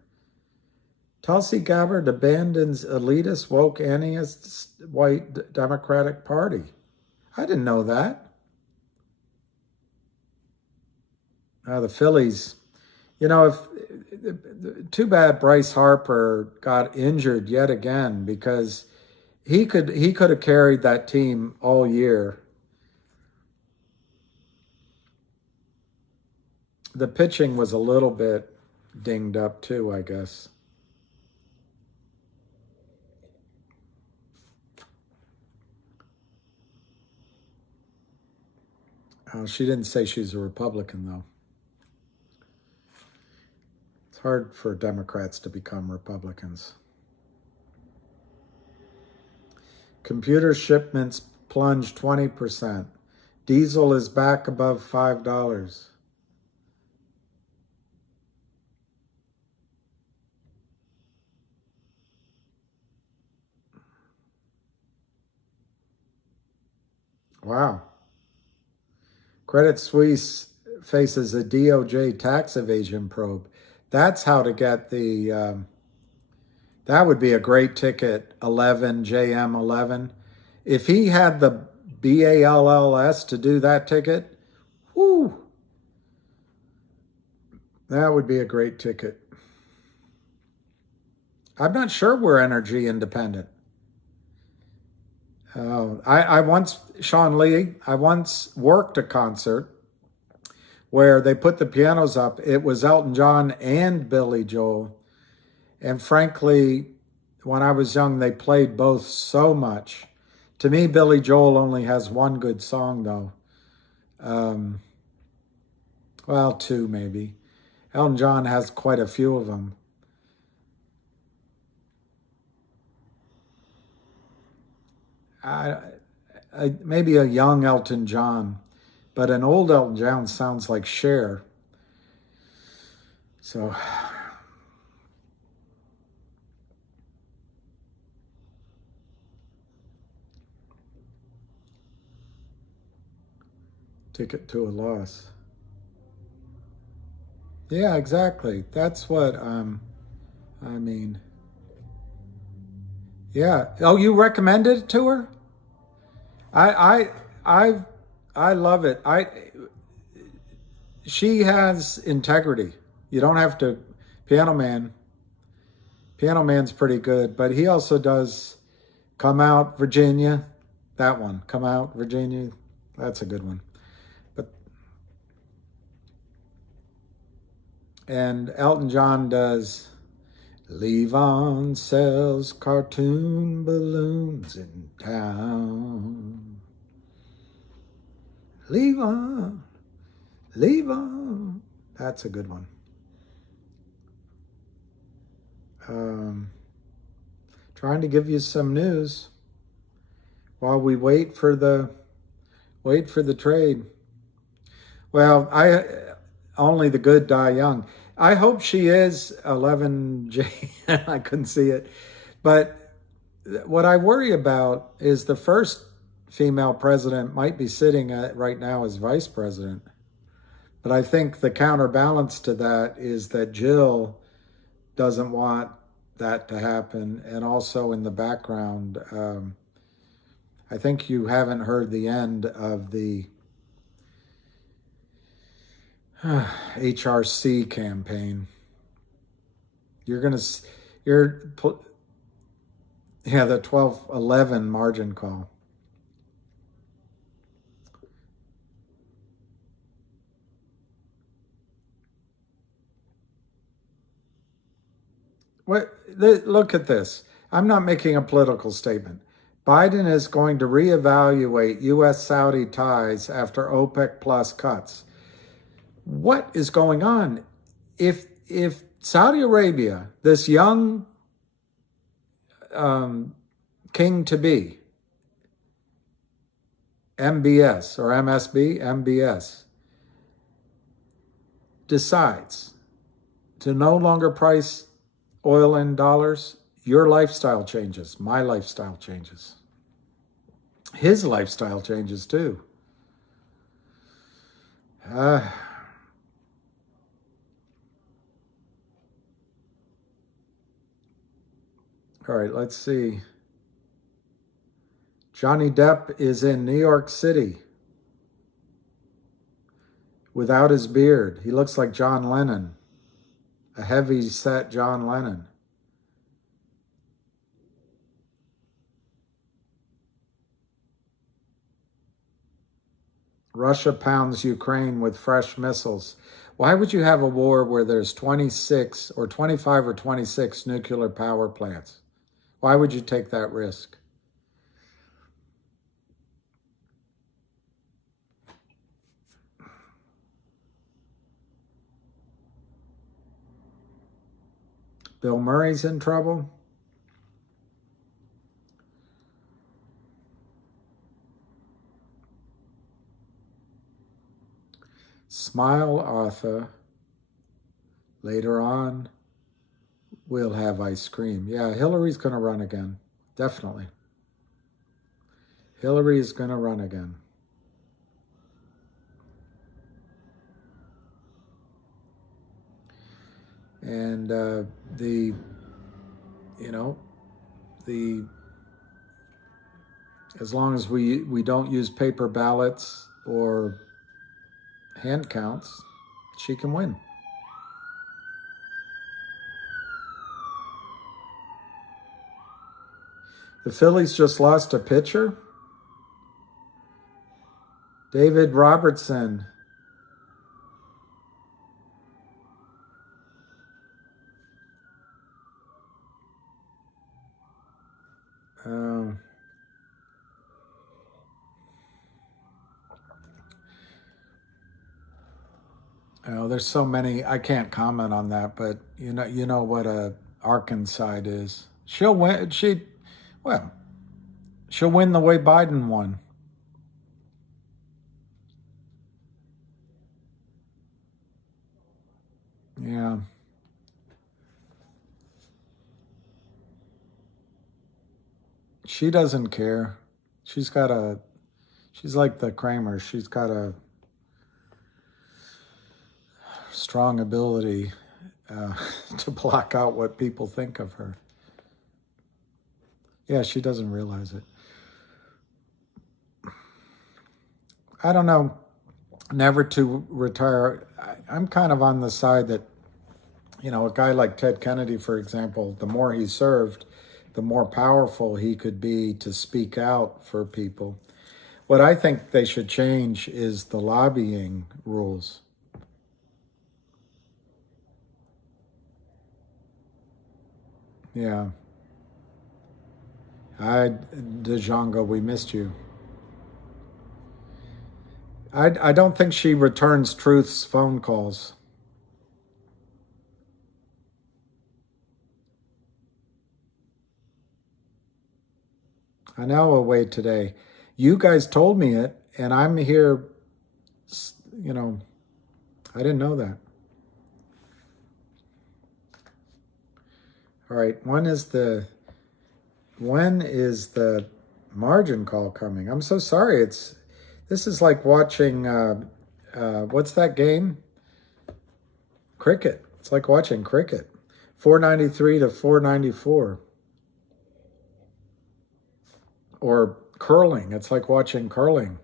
Tulsi Gabbard abandons elitist, woke, anti white Democratic Party. I didn't know that. The Phillies, too bad Bryce Harper got injured yet again, because he could have carried that team all year. The pitching was a little bit dinged up too, I guess. She didn't say she's a Republican, though. It's hard for Democrats to become Republicans. Computer shipments plunged 20%. Diesel is back above $5. Wow. Credit Suisse faces a DOJ tax evasion probe. That's how to get the, that would be a great ticket, 11, JM11. If he had the BALLS to do that ticket, whoo, that would be a great ticket. I'm not sure we're energy independent. I once worked a concert where they put the pianos up. It was Elton John and Billy Joel. And frankly, when I was young, they played both so much. To me, Billy Joel only has one good song, though. Well, two maybe. Elton John has quite a few of them. Maybe a young Elton John, but an old Elton John sounds like Cher. So, ticket to a loss. Yeah, exactly. That's what I mean. Yeah. Oh, you recommended it to her? I love it. She has integrity. You don't have to. Piano Man's pretty good, but he also does Come Out Virginia. That one, Come Out Virginia. That's a good one. And Elton John does Levon sells cartoon balloons in town. Levon. That's a good one. Trying to give you some news while we wait for the trade. Well, only the good die young. I hope she is 11J. I couldn't see it. But what I worry about is the first female president might be sitting at right now as vice president. But I think the counterbalance to that is that Jill doesn't want that to happen. And also in the background, I think you haven't heard the end of the HRC campaign. The 12-11 margin call. Look at this. I'm not making a political statement. Biden is going to reevaluate U.S.-Saudi ties after OPEC Plus cuts. What is going on? If Saudi Arabia, this young king-to-be, MBS or MSB, MBS, decides to no longer price oil in dollars, your lifestyle changes, my lifestyle changes. His lifestyle changes too. All right, let's see. Johnny Depp is in New York City without his beard. He looks like John Lennon, a heavy-set John Lennon. Russia pounds Ukraine with fresh missiles. Why would you have a war where there's 26 or 25 or 26 nuclear power plants? Why would you take that risk? Bill Murray's in trouble. Smile, Arthur. Later on, we'll have ice cream. Yeah, Hillary's going to run again. Definitely. Hillary is going to run again. And as long as we don't use paper ballots or hand counts, she can win. The Phillies just lost a pitcher. David Robertson. There's so many. I can't comment on that, but you know what a Arkansas is. She'll win. She'll win the way Biden won. Yeah. She doesn't care. She's like the Kramer. She's got a strong ability to block out what people think of her. Yeah, she doesn't realize it. I don't know. Never to retire. I'm kind of on the side that, a guy like Ted Kennedy, for example, the more he served, the more powerful he could be to speak out for people. What I think they should change is the lobbying rules. Yeah. Hi, Django, we missed you. I don't think she returns Truth's phone calls. I know away today. You guys told me it, and I'm here, I didn't know that. All right, when is the margin call coming? I'm so sorry. This is like watching what's that game? Cricket. It's like watching cricket. 493 to 494. Or curling. It's like watching curling.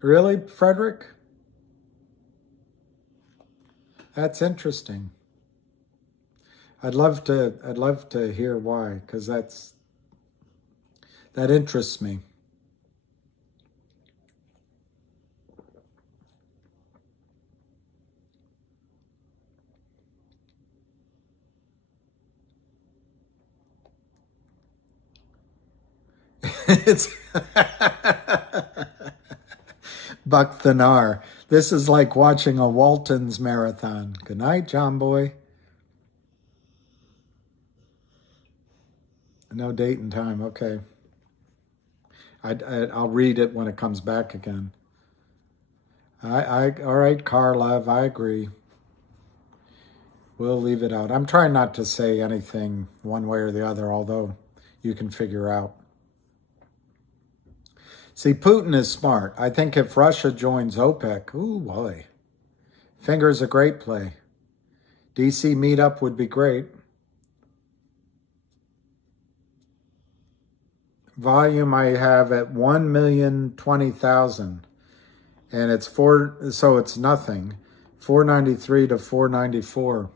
Really, Frederick? That's interesting. I'd love to hear why, because that interests me. It's Buck Thanar. This is like watching a Walton's marathon. Good night, John Boy. No date and time. Okay. I'll read it when it comes back again. All right, Carlove, I agree. We'll leave it out. I'm trying not to say anything one way or the other, although you can figure out. See, Putin is smart. I think if Russia joins OPEC, ooh boy, finger's a great play. DC meetup would be great. Volume I have at 1,020,000, and it's so it's nothing. 493 to 494.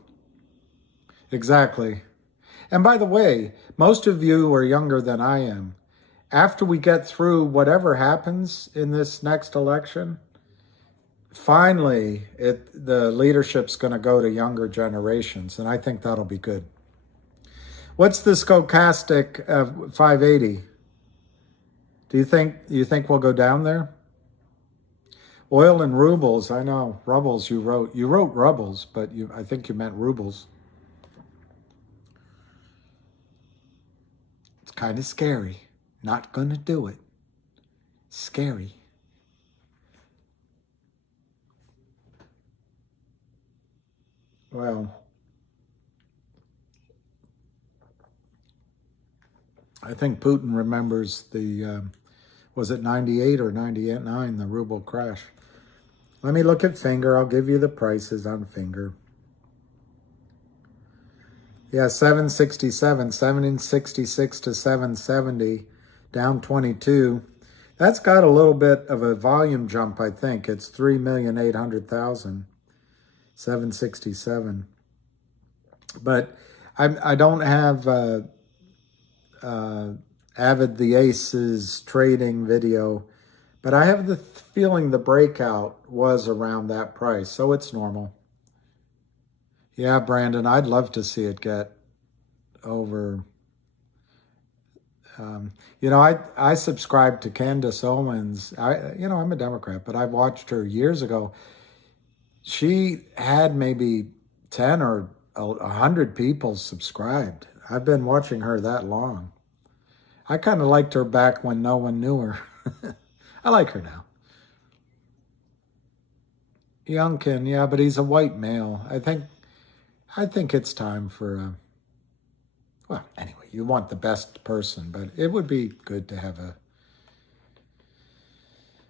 Exactly. And by the way, most of you are younger than I am. After we get through whatever happens in this next election, finally, the leadership's going to go to younger generations, and I think that'll be good. What's the stochastic 580? Do you think we'll go down there? Oil and rubles, I know. Rubles, you wrote rubles, but I think you meant rubles. It's kind of scary. Not gonna do it. Scary. Well, I think Putin remembers the, was it 98 or 99, the ruble crash. Let me look at Finger. I'll give you the prices on Finger. Yeah, 767, 766 to 770. Down 22. That's got a little bit of a volume jump, I think. It's 3,800,000. 767. But I don't have Avid the Ace's trading video, but I have the feeling the breakout was around that price, so it's normal. Yeah, Brandon, I'd love to see it get over. I subscribe to Candace Owens. I'm a Democrat, but I watched her years ago. She had maybe 10 or 100 people subscribed. I've been watching her that long. I kind of liked her back when no one knew her. I like her now. Youngkin, yeah, but he's a white male. I think it's time for well, anyway, you want the best person, but it would be good to have a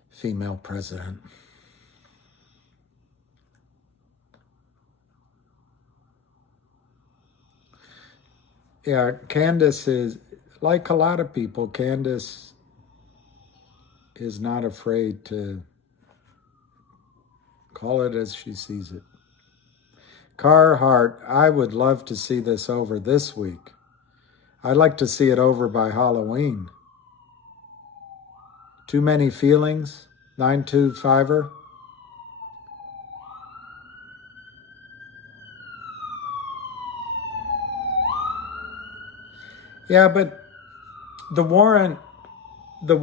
female president. Yeah, Candace is, like a lot of people, Candace is not afraid to call it as she sees it. Carhart, I would love to see this over this week. I'd like to see it over by Halloween. Too many feelings, 925er. Yeah, but the warrant, this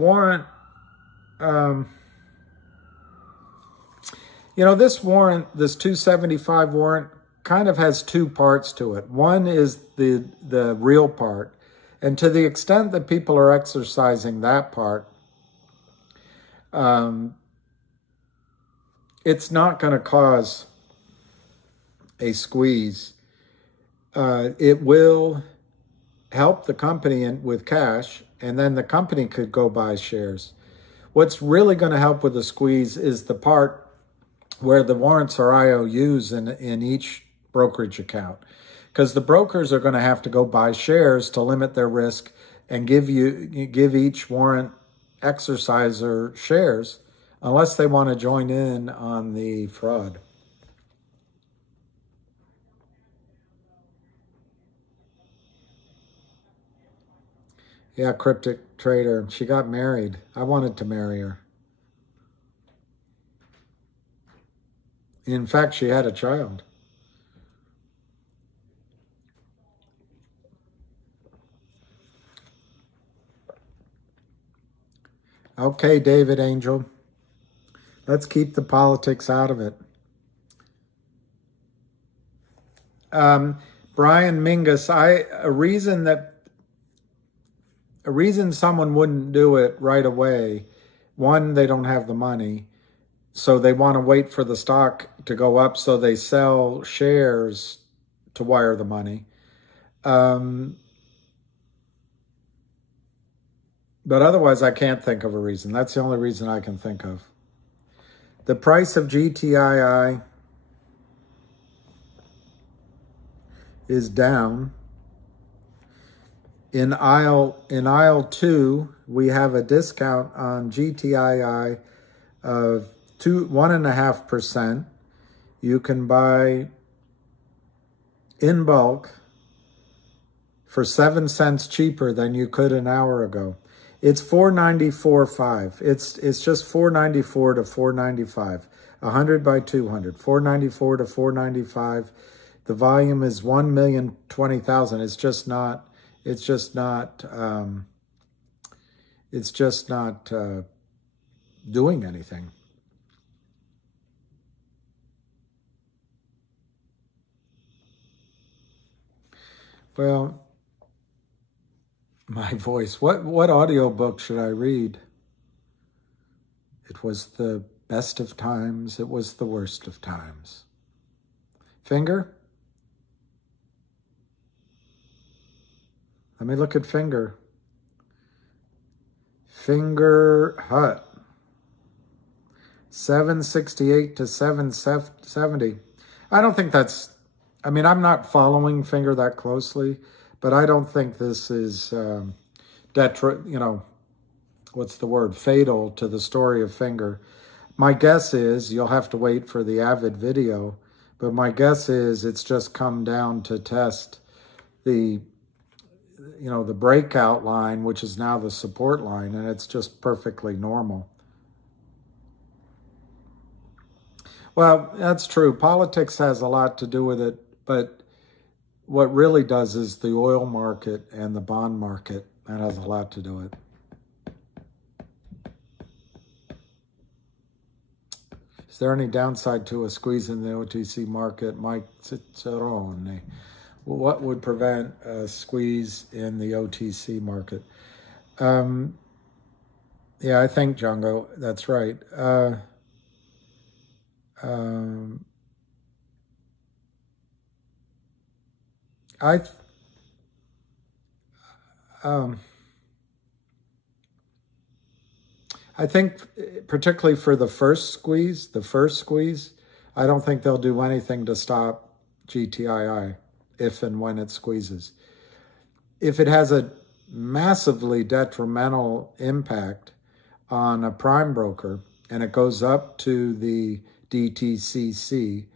warrant, this 275 warrant, kind of has two parts to it. One is the real part, and to the extent that people are exercising that part, it's not going to cause a squeeze. It will help the company with cash, and then the company could go buy shares. What's really going to help with the squeeze is the part where the warrants are IOUs in each brokerage account, because the brokers are going to have to go buy shares to limit their risk and give each warrant exerciser shares, unless they want to join in on the fraud. Yeah, cryptic trader. She got married. I wanted to marry her. In fact, she had a child. Okay, David Angel. Let's keep the politics out of it. Brian Mingus, a reason someone wouldn't do it right away, one, they don't have the money, so they want to wait for the stock to go up, so they sell shares to wire the money. But otherwise, I can't think of a reason. That's the only reason I can think of. The price of GTII is down. In aisle 2, we have a discount on GTII of 1.5%. You can buy in bulk for 7 cents cheaper than you could an hour ago. It's $494.5. It's just $494 to $495. 100 by 200. $494 to $495. The volume is 1,020,000. It's just not. It's just not doing anything. Well, my voice. What audiobook should I read? It was the best of times. It was the worst of times. Finger? Let me look at Finger. Finger Hut. 768 to 770. I don't think that's, I mean, I'm not following Finger that closely, but I don't think this is fatal to the story of Finger. My guess is, you'll have to wait for the Avid video, but my guess is it's just come down to test the breakout line, which is now the support line, and it's just perfectly normal. Well, that's true. Politics has a lot to do with it, but what really does is the oil market and the bond market. That has a lot to do with it. Is there any downside to a squeeze in the OTC market? Mike Cicerone. What would prevent a squeeze in the OTC market? Yeah, I think, Django, that's right. I think particularly for the first squeeze, I don't think they'll do anything to stop GTII if and when it squeezes. If it has a massively detrimental impact on a prime broker and it goes up to the DTCC,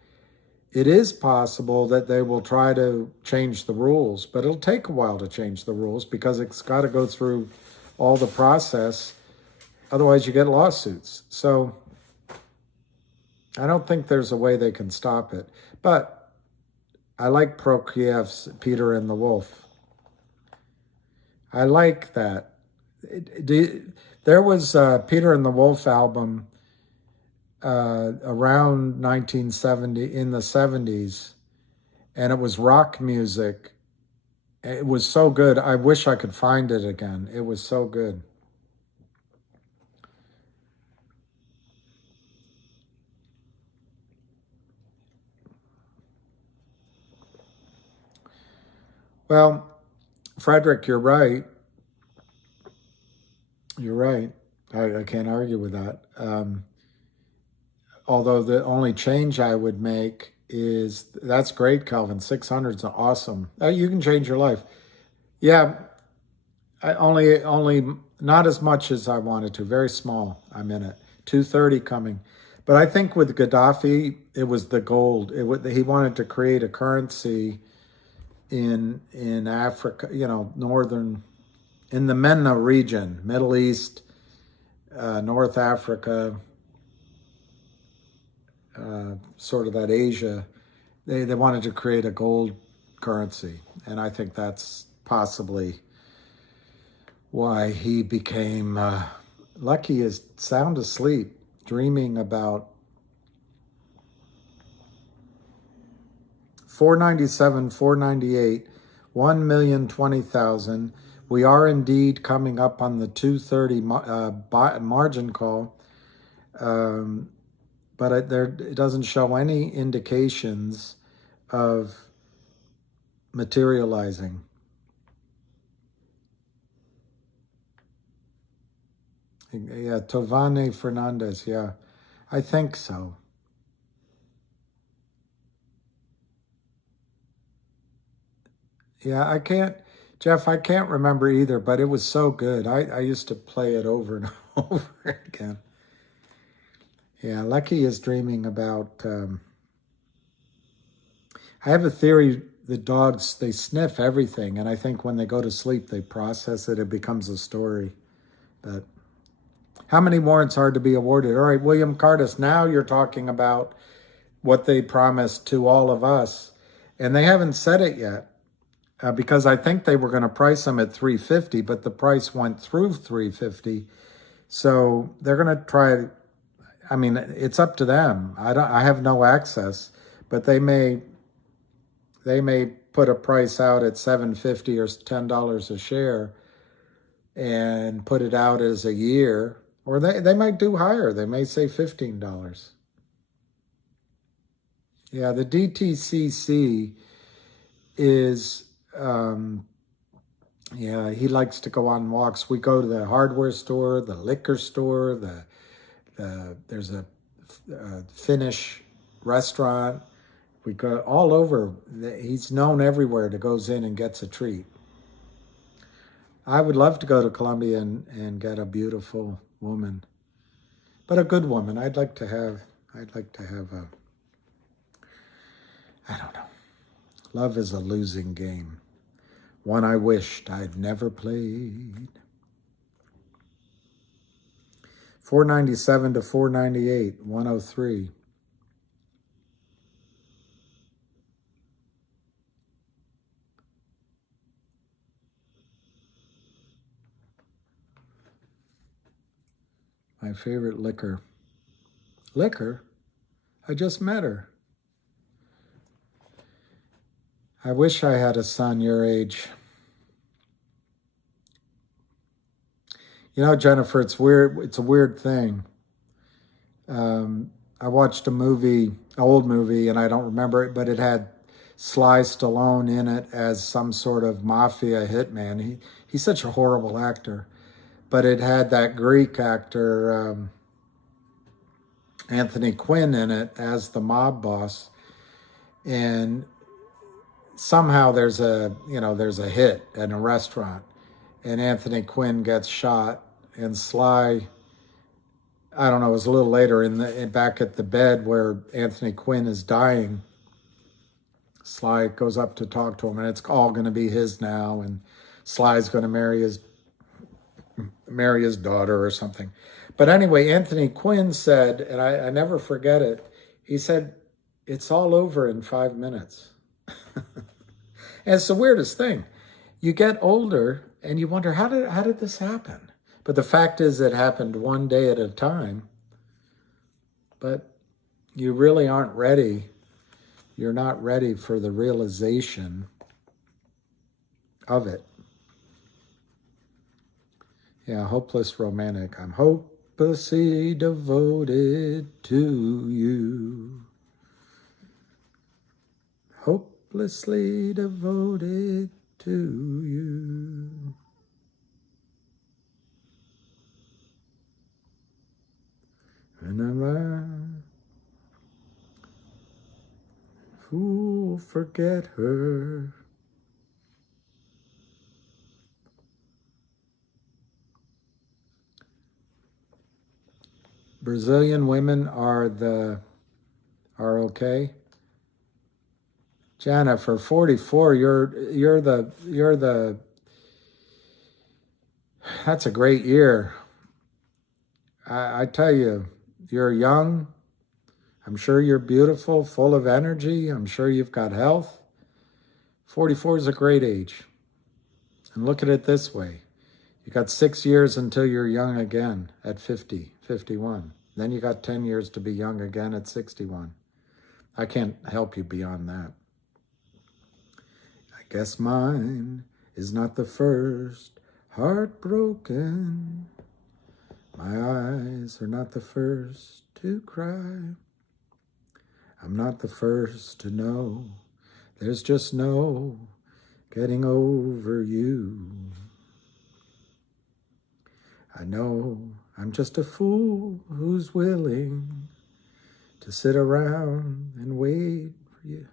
it is possible that they will try to change the rules, but it'll take a while to change the rules because it's got to go through all the process. Otherwise, you get lawsuits. So I don't think there's a way they can stop it. But I like Prokiev's Peter and the Wolf. I like that. There was a Peter and the Wolf album around 1970, in the 70s, and it was rock music. It was so good. I wish I could find it again. It was so good. Well, Frederick, you're right. You're right. I can't argue with that. Although the only change I would make is, that's great, Calvin. 600 is awesome. You can change your life. Yeah, I only not as much as I wanted to. Very small. I'm in it. 230 coming. But I think with Gaddafi, it was the gold. He wanted to create a currency in Africa, in the MENA region, Middle East, North Africa, sort of that Asia. They wanted to create a gold currency. And I think that's possibly why he became, Lucky is sound asleep, dreaming about 497, 498, 1,020,000. We are indeed coming up on the 230 margin call, but it doesn't show any indications of materializing. Yeah, Tovane Fernandez, yeah, I think so. Yeah, Jeff, I can't remember either, but it was so good. I used to play it over and over again. Yeah, Lucky is dreaming about, I have a theory that dogs, they sniff everything, and I think when they go to sleep, they process it, it becomes a story. But how many warrants are to be awarded? All right, William Cardis, now you're talking about what they promised to all of us, and they haven't said it yet. Because I think they were going to price them at 350, but the price went through 350. So they're going to try. I mean, it's up to them. I have no access, but they may put a price out at 750 or $10 a share and put it out as a year, or they might do higher. They may say $15. Yeah, the DTCC is. Yeah, he likes to go on walks. We go to the hardware store, the liquor store, there's a Finnish restaurant. We go all over. He's known everywhere to goes in and gets a treat. I would love to go to Colombia and get a beautiful woman, but a good woman. I'd like to have a, I don't know. Love is a losing game. One I wished I'd never played. 497 to 498, 103. My favorite liquor. Liquor? I just met her. I wish I had a son your age. You know, Jennifer, it's weird. It's a weird thing. I watched a movie, old movie, and I don't remember it, but it had Sly Stallone in it as some sort of mafia hitman. He's such a horrible actor. But it had that Greek actor, Anthony Quinn, in it as the mob boss. And somehow there's a hit in a restaurant, and Anthony Quinn gets shot, and Sly, I don't know, it was a little later back at the bed where Anthony Quinn is dying. Sly goes up to talk to him, and it's all going to be his now, and Sly's going to marry his daughter or something. But anyway, Anthony Quinn said, and I never forget it, he said, "It's all over in 5 minutes." And it's the weirdest thing. You get older and you wonder, how did this happen? But the fact is it happened one day at a time. But you really aren't ready. You're not ready for the realization of it. Yeah, hopeless romantic. I'm hopelessly devoted to you. Hopelessly devoted to you. And I'm fool, forget her. Brazilian women are okay. Jana, for 44, you're the that's a great year. I tell you, you're young. I'm sure you're beautiful, full of energy. I'm sure you've got health. 44 is a great age. And look at it this way. You got 6 years until you're young again at 50, 51. Then you got 10 years to be young again at 61. I can't help you beyond that. I guess mine is not the first heartbroken. My eyes are not the first to cry. I'm not the first to know. There's just no getting over you. I know I'm just a fool who's willing to sit around and wait for you.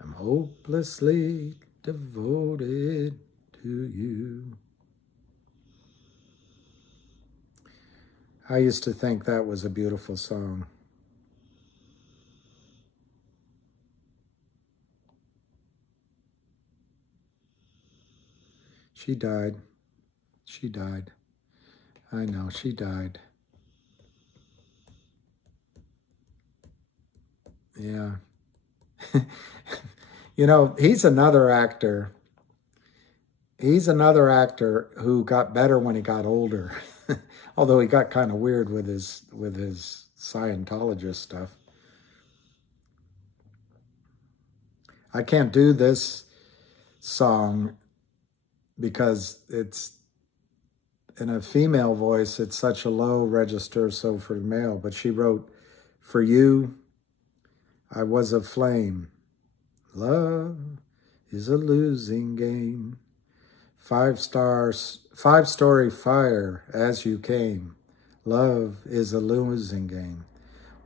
I'm hopelessly devoted to you. I used to think that was a beautiful song. She died. She died. I know, she died. Yeah. You know, he's another actor. He's another actor who got better when he got older. Although he got kind of weird with his Scientologist stuff. I can't do this song because it's in a female voice, it's such a low register, so for the male. But she wrote, "For you, I was a flame. Love is a losing game. 5-story fire as you came. Love is a losing game.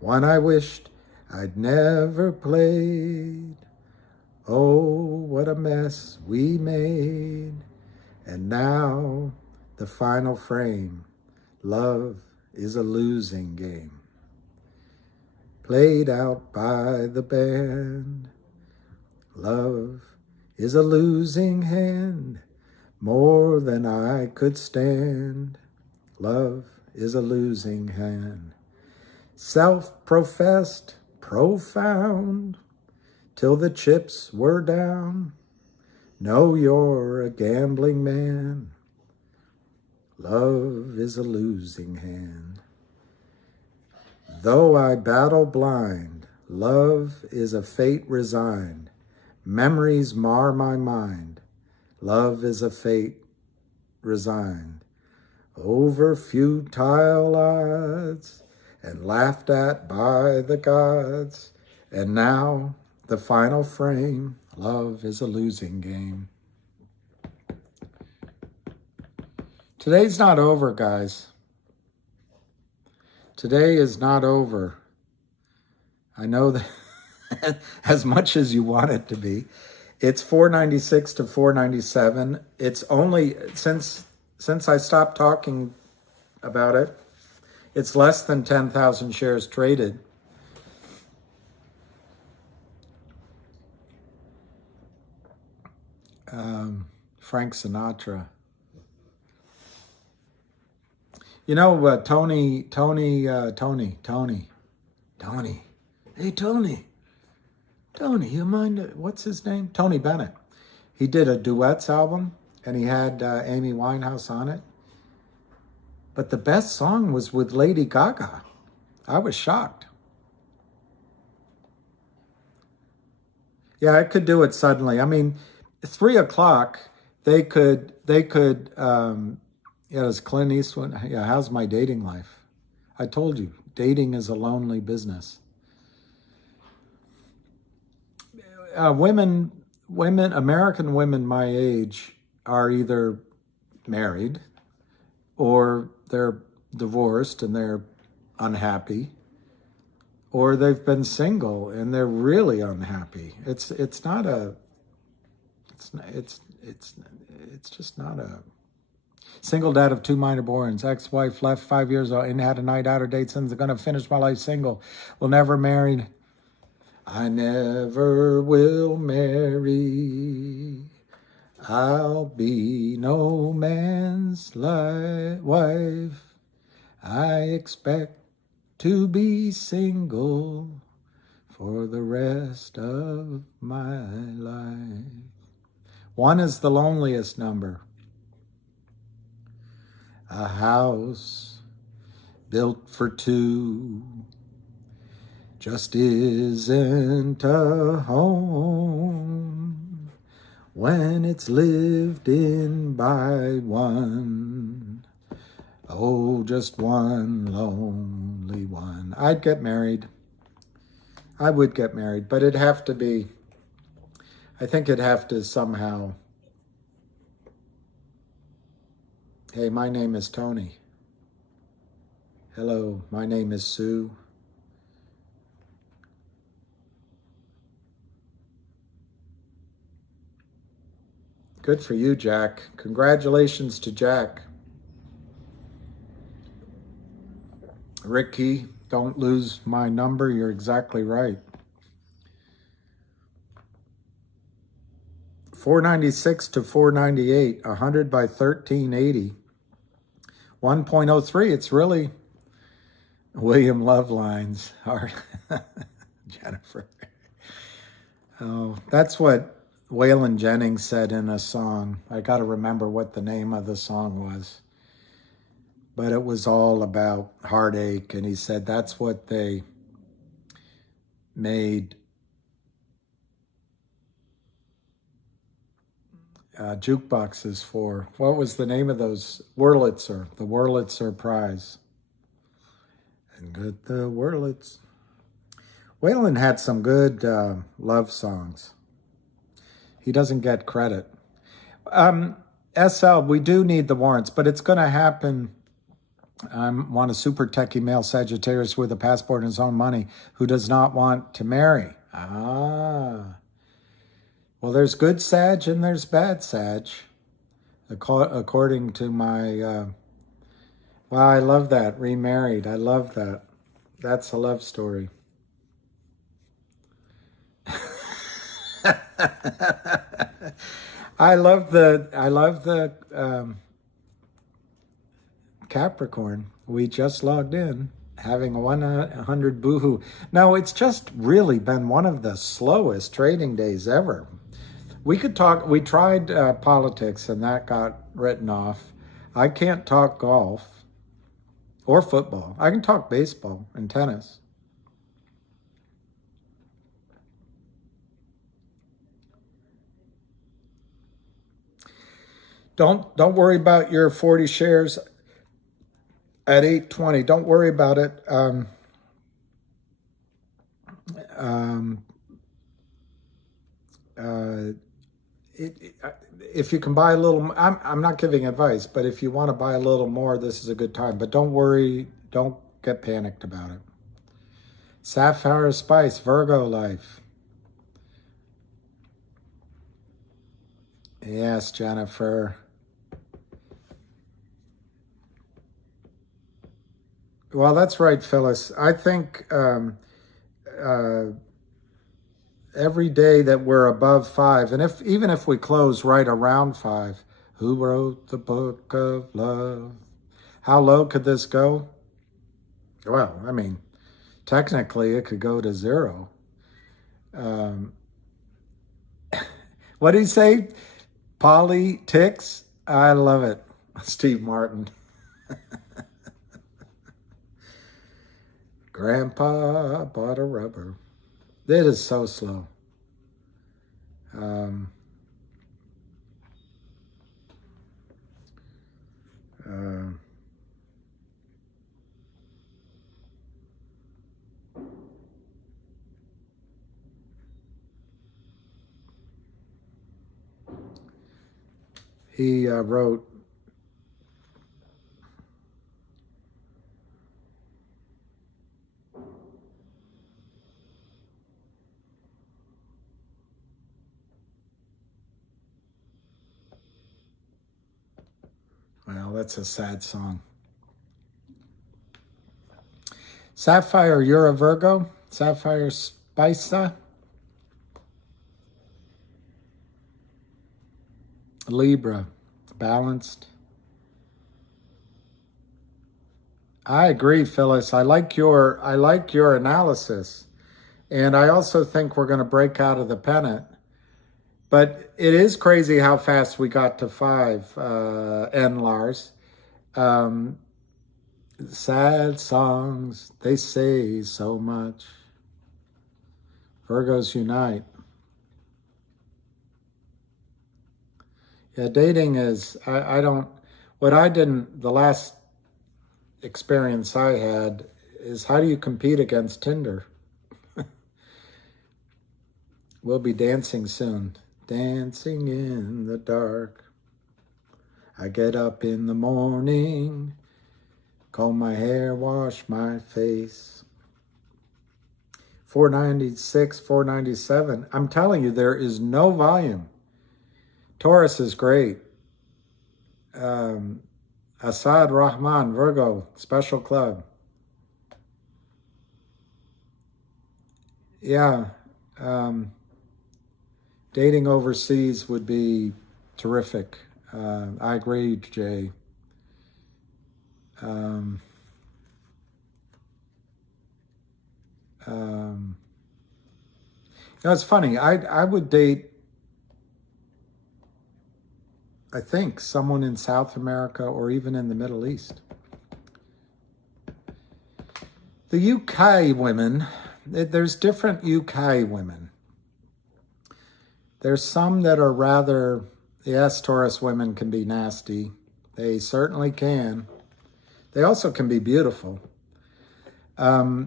One I wished I'd never played. Oh, what a mess we made. And now the final frame. Love is a losing game. Played out by the band. Love is a losing hand. More than I could stand. Love is a losing hand. Self-professed, profound, till the chips were down. Know you're a gambling man. Love is a losing hand. Though I battle blind, love is a fate resigned. Memories mar my mind. Love is a fate resigned. Over futile odds and laughed at by the gods. And now the final frame. Love is a losing game." Today's not over, guys. Today is not over. I know that as much as you want it to be. It's 496 to 497. It's only since I stopped talking about it, it's less than 10,000 shares traded. Frank Sinatra. You know, Tony. Hey, Tony, you mind, what's his name? Tony Bennett. He did a duets album, and he had Amy Winehouse on it. But the best song was with Lady Gaga. I was shocked. Yeah, I could do it suddenly. I mean, 3 o'clock, they could, as Clint Eastwood, yeah, how's my dating life? I told you, dating is a lonely business. Women women, American women my age, are either married or they're divorced and they're unhappy, or they've been single and they're really unhappy. It's just not a single dad of 2 minor borns. Ex-wife left 5 years ago and had a night out or date since I'm gonna finish my life single. Will never married. I never will marry. I'll be no man's wife. I expect to be single for the rest of my life. 1 is the loneliest number. A house built for 2 just isn't a home when it's lived in by 1. Oh, just 1 lonely one. I'd get married. I would get married, but it'd have to be, I think it'd have to somehow, hey, my name is Tony. Hello, my name is Sue. Good for you, Jack. Congratulations to Jack. Ricky, don't lose my number. You're exactly right. 496 to 498, 100 by 1380. 1.03, it's really William Love lines. Jennifer. Oh, that's what Waylon Jennings said in a song. I got to remember what the name of the song was. But it was all about heartache, and he said that's what they made jukeboxes for. What was the name of those? Wurlitzer, the Wurlitzer Prize. And good the Wurlitz. Waylon had some good love songs. He doesn't get credit. SL, we do need the warrants, but it's going to happen. I want a super techie male Sagittarius with a passport and his own money who does not want to marry. Well, there's good Sag and there's bad Sag, according to my... wow, I love that. Remarried. I love that. That's a love story. I love the Capricorn. We just logged in, having 100 boohoo. No, it's just really been one of the slowest trading days ever. We could talk, we tried politics and that got written off. I can't talk golf or football. I can talk baseball and tennis. Don't worry about your 40 shares at 820. Don't worry about it. If you can buy a little, I'm not giving advice, but if you want to buy a little more, this is a good time. But don't worry, don't get panicked about it. Sapphire Spice, Virgo Life. Yes, Jennifer. Well, that's right, Phyllis. I think every day that we're above 5, and even if we close right around 5, who wrote the book of love? How low could this go? Well, I mean, technically it could go to 0. What did he say? Politics? I love it. Steve Martin. Grandpa bought a rubber. It is so slow. He wrote, well, that's a sad song. Sapphire, you're a Virgo. Sapphire Spica. Libra, balanced. I agree, Phyllis. I like your analysis. And I also think we're going to break out of the pennant. But it is crazy how fast we got to 5, N. Lars. Sad songs, they say so much. Virgos unite. Yeah, dating is, the last experience I had is, how do you compete against Tinder? We'll be dancing soon. Dancing in the dark. I get up in the morning, comb my hair, wash my face. 496, 497. I'm telling you, there is no volume. Taurus is great. Asad Rahman, Virgo, special club. Yeah. Dating overseas would be terrific. I agree, Jay. It's funny. I would date, I think, someone in South America or even in the Middle East. The UK women, there's different UK women. There's some that are rather, yes, Taurus women can be nasty. They certainly can. They also can be beautiful. But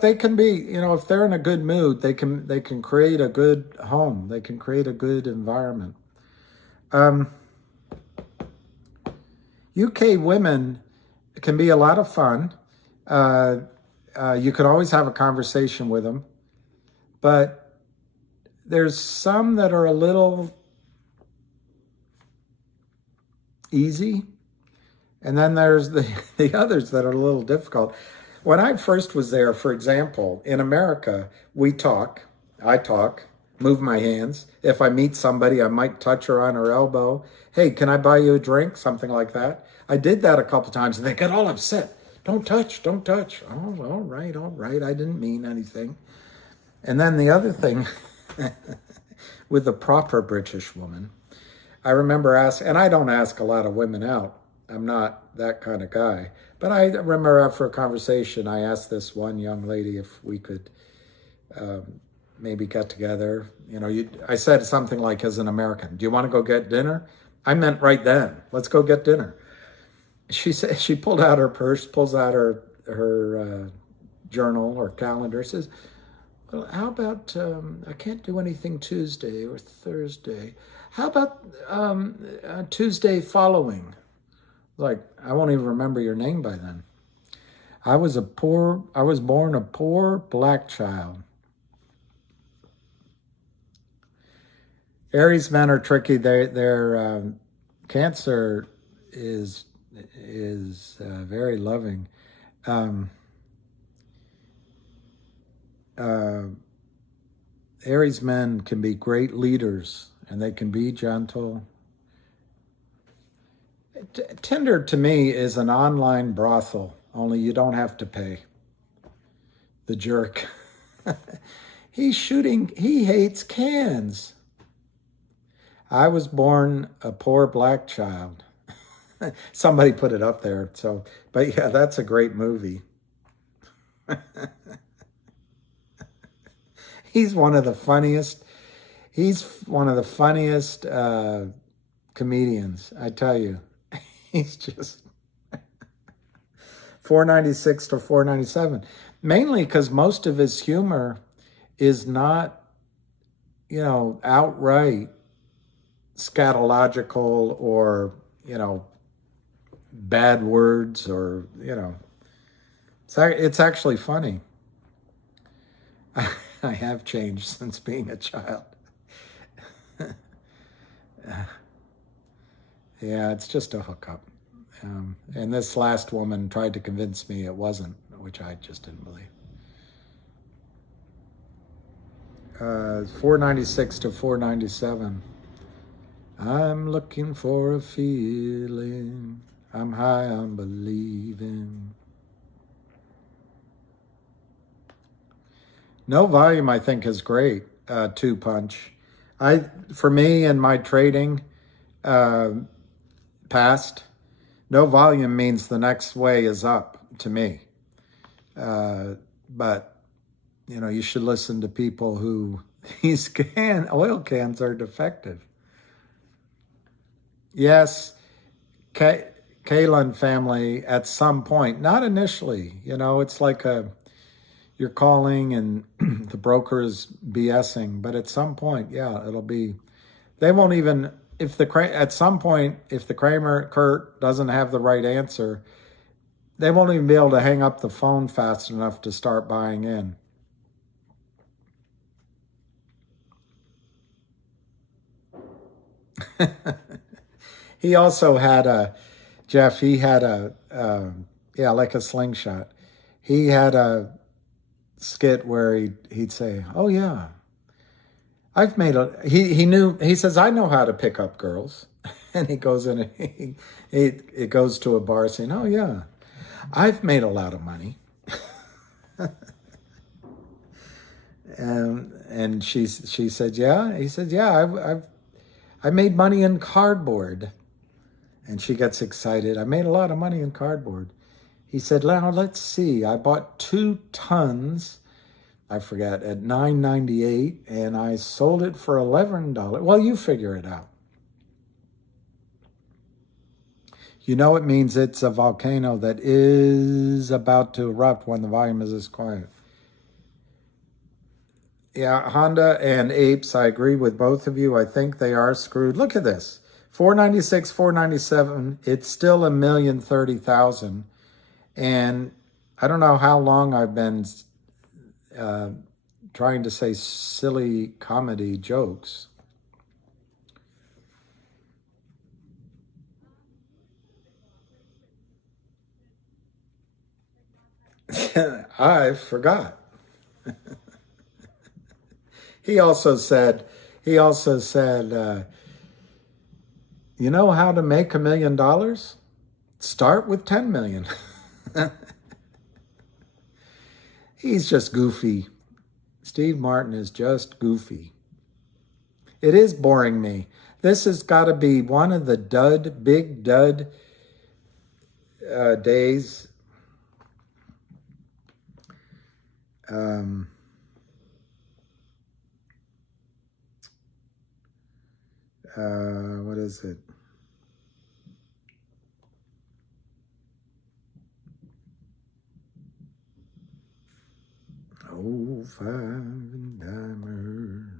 they can be, if they're in a good mood, they can create a good home. They can create a good environment. UK women can be a lot of fun. You could always have a conversation with them. But there's some that are a little easy. And then there's the others that are a little difficult. When I first was there, for example, in America, I talk, move my hands. If I meet somebody, I might touch her on her elbow. Hey, can I buy you a drink? Something like that. I did that a couple times and they got all upset. Don't touch, don't touch. Oh, all right, I didn't mean anything. And then the other thing, with the proper British woman, I remember asking, and I don't ask a lot of women out. I'm not that kind of guy. But I remember after a conversation, I asked this one young lady if we could maybe get together. I said something like, as an American, do you want to go get dinner? I meant right then, let's go get dinner. She said, she pulled out her purse, pulls out her journal or calendar, says, well, how about, I can't do anything Tuesday or Thursday. How about Tuesday following? Like, I won't even remember your name by then. I was born a poor black child. Aries men are tricky. Their Cancer is very loving. Aries men can be great leaders, and they can be gentle. Tinder, to me, is an online brothel, only you don't have to pay. The jerk. He hates cans. I was born a poor black child. Somebody put it up there. But yeah, that's a great movie. He's one of the funniest comedians, I tell you. He's just 496 to 497. Mainly because most of his humor is not, outright scatological or, bad words or, it's actually funny. I have changed since being a child. Yeah, it's just a hookup. And this last woman tried to convince me it wasn't, which I just didn't believe. 496 to 497. I'm looking for a feeling. I'm high on believing. No volume, I think, is great. Two punch. For me and my trading past, no volume means the next way is up to me. But you should listen to people who these oil cans are defective. Yes, Kalin family at some point, not initially. It's like you're calling and the broker is BSing, but at some point, yeah, it'll be. They won't even at some point if the Kurt doesn't have the right answer, they won't even be able to hang up the phone fast enough to start buying in. He also had Jeff, he had like a slingshot. He had a skit where he'd say, oh yeah, I've made he says, I know how to pick up girls. And he goes in and it goes to a bar saying, oh yeah, I've made a lot of money. And she said, yeah. He said, yeah, I made money in cardboard. And she gets excited. I made a lot of money in cardboard. He said, now let's see. I bought 2 tons, I forget, at $9.98, and I sold it for $11. Well, you figure it out. It means it's a volcano that is about to erupt when the volume is this quiet. Yeah, Honda and Apes, I agree with both of you. I think they are screwed. Look at this. 496, 497, it's still 1,030,000. And I don't know how long I've been trying to say silly comedy jokes. I forgot. He also said, you know how to make $1 million? Start with 10 million. He's just goofy. Steve Martin is just goofy. It is boring me. This has got to be one of the big dud days. What is it? Oh, 5 and dimer.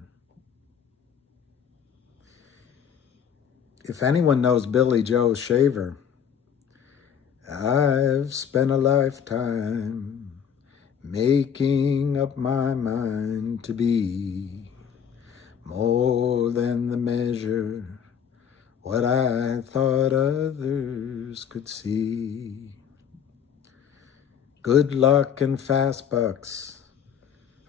If anyone knows Billy Joe Shaver, I've spent a lifetime making up my mind to be more than the measure what I thought others could see. Good luck and fast bucks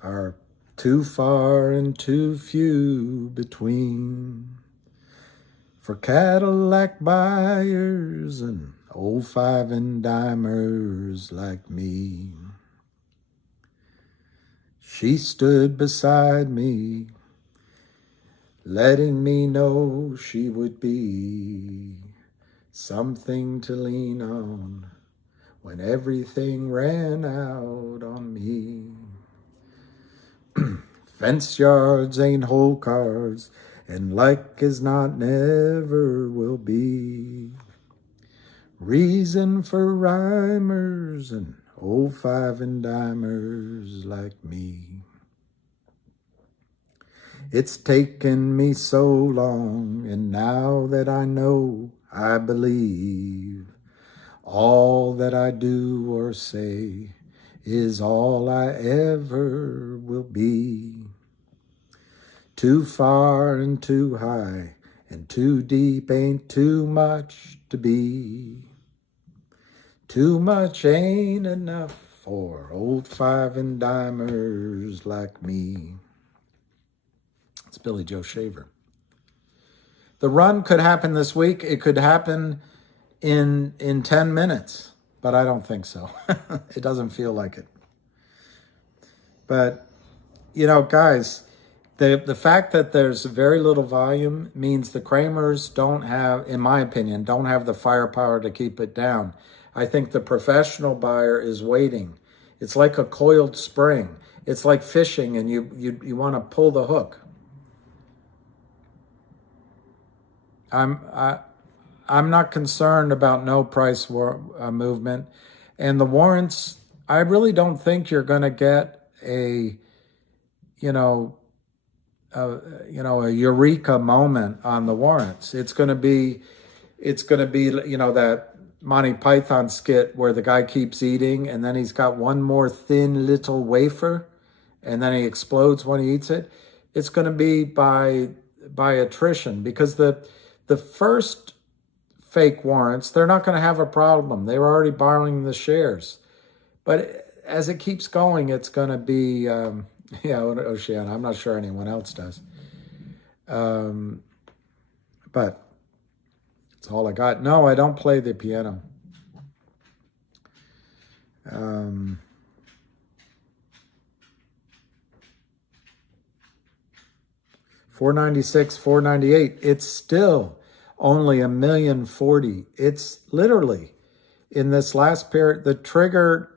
are too far and too few between for Cadillac buyers and old 5 and dimers like me. She stood beside me, letting me know she would be something to lean on when everything ran out on me. Fence yards ain't whole cars, and like as not never will be. Reason for rhymers and old 5 and dimers like me. It's taken me so long, and now that I know, I believe all that I do or say is all I ever will be. Too far and too high and too deep ain't too much to be. Too much ain't enough for old five and dimers like me. It's Billy Joe Shaver. The run could happen this week. It could happen in 10 minutes, but I don't think so. It doesn't feel like it. But, you know, guys, the fact that there's very little volume means the Kramers don't have, in my opinion, don't have the firepower to keep it down. I think the professional buyer is waiting. It's like a coiled spring. It's like fishing and you want to pull the hook. I'm not concerned about no price movement. And the warrants, I really don't think you're going to get a eureka moment on the warrants. It's going to be, that Monty Python skit where the guy keeps eating and then he's got one more thin little wafer and then he explodes when he eats it. It's going to be by attrition, because the first fake warrants, they're not going to have a problem. They were already borrowing the shares. But as it keeps going, it's going to be, Oceana. I'm not sure anyone else does. But that's all I got. No, I don't play the piano. 496, 498. It's still only 1,040,000. It's literally in this last period. The trigger,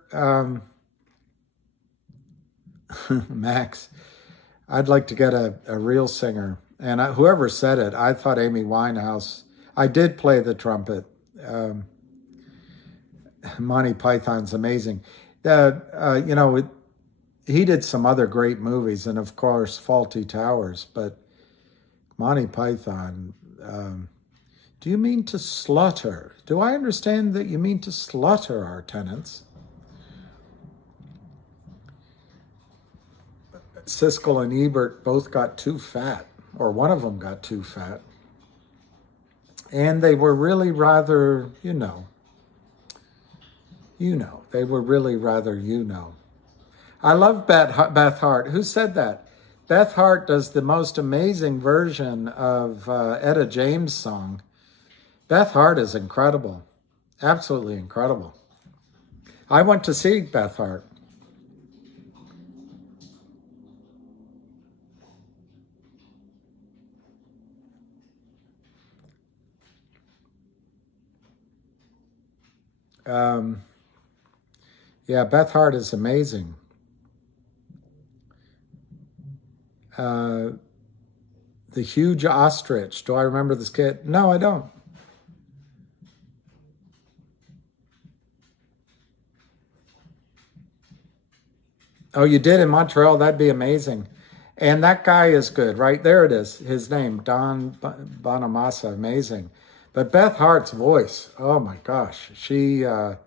Max, I'd like to get a real singer. And whoever said it, I thought Amy Winehouse. I did play the trumpet. Monty Python's amazing. He did some other great movies, and of course, Fawlty Towers. But Monty Python, do you mean to slaughter? Do I understand that you mean to slaughter our tenants? Siskel and Ebert both got too fat, or one of them got too fat. And they were really rather, they were really rather, I love Beth Hart. Who said that? Beth Hart does the most amazing version of Etta James' song. Beth Hart is incredible. Absolutely incredible. I went to see Beth Hart. Beth Hart is amazing. The Huge Ostrich. Do I remember this kid? No, I don't. Oh, you did in Montreal? That'd be amazing. And that guy is good, right? There it is. His name, Don Bonamassa, amazing. But Beth Hart's voice, oh my gosh, she's a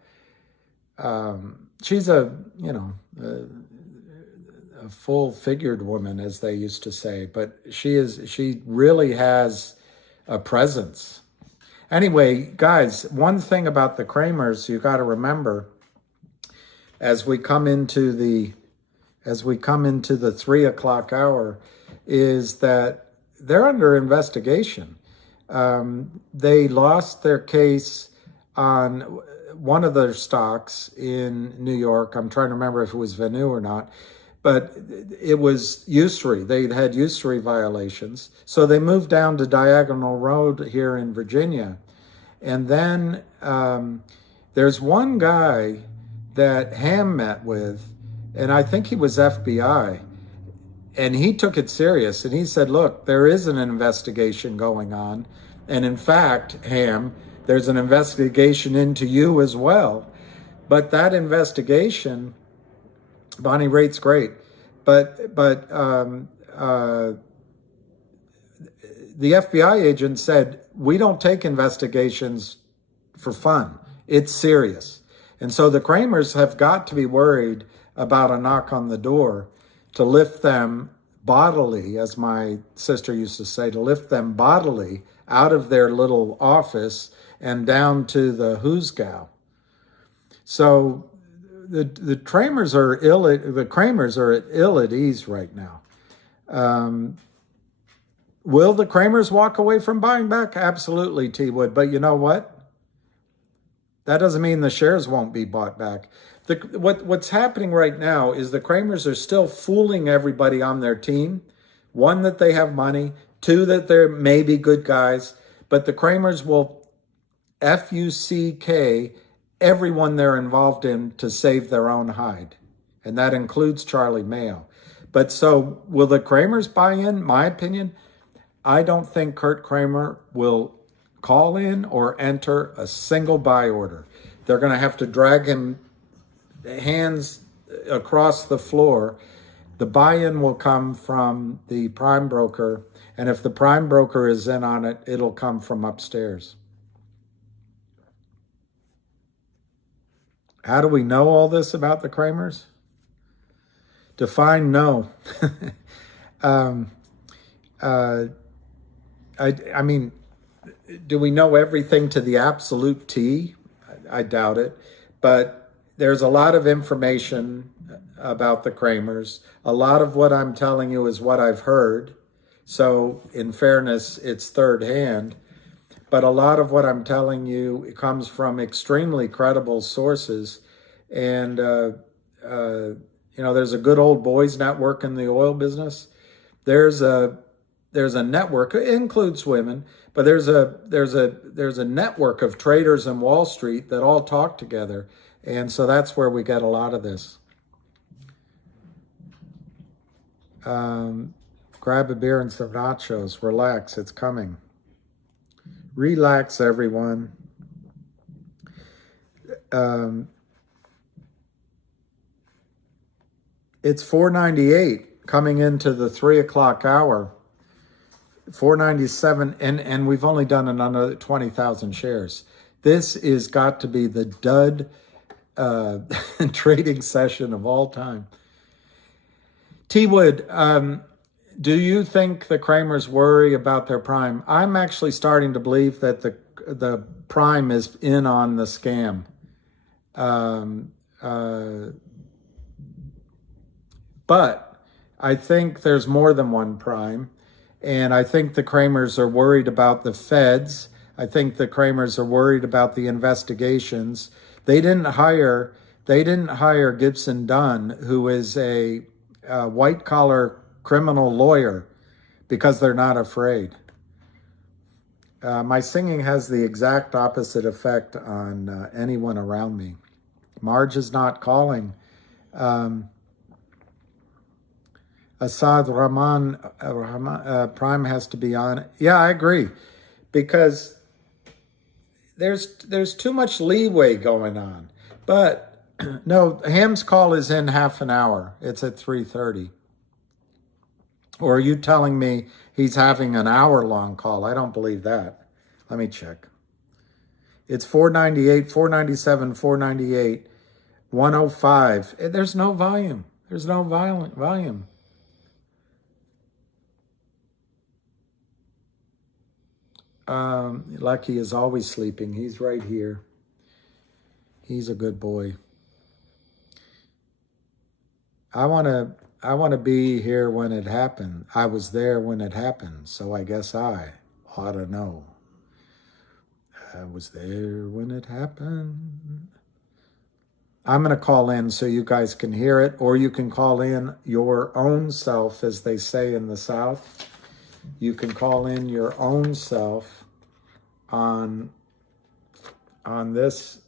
full-figured woman, as they used to say. But she really has a presence. Anyway, guys, one thing about the Kramers you got to remember as we come into the 3 o'clock hour is that they're under investigation. They lost their case on one of their stocks in New York. I'm trying to remember if it was Venue or not, but it was usury. They had usury violations. So they moved down to Diagonal Road here in Virginia. And then there's one guy that Ham met with, and I think he was FBI, and he took it serious. And he said, look, there is an investigation going on. And in fact, Ham, there's an investigation into you as well. But that investigation, Bonnie Raitt's great. But the FBI agent said, we don't take investigations for fun. It's serious. And so the Kramers have got to be worried about a knock on the door to lift them bodily, as my sister used to say, to lift them bodily out of their little office and down to the hoosgow. So the Kramers are ill at ease right now. Will the Kramers walk away from buying back? Absolutely, T Wood. But you know what? That doesn't mean the shares won't be bought back. What's happening right now is the Kramers are still fooling everybody on their team. One, that they have money. Two, that they're maybe good guys. But the Kramers will FUCK everyone they're involved in to save their own hide. And that includes Charlie Mayo. But so will the Kramers buy in? My opinion, I don't think Kurt Kramer will call in or enter a single buy order. They're going to have to drag him hands across the floor. The buy-in will come from the prime broker, and if the prime broker is in on it, it'll come from upstairs. How do we know all this about the Kramers? Define no. I mean, do we know everything to the absolute T? I doubt it. But there's a lot of information about the Kramers. A lot of what I'm telling you is what I've heard. So in fairness, it's third hand. But a lot of what I'm telling you comes from extremely credible sources. And, there's a good old boys network in the oil business. There's a network, it includes women, but there's a network of traders in Wall Street that all talk together. And so that's where we get a lot of this. Grab a beer and some nachos. Relax, it's coming. Relax, everyone. It's 498 coming into the 3 o'clock hour. 497, and we've only done another 20,000 shares. This is got to be the dud trading session of all time. T Wood, do you think the Kramers worry about their prime? I'm actually starting to believe that the prime is in on the scam. But I think there's more than one prime. And I think the Kramers are worried about the feds. I think the Kramers are worried about the investigations. They didn't hire Gibson Dunn, who is a white-collar criminal lawyer, because they're not afraid. My singing has the exact opposite effect on anyone around me. Marge is not calling. Assad Rahman prime has to be on. Yeah, I agree, because there's too much leeway going on. But no, Ham's call is in half an hour. It's at 3:30. Or are you telling me he's having an hour-long call? I don't believe that. Let me check. It's 498, 497, 498, 105. There's no volume. There's no volume. Lucky is always sleeping. He's right here. He's a good boy. I want to be here when it happened. I was there when it happened, so I guess I ought to know. I was there when it happened. I'm going to call in so you guys can hear it, or you can call in your own self, as they say in the South. You can call in your own self on this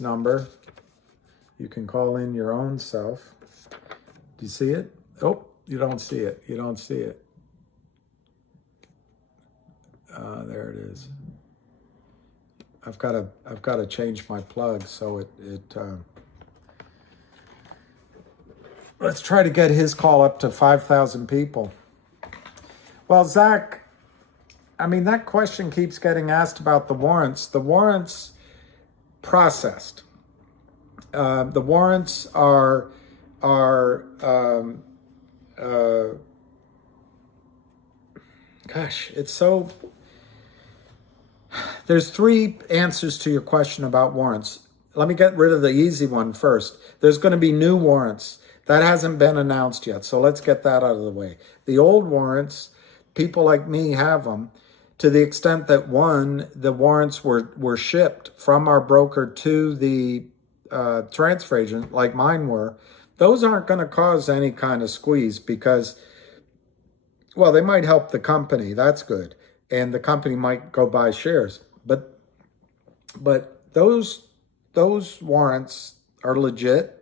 number. You can call in your own self. Do you see it? Oh, you don't see it. You don't see it. There it is. I've got to change my plug so it let's try to get his call up to 5,000 people. Well, Zach, I mean, that question keeps getting asked about the warrants. The warrants processed. The warrants are gosh, it's so. There's three answers to your question about warrants. Let me get rid of the easy one first. There's going to be new warrants. That hasn't been announced yet, so let's get that out of the way. The old warrants, people like me have them to the extent that, one, the warrants were shipped from our broker to the transfer agent, like mine were. Those aren't going to cause any kind of squeeze because, well, they might help the company. That's good. And the company might go buy shares. But those warrants are legit.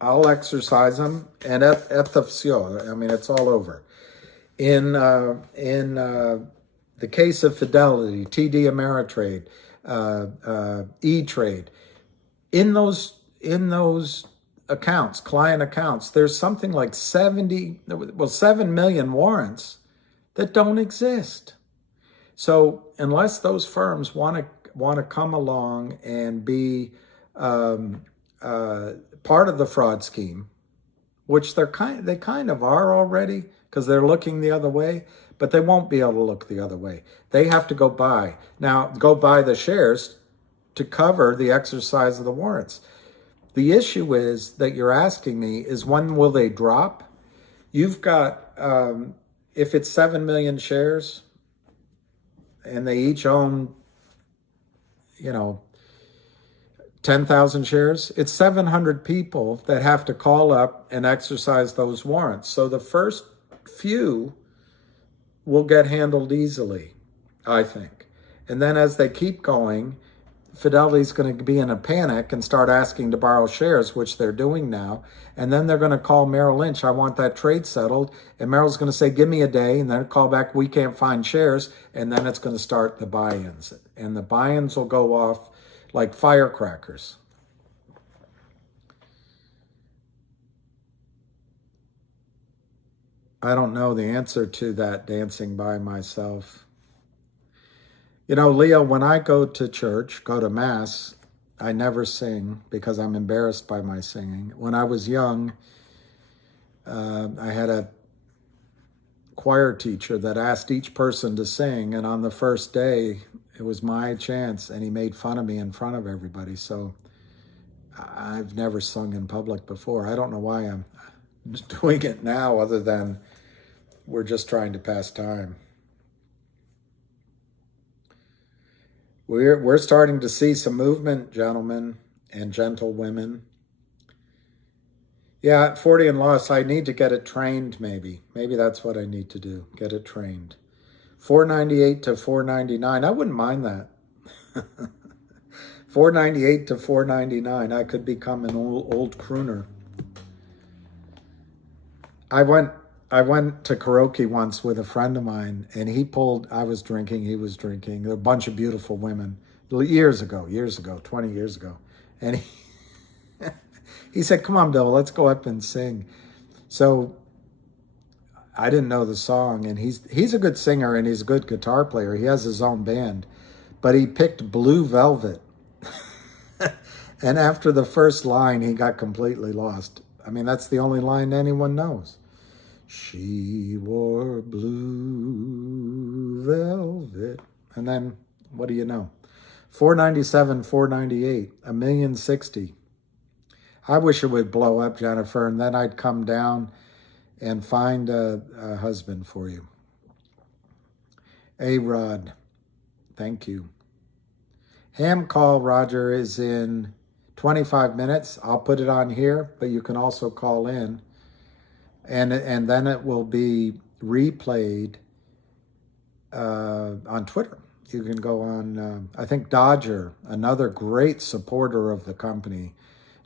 I'll exercise them, and at the FCO, I mean, it's all over. In the case of Fidelity, TD Ameritrade, E-Trade, in those accounts, client accounts, there's something like 7 million warrants that don't exist. So unless those firms want to come along and be part of the fraud scheme, which they kind of are already because they're looking the other way, but they won't be able to look the other way. They have to go buy the shares to cover the exercise of the warrants. The issue is that you're asking me is, when will they drop? You've got, if it's 7 million shares and they each own, 10,000 shares, it's 700 people that have to call up and exercise those warrants. So the first few will get handled easily, I think. And then as they keep going, Fidelity's going to be in a panic and start asking to borrow shares, which they're doing now. And then they're going to call Merrill Lynch, I want that trade settled. And Merrill's going to say, give me a day. And then call back, we can't find shares. And then it's going to start the buy-ins. And the buy-ins will go off like firecrackers. I don't know the answer to that dancing by myself. Leo, when I go to church, go to Mass, I never sing because I'm embarrassed by my singing. When I was young, I had a choir teacher that asked each person to sing, and on the first day, it was my chance, and he made fun of me in front of everybody. So I've never sung in public before. I don't know why I'm doing it now, other than we're just trying to pass time. We're starting to see some movement, gentlemen and gentlewomen. Yeah, at 40 and loss, I need to get it trained, maybe. Maybe that's what I need to do, get it trained. 498 to 499, I wouldn't mind that. 498 to 499, I could become an old crooner. I went to karaoke once with a friend of mine, and I was drinking, he was drinking. There were a bunch of beautiful women, years ago, 20 years ago. And he said, come on, Bill, let's go up and sing. So I didn't know the song, and he's a good singer, and he's a good guitar player. He has his own band, but he picked Blue Velvet. And after the first line, he got completely lost. I mean, that's the only line anyone knows. She wore blue velvet. And then, what do you know? 497, 498, 1,060,000. I wish it would blow up, Jennifer, and then I'd come down and find a husband for you. A-Rod, thank you. Ham call, Roger, is in 25 minutes. I'll put it on here, but you can also call in. And then it will be replayed on Twitter. You can go on, I think Dodger, another great supporter of the company.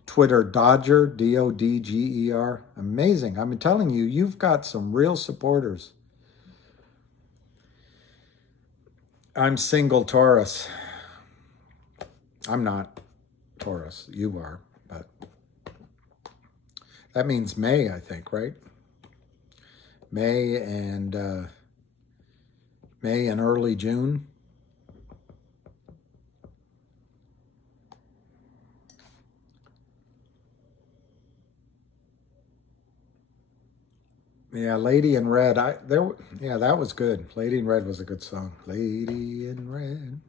Twitter, Dodger, D-O-D-G-E-R. Amazing. I'm telling you, you've got some real supporters. I'm single Taurus. I'm not Taurus. You are, but that means May, I think, right? May and May and early June. Yeah, Lady in Red. Yeah, that was good. Lady in Red was a good song. Lady in Red.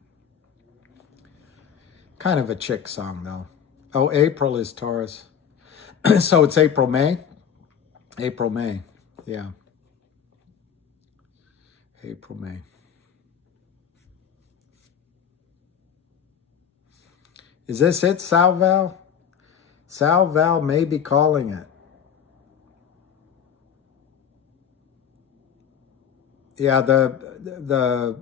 Kind of a chick song, though. Oh, April is Taurus. So it's April, May? April, May. Yeah. April, May. Is this it, Sal Val? Sal Val may be calling it. Yeah, the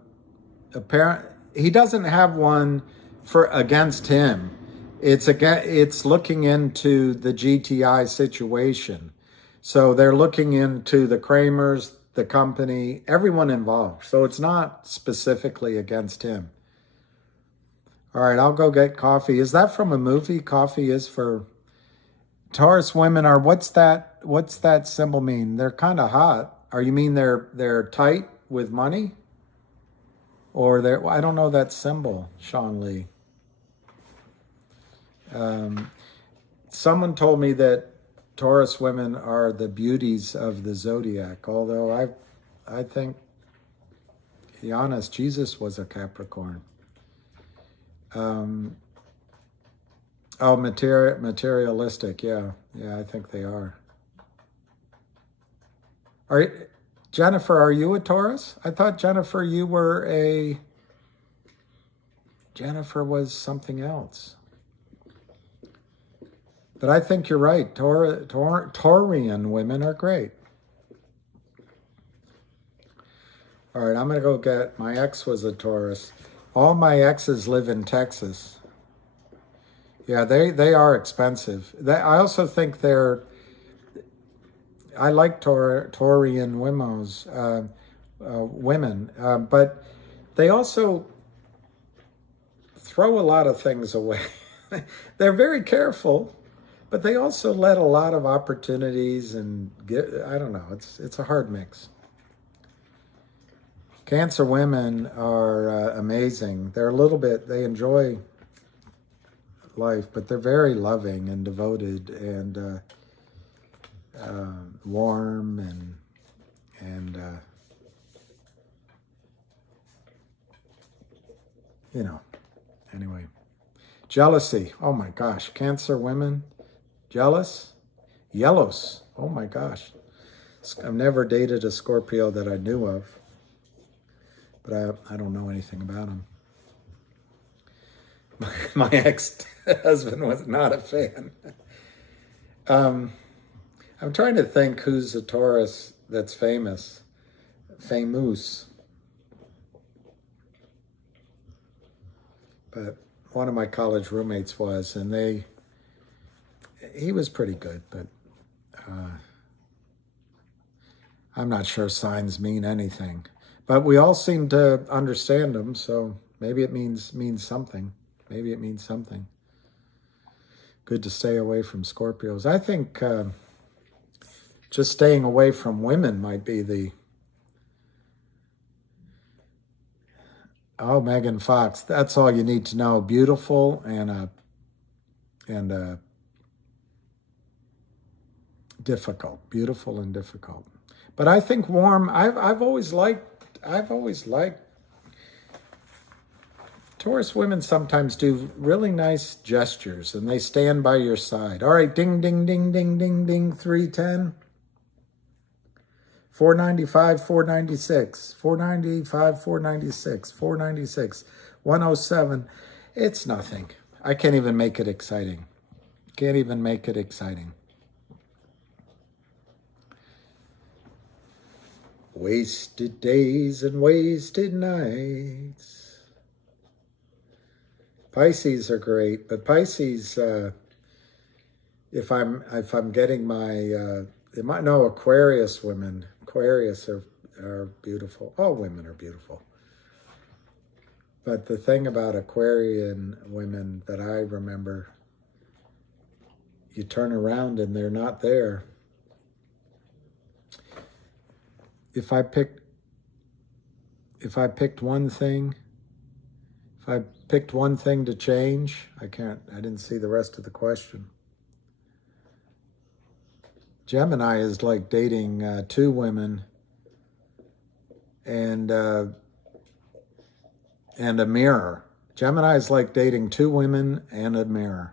apparent he doesn't have one for against him. It's looking into the GTI situation. So they're looking into the Kramers, the company, everyone involved. So it's not specifically against him. All right, I'll go get coffee. Is that from a movie? Coffee is for Taurus women are what's that symbol mean? They're kind of hot. Or you mean they're tight with money? Or I don't know that symbol, Sean Lee. Someone told me that Taurus women are the beauties of the zodiac, although I think, to be honest, Jesus was a Capricorn. Materialistic, yeah, I think they are. Jennifer, are you a Taurus? I thought, Jennifer, you were Jennifer was something else. But I think you're right. Taurian women are great. All right, I'm going to go get, my ex was a Taurus. All my exes live in Texas. Yeah, they are expensive. I also think I like Taurian women, but they also throw a lot of things away. They're very careful, but they also let a lot of opportunities and I don't know, it's a hard mix. Cancer women are amazing. They're they enjoy life, but they're very loving and devoted and warm and you know, anyway. Jealousy. Oh my gosh. Cancer women. Jealous. Yellows. Oh my gosh. I've never dated a Scorpio that I knew of, but I don't know anything about him. My ex-husband was not a fan. I'm trying to think who's a Taurus that's famous. Famous. But one of my college roommates was, and he was pretty good, but I'm not sure signs mean anything. But we all seem to understand them, so maybe it means something. Maybe it means something. Good to stay away from Scorpios. I think just staying away from women might be the... Oh, Megan Fox. That's all you need to know. Beautiful and difficult. Beautiful and difficult. But I think warm. I've always liked Taurus women. Sometimes do really nice gestures, and they stand by your side. All right, ding, ding, ding, ding, ding, ding. 310. 495, 496, 495, 496, 496, 107. It's nothing. I can't even make it exciting. Can't even make it exciting. Wasted days and wasted nights. Pisces are great, but Pisces, if I'm getting my, Aquarius women. Aquarius are beautiful. All women are beautiful. But the thing about Aquarian women that I remember, you turn around and they're not there. If I pick if I picked one thing, if I picked one thing to change, I didn't see the rest of the question. Gemini is like dating two women and a mirror. Gemini is like dating two women and a mirror.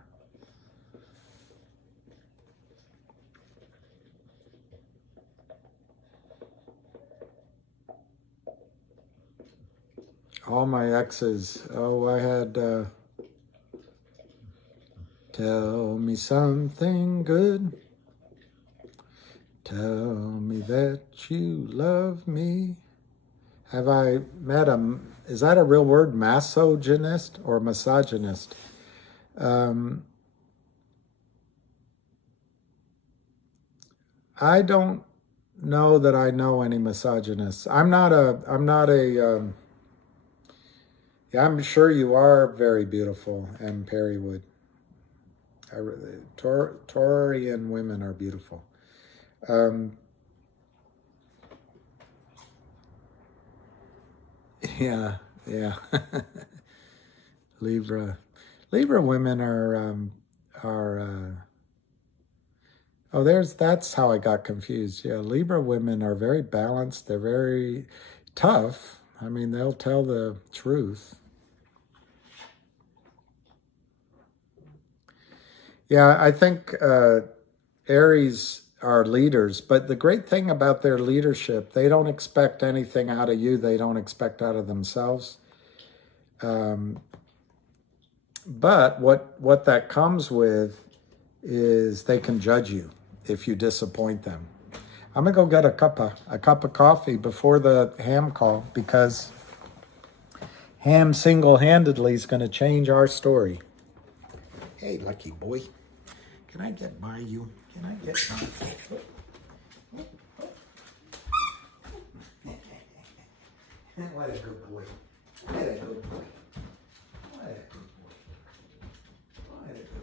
All my exes. Oh, I had tell me something good. Tell me that you love me. Have I met is that a real word, misogynist or misogynist? I don't know that I know any misogynists. Yeah, I'm sure you are very beautiful, M. Perrywood. Taurian women are beautiful. Yeah. Libra women that's how I got confused. Yeah, Libra women are very balanced. They're very tough. I mean, they'll tell the truth. Yeah, I think Aries are leaders, but the great thing about their leadership, they don't expect anything out of you. They don't expect out of themselves. But what that comes with is they can judge you if you disappoint them. I'm gonna go get a cup of coffee before the Ham call, because Ham single-handedly is gonna change our story. Hey, lucky boy, can I get by you? Can I get by you? What a good boy. What a good boy. What a good boy. What a good boy.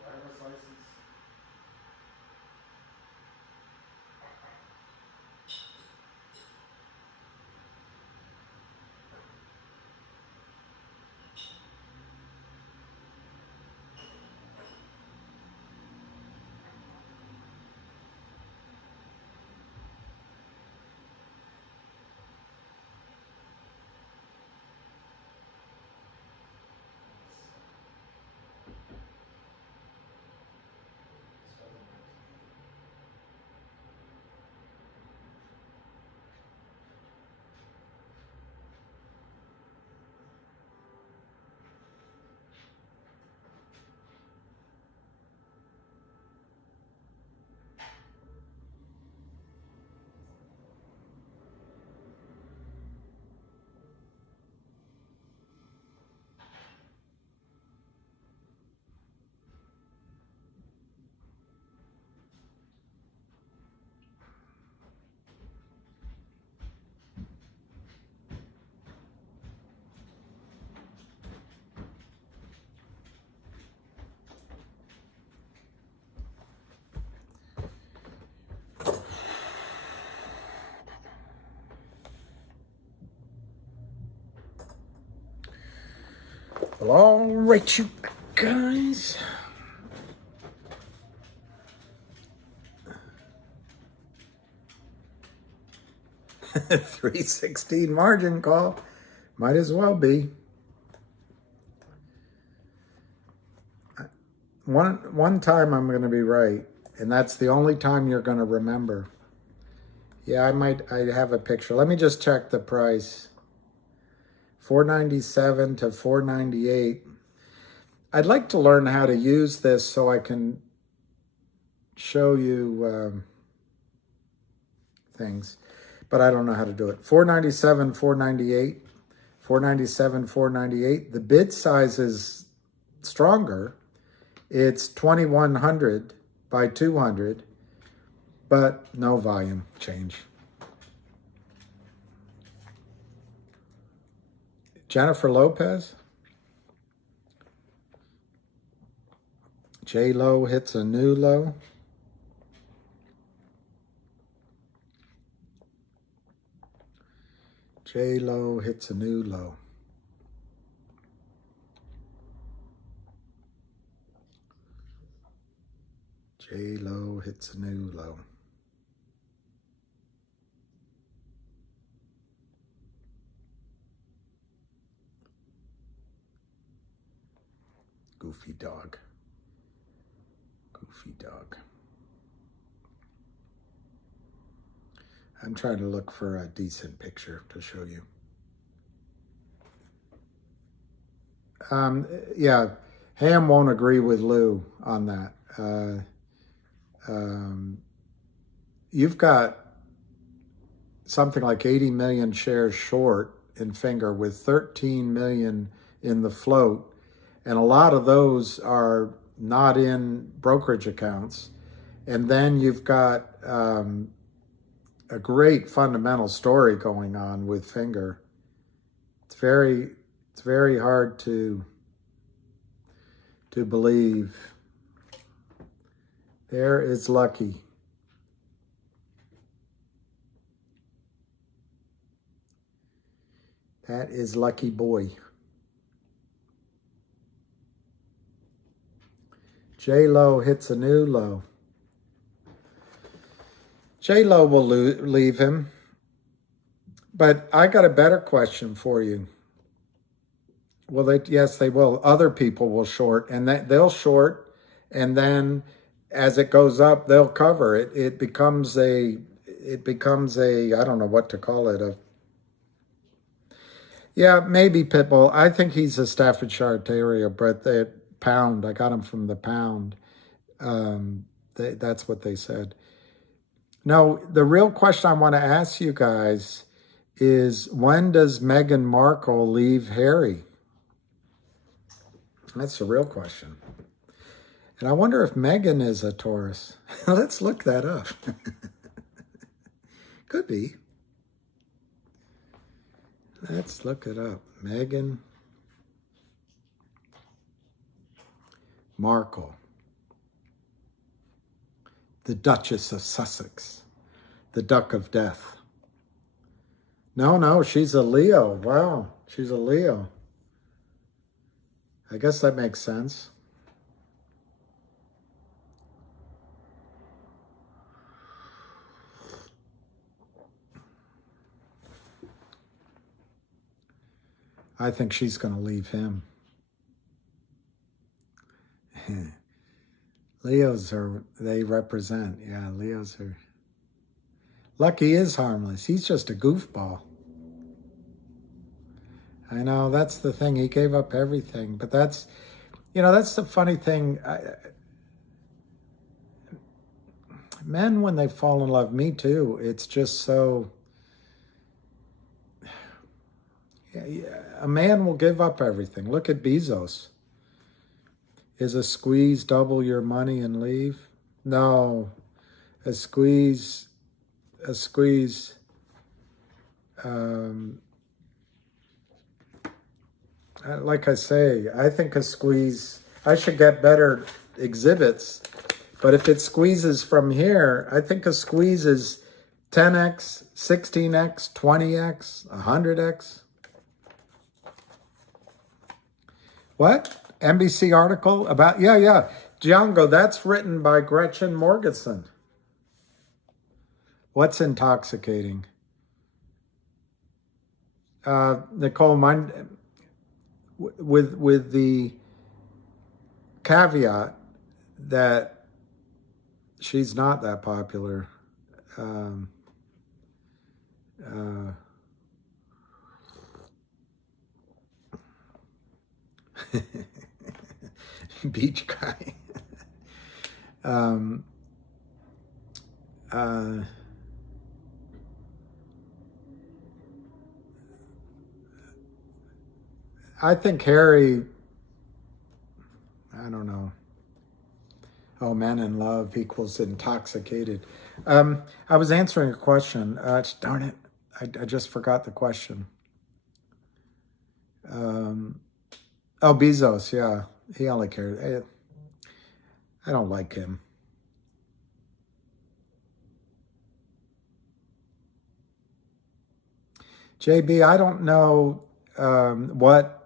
Driver's license. Well, all right, you guys. $3.16 margin call. Might as well be. one time I'm going to be right, and that's the only time you're going to remember. Yeah, I have a picture. Let me just check the price. 497 to 498. I'd like to learn how to use this so I can show you things, but I don't know how to do it. 497, 498, 497, 498. The bid size is stronger. It's 2100 by 200, but no volume change. Jennifer Lopez. J-Lo hits a new low. J-Lo hits a new low. J-Lo hits a new low. Goofy dog. Goofy dog. I'm trying to look for a decent picture to show you. Yeah, Ham won't agree with Lou on that. You've got something like 80 million shares short in Finger with 13 million in the float. And a lot of those are not in brokerage accounts. And then you've got a great fundamental story going on with Finger. It's very hard to believe. There is Lucky. That is Lucky Boy. J-Lo hits a new low. J-Lo will leave him. But I got a better question for you. Well, yes, they will. Other people will short, and they'll short, and then as it goes up, they'll cover it. It becomes a I don't know what to call it. Yeah, maybe Pitbull. I think he's a Staffordshire Terrier, but the Pound. I got him from the Pound. That's what they said. No, the real question I want to ask you guys is, when does Meghan Markle leave Harry? That's the real question. And I wonder if Meghan is a Taurus. Let's look that up. Could be. Let's look it up. Meghan Markle, the Duchess of Sussex, the Duck of Death. No, she's a Leo. Wow, she's a Leo. I guess that makes sense. I think she's going to leave him. Leos they represent. Yeah, Leos are. Lucky is harmless. He's just a goofball. I know, that's the thing. He gave up everything. But that's the funny thing. Men, when they fall in love, me too, it's just so... A man will give up everything. Look at Bezos. Is a squeeze double your money and leave? No. A squeeze... like I say, I think a squeeze... I should get better exhibits. But if it squeezes from here, I think a squeeze is 10x, 16x, 20x, 100x. What? NBC article about, yeah. Django, that's written by Gretchen Morgensen. What's intoxicating? Nicole, with the caveat that she's not that popular. Um, uh, beach guy. um, uh, I think Harry, I don't know. Oh, man in love equals intoxicated. I was answering a question. Darn it. I just forgot the question. Oh, Bezos, yeah. He only cares. I don't like him. JB, I don't know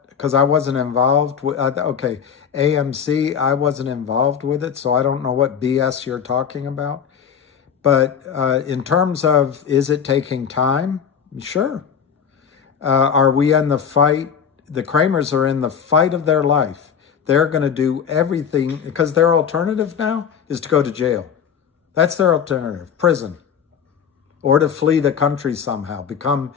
because I wasn't involved with, okay, AMC, I wasn't involved with it, so I don't know what BS you're talking about. But in terms of, is it taking time? Sure. Are we in the fight? The Kramers are in the fight of their life. They're going to do everything, because their alternative now is to go to jail. That's their alternative, prison, or to flee the country somehow, become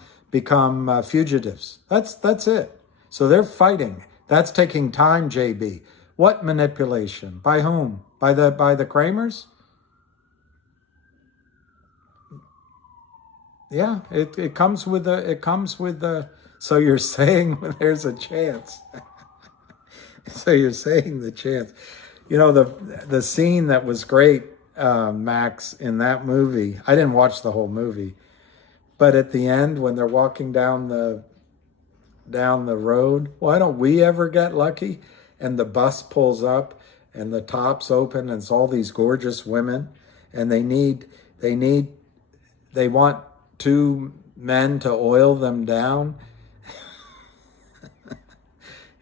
fugitives. That's it. So they're fighting. That's taking time, JB. What manipulation? By whom? By the Kramers? Yeah, it comes with the. So you're saying there's a chance. So you're saying the chance. You know, the scene that was great, Max, in that movie. I didn't watch the whole movie, but at the end when they're walking down the road, why don't we ever get lucky? And the bus pulls up and the top's open and it's all these gorgeous women, and they want two men to oil them down.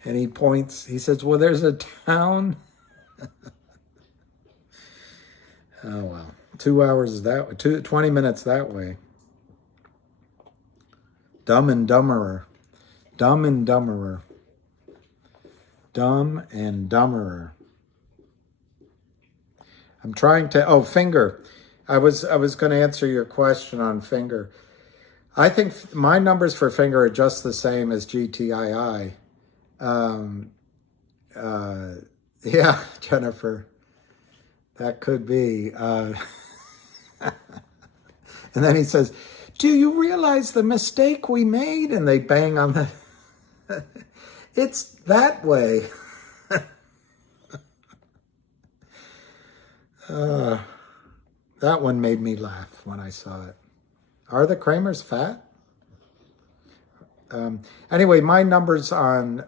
And he points, he says, well, there's a town. Oh, well, 2 hours that way, 20 minutes that way. Dumb and Dumberer. Dumb and Dumberer. Dumb and Dumberer. I'm trying to, Finger. I was going to answer your question on Finger. I think my numbers for Finger are just the same as GTII. Yeah, Jennifer, that could be. And then he says, do you realize the mistake we made? And they bang on the, it's that way. That one made me laugh when I saw it. Are the Kramers fat? Anyway, my numbers on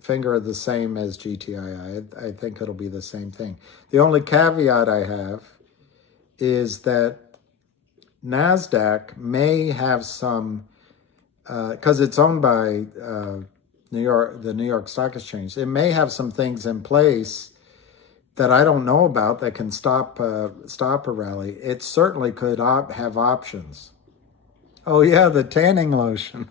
Finger are the same as GTII. I think it'll be the same thing. The only caveat I have is that NASDAQ may have some, because it's owned by the New York Stock Exchange, it may have some things in place that I don't know about that can stop a rally. It certainly could have options. Oh yeah, the tanning lotion.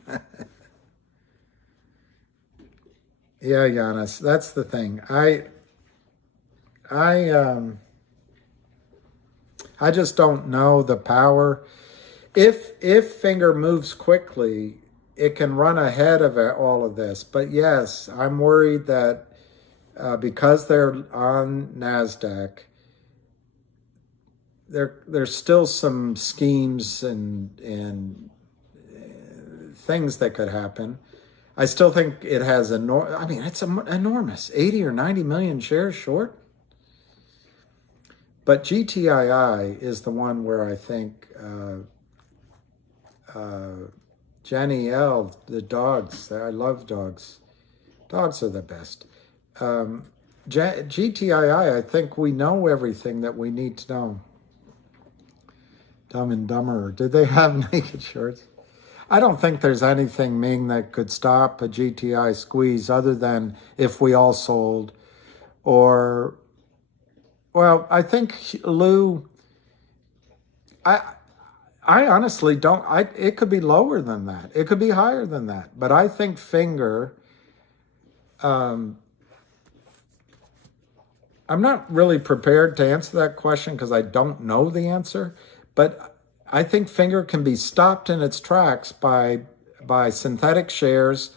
Yeah, Giannis, that's the thing. I just don't know the power. If Finger moves quickly, it can run ahead of all of this. But yes, I'm worried that because they're on NASDAQ, there's still some schemes and things that could happen. I still think it has it's enormous, 80 or 90 million shares short. But GTII is the one where I think Jenny L, the dogs, I love dogs. Dogs are the best. GTII, I think we know everything that we need to know. Dumb and Dumberer. Did they have naked shorts? I don't think there's anything, Ming, that could stop a GTI squeeze other than if we all sold. Or, well, I think Lou, I honestly don't, it could be lower than that. It could be higher than that. But I think Finger, I I'm not really prepared to answer that question because I don't know the answer, but I think Finger can be stopped in its tracks by synthetic shares,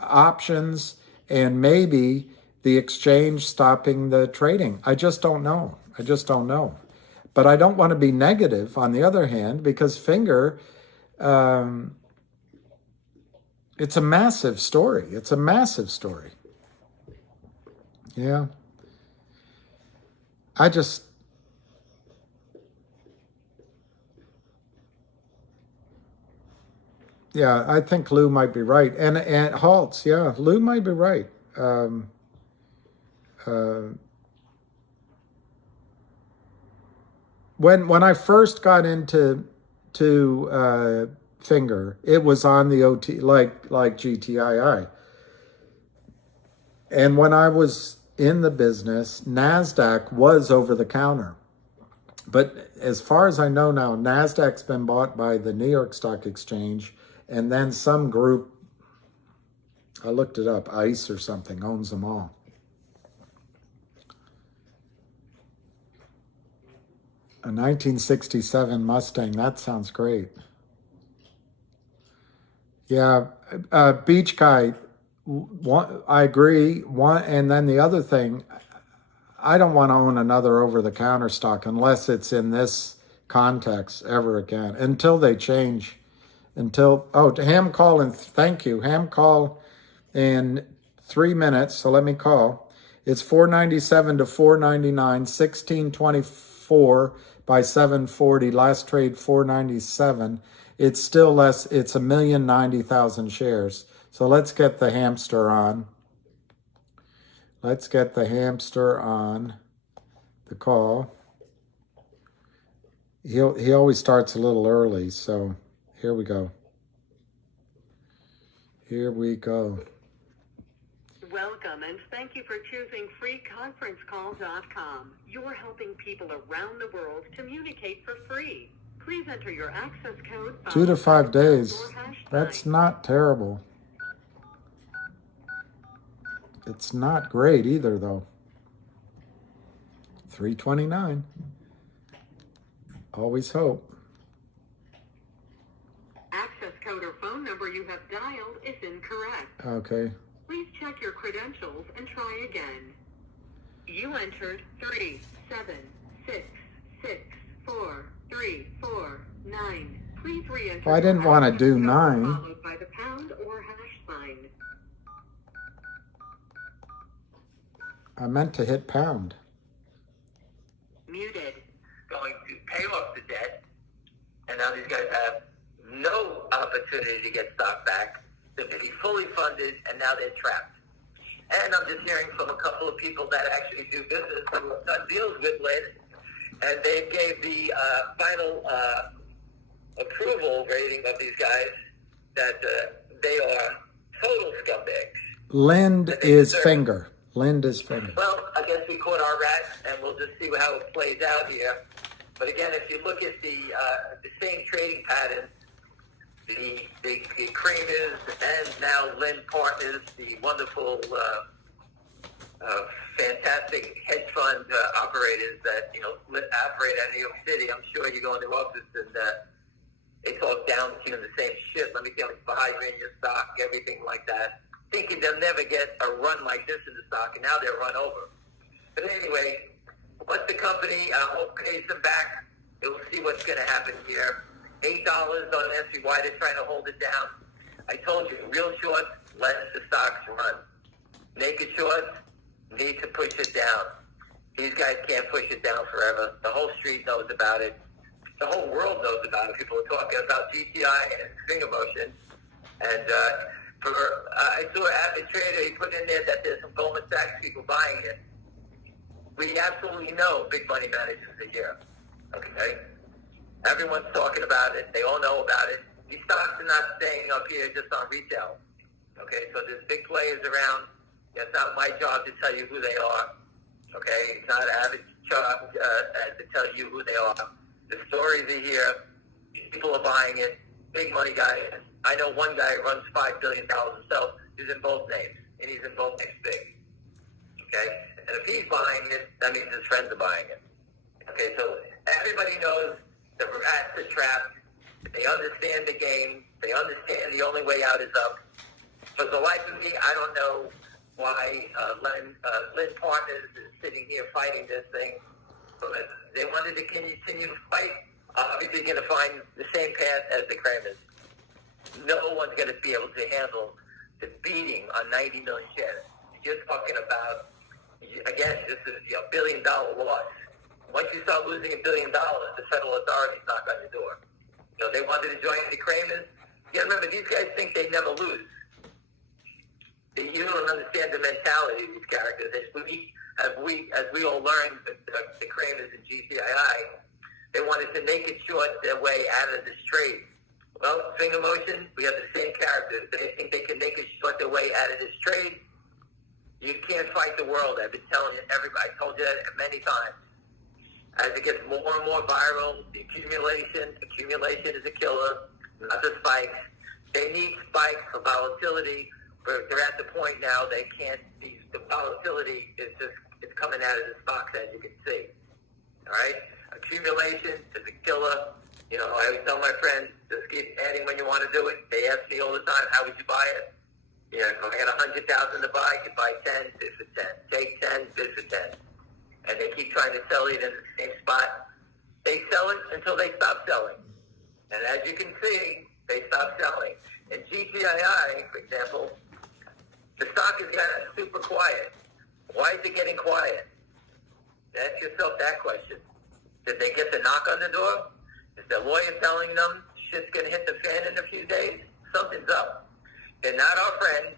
options, and maybe the exchange stopping the trading. I just don't know. I just don't know. But I don't want to be negative on the other hand, because Finger, it's a massive story. It's a massive story. Yeah. Yeah, I think Lou might be right. And Haltz, yeah, Lou might be right. When I first got into Finger, it was on the OT like GTII. And when I was in the business, NASDAQ was over the counter. But as far as I know now, NASDAQ's been bought by the New York Stock Exchange, and then some group, I looked it up, ICE or something, owns them all. A 1967 Mustang, that sounds great. Yeah, Beach Guy, I agree. And then the other thing, I don't want to own another over-the-counter stock unless it's in this context ever again, until they change. Ham call, and thank you. Ham call in 3 minutes, so let me call. It's 497 to 499, 1624 by 740, last trade 497. It's still less, it's 1,090,000 shares. So let's get the hamster on. Let's get the hamster on the call. He always starts a little early, so here we go. Here we go. Welcome, and thank you for choosing freeconferencecall.com. You're helping people around the world communicate for free. Please enter your access code. 2 to 5 days. That's not terrible. It's not great either, though. 329. Always hope. Access code or phone number you have dialed is incorrect. Okay. Please check your credentials and try again. You entered 376643449. Please re-enter. Well, I didn't want to do 9. Followed by the pound or hash sign. I meant to hit pound. Muted. Going to pay off the debt, and now these guys have no opportunity to get stock back. They're going to be fully funded, and now they're trapped. And I'm just hearing from a couple of people that actually do business who have done deals with Lynn, and they gave the final approval rating of these guys that they are total scumbags. Lind is Finger. Lind is Finger. Well, I guess we caught our rat, and we'll just see how it plays out here. But again, if you look at the same trading pattern, the Creamers and now Lind Partners, the wonderful, fantastic hedge fund operators that operate out of New York City. I'm sure you go in their office and they talk down to you in the same shit. Let me tell you, buy in your stock, everything like that, thinking they'll never get a run like this in the stock, and now they're run over. But anyway, once the company pays them back, we'll see what's going to happen here. $8, don't ask me why they're trying to hold it down. I told you, real short, let the stocks run. Naked short, need to push it down. These guys can't push it down forever. The whole street knows about it. The whole world knows about it. People are talking about GTI and finger motion. And I saw an avid trader, he put in there that there's some Goldman Sachs people buying it. We absolutely know big money managers are here. Okay? Everyone's talking about it. They all know about it. These stocks are not staying up here just on retail. Okay? So there's big players around. It's not my job to tell you who they are. Okay? It's not an avid job to tell you who they are. The stories are here. People are buying it. Big money guys. I know one guy who runs $5 billion himself. He's in both names. And he's in both names big. okay? And if he's buying it, that means his friends are buying it. Okay, so everybody knows the rats are trapped. They understand the game. They understand the only way out is up. For the life of me, I don't know why Lynn Partners is sitting here fighting this thing. But they wanted to continue to fight. Obviously, going to find the same path as the Kramers. No one's going to be able to handle the beating on 90 million shares. You're talking about, again, this is a $1 billion loss. Once you start losing $1 billion, the federal authorities knock on your door. You know, they wanted to join the Kramers. You gotta remember, these guys think they never lose. You don't understand the mentality of these characters. As we all learned, the Kramers and GTII, they wanted to naked short their way out of this trade. Well, finger motion, we have the same characters. They think they can naked short their way out of this trade. You can't fight the world. I've been telling you, everybody. I told you that many times. As it gets more and more viral, the accumulation is a killer, not the spikes. They need spikes for volatility, but they're at the point now they can't. The volatility is coming out of the stocks, as you can see. All right, accumulation is a killer. You know, I always tell my friends, just keep adding when you want to do it. They ask me all the time, how would you buy it? You know, if I got 100,000 to buy, you buy 10, bid for 10. Take 10, bid for 10. And they keep trying to sell it in the same spot. They sell it until they stop selling. And as you can see, they stop selling. In GTII, for example, the stock has gotten super quiet. Why is it getting quiet? Ask yourself that question. Did they get the knock on the door? Is their lawyer telling them shit's going to hit the fan in a few days? Something's up. They're not our friends,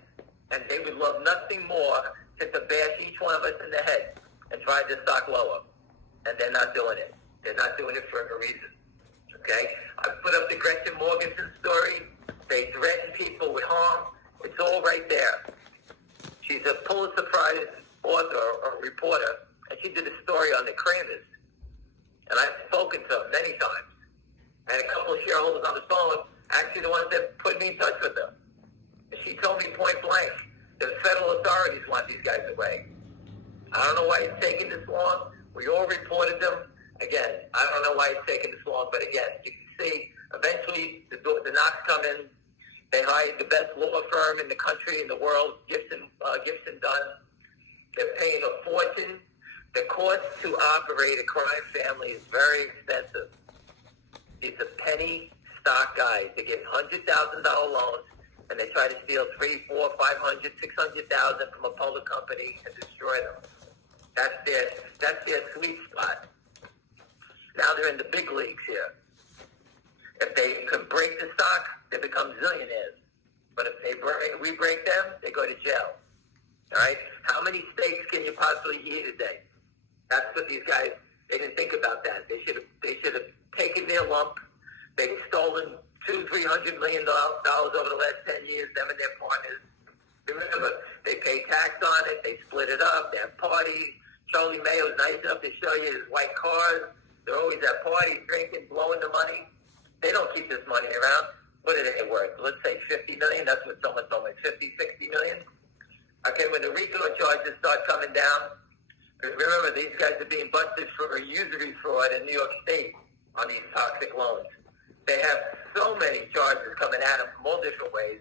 and they would love nothing more than to bash each one of us in the head and drive the stock lower. And they're not doing it. They're not doing it for a reason. Okay? I put up the Gretchen Morgensen story. They threaten people with harm. It's all right there. She's a Pulitzer Prize author or reporter, and she did a story on the Kramers. And I've spoken to her many times. And a couple of shareholders on the phone, actually the ones that put me in touch with her. And she told me point blank, the federal authorities want these guys away. I don't know why it's taking this long. We all reported them. Again, I don't know why it's taking this long, but again, you can see eventually the knocks come in. They hired the best law firm in the country, in the world, Gibson Dunn. They're paying a fortune. The cost to operate a crime family is very expensive. These are penny stock guys. They get $100,000 loans, and they try to steal 3, 4, 500, 600,000 from a public company and destroy them. That's their sweet spot. Now they're in the big leagues here. If they can break the stock, they become zillionaires. But if we break them, they go to jail. All right? How many steaks can you possibly eat a day? That's what these guys, they didn't think about that. They should have taken their lump. They've stolen $200-300 million over the last 10 years, them and their partners. Remember, they pay tax on it. They split it up. They have parties. Charlie Mayo's nice enough to show you his white cars. They're always at parties, drinking, blowing the money. They don't keep this money around. What are they worth? Let's say $50 million. That's what someone told me, $50-60 million. Okay, when the RICO charges start coming down, remember, these guys are being busted for a usury fraud in New York State on these toxic loans. They have so many charges coming at them from all different ways.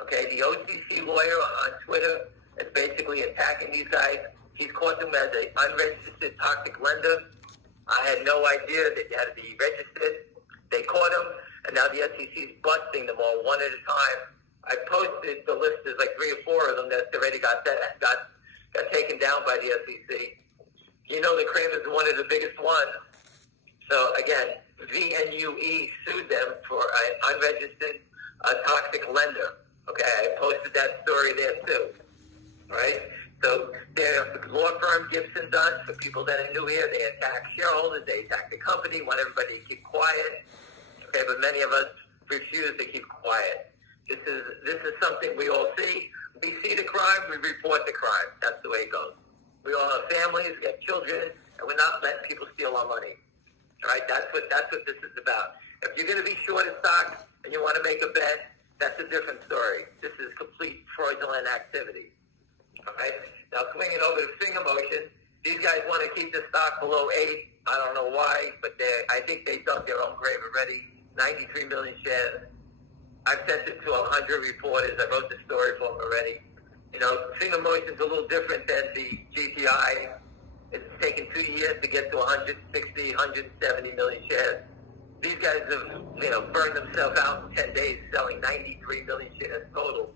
Okay, the OCC lawyer on Twitter is basically attacking these guys. He's caught them as an unregistered toxic lender. I had no idea that you had to be registered. They caught him, and now the SEC is busting them all one at a time. I posted the list. There's like 3 or 4 of them that already got taken down by the SEC. You know, the Kramers are one of the biggest ones. So again, VNUE sued them for an unregistered toxic lender. Okay, I posted that story there too. All right? So their law firm, Gibson Dunn, for people that are new here, they attack shareholders, they attack the company, want everybody to keep quiet. Okay, but many of us refuse to keep quiet. This is something we all see. We see the crime, we report the crime. That's the way it goes. We all have families, we have children, and we're not letting people steal our money. All right, that's what this is about. If you're going to be short in stock and you want to make a bet, that's a different story. This is complete fraudulent activity. All right. Now swinging over to finger motion. These guys want to keep the stock below 8. I don't know why, but I think they dug their own grave already. 93 million shares. I've sent it to 100 reporters. I wrote the story for them already. You know, finger motion's a little different than the GTII. It's taken 2 years to get to 160, 170 million shares. These guys have, burned themselves out in 10 days, selling 93 million shares total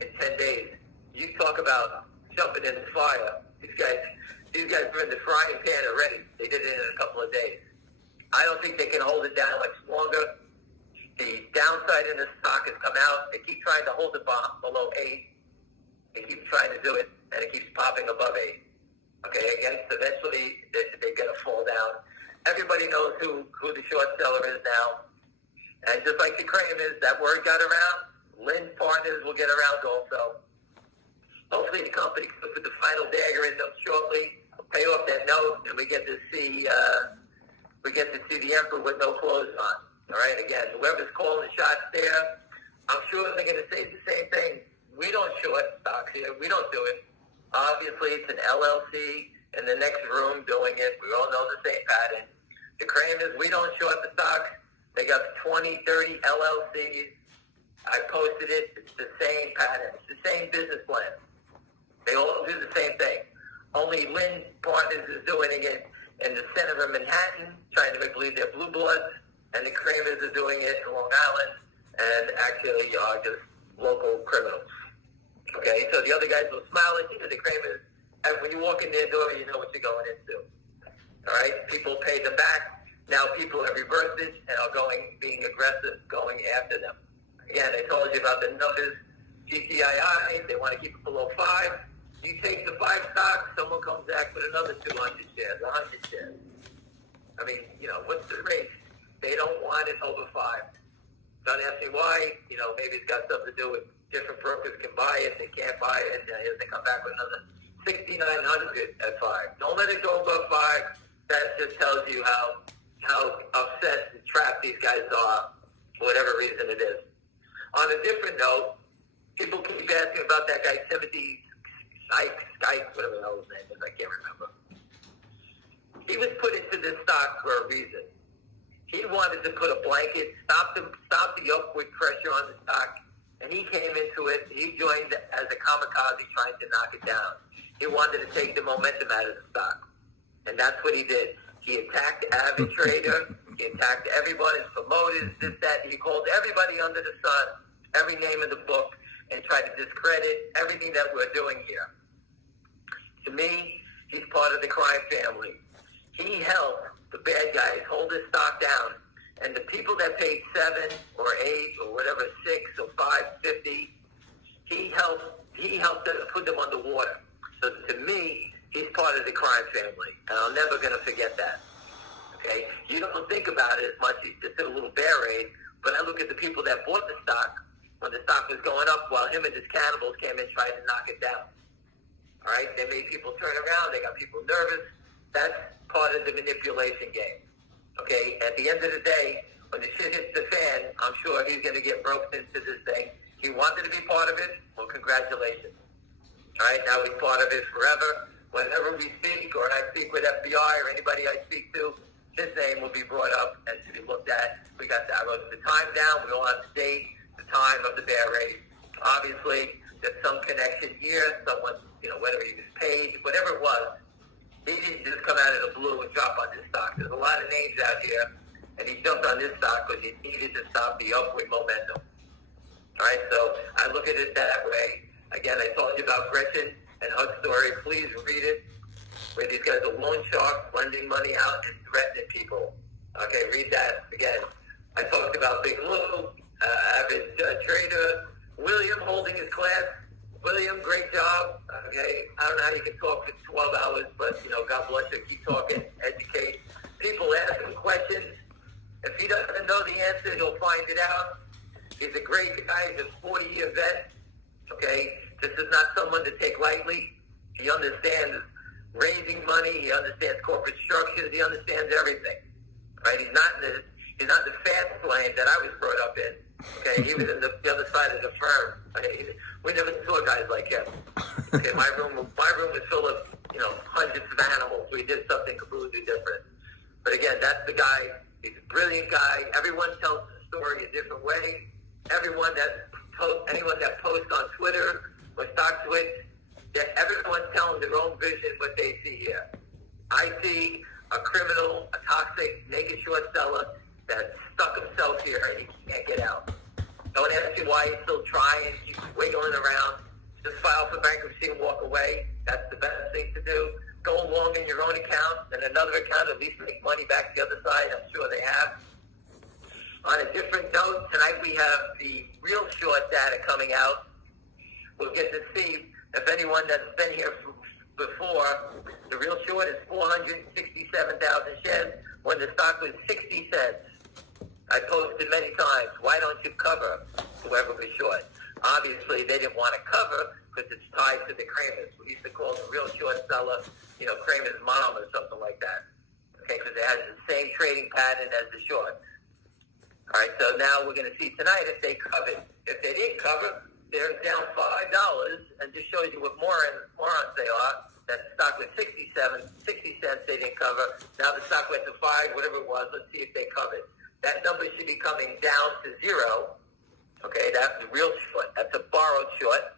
in 10 days. You talk about jumping in the fire. These guys are in the frying pan already. They did it in a couple of days. I don't think they can hold it down much longer. The downside in the stock has come out. They keep trying to hold it below 8. They keep trying to do it, and it keeps popping above 8. Okay, again, eventually they're going to fall down. Everybody knows who the short seller is now. And just like the cream is, that word got around. Lynn's partners will get around also. Hopefully the company can put the final dagger in them shortly, pay off that note, and we get to see the emperor with no clothes on. All right, again, whoever's calling the shots there, I'm sure they're going to say the same thing. We don't short stocks here. We don't do it. Obviously, it's an LLC in the next room doing it. We all know the same pattern. The claim is we don't short the stock. They got 20, 30 LLCs. I posted it. It's the same pattern. It's the same business plan. They all do the same thing. Only Lynn's partners is doing it in the center of Manhattan, trying to make believe they're blue bloods, and the Kramers are doing it in Long Island, and actually are just local criminals. Okay, so the other guys will smile at you, the Kramers, and when you walk in their door, you know what you're going into. All right, people pay them back. Now people have reversed it and are being aggressive, going after them. Again, I told you about the numbers. GTII, they want to keep it below 5. You take the 5 stocks, someone comes back with another 200 shares, 100 shares. I mean, what's the rate? They don't want it over 5. Don't ask me why. Maybe it's got something to do with different brokers can buy it, they can't buy it, and they come back with another 6,900 at 5. Don't let it go above 5. That just tells you how upset and trapped these guys are for whatever reason it is. On a different note, people keep asking about that guy, Timothy Sykes, whatever the hell his name is, I can't remember. He was put into this stock for a reason. He wanted to put a blanket, stop the upward pressure on the stock, and he came into it. He joined as a kamikaze trying to knock it down. He wanted to take the momentum out of the stock, and that's what he did. He attacked Avid Trader. He attacked everybody, his promoters, this, that. He called everybody under the sun, every name in the book, and tried to discredit everything that we're doing here. To me, he's part of the crime family. He helped the bad guys hold his stock down, and the people that paid 7 or 8 or whatever, 6 or 5.50, he helped them put them underwater. So to me, he's part of the crime family, and I'm never going to forget that. Okay, you don't think about it as much. You just did a little bear raid, but I look at the people that bought the stock when the stock was going up, while him and his cannibals came in trying to knock it down. All right, they made people turn around. They got people nervous. That's part of the manipulation game. Okay, at the end of the day, when the shit hits the fan, I'm sure he's going to get roped into this thing. He wanted to be part of it. Well, congratulations. All right, now he's part of it forever. Whenever we speak, or I speak with FBI or anybody I speak to, his name will be brought up and to be looked at. I wrote the time down. We all have the date, the time of the bear raid. Obviously, there's some connection here. Someone, whether he was paid, whatever it was, he didn't just come out of the blue and drop on this stock. There's a lot of names out here, and he jumped on this stock because he needed to stop the upward momentum. All right, so I look at it that way. Again, I told you about Gretchen and her story. Please read it, where these guys are loan sharks, lending money out and threatening people. Okay, read that. Again, I talked about Big Lou, Avid Trader, William holding his class. William, great job. Okay, I don't know how you can talk for 12 hours, but, God bless you. Keep talking, educate. People ask him questions. If he doesn't know the answer, he'll find it out. He's a great guy. He's a 40-year vet. Okay, this is not someone to take lightly. He understands raising money. He understands corporate structures. He understands everything. Right? He's not in the fast lane that I was brought up in. Okay, he was in the other side of the firm. We never saw guys like him. Okay, my room was full of, hundreds of animals. We did something completely different. But again, that's the guy. He's a brilliant guy. Everyone tells the story a different way. Anyone that posts on Twitter or stock tweets, everyone's telling their own vision what they see here. I see a criminal, a toxic, naked short seller that stuck himself here and he can't get out. Don't ask me why he's still trying. He's wiggling around. Just file for bankruptcy and walk away. That's the best thing to do. Go along in your own account and another account, at least make money back the other side. I'm sure they have. On a different note, tonight we have the real short data coming out. We'll get to see if anyone that's been here before, the real short is 467,000 shares when the stock was 60 cents. I posted many times, why don't you cover whoever was short? Obviously, they didn't want to cover because it's tied to the Kramers. We used to call the real short seller, Kramer's mom or something like that. Okay, because it has the same trading pattern as the short. All right, so now we're going to see tonight if they covered. If they didn't cover, they're down $5 and just shows you what morons they are. That stock was 60 cents, they didn't cover. Now the stock went to 5, whatever it was. Let's see if they covered. That number should be coming down to 0. Okay, that's the real short. That's a borrowed short.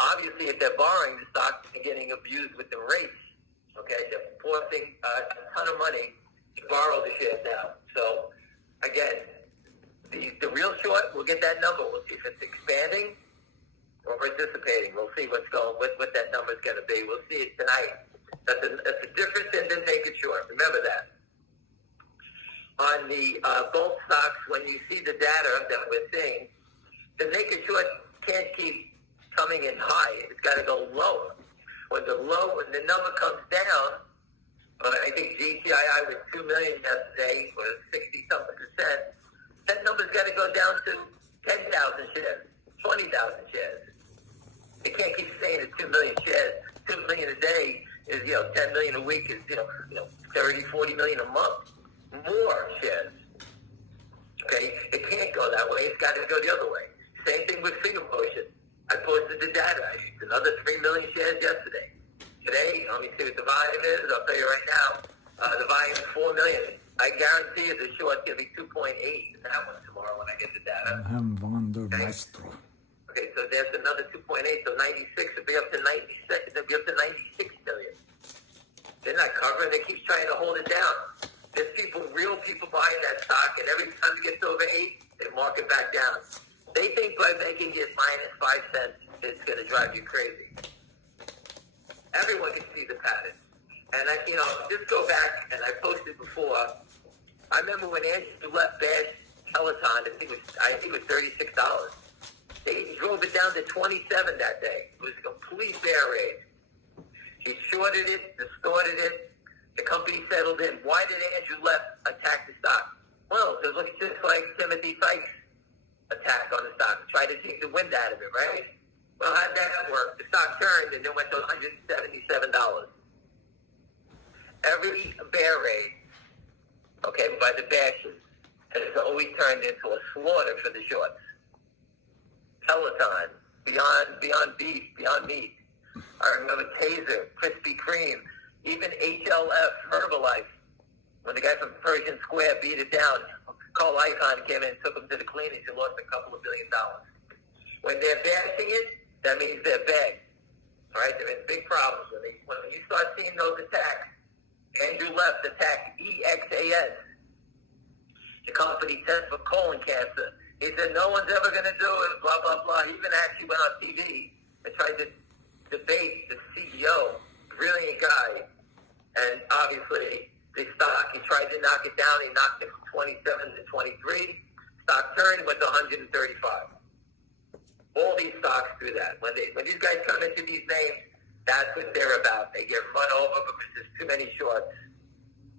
Obviously, if they're borrowing the stock, they're getting abused with the rates. Okay, they're forcing a ton of money to borrow the shares now. So, again, the real short, we'll get that number. We'll see if it's expanding or it's dissipating. We'll see what that number is going to be. We'll see it tonight. That's a difference in the naked short. Remember that. On the bulk stocks, when you see the data that we're seeing, the naked short can't keep coming in high. It's got to go lower. When the number comes down, I think GTII was 2 million yesterday, or 60-something%. That number's got to go down to 10,000 shares, 20,000 shares. It can't keep saying it's 2 million shares. 2 million a day is 10 million a week is 30, 40 million a month. More shares. Okay, it can't go that way. It's got to go the other way. Same thing with finger motion. I posted the data. It's another 3 million shares yesterday. Today, let me see what the volume is. I'll tell you right now. The volume is 4 million. I guarantee you the short's going to be 2.8 in that one tomorrow when I get the data. Okay, so there's another 2.8. So 96 will be up to 96. It'll be up to 96 million. They're not covering. They keep trying to hold it down. There's real people buying that stock, and every time it gets over 8, they mark it back down. They think by making it minus 5 cents, it's going to drive you crazy. Everyone can see the pattern. And just go back, and I posted before. I remember when Andrew left Bash Peloton, I think it was $36. They drove it down to 27 that day. It was a complete bear raid. He shorted it, distorted it. The company settled in. Why did Andrew left attack the stock? Well, it looks just like Timothy Sykes' attack on the stock. Tried to take the wind out of it, right? Well, how'd that work? The stock turned and it went to $177. Every bear raid, by the bashes, has always turned into a slaughter for the shorts. Peloton, Beyond Beef, Beyond Meat. I remember Taser, Krispy Kreme, even HLF, Herbalife. When the guy from Persian Square beat it down, Carl Icahn came in and took him to the cleaners. He lost a couple of $1 billion. When they're bashing it, that means they're bad. All right, they're in big problems. When you start seeing those attacks, Andrew left attacked EXAS. The company tests for colon cancer. He said, no one's ever going to do it, blah, blah, blah. He even actually went on TV and tried to debate the CEO, brilliant guy. And obviously, the stock, he tried to knock it down. He knocked it from 27 to 23. Stock turned, went to 135. All these stocks do that. When these guys come into these names, that's what they're about. They get run over because there's too many shorts.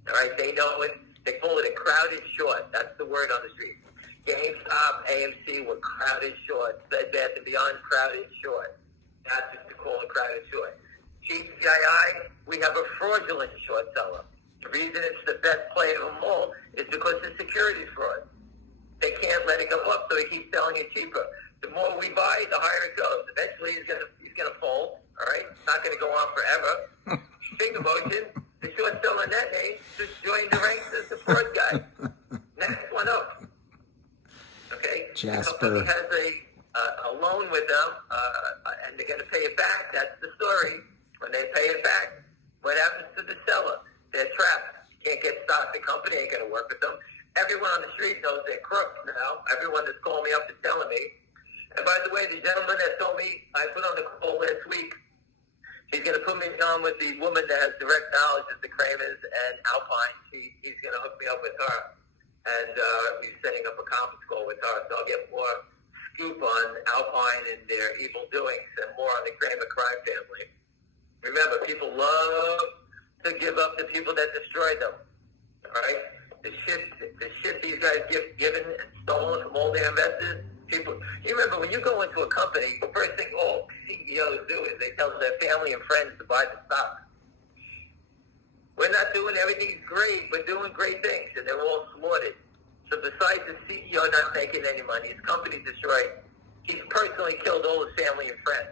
All right, they know it. They call it a crowded short. That's the word on the street. GameStop, AMC were crowded shorts. Bed Bath & Beyond, crowded short. That's what they call a crowded short. GTII, we have a fraudulent short seller. The reason it's the best play of them all is because the securities fraud. They can't let it go up, so he keeps selling it cheaper. The more we buy, the higher it goes. Eventually, he's gonna fold. All right, it's not gonna go on forever. Big emotion. The short seller in that name just joined the ranks as the first guy. Next one up. Okay. Jasper. The company has a loan with them, and they're gonna pay it back. That's the story. When they pay it back, what happens to the seller? They're trapped. Can't get stock. The company ain't gonna work with them. Everyone on the street knows they're crooks now. Everyone that's calling me up is telling me. And by the way, the gentleman that told me, I put on the call last week, he's going to put me on with the woman that has direct knowledge of the Kramers and Alpine. He's going to hook me up with her. And he's setting up a conference call with her. So I'll get more scoop on Alpine and their evil doings and more on the Kramer crime family. Remember, people love to give up the people that destroyed them. All right? The shit these guys given and stolen from all their investors. People, you remember when you go into a company, the first thing all CEOs do is they tell their family and friends to buy the stock. We're not doing everything's great. We're doing great things, and they're all slaughtered. So besides the CEO not making any money, his company's destroyed. He's personally killed all his family and friends.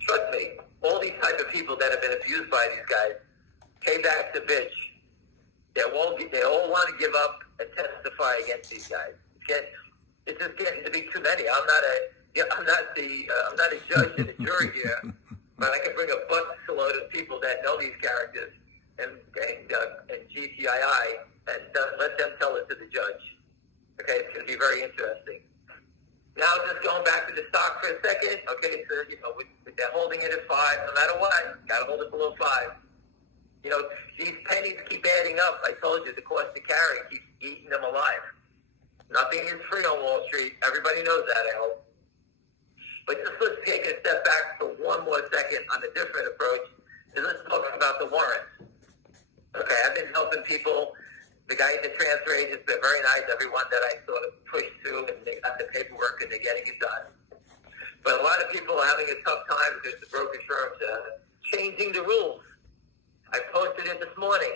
Trust me, all these type of people that have been abused by these guys came back to bitch. They all want to give up and testify against these guys. It's just getting to be too many. I'm not a judge and a jury here, but I can bring a busload of people that know these characters and GTII and let them tell it to the judge. Okay, it's going to be very interesting. Now, just going back to the stock for a second. Okay, so they're holding it at 5, no matter what. Got to hold it below 5. These pennies keep adding up. I told you the cost to carry keeps eating them alive. Nothing is free on Wall Street. Everybody knows that, I hope. But just let's take a step back for one more second on a different approach. And let's talk about the warrants. Okay, I've been helping people. The guy at the transfer agent's been very nice. Everyone that I sort of pushed through, and they got the paperwork, and they're getting it done. But a lot of people are having a tough time because the brokerage firms are changing the rules. I posted it this morning.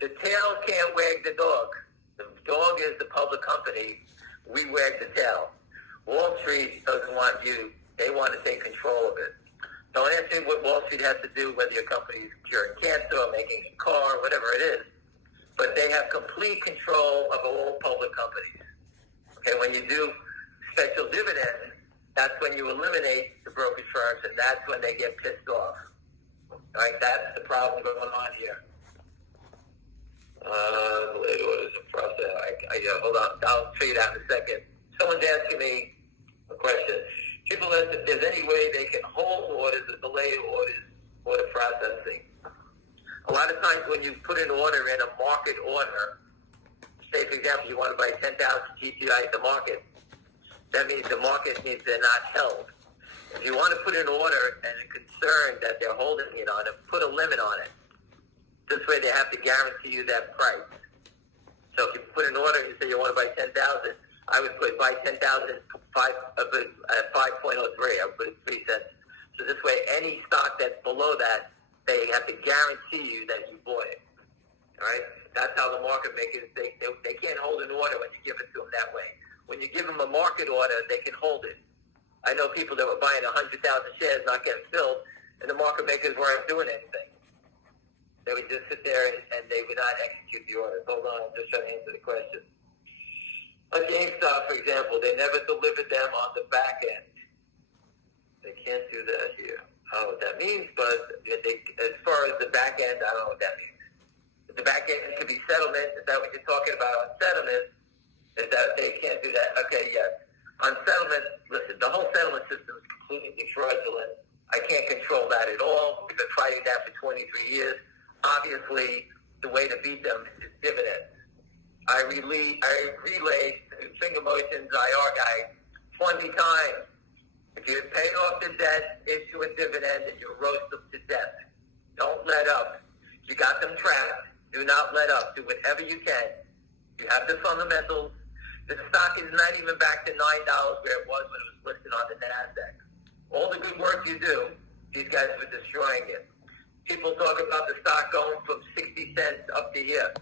The tail can't wag the dog. The dog is the public company. We wag the tail. Wall Street doesn't want you. They want to take control of it. Don't answer what Wall Street has to do, whether your company is curing cancer or making a car, whatever it is. But they have complete control of all public companies. Okay, when you do special dividends, that's when you eliminate the brokerage firms, and that's when they get pissed off. All right, that's the problem going on here. Late orders in process. Hold on. I'll show you that in a second. Someone's asking me a question. People ask if there's any way they can hold orders or delay orders, order processing. A lot of times when you put an order in a market order, say, for example, you want to buy 10,000 GTII at the market, that means the market means they're not held. If you want to put an order and a concern that they're holding it on it, put a limit on it. This way they have to guarantee you that price. So if you put an order and you say you want to buy 10,000, I would put buy 10,000 at 5.03. I would put it 3 cents. So this way any stock that's below that, they have to guarantee you that you bought it. All right? That's how the market makers, they can't hold an order when you give it to them that way. When you give them a market order, they can hold it. I know people that were buying 100,000 shares not getting filled, and the market makers weren't doing anything. They would just sit there and they would not execute the orders. Hold on, I'm just trying to answer the question. On GameStop, for example, they never delivered them on the back end. They can't do that here. I don't know what that means, but as far as the back end, I don't know what that means. The back end could be settlement. Is that what you're talking about on settlement? Is that they can't do that? Okay, yes. On settlement, listen, the whole settlement system is completely fraudulent. I can't control that at all. We've been fighting that for 23 years. Obviously, the way to beat them is dividends. I relayed to Finger Motion's IR guy 20 times. If you pay off the debt, issue a dividend and you roast them to death. Don't let up. You got them trapped. Do not let up. Do whatever you can. You have the fundamentals. The stock is not even back to $9 where it was when it was listed on the NASDAQ. All the good work you do, these guys were destroying it. People talk about the stock going from 60 cents up to here.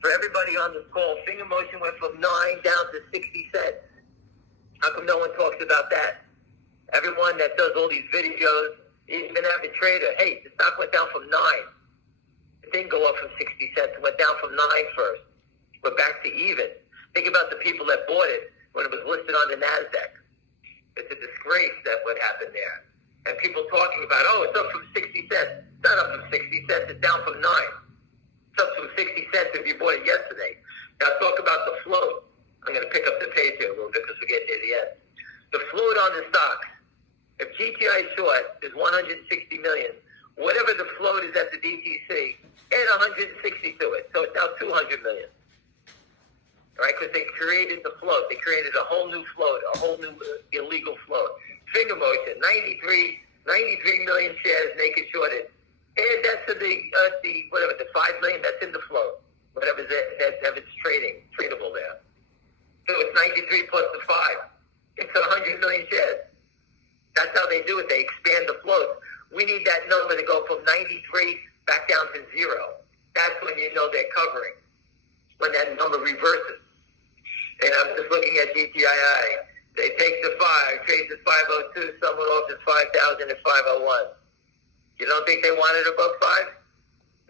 For everybody on this call, Finger Motion went from 9 down to 60 cents. How come no one talks about that? Everyone that does all these videos, even average trader, hey, the stock went down from 9. It didn't go up from 60 cents. It went down from 9 first. We're back to even. Think about the people that bought it when it was listed on the NASDAQ. It's a disgrace that what happened there. And people talking about, oh, it's up from 60 cents. It's not up from 60 cents. It's down from 9. It's up from 60 cents if you bought it yesterday. Now talk about the float. I'm going to pick up the page here a little bit because we're getting near the end. The float on the stocks. If GTI short is 160 million, whatever the float is at the DTC, add 160 to it. So it's now 200 million. Right? Because they created the float. They created a whole new float, a whole new illegal float. Finger motion, 93 million shares naked shorted. Add that to the 5 million that's in the float. Whatever it's tradable there. So it's 93 plus the 5. It's 100 million shares. That's how they do it. They expand the float. We need that number to go from 93 back down to 0. That's when you know they're covering. When that number reverses. And I'm just looking at GTII. They take the 5, trades at 502, someone offers 5,000 at 501. You don't think they want it above 5?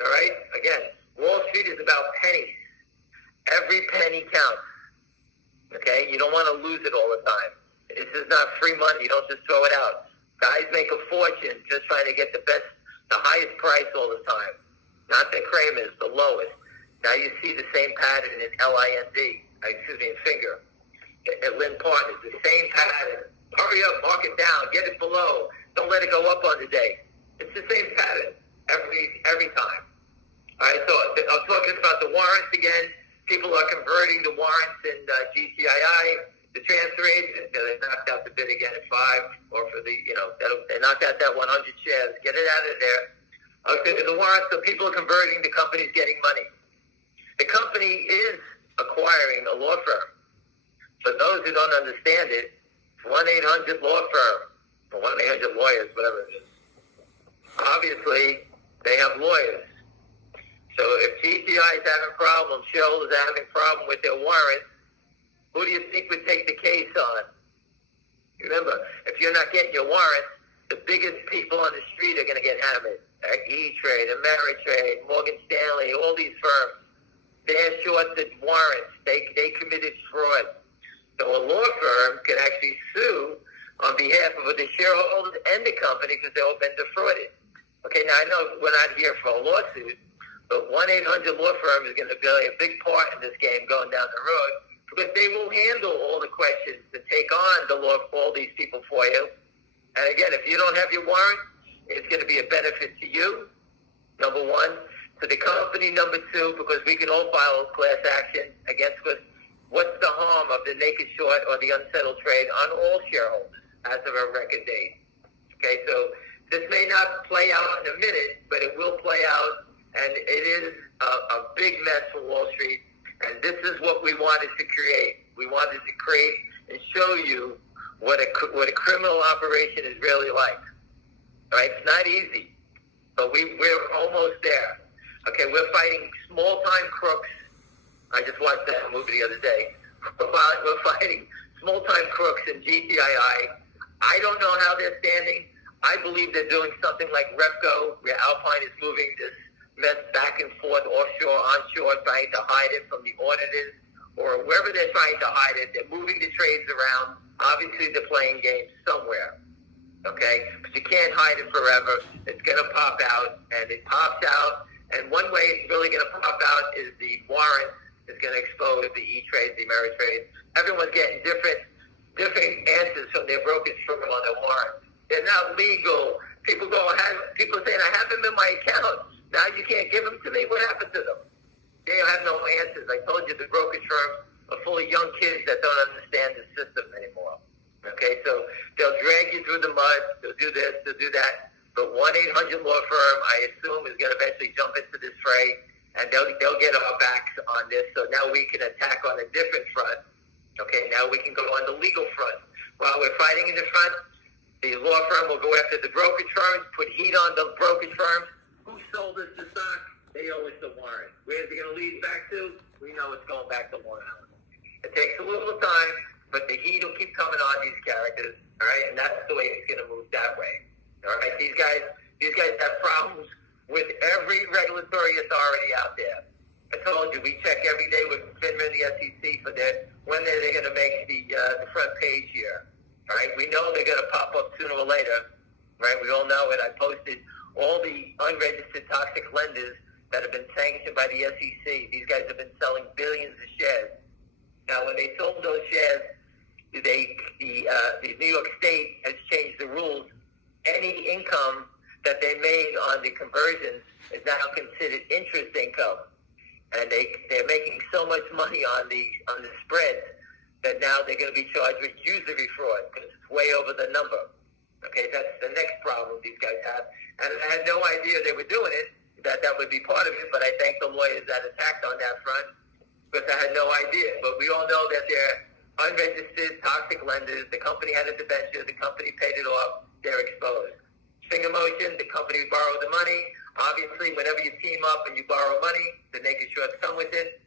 All right? Again, Wall Street is about pennies. Every penny counts. Okay? You don't want to lose it all the time. This is not free money. You don't just throw it out. Guys make a fortune just trying to get the highest price all the time. Not the Kramer's, the lowest. Now you see the same pattern in in Finger. At Lynn Partners, the same pattern. Hurry up, mark it down, get it below. Don't let it go up on the day. It's the same pattern every time. All right, so I'm talking about the warrants again. People are converting the warrants in GTII. The transfer agent, they knocked out the bid again at 5, or for they knocked out that 100 shares. Get it out of there. Okay, the warrants, so people are converting, the company's getting money. The company is acquiring a law firm. For those who don't understand it, 1-800-LAW FIRM, or 1-800-LAWYERS, whatever it is. Obviously, they have lawyers. So if GTI is having problems, shareholders are having problems with their warrants, who do you think would take the case on? Remember, if you're not getting your warrants, the biggest people on the street are going to get hammered. E-Trade, Ameritrade, Morgan Stanley, all these firms. They're short the warrants. They committed fraud. So a law firm can actually sue on behalf of the shareholders and the company because they've all been defrauded. Okay, now I know we're not here for a lawsuit, but 1-800-LAW FIRM is going to play a big part in this game going down the road because they will handle all the questions to take on all these people for you. And again, if you don't have your warrant, it's going to be a benefit to you, number one, to the company, number two, because we can all file class action against us. What's the harm of the naked short or the unsettled trade on all shareholders as of a record date? Okay, so this may not play out in a minute, but it will play out, and it is a big mess for Wall Street, and this is what we wanted to create. We wanted to create and show you what a criminal operation is really like. All right, it's not easy, but we're almost there. Okay, we're fighting small-time crooks. I just watched that movie the other day. We're fighting small-time crooks in GTII. I don't know how they're standing. I believe they're doing something like Repco, where Alpine is moving this mess back and forth, offshore, onshore, trying to hide it from the auditors, or wherever they're trying to hide it. They're moving the trades around. Obviously, they're playing games somewhere. Okay? But you can't hide it forever. It's going to pop out, and it pops out. And one way it's really going to pop out is the warrant is going to expose the E-Trade, the Ameritrade. Everyone's getting different answers from their brokerage firm on their warrants. They're not legal. People saying, I have them in my account. Now you can't give them to me. What happened to them? They have no answers. I told you the brokerage firms are full of young kids that don't understand the system anymore. Okay, so they'll drag you through the mud. They'll do this, they'll do that. But 1-800-LAW FIRM, I assume, is going to eventually jump into this fray, and they'll get our backs on this. So now we can attack on a different front. Okay, now we can go on the legal front. While we're fighting in the front, the law firm will go after the brokerage firms, put heat on the brokerage firms. Who sold us the stock? They owe us the warrant. Where's it going to lead back to? We know it's going back to Long Island. It takes a little time, but the heat will keep coming on these characters, all right? And that's the way it's going to move that way, all right? These guys have problems with every regulatory authority out there. I told you, we check every day with FINRA and the SEC for when they're going to make the front page here, all right? We know they're going to pop up sooner or later, right? We all know it. I posted all the unregistered toxic lenders that have been sanctioned by the SEC. These guys have been selling billions of shares. Now, when they sold those shares, the New York State has changed the rules. Any income that they made on the conversions is now considered interest income, and they're making so much money on the spreads that now they're going to be charged with usury fraud because it's way over the number. Okay, that's the next problem these guys have. And I had no idea they were doing it, that would be part of it, but I thank the lawyers that attacked on that front because I had no idea. But we all know that they're unregistered toxic lenders. The company had a debenture. The company paid it off. They're exposed. Finger motion, the company borrowed the money. Obviously, whenever you team up and you borrow money, to make sure it's come with it,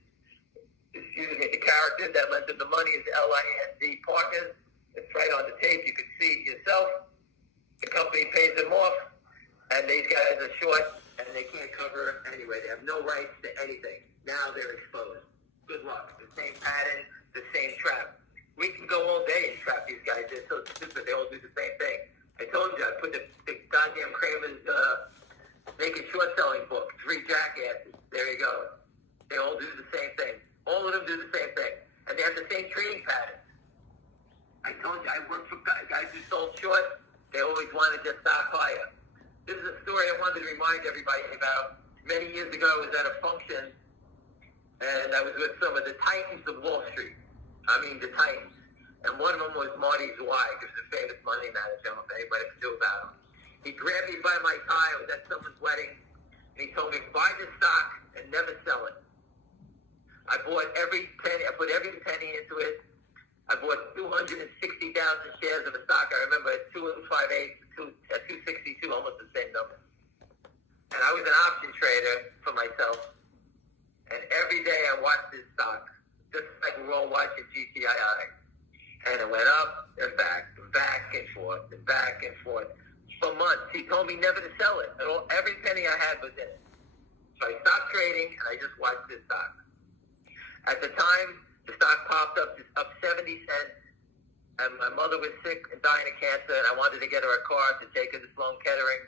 the character that lent them the money is LIND Partners. It's right on the tape. You can see it yourself. The company pays them off, and these guys are short, and they can't cover anyway. They have no rights to anything. Now they're exposed. Good luck. The same pattern, the same trap. We can go all day and trap these guys. They're so stupid. They all do the same thing. I told you, I put the goddamn Kramer's naked short selling book, 3 jackasses. There you go. They all do the same thing. All of them do the same thing. And they have the same trading patterns. I told you, I worked for guys who sold short. They always wanted to stock higher. This is a story I wanted to remind everybody about. Many years ago, I was at a function, and I was with some of the titans of Wall Street. I mean, the titans. And one of them was Marty Zweig, who's a famous money manager. I don't know if anybody can do about him. He grabbed me by my tie. I was at someone's wedding, and he told me, buy this stock and never sell it. I bought every penny. I put every penny into it. I bought 260,000 shares of a stock. I remember at 258, at 262, almost the same number. And I was an option trader for myself. And every day I watched this stock, just like we're all watching GTII. And it went up and back and forth, and back and forth for months. He told me never to sell it. Every penny I had was in it. So I stopped trading, and I just watched this stock. At the time, the stock popped up 70 cents, and my mother was sick and dying of cancer, and I wanted to get her a car to take her to Sloan Kettering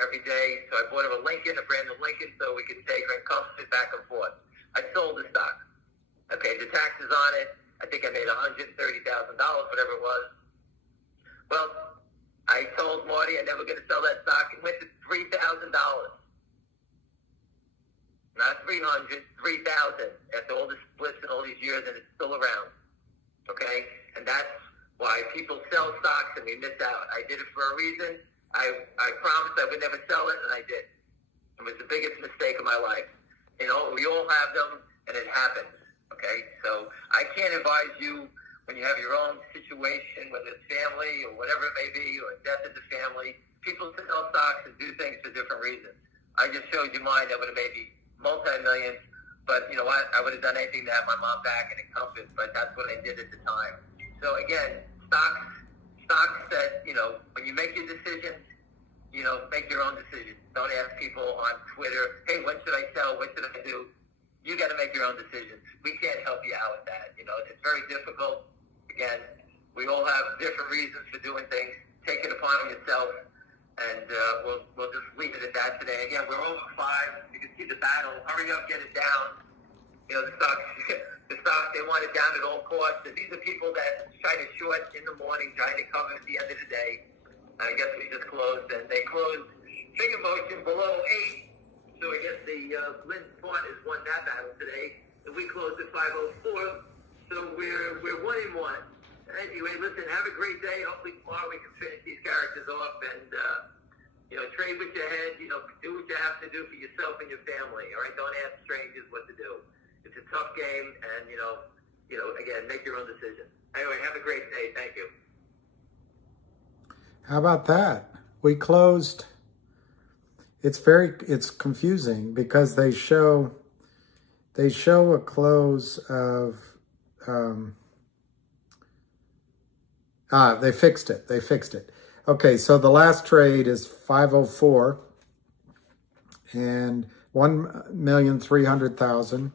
every day. So I bought her a Lincoln, a brand new Lincoln, so we could take her and comfort back and forth. I sold the stock. Okay, the taxes on it, I think I made $130,000, whatever it was. Well, I told Marty I'm never going to sell that stock. It went to $3,000. Not 300, 3,000 after all the splits and all these years, and it's still around. Okay? And that's why people sell stocks and we miss out. I did it for a reason. I promised I would never sell it, and I did. It was the biggest mistake of my life. You know, we all have them, and it happens. Okay? So I can't advise you when you have your own situation, whether it's family or whatever it may be, or death in the family. People sell stocks and do things for different reasons. I just showed you mine that would have maybe multi-millions, but you know what? I would have done anything to have my mom back and encompass, but that's what I did at the time. So again, stocks that, you know, when you make your decisions, you know, make your own decisions. Don't ask people on Twitter, hey, when should I sell? What should I do? You got to make your own decisions. We can't help you out with that. You know, it's very difficult. Again, we all have different reasons for doing things. Take it upon yourself. And we'll just leave it at that today. Again, we're over 5. You can see the battle. Hurry up, get it down. You know, the stocks, they want it down at all costs. And these are people that try to short in the morning, trying to cover at the end of the day. I guess we just closed, and they closed finger motion below 8. So I guess the Lynn's Partners won that battle today. And we closed at 504. So we're 1-1. Anyway, listen, have a great day. Hopefully tomorrow we can finish these characters off and, you know, trade with your head. You know, do what you have to do for yourself and your family, all right? Don't ask strangers what to do. It's a tough game, and, you know, again, make your own decision. Anyway, have a great day. Thank you. How about that? We closed. It's confusing because they show a close of They fixed it. They fixed it. Okay, so the last trade is 504 and 1,300,000.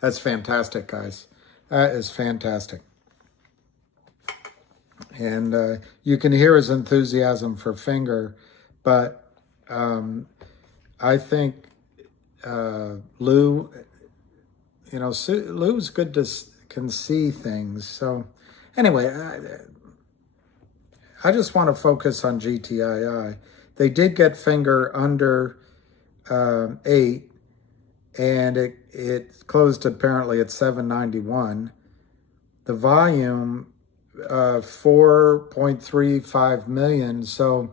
That's fantastic, guys. That is fantastic. And you can hear his enthusiasm for Finger, but I think Lou, Lou's good to can see things. So anyway, I just want to focus on GTII. They did get Finger under 8, and it closed apparently at 791. The volume 4.35 million. So,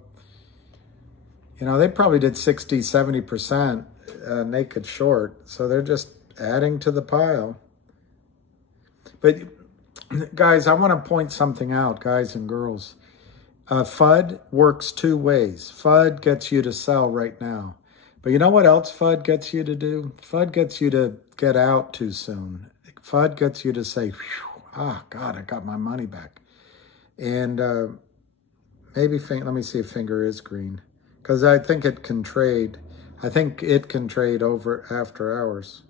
they probably did 60-70% naked short. So they're just adding to the pile. But guys, I want to point something out, guys and girls. FUD works two ways. FUD gets you to sell right now. But you know what else FUD gets you to do? FUD gets you to get out too soon. FUD gets you to say, God, I got my money back. And maybe, let me see if Finger is green. Because I think it can trade. I think it can trade over after hours.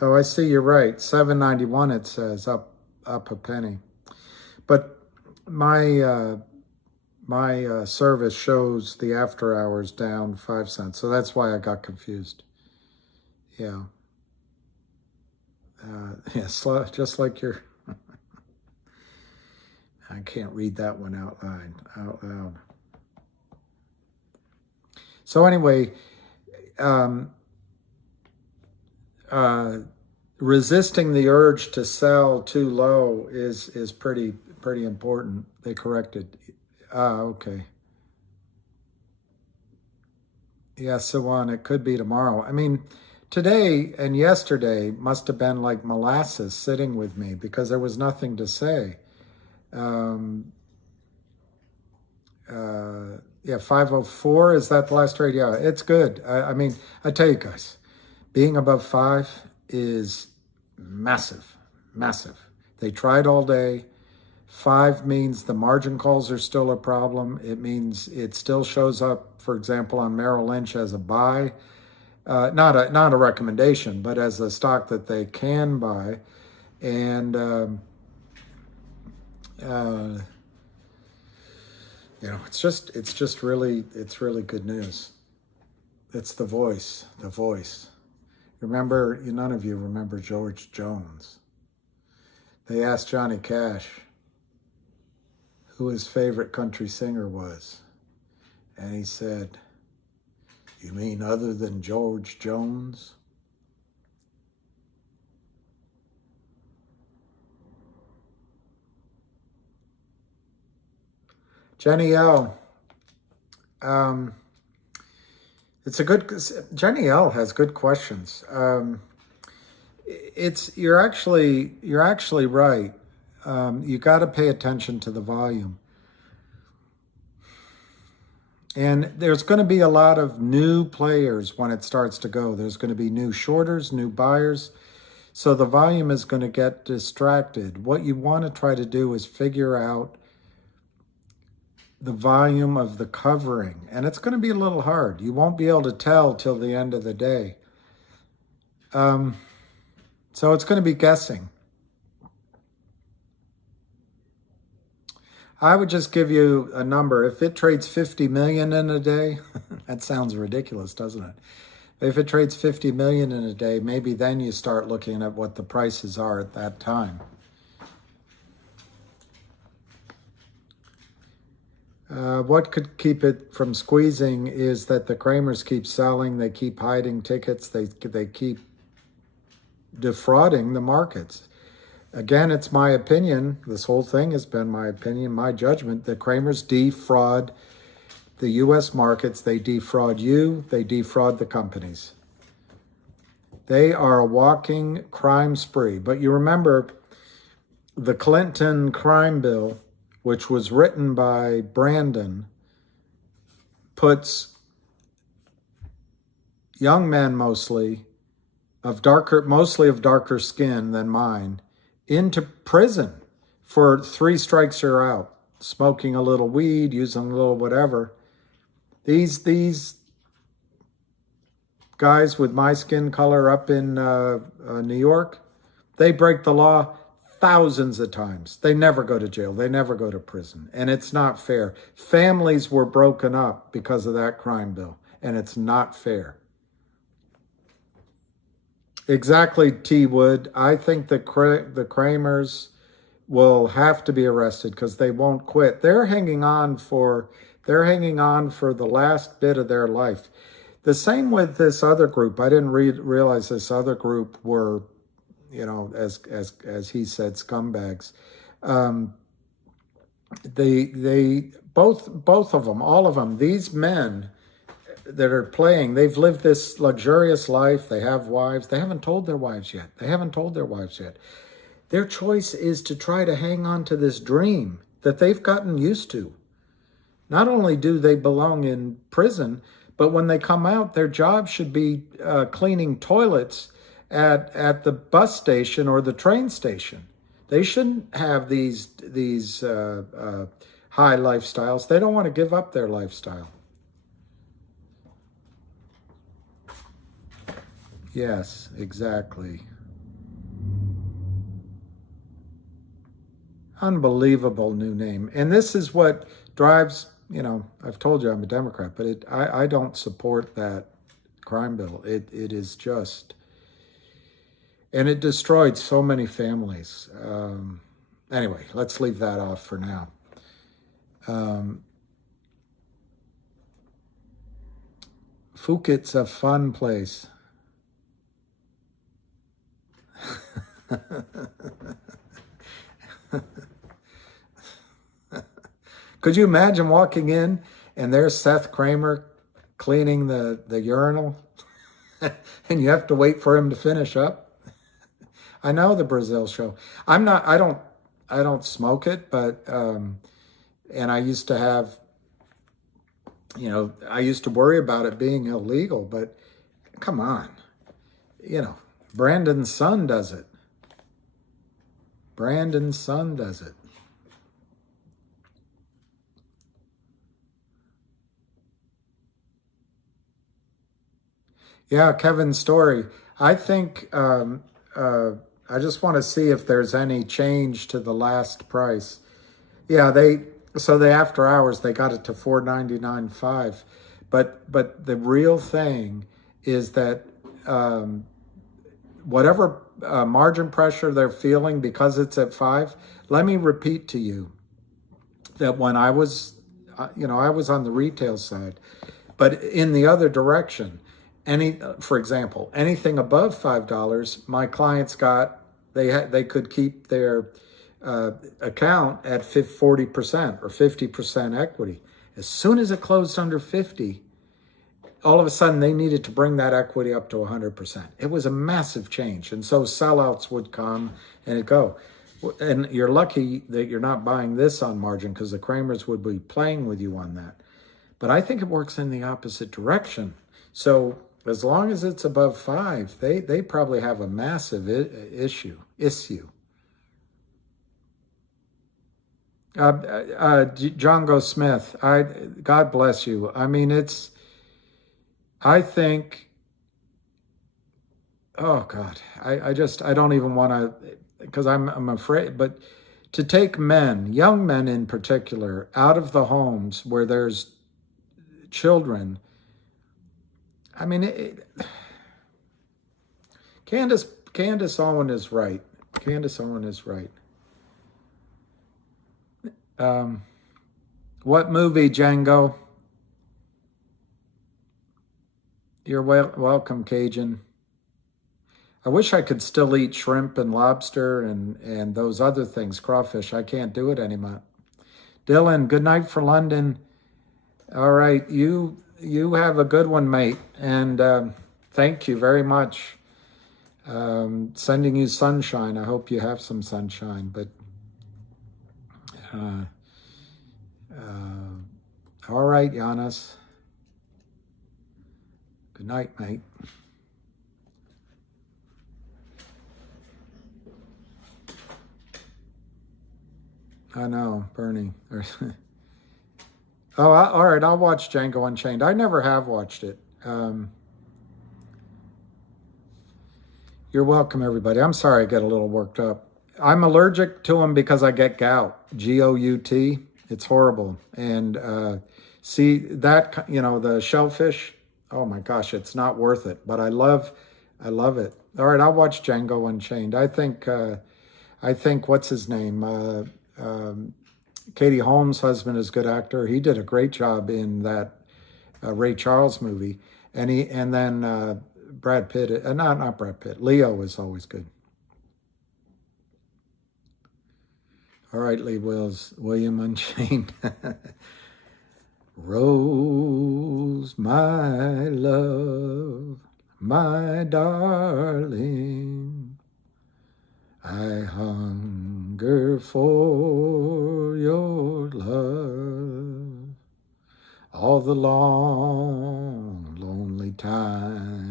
Oh, I see, you're right. 791 it says, up a penny. But my service shows the after hours down 5 cents. So that's why I got confused. Yeah. Slow, just like your... I can't read that one out loud. So anyway, resisting the urge to sell too low is pretty important. They corrected. Okay. Yeah, so on. It could be tomorrow. I mean, today and yesterday must have been like molasses sitting with me because there was nothing to say. Yeah, 504, is that the last trade? Yeah, it's good. I mean, I tell you guys, being above 5 is massive. They tried all day. 5 means the margin calls are still a problem. It means it still shows up, for example, on Merrill Lynch as a buy. Not a recommendation, but as a stock that they can buy. And it's really good news. It's the voice. Remember, none of you remember George Jones. They asked Johnny Cash who his favorite country singer was. And he said, "You mean other than George Jones?" Jenny L. Jenny L has good questions. You're actually right. You got to pay attention to the volume. And there's going to be a lot of new players when it starts to go. There's going to be new shorters, new buyers. So the volume is going to get distracted. What you want to try to do is figure out the volume of the covering. And it's going to be a little hard. You won't be able to tell till the end of the day. So it's going to be guessing. I would just give you a number. If it trades 50 million in a day, that sounds ridiculous, doesn't it? If it trades 50 million in a day, maybe then you start looking at what the prices are at that time. What could keep it from squeezing is that the Kramers keep selling, they keep hiding tickets, they keep defrauding the markets. Again, it's my opinion. This whole thing has been my opinion, my judgment. The Kramers defraud the U.S. markets. They defraud you. They defraud the companies. They are a walking crime spree. But you remember the Clinton crime bill, which was written by Brandon, puts young men mostly of darker skin than mine, into prison for 3 strikes you're out. Smoking a little weed, using a little whatever. These guys with my skin color up in New York, they break the law thousands of times. They never go to jail. They never go to prison. And it's not fair. Families were broken up because of that crime bill. And it's not fair. Exactly, T. Wood. I think the Kramers will have to be arrested because they won't quit. They're hanging on for the last bit of their life. The same with this other group. I didn't realize this other group were, you know, as he said, scumbags. They both of them, all of them, these men that are playing, they've lived this luxurious life. They have wives. They haven't told their wives yet. Their choice is to try to hang on to this dream that they've gotten used to. Not only do they belong in prison, but when they come out, their job should be cleaning toilets at the bus station or the train station. They shouldn't have these high lifestyles. They don't want to give up their lifestyle. Yes, exactly. Unbelievable new name. And this is what drives, you know, I've told you I'm a Democrat, but I don't support that crime bill. It is just, and it destroyed so many families. Anyway, let's leave that off for now. Phuket's a fun place. Could you imagine walking in and there's Seth Kramer cleaning the urinal and you have to wait for him to finish up? I know the Brazil show. I don't smoke it, but and I used to have, you know, I used to worry about it being illegal, but come on, you know, Brandon's son does it. Brandon's son does it. Yeah, Kevin's story. I think I just want to see if there's any change to the last price. Yeah, so the after hours they got it to $4.99.5, but the real thing is that whatever margin pressure they're feeling because it's at 5. Let me repeat to you that when I was, I was on the retail side, but in the other direction. For example, anything above $5, my clients got, they could keep their account at 40% or 50% equity. As soon as it closed under 50, all of a sudden they needed to bring that equity up to 100%. It was a massive change. And so sellouts would come and it'd go. And you're lucky that you're not buying this on margin because the Kramers would be playing with you on that. But I think it works in the opposite direction. So as long as it's above 5, they probably have a massive issue. Django Smith, God bless you. I mean, I think, oh God, I don't even want to, because I'm afraid, but to take men, young men in particular, out of the homes where there's children, I mean, Candace Owen is right. Candace Owen is right. What movie, Django? You're welcome, Cajun. I wish I could still eat shrimp and lobster and those other things, crawfish. I can't do it anymore. Dylan, good night for London. All right, you have a good one, mate. And thank you very much. Sending you sunshine. I hope you have some sunshine. But all right, Giannis. Good night, mate. I know, Bernie. Oh, all right, I'll watch Django Unchained. I never have watched it. You're welcome, everybody. I'm sorry I get a little worked up. I'm allergic to them because I get gout, Gout. It's horrible. And see that, the shellfish, oh my gosh, it's not worth it. But I love it. All right, I'll watch Django Unchained. I think what's his name? Katie Holmes' husband is a good actor. He did a great job in that Ray Charles movie. And then Brad Pitt, not Brad Pitt, Leo is always good. All right, Lee William Unchained. Rose, my love, my darling, I hunger for your love all the long, lonely times,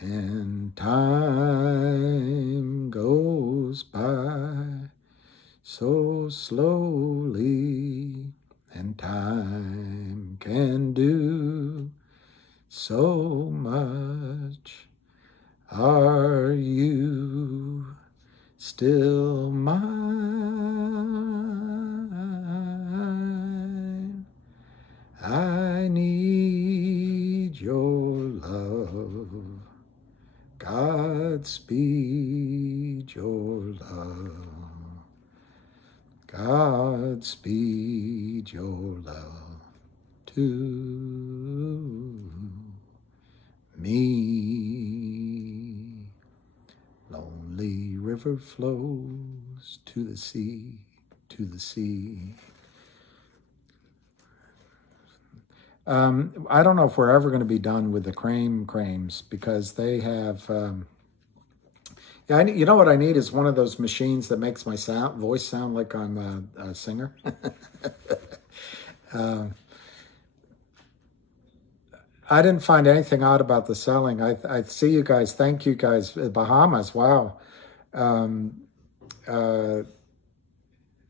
and time goes by so slowly, and time can do so much. Are you still mine? I need your love. Godspeed your love. Godspeed your love to me. Lonely river flows to the sea, to the sea. I don't know if we're ever going to be done with the crames because they have. You know what I need is one of those machines that makes my voice sound like I'm a singer. I didn't find anything odd about the selling. I see you guys. Thank you guys. Bahamas. Wow. I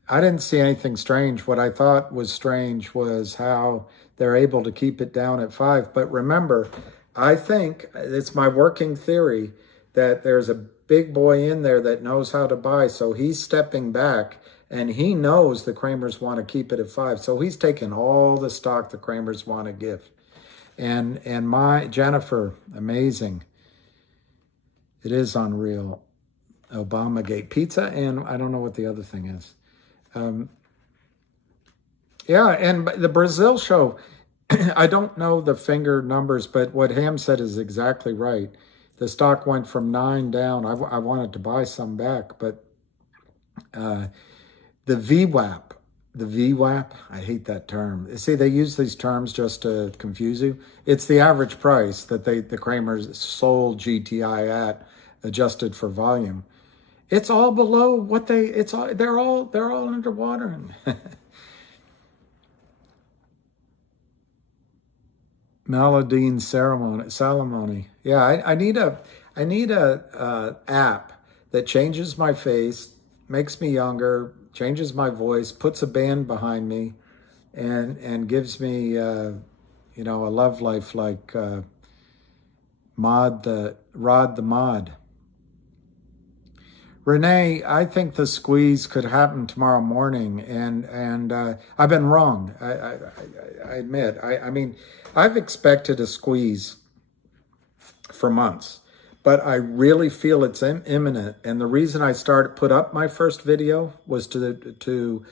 didn't see anything strange. What I thought was strange was how they're able to keep it down at 5. But remember, I think it's my working theory that there's a big boy in there that knows how to buy. So he's stepping back and he knows the Kramers want to keep it at 5. So he's taking all the stock the Kramers want to give. And my Jennifer, amazing. It is unreal. Obamagate pizza, and I don't know what the other thing is. Yeah, and the Brazil show, I don't know the finger numbers, but what Ham said is exactly right. The stock went from 9 down. I wanted to buy some back, but the VWAP, I hate that term. See, they use these terms just to confuse you. It's the average price that the Kramers sold GTI at, adjusted for volume. It's all below what they're all underwater. Maladine Salamoni. Yeah, I need a app that changes my face, makes me younger, changes my voice, puts a band behind me, and gives me a love life like Rod the Mod. Renee, I think the squeeze could happen tomorrow morning, and I've been wrong. I admit. I mean, I've expected a squeeze for months, but I really feel it's imminent. And the reason I put up my first video was to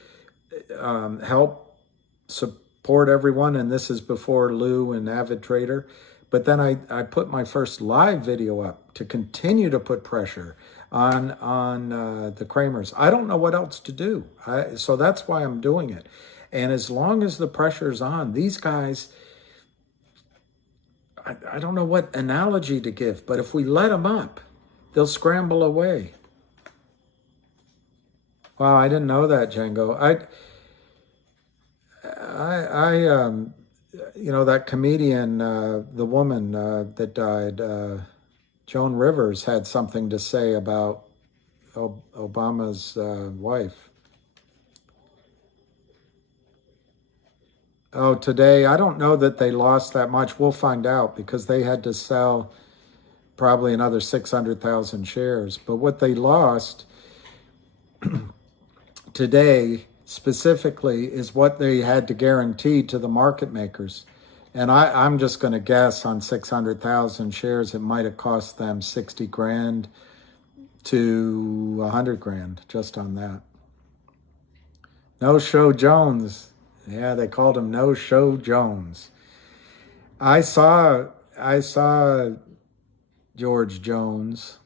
help support everyone, and this is before Lou and Avid Trader. But then I put my first live video up to continue to put pressure on the Kramers. I don't know what else to do. So that's why I'm doing it. And as long as the pressure's on, these guys, I don't know what analogy to give, but if we let them up, they'll scramble away. Wow, I didn't know that, Django. That comedian, the woman that died, Joan Rivers, had something to say about Obama's wife. Oh, today, I don't know that they lost that much. We'll find out because they had to sell probably another 600,000 shares. But what they lost today specifically is what they had to guarantee to the market makers. And I'm just going to guess on 600,000 shares, it might have cost them 60 grand to 100 grand just on that. No Show Jones. Yeah, they called him No Show Jones. I saw George Jones.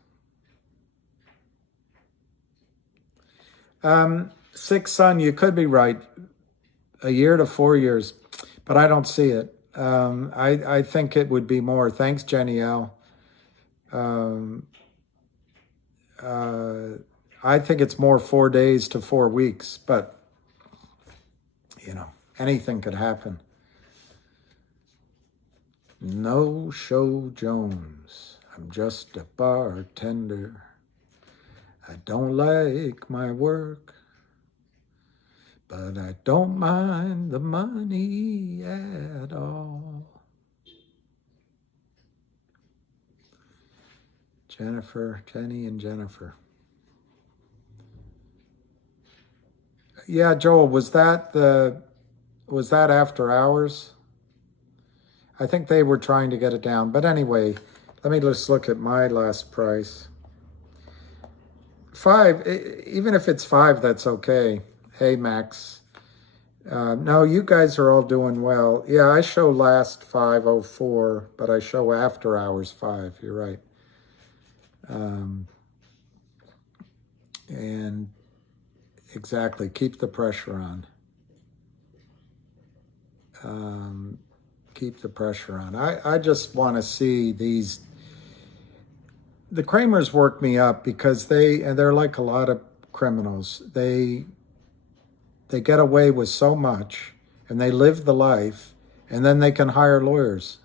6th Son, you could be right. A year to 4 years, but I don't see it. I think it would be more. Thanks, Jenny L. I think it's more 4 days to 4 weeks, but anything could happen. No Show Jones. I'm just a bartender. I don't like my work, but I don't mind the money at all. Jenny and Jennifer. Yeah, Joel, was that after hours? I think they were trying to get it down. But anyway, let me just look at my last price. 5, even if it's 5, that's okay. Hey, Max. No, you guys are all doing well. Yeah, I show last 504, but I show after hours 5. You're right. And exactly, keep the pressure on. Keep the pressure on. I just want to see these. The Kramers work me up because they're like a lot of criminals. They get away with so much and they live the life and then they can hire lawyers.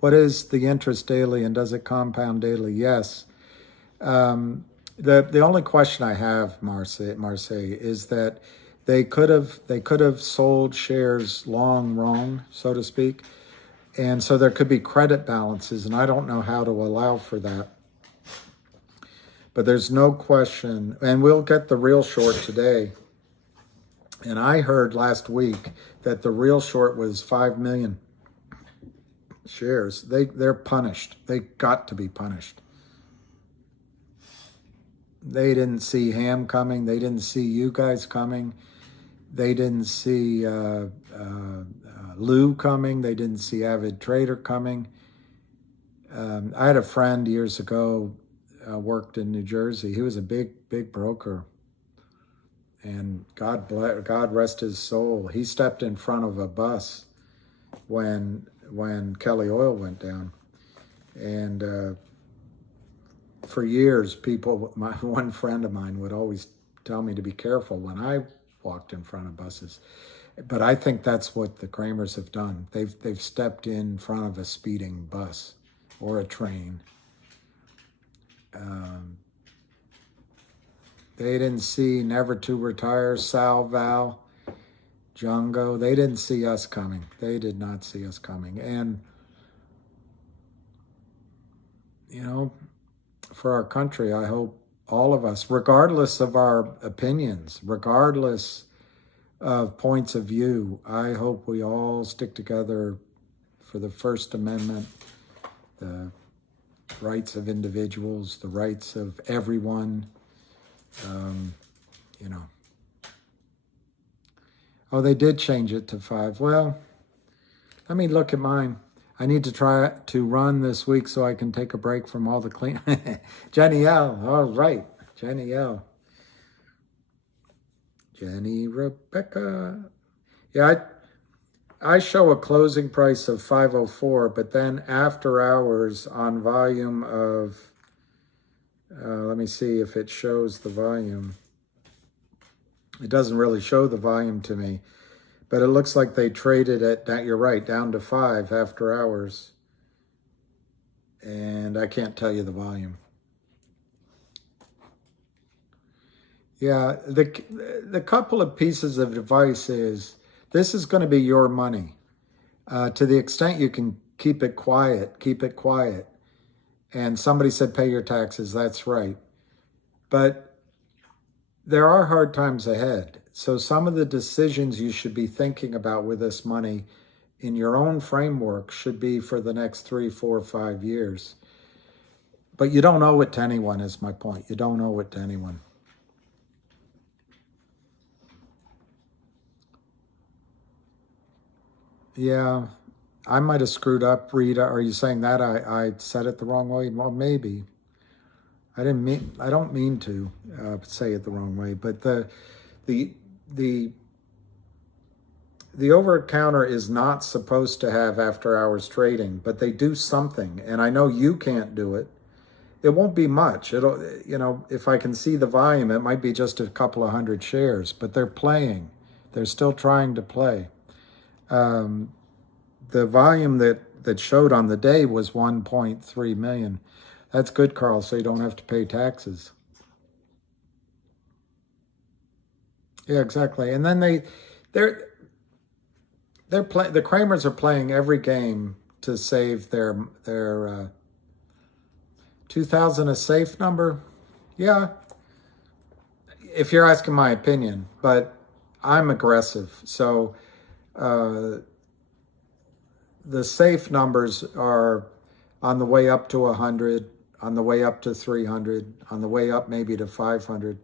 What is the interest daily and does it compound daily? Yes. The only question I have, Marseille, is that they could have sold shares long wrong, so to speak. And so there could be credit balances, and I don't know how to allow for that. But there's no question, and we'll get the real short today. And I heard last week that the real short was 5 million shares. They're punished. They got to be punished. They didn't see Ham coming. They didn't see you guys coming. They didn't see Lou coming. They didn't see Avid Trader coming. I had a friend years ago, worked in New Jersey. He was a big broker. And God rest his soul. He stepped in front of a bus when Kelly Oil went down. And for years, one friend of mine would always tell me to be careful when I walked in front of buses. But I think that's what the Kramers have done. They've stepped in front of a speeding bus or a train. They didn't see Never to Retire, Sal, Val, Django. They didn't see us coming. They did not see us coming. And, for our country, I hope all of us, regardless of our opinions, regardless of points of view, I hope we all stick together for the First Amendment, the rights of individuals, the rights of everyone. Oh, they did change it to 5. Well, let me look at mine. I need to try to run this week so I can take a break from all the clean. Jenny L. All right. Jenny L. Jenny Rebecca. Yeah, I show a closing price of 504, but then after hours on volume of, let me see if it shows the volume. It doesn't really show the volume to me, but it looks like they traded it, you're right, down to 5 after hours. And I can't tell you the volume. Yeah, the couple of pieces of advice is this is going to be your money. To the extent you can keep it quiet, keep it quiet. And somebody said pay your taxes. That's right. But there are hard times ahead. So some of the decisions you should be thinking about with this money in your own framework should be for the next 3, 4, 5 years. But you don't owe it to anyone, is my point. You don't owe it to anyone. Yeah, I might have screwed up, Rita. Are you saying that I said it the wrong way? Well, maybe. I don't mean to say it the wrong way, but the over-the-counter is not supposed to have after-hours trading, but they do something, and I know you can't do it. It won't be much. It'll, if I can see the volume, it might be just a couple of hundred shares, but they're playing. They're still trying to play. The volume that showed on the day was 1.3 million. That's good, Carl, so you don't have to pay taxes. Yeah, exactly. And then the Kramers are playing every game to save their 2,000 a safe number. Yeah, if you're asking my opinion, but I'm aggressive. So the safe numbers are on the way up to 100, on the way up to 300, on the way up maybe to 500.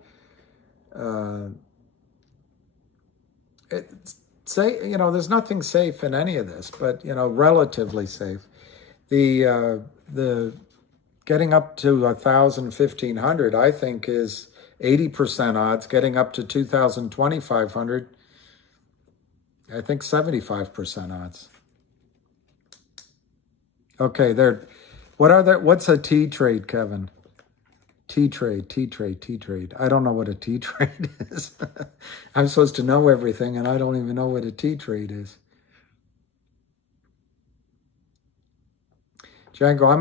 There's nothing safe in any of this, but relatively safe. The getting up to 1,000, 1,500, I think is 80% odds. Getting up to 2,000, 2,500, I think 75% odds. Okay, what's a T trade, Kevin? T trade. I don't know what a T trade is. I'm supposed to know everything, and I don't even know what a T trade is. Django, I'm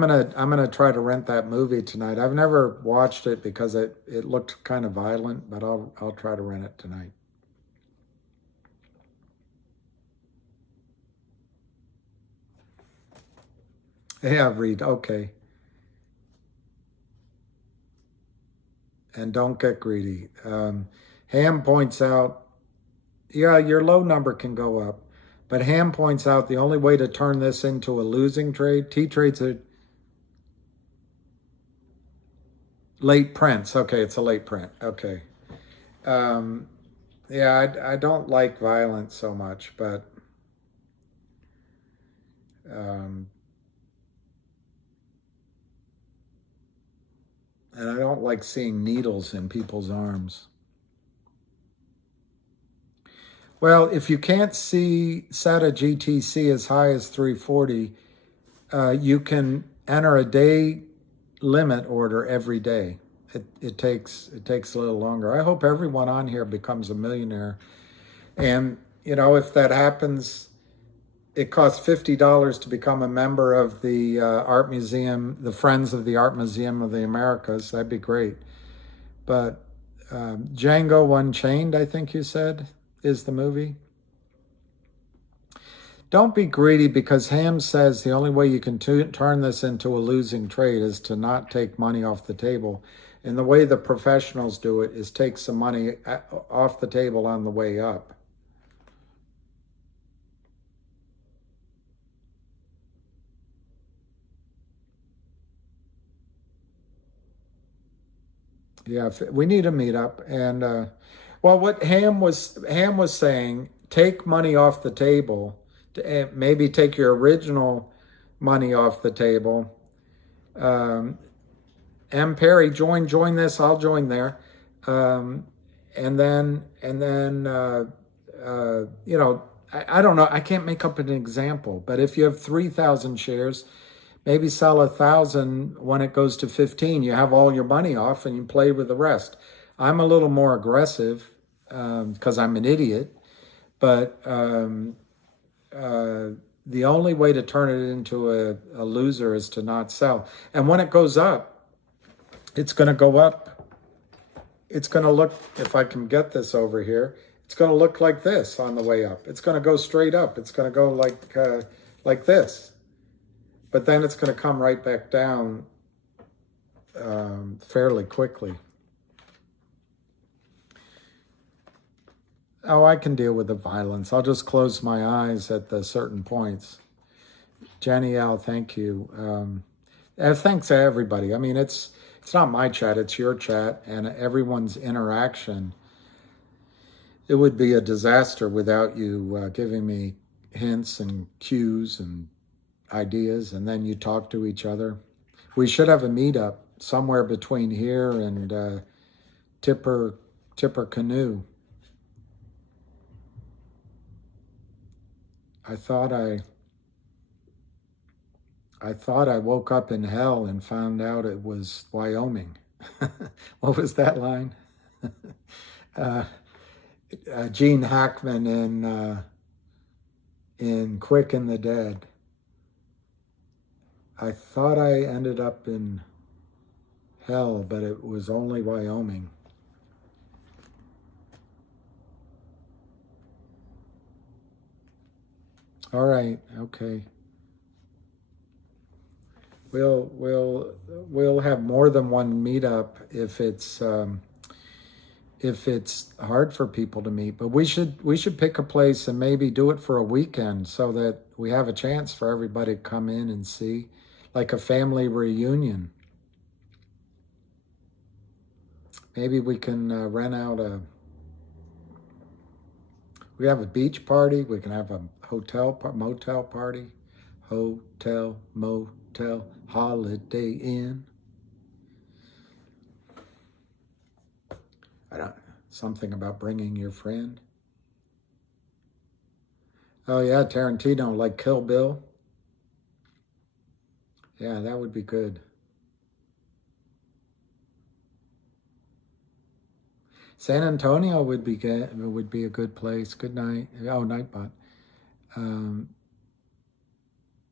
gonna try to rent that movie tonight. I've never watched it because it looked kind of violent, but I'll try to rent it tonight. Yeah, Reed. Okay. And don't get greedy. Ham points out, yeah, your low number can go up, but Ham points out the only way to turn this into a losing trade, T-trades are late prints. Okay, it's a late print. Okay. Yeah, I don't like violence so much, but and I don't like seeing needles in people's arms. Well, if you can't see SATA GTC as high as 340, you can enter a day limit order every day. It takes a little longer. I hope everyone on here becomes a millionaire. And, if that happens, it costs $50 to become a member of the Art Museum, the Friends of the Art Museum of the Americas. That'd be great. But Django Unchained, I think you said, is the movie. Don't be greedy, because Ham says the only way you can turn this into a losing trade is to not take money off the table. And the way the professionals do it is take some money off the table on the way up. Yeah, we need a meetup. And what Ham was saying, take money off the table, maybe take your original money off the table. M. Perry, join this. I'll join there. And then I don't know. I can't make up an example, but if you have 3,000 shares, maybe sell 1,000 when it goes to 15. You have all your money off and you play with the rest. I'm a little more aggressive because I'm an idiot, but the only way to turn it into a loser is to not sell. And when it goes up, it's going to go up it's going to look, if I can get this over here, it's going to look like this on the way up. It's going to go straight up. It's going to go like this. But then it's going to come right back down fairly quickly. Oh, I can deal with the violence. I'll just close my eyes at the certain points. Jenny L, thank you. Thanks to everybody. I mean, it's not my chat, it's your chat, and everyone's interaction. It would be a disaster without you giving me hints and cues and ideas, and then you talk to each other. We should have a meetup somewhere between here and Tipper Canoe. I thought I woke up in hell and found out it was Wyoming. What was that line? Gene Hackman in Quick and the Dead. I thought I ended up in hell, but it was only Wyoming. All right, okay. We'll have more than one meetup if it's hard for people to meet. But we should pick a place and maybe do it for a weekend so that we have a chance for everybody to come in and see, like a family reunion. Maybe we can rent out we have a beach party. We can have a motel party, hotel, motel, Holiday Inn. Something about bringing your friend. Oh yeah, Tarantino, like Kill Bill. Yeah, that would be good. San Antonio would be good. Would be a good place. Good night. Oh, Nightbot.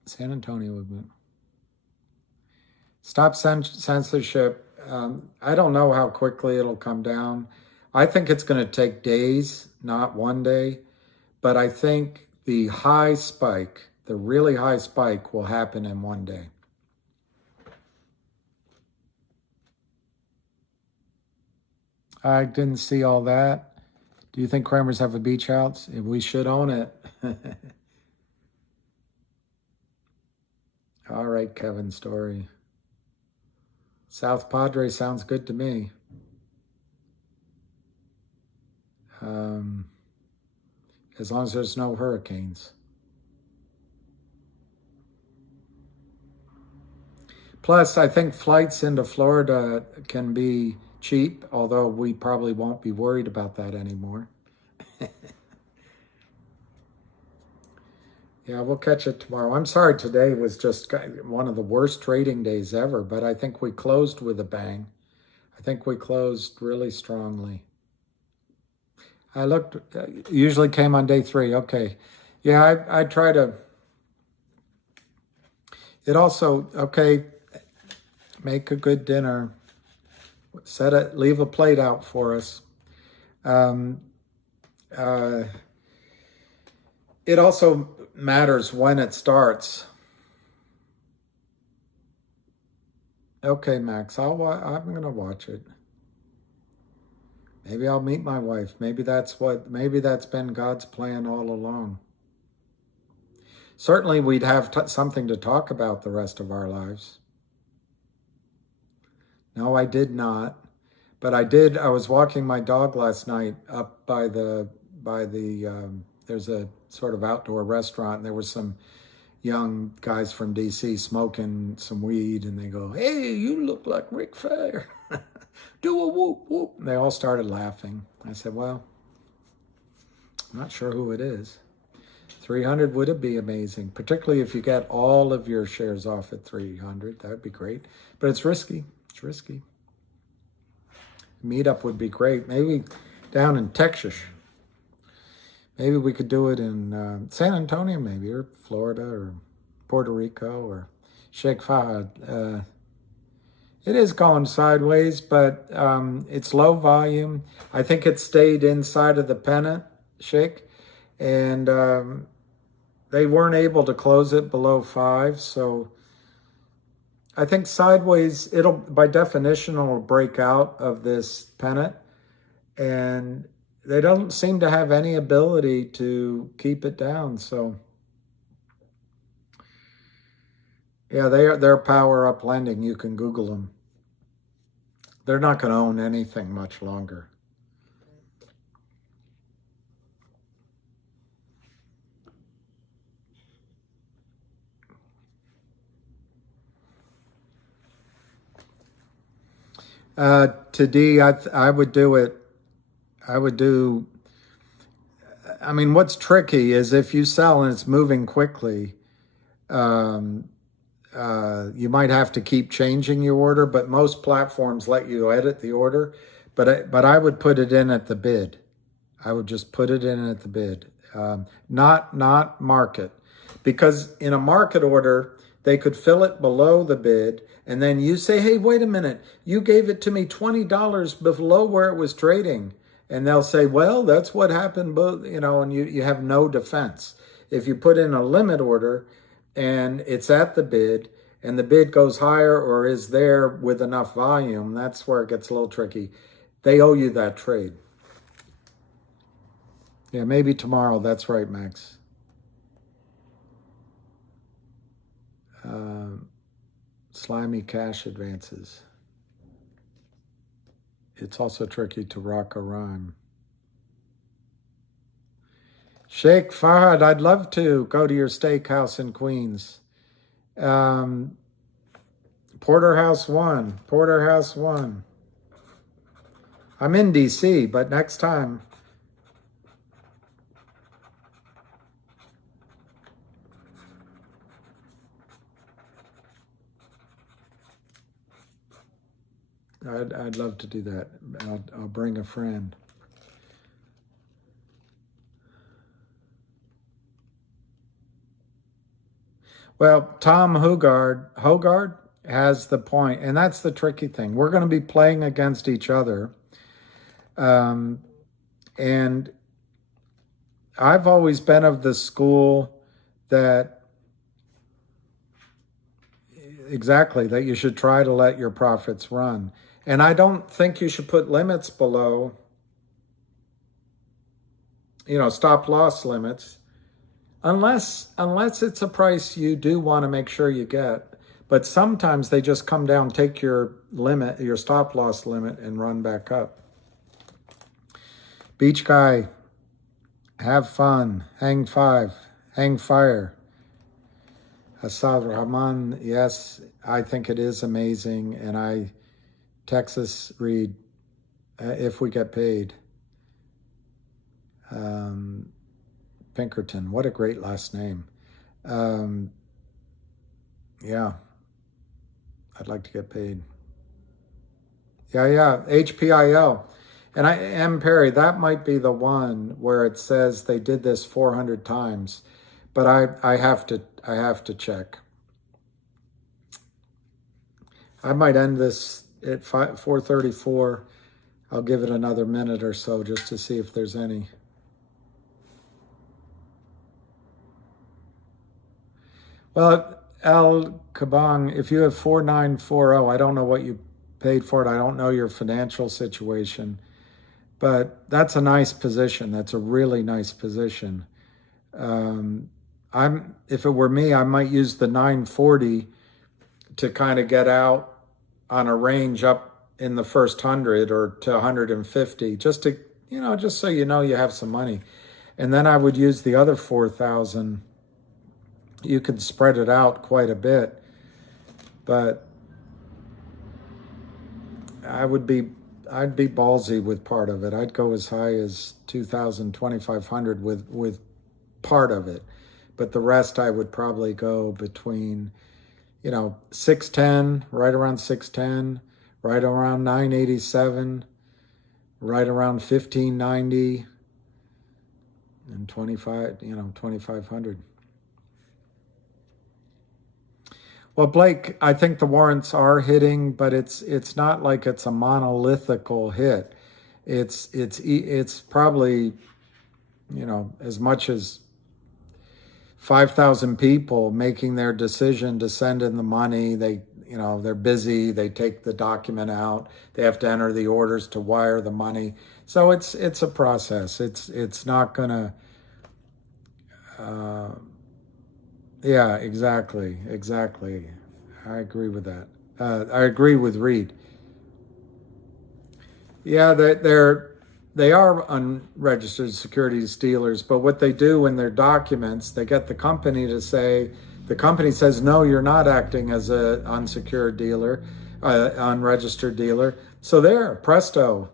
San Antonio would be. Stop censorship. I don't know how quickly it'll come down. I think it's going to take days, not one day. But I think the high spike, the really high spike, will happen in one day. I didn't see all that. Do you think Kramers have a beach house? We should own it. All right, Kevin Story. South Padre sounds good to me. As long as there's no hurricanes. Plus, I think flights into Florida can be cheap, although we probably won't be worried about that anymore. Yeah, we'll catch it tomorrow. I'm sorry today was just one of the worst trading days ever, but I think we closed with a bang. I think we closed really strongly. I looked, usually came on day 3. Okay. Yeah, I try to, it also, okay, make a good dinner. Leave a plate out for us. It also matters when it starts. Okay, Max, I'm gonna watch it. Maybe I'll meet my wife. Maybe that's been God's plan all along. Certainly we'd have something to talk about the rest of our lives. No, I did not. But I did. I was walking my dog last night up by the there's a sort of outdoor restaurant, and there were some young guys from DC smoking some weed, and they go, "Hey, you look like Ric Flair." Do a whoop whoop. And they all started laughing. I said, well, I'm not sure who it is. 300 would be amazing, particularly if you get all of your shares off at 300. That would be great. But it's risky. It's risky. Meetup would be great. Maybe down in Texas. Maybe we could do it in San Antonio, maybe, or Florida, or Puerto Rico, or Sheikh Fahad. It is going sideways, but it's low volume. I think it stayed inside of the pennant shake, and they weren't able to close it below 5. So I think sideways, it'll, by definition, it'll break out of this pennant, and they don't seem to have any ability to keep it down. So yeah, they're power up lending. You can Google them. They're not going to own anything much longer. To D, I would do it. I would do, I mean, what's tricky is if you sell and it's moving quickly, you might have to keep changing your order, but most platforms let you edit the order. But I would put it in at the bid. I would just put it in at the bid, not market. Because in a market order, they could fill it below the bid, and then you say, hey, wait a minute, you gave it to me $20 below where it was trading. And they'll say, well, that's what happened, and you have no defense. If you put in a limit order and it's at the bid, and the bid goes higher or is there with enough volume, that's where it gets a little tricky. They owe you that trade. Yeah, maybe tomorrow. That's right, Max. Slimy cash advances. It's also tricky to rock a rhyme. Sheikh Fahad, I'd love to go to your steakhouse in Queens. Porterhouse 1. Porterhouse 1. I'm in DC, but next time. I'd love to do that. I'll bring a friend. Well, Tom Hogard has the point, and that's the tricky thing. We're going to be playing against each other. And I've always been of the school that that you should try to let your profits run. And I don't think you should put limits below, stop loss limits, unless it's a price you do want to make sure you get. But sometimes they just come down, take your limit, your stop loss limit, and run back up. Beach Guy, have fun, hang 5, hang fire. Asad Rahman, yes, I think it is amazing. And Texas read, if we get paid. Pinkerton, what a great last name. Yeah, I'd like to get paid. Yeah, HPIL. And M. Perry, that might be the one where it says they did this 400 times, but I have to check. I might end this at 4:34. I'll give it another minute or so just to see if there's any. Well, Al Kabang, if you have 4940, I don't know what you paid for it. I don't know your financial situation, but that's a nice position. That's a really nice position. If it were me, I might use the 940 to kind of get out on a range up in the first 100 or to 150, just to, just so you have some money. And then I would use the other 4,000. You could spread it out quite a bit, but I'd be ballsy with part of it. I'd go as high as 2,000, 2,500 with part of it. But the rest I would probably go between, 610, right around 610, right around 987, right around 1590, and 2,500. Well, Blake, I think the warrants are hitting, but it's not like it's a monolithical hit. It's probably, as much as 5,000 people making their decision to send in the money. They're busy. They take the document out. They have to enter the orders to wire the money. So it's a process. It's not gonna. Yeah, exactly. I agree with that. I agree with Reed. Yeah, they are unregistered securities dealers, but what they do in their documents, they get the company to say, the company says, no, you're not acting as an unsecured dealer, unregistered dealer. So there, presto.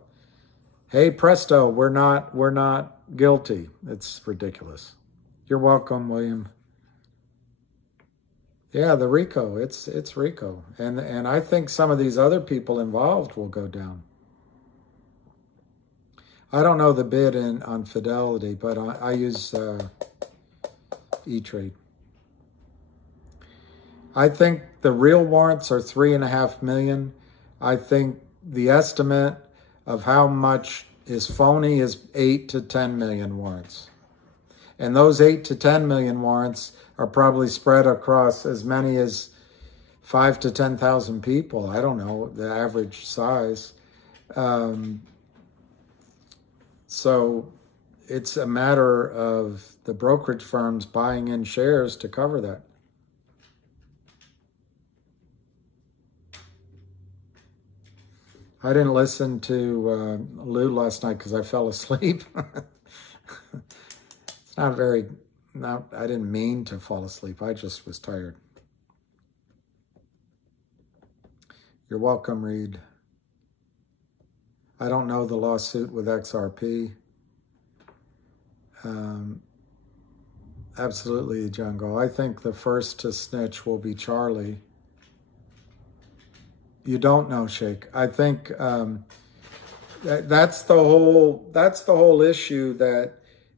Hey, presto, we're not guilty. It's ridiculous. You're welcome, William. Yeah, the RICO, it's RICO. And I think some of these other people involved will go down. I don't know the bid on Fidelity, but I use E-Trade. I think the real warrants are 3.5 million. I think the estimate of how much is phony is 8 to 10 million warrants. And those 8 to 10 million warrants are probably spread across as many as 5 to 10,000 people. I don't know the average size. So it's a matter of the brokerage firms buying in shares to cover that. I didn't listen to Lou last night because I fell asleep. It's not very, I didn't mean to fall asleep. I just was tired. You're welcome, Reed. I don't know the lawsuit with XRP. Absolutely, Jungle. I think the first to snitch will be Charlie. You don't know, Sheikh. I think that's the whole issue. That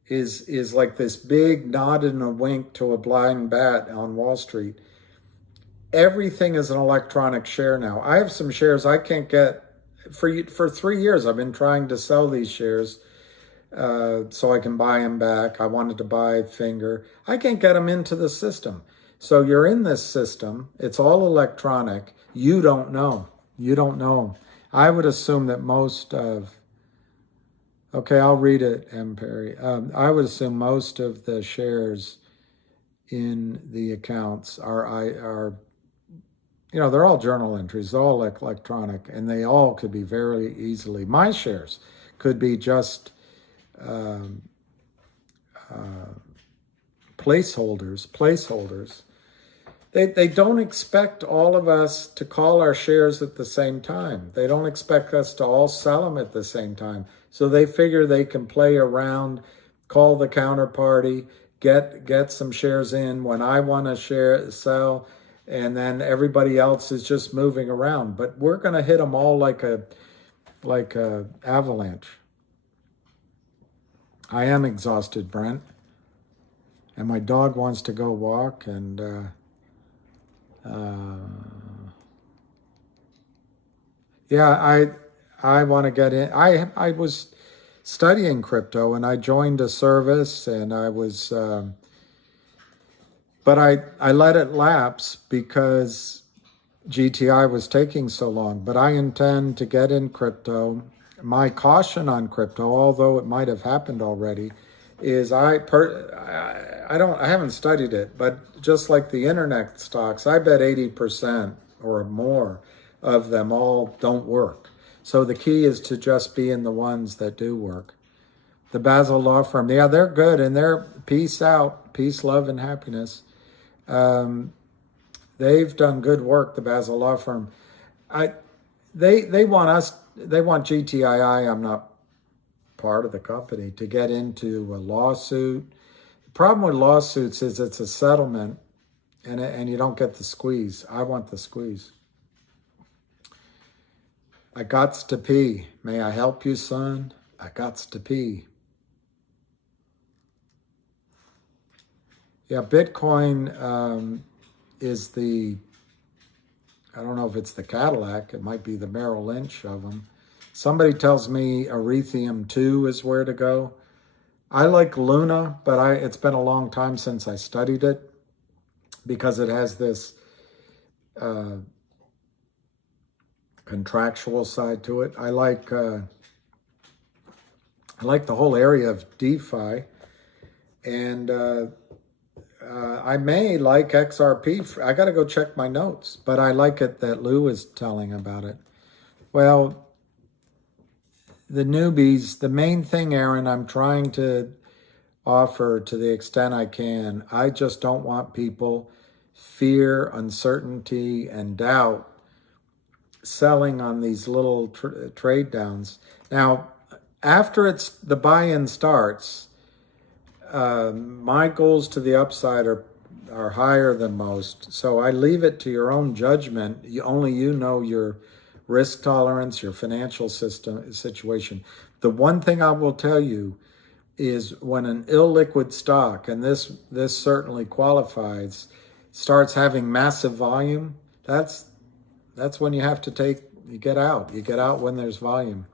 is like this big nod and a wink to a blind bat on Wall Street. Everything is an electronic share now. I have some shares I can't get. For 3 years, I've been trying to sell these shares so I can buy them back. I wanted to buy Finger. I can't get them into the system. So you're in this system. It's all electronic. You don't know. I would assume that most of... Okay, I'll read it, M. Perry. I would assume most of the shares in the accounts are they're all journal entries, they're all electronic, and they all could be very easily. My shares could be just placeholders. They don't expect all of us to call our shares at the same time. They don't expect us to all sell them at the same time. So they figure they can play around, call the counterparty, get some shares in when I want to sell, and then everybody else is just moving around. But we're going to hit them all like a avalanche. I am exhausted, Brent, and my dog wants to go walk, and yeah, I want to get in. I was studying crypto, and I joined a service, and I was, but I let it lapse because GTI was taking so long. But I intend to get in crypto. My caution on crypto, although it might have happened already, is I haven't studied it, but just like the internet stocks, I bet 80% or more of them all don't work. So the key is to just be in the ones that do work. The Basel Law Firm, yeah, they're good, and they're peace out, peace, love, and happiness. They've done good work, the Basel Law Firm. They want GTII, I'm not part of the company, to get into a lawsuit. The problem with lawsuits is it's a settlement, and you don't get the squeeze. I want the squeeze. I gots to pee. May I help you, son? I gots to pee. Yeah, Bitcoin is the I don't know if it's the Cadillac. It might be the Merrill Lynch of them. Somebody tells me Ethereum 2 is where to go. I like Luna, but it's been a long time since I studied it because it has this contractual side to it. I like the whole area of DeFi, and I may like XRP. I got to go check my notes, but I like it that Lou is telling about it. Well, the newbies, the main thing, Aaron, I'm trying to offer to the extent I can, I just don't want people fear, uncertainty, and doubt selling on these little trade downs. Now, after the buy-in starts, my goals to the upside are higher than most. So I leave it to your own judgment. Only you know your risk tolerance, your financial situation. The one thing I will tell you is when an illiquid stock, and this certainly qualifies, starts having massive volume, that's when you have to you get out. You get out when there's volume.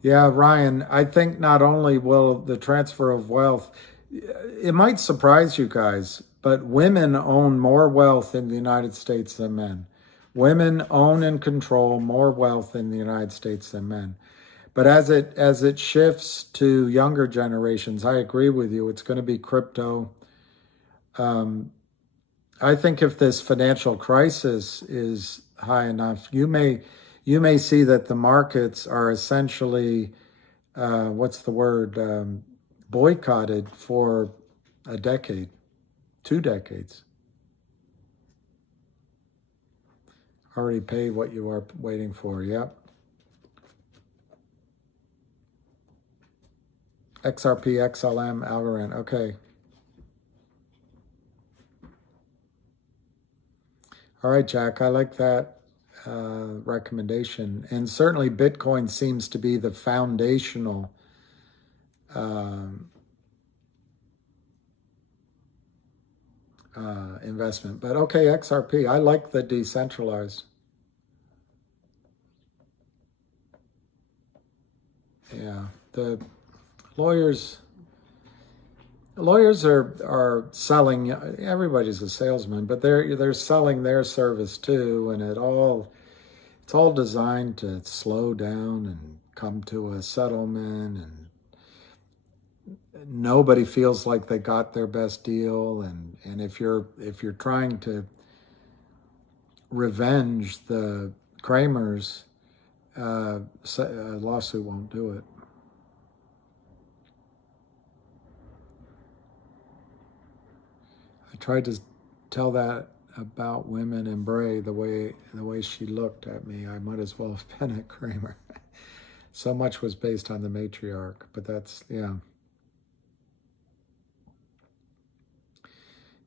Yeah, Ryan, I think not only will the transfer of wealth, it might surprise you guys, but women own more wealth in the United States than men. Women own and control more wealth in the United States than men. But as it shifts to younger generations, I agree with you, it's going to be crypto. I think if this financial crisis is high enough, you may see that the markets are essentially, boycotted for a decade, 2 decades. Already paid what you are waiting for, yep. XRP, XLM, Algorand, okay. All right, Jack, I like that recommendation. And certainly Bitcoin seems to be the foundational investment. But okay, XRP, I like the decentralized. Yeah, the lawyers are selling. Everybody's a salesman, but they're selling their service too, and it's all designed to slow down and come to a settlement, and nobody feels like they got their best deal. And if you're trying to revenge the Kramers, a lawsuit won't do it. I tried to tell that about women in Bray, the way she looked at me. I might as well have been a Kramer. So much was based on the matriarch, but that's, yeah.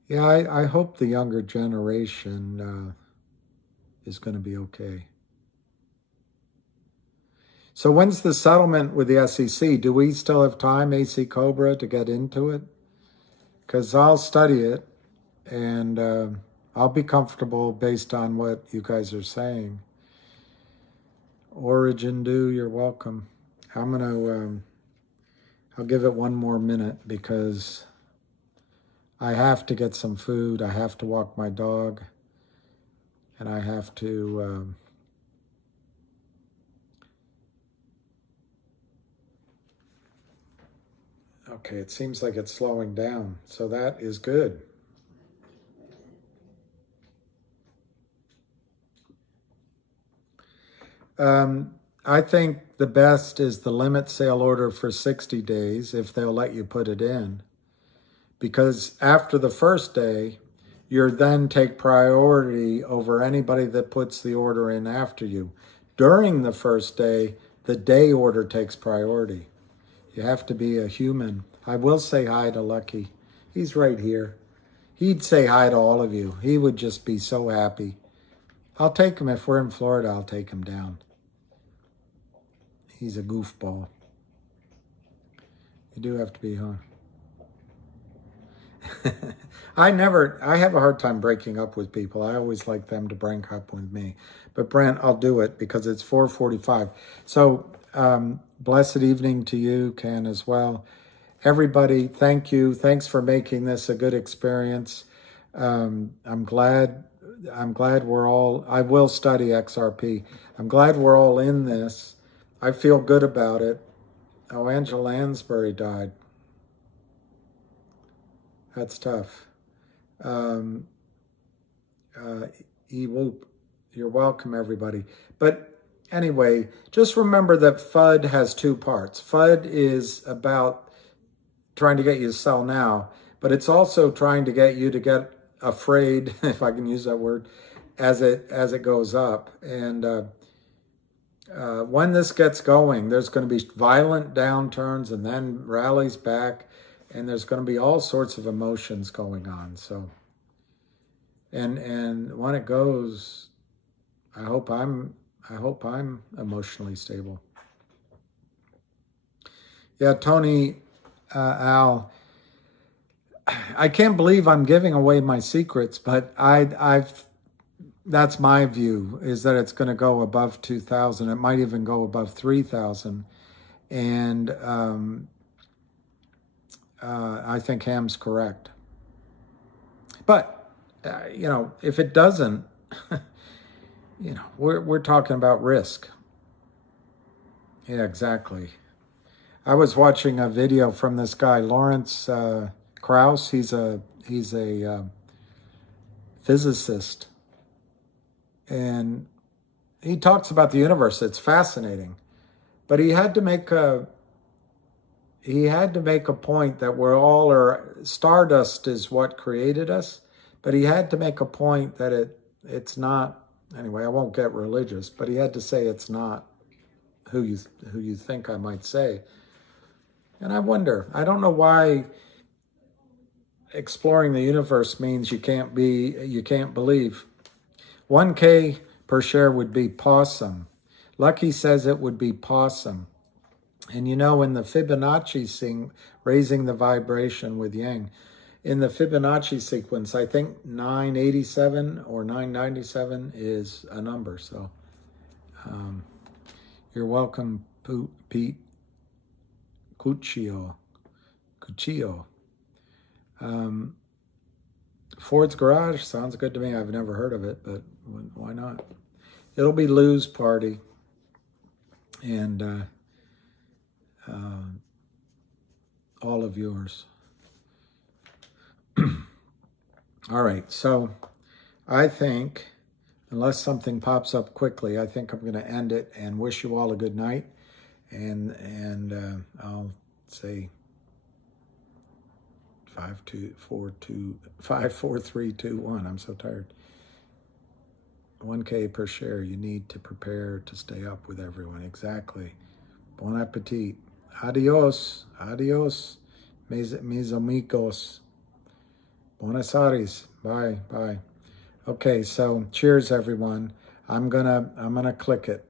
Yeah, I hope the younger generation is going to be okay. So when's the settlement with the SEC? Do we still have time, AC Cobra, to get into it? Because I'll study it, and I'll be comfortable based on what you guys are saying. Origin Do, you're welcome. I'm going to, I'll give it one more minute because I have to get some food. I have to walk my dog, and I have to... Okay, it seems like it's slowing down, so that is good. I think the best is the limit sale order for 60 days, if they'll let you put it in. Because after the first day, you then take priority over anybody that puts the order in after you. During the first day, the day order takes priority. You have to be a human. I will say hi to Lucky. He's right here. He'd say hi to all of you. He would just be so happy. I'll take him. If we're in Florida, I'll take him down. He's a goofball. You do have to be, huh? I have a hard time breaking up with people. I always like them to break up with me. But Brent, I'll do it because it's 4:45. So blessed evening to you, Ken, as well. Everybody, thank you. Thanks for making this a good experience. I'm glad we're all, I will study XRP. I'm glad we're all in this. I feel good about it. Oh, Angela Lansbury died. That's tough. E-whoop. You're welcome, everybody. But anyway, just remember that FUD has two parts. FUD is about trying to get you to sell now, but it's also trying to get you to get afraid, if I can use that word, as it goes up. And when this gets going, there's going to be violent downturns and then rallies back, and there's going to be all sorts of emotions going on. So, and when it goes, I hope I'm emotionally stable. Yeah, Tony, Al, I can't believe I'm giving away my secrets, but that's my view, is that it's going to go above 2,000. It might even go above 3,000. And I think Ham's correct. But, if it doesn't, we're talking about risk. Yeah, exactly. I was watching a video from this guy, Lawrence Krauss. He's a physicist, and he talks about the universe. It's fascinating, but he had to make a point that we're all are stardust is what created us, but he had to make a point that it's not. Anyway, I won't get religious, but he had to say it's not who you think I might say. And I wonder, I don't know why exploring the universe means you can't believe. 1K per share would be possum. Lucky says it would be possum. And in the Fibonacci raising the vibration with Yang, in the Fibonacci sequence, I think 987 or 997 is a number. So you're welcome, Pete. Cuccio. Ford's Garage sounds good to me. I've never heard of it, but why not? It'll be Lou's party. And all of yours. All right, so I think, unless something pops up quickly, I think I'm going to end it and wish you all a good night. And I'll say 5, 4, 3, 2, 1. I'm so tired. 1K per share. You need to prepare to stay up with everyone. Exactly. Bon appetit. Adios. Adios. Mis amigos. Buenos Aires. Bye. Bye. Okay, so cheers, everyone. I'm gonna click it.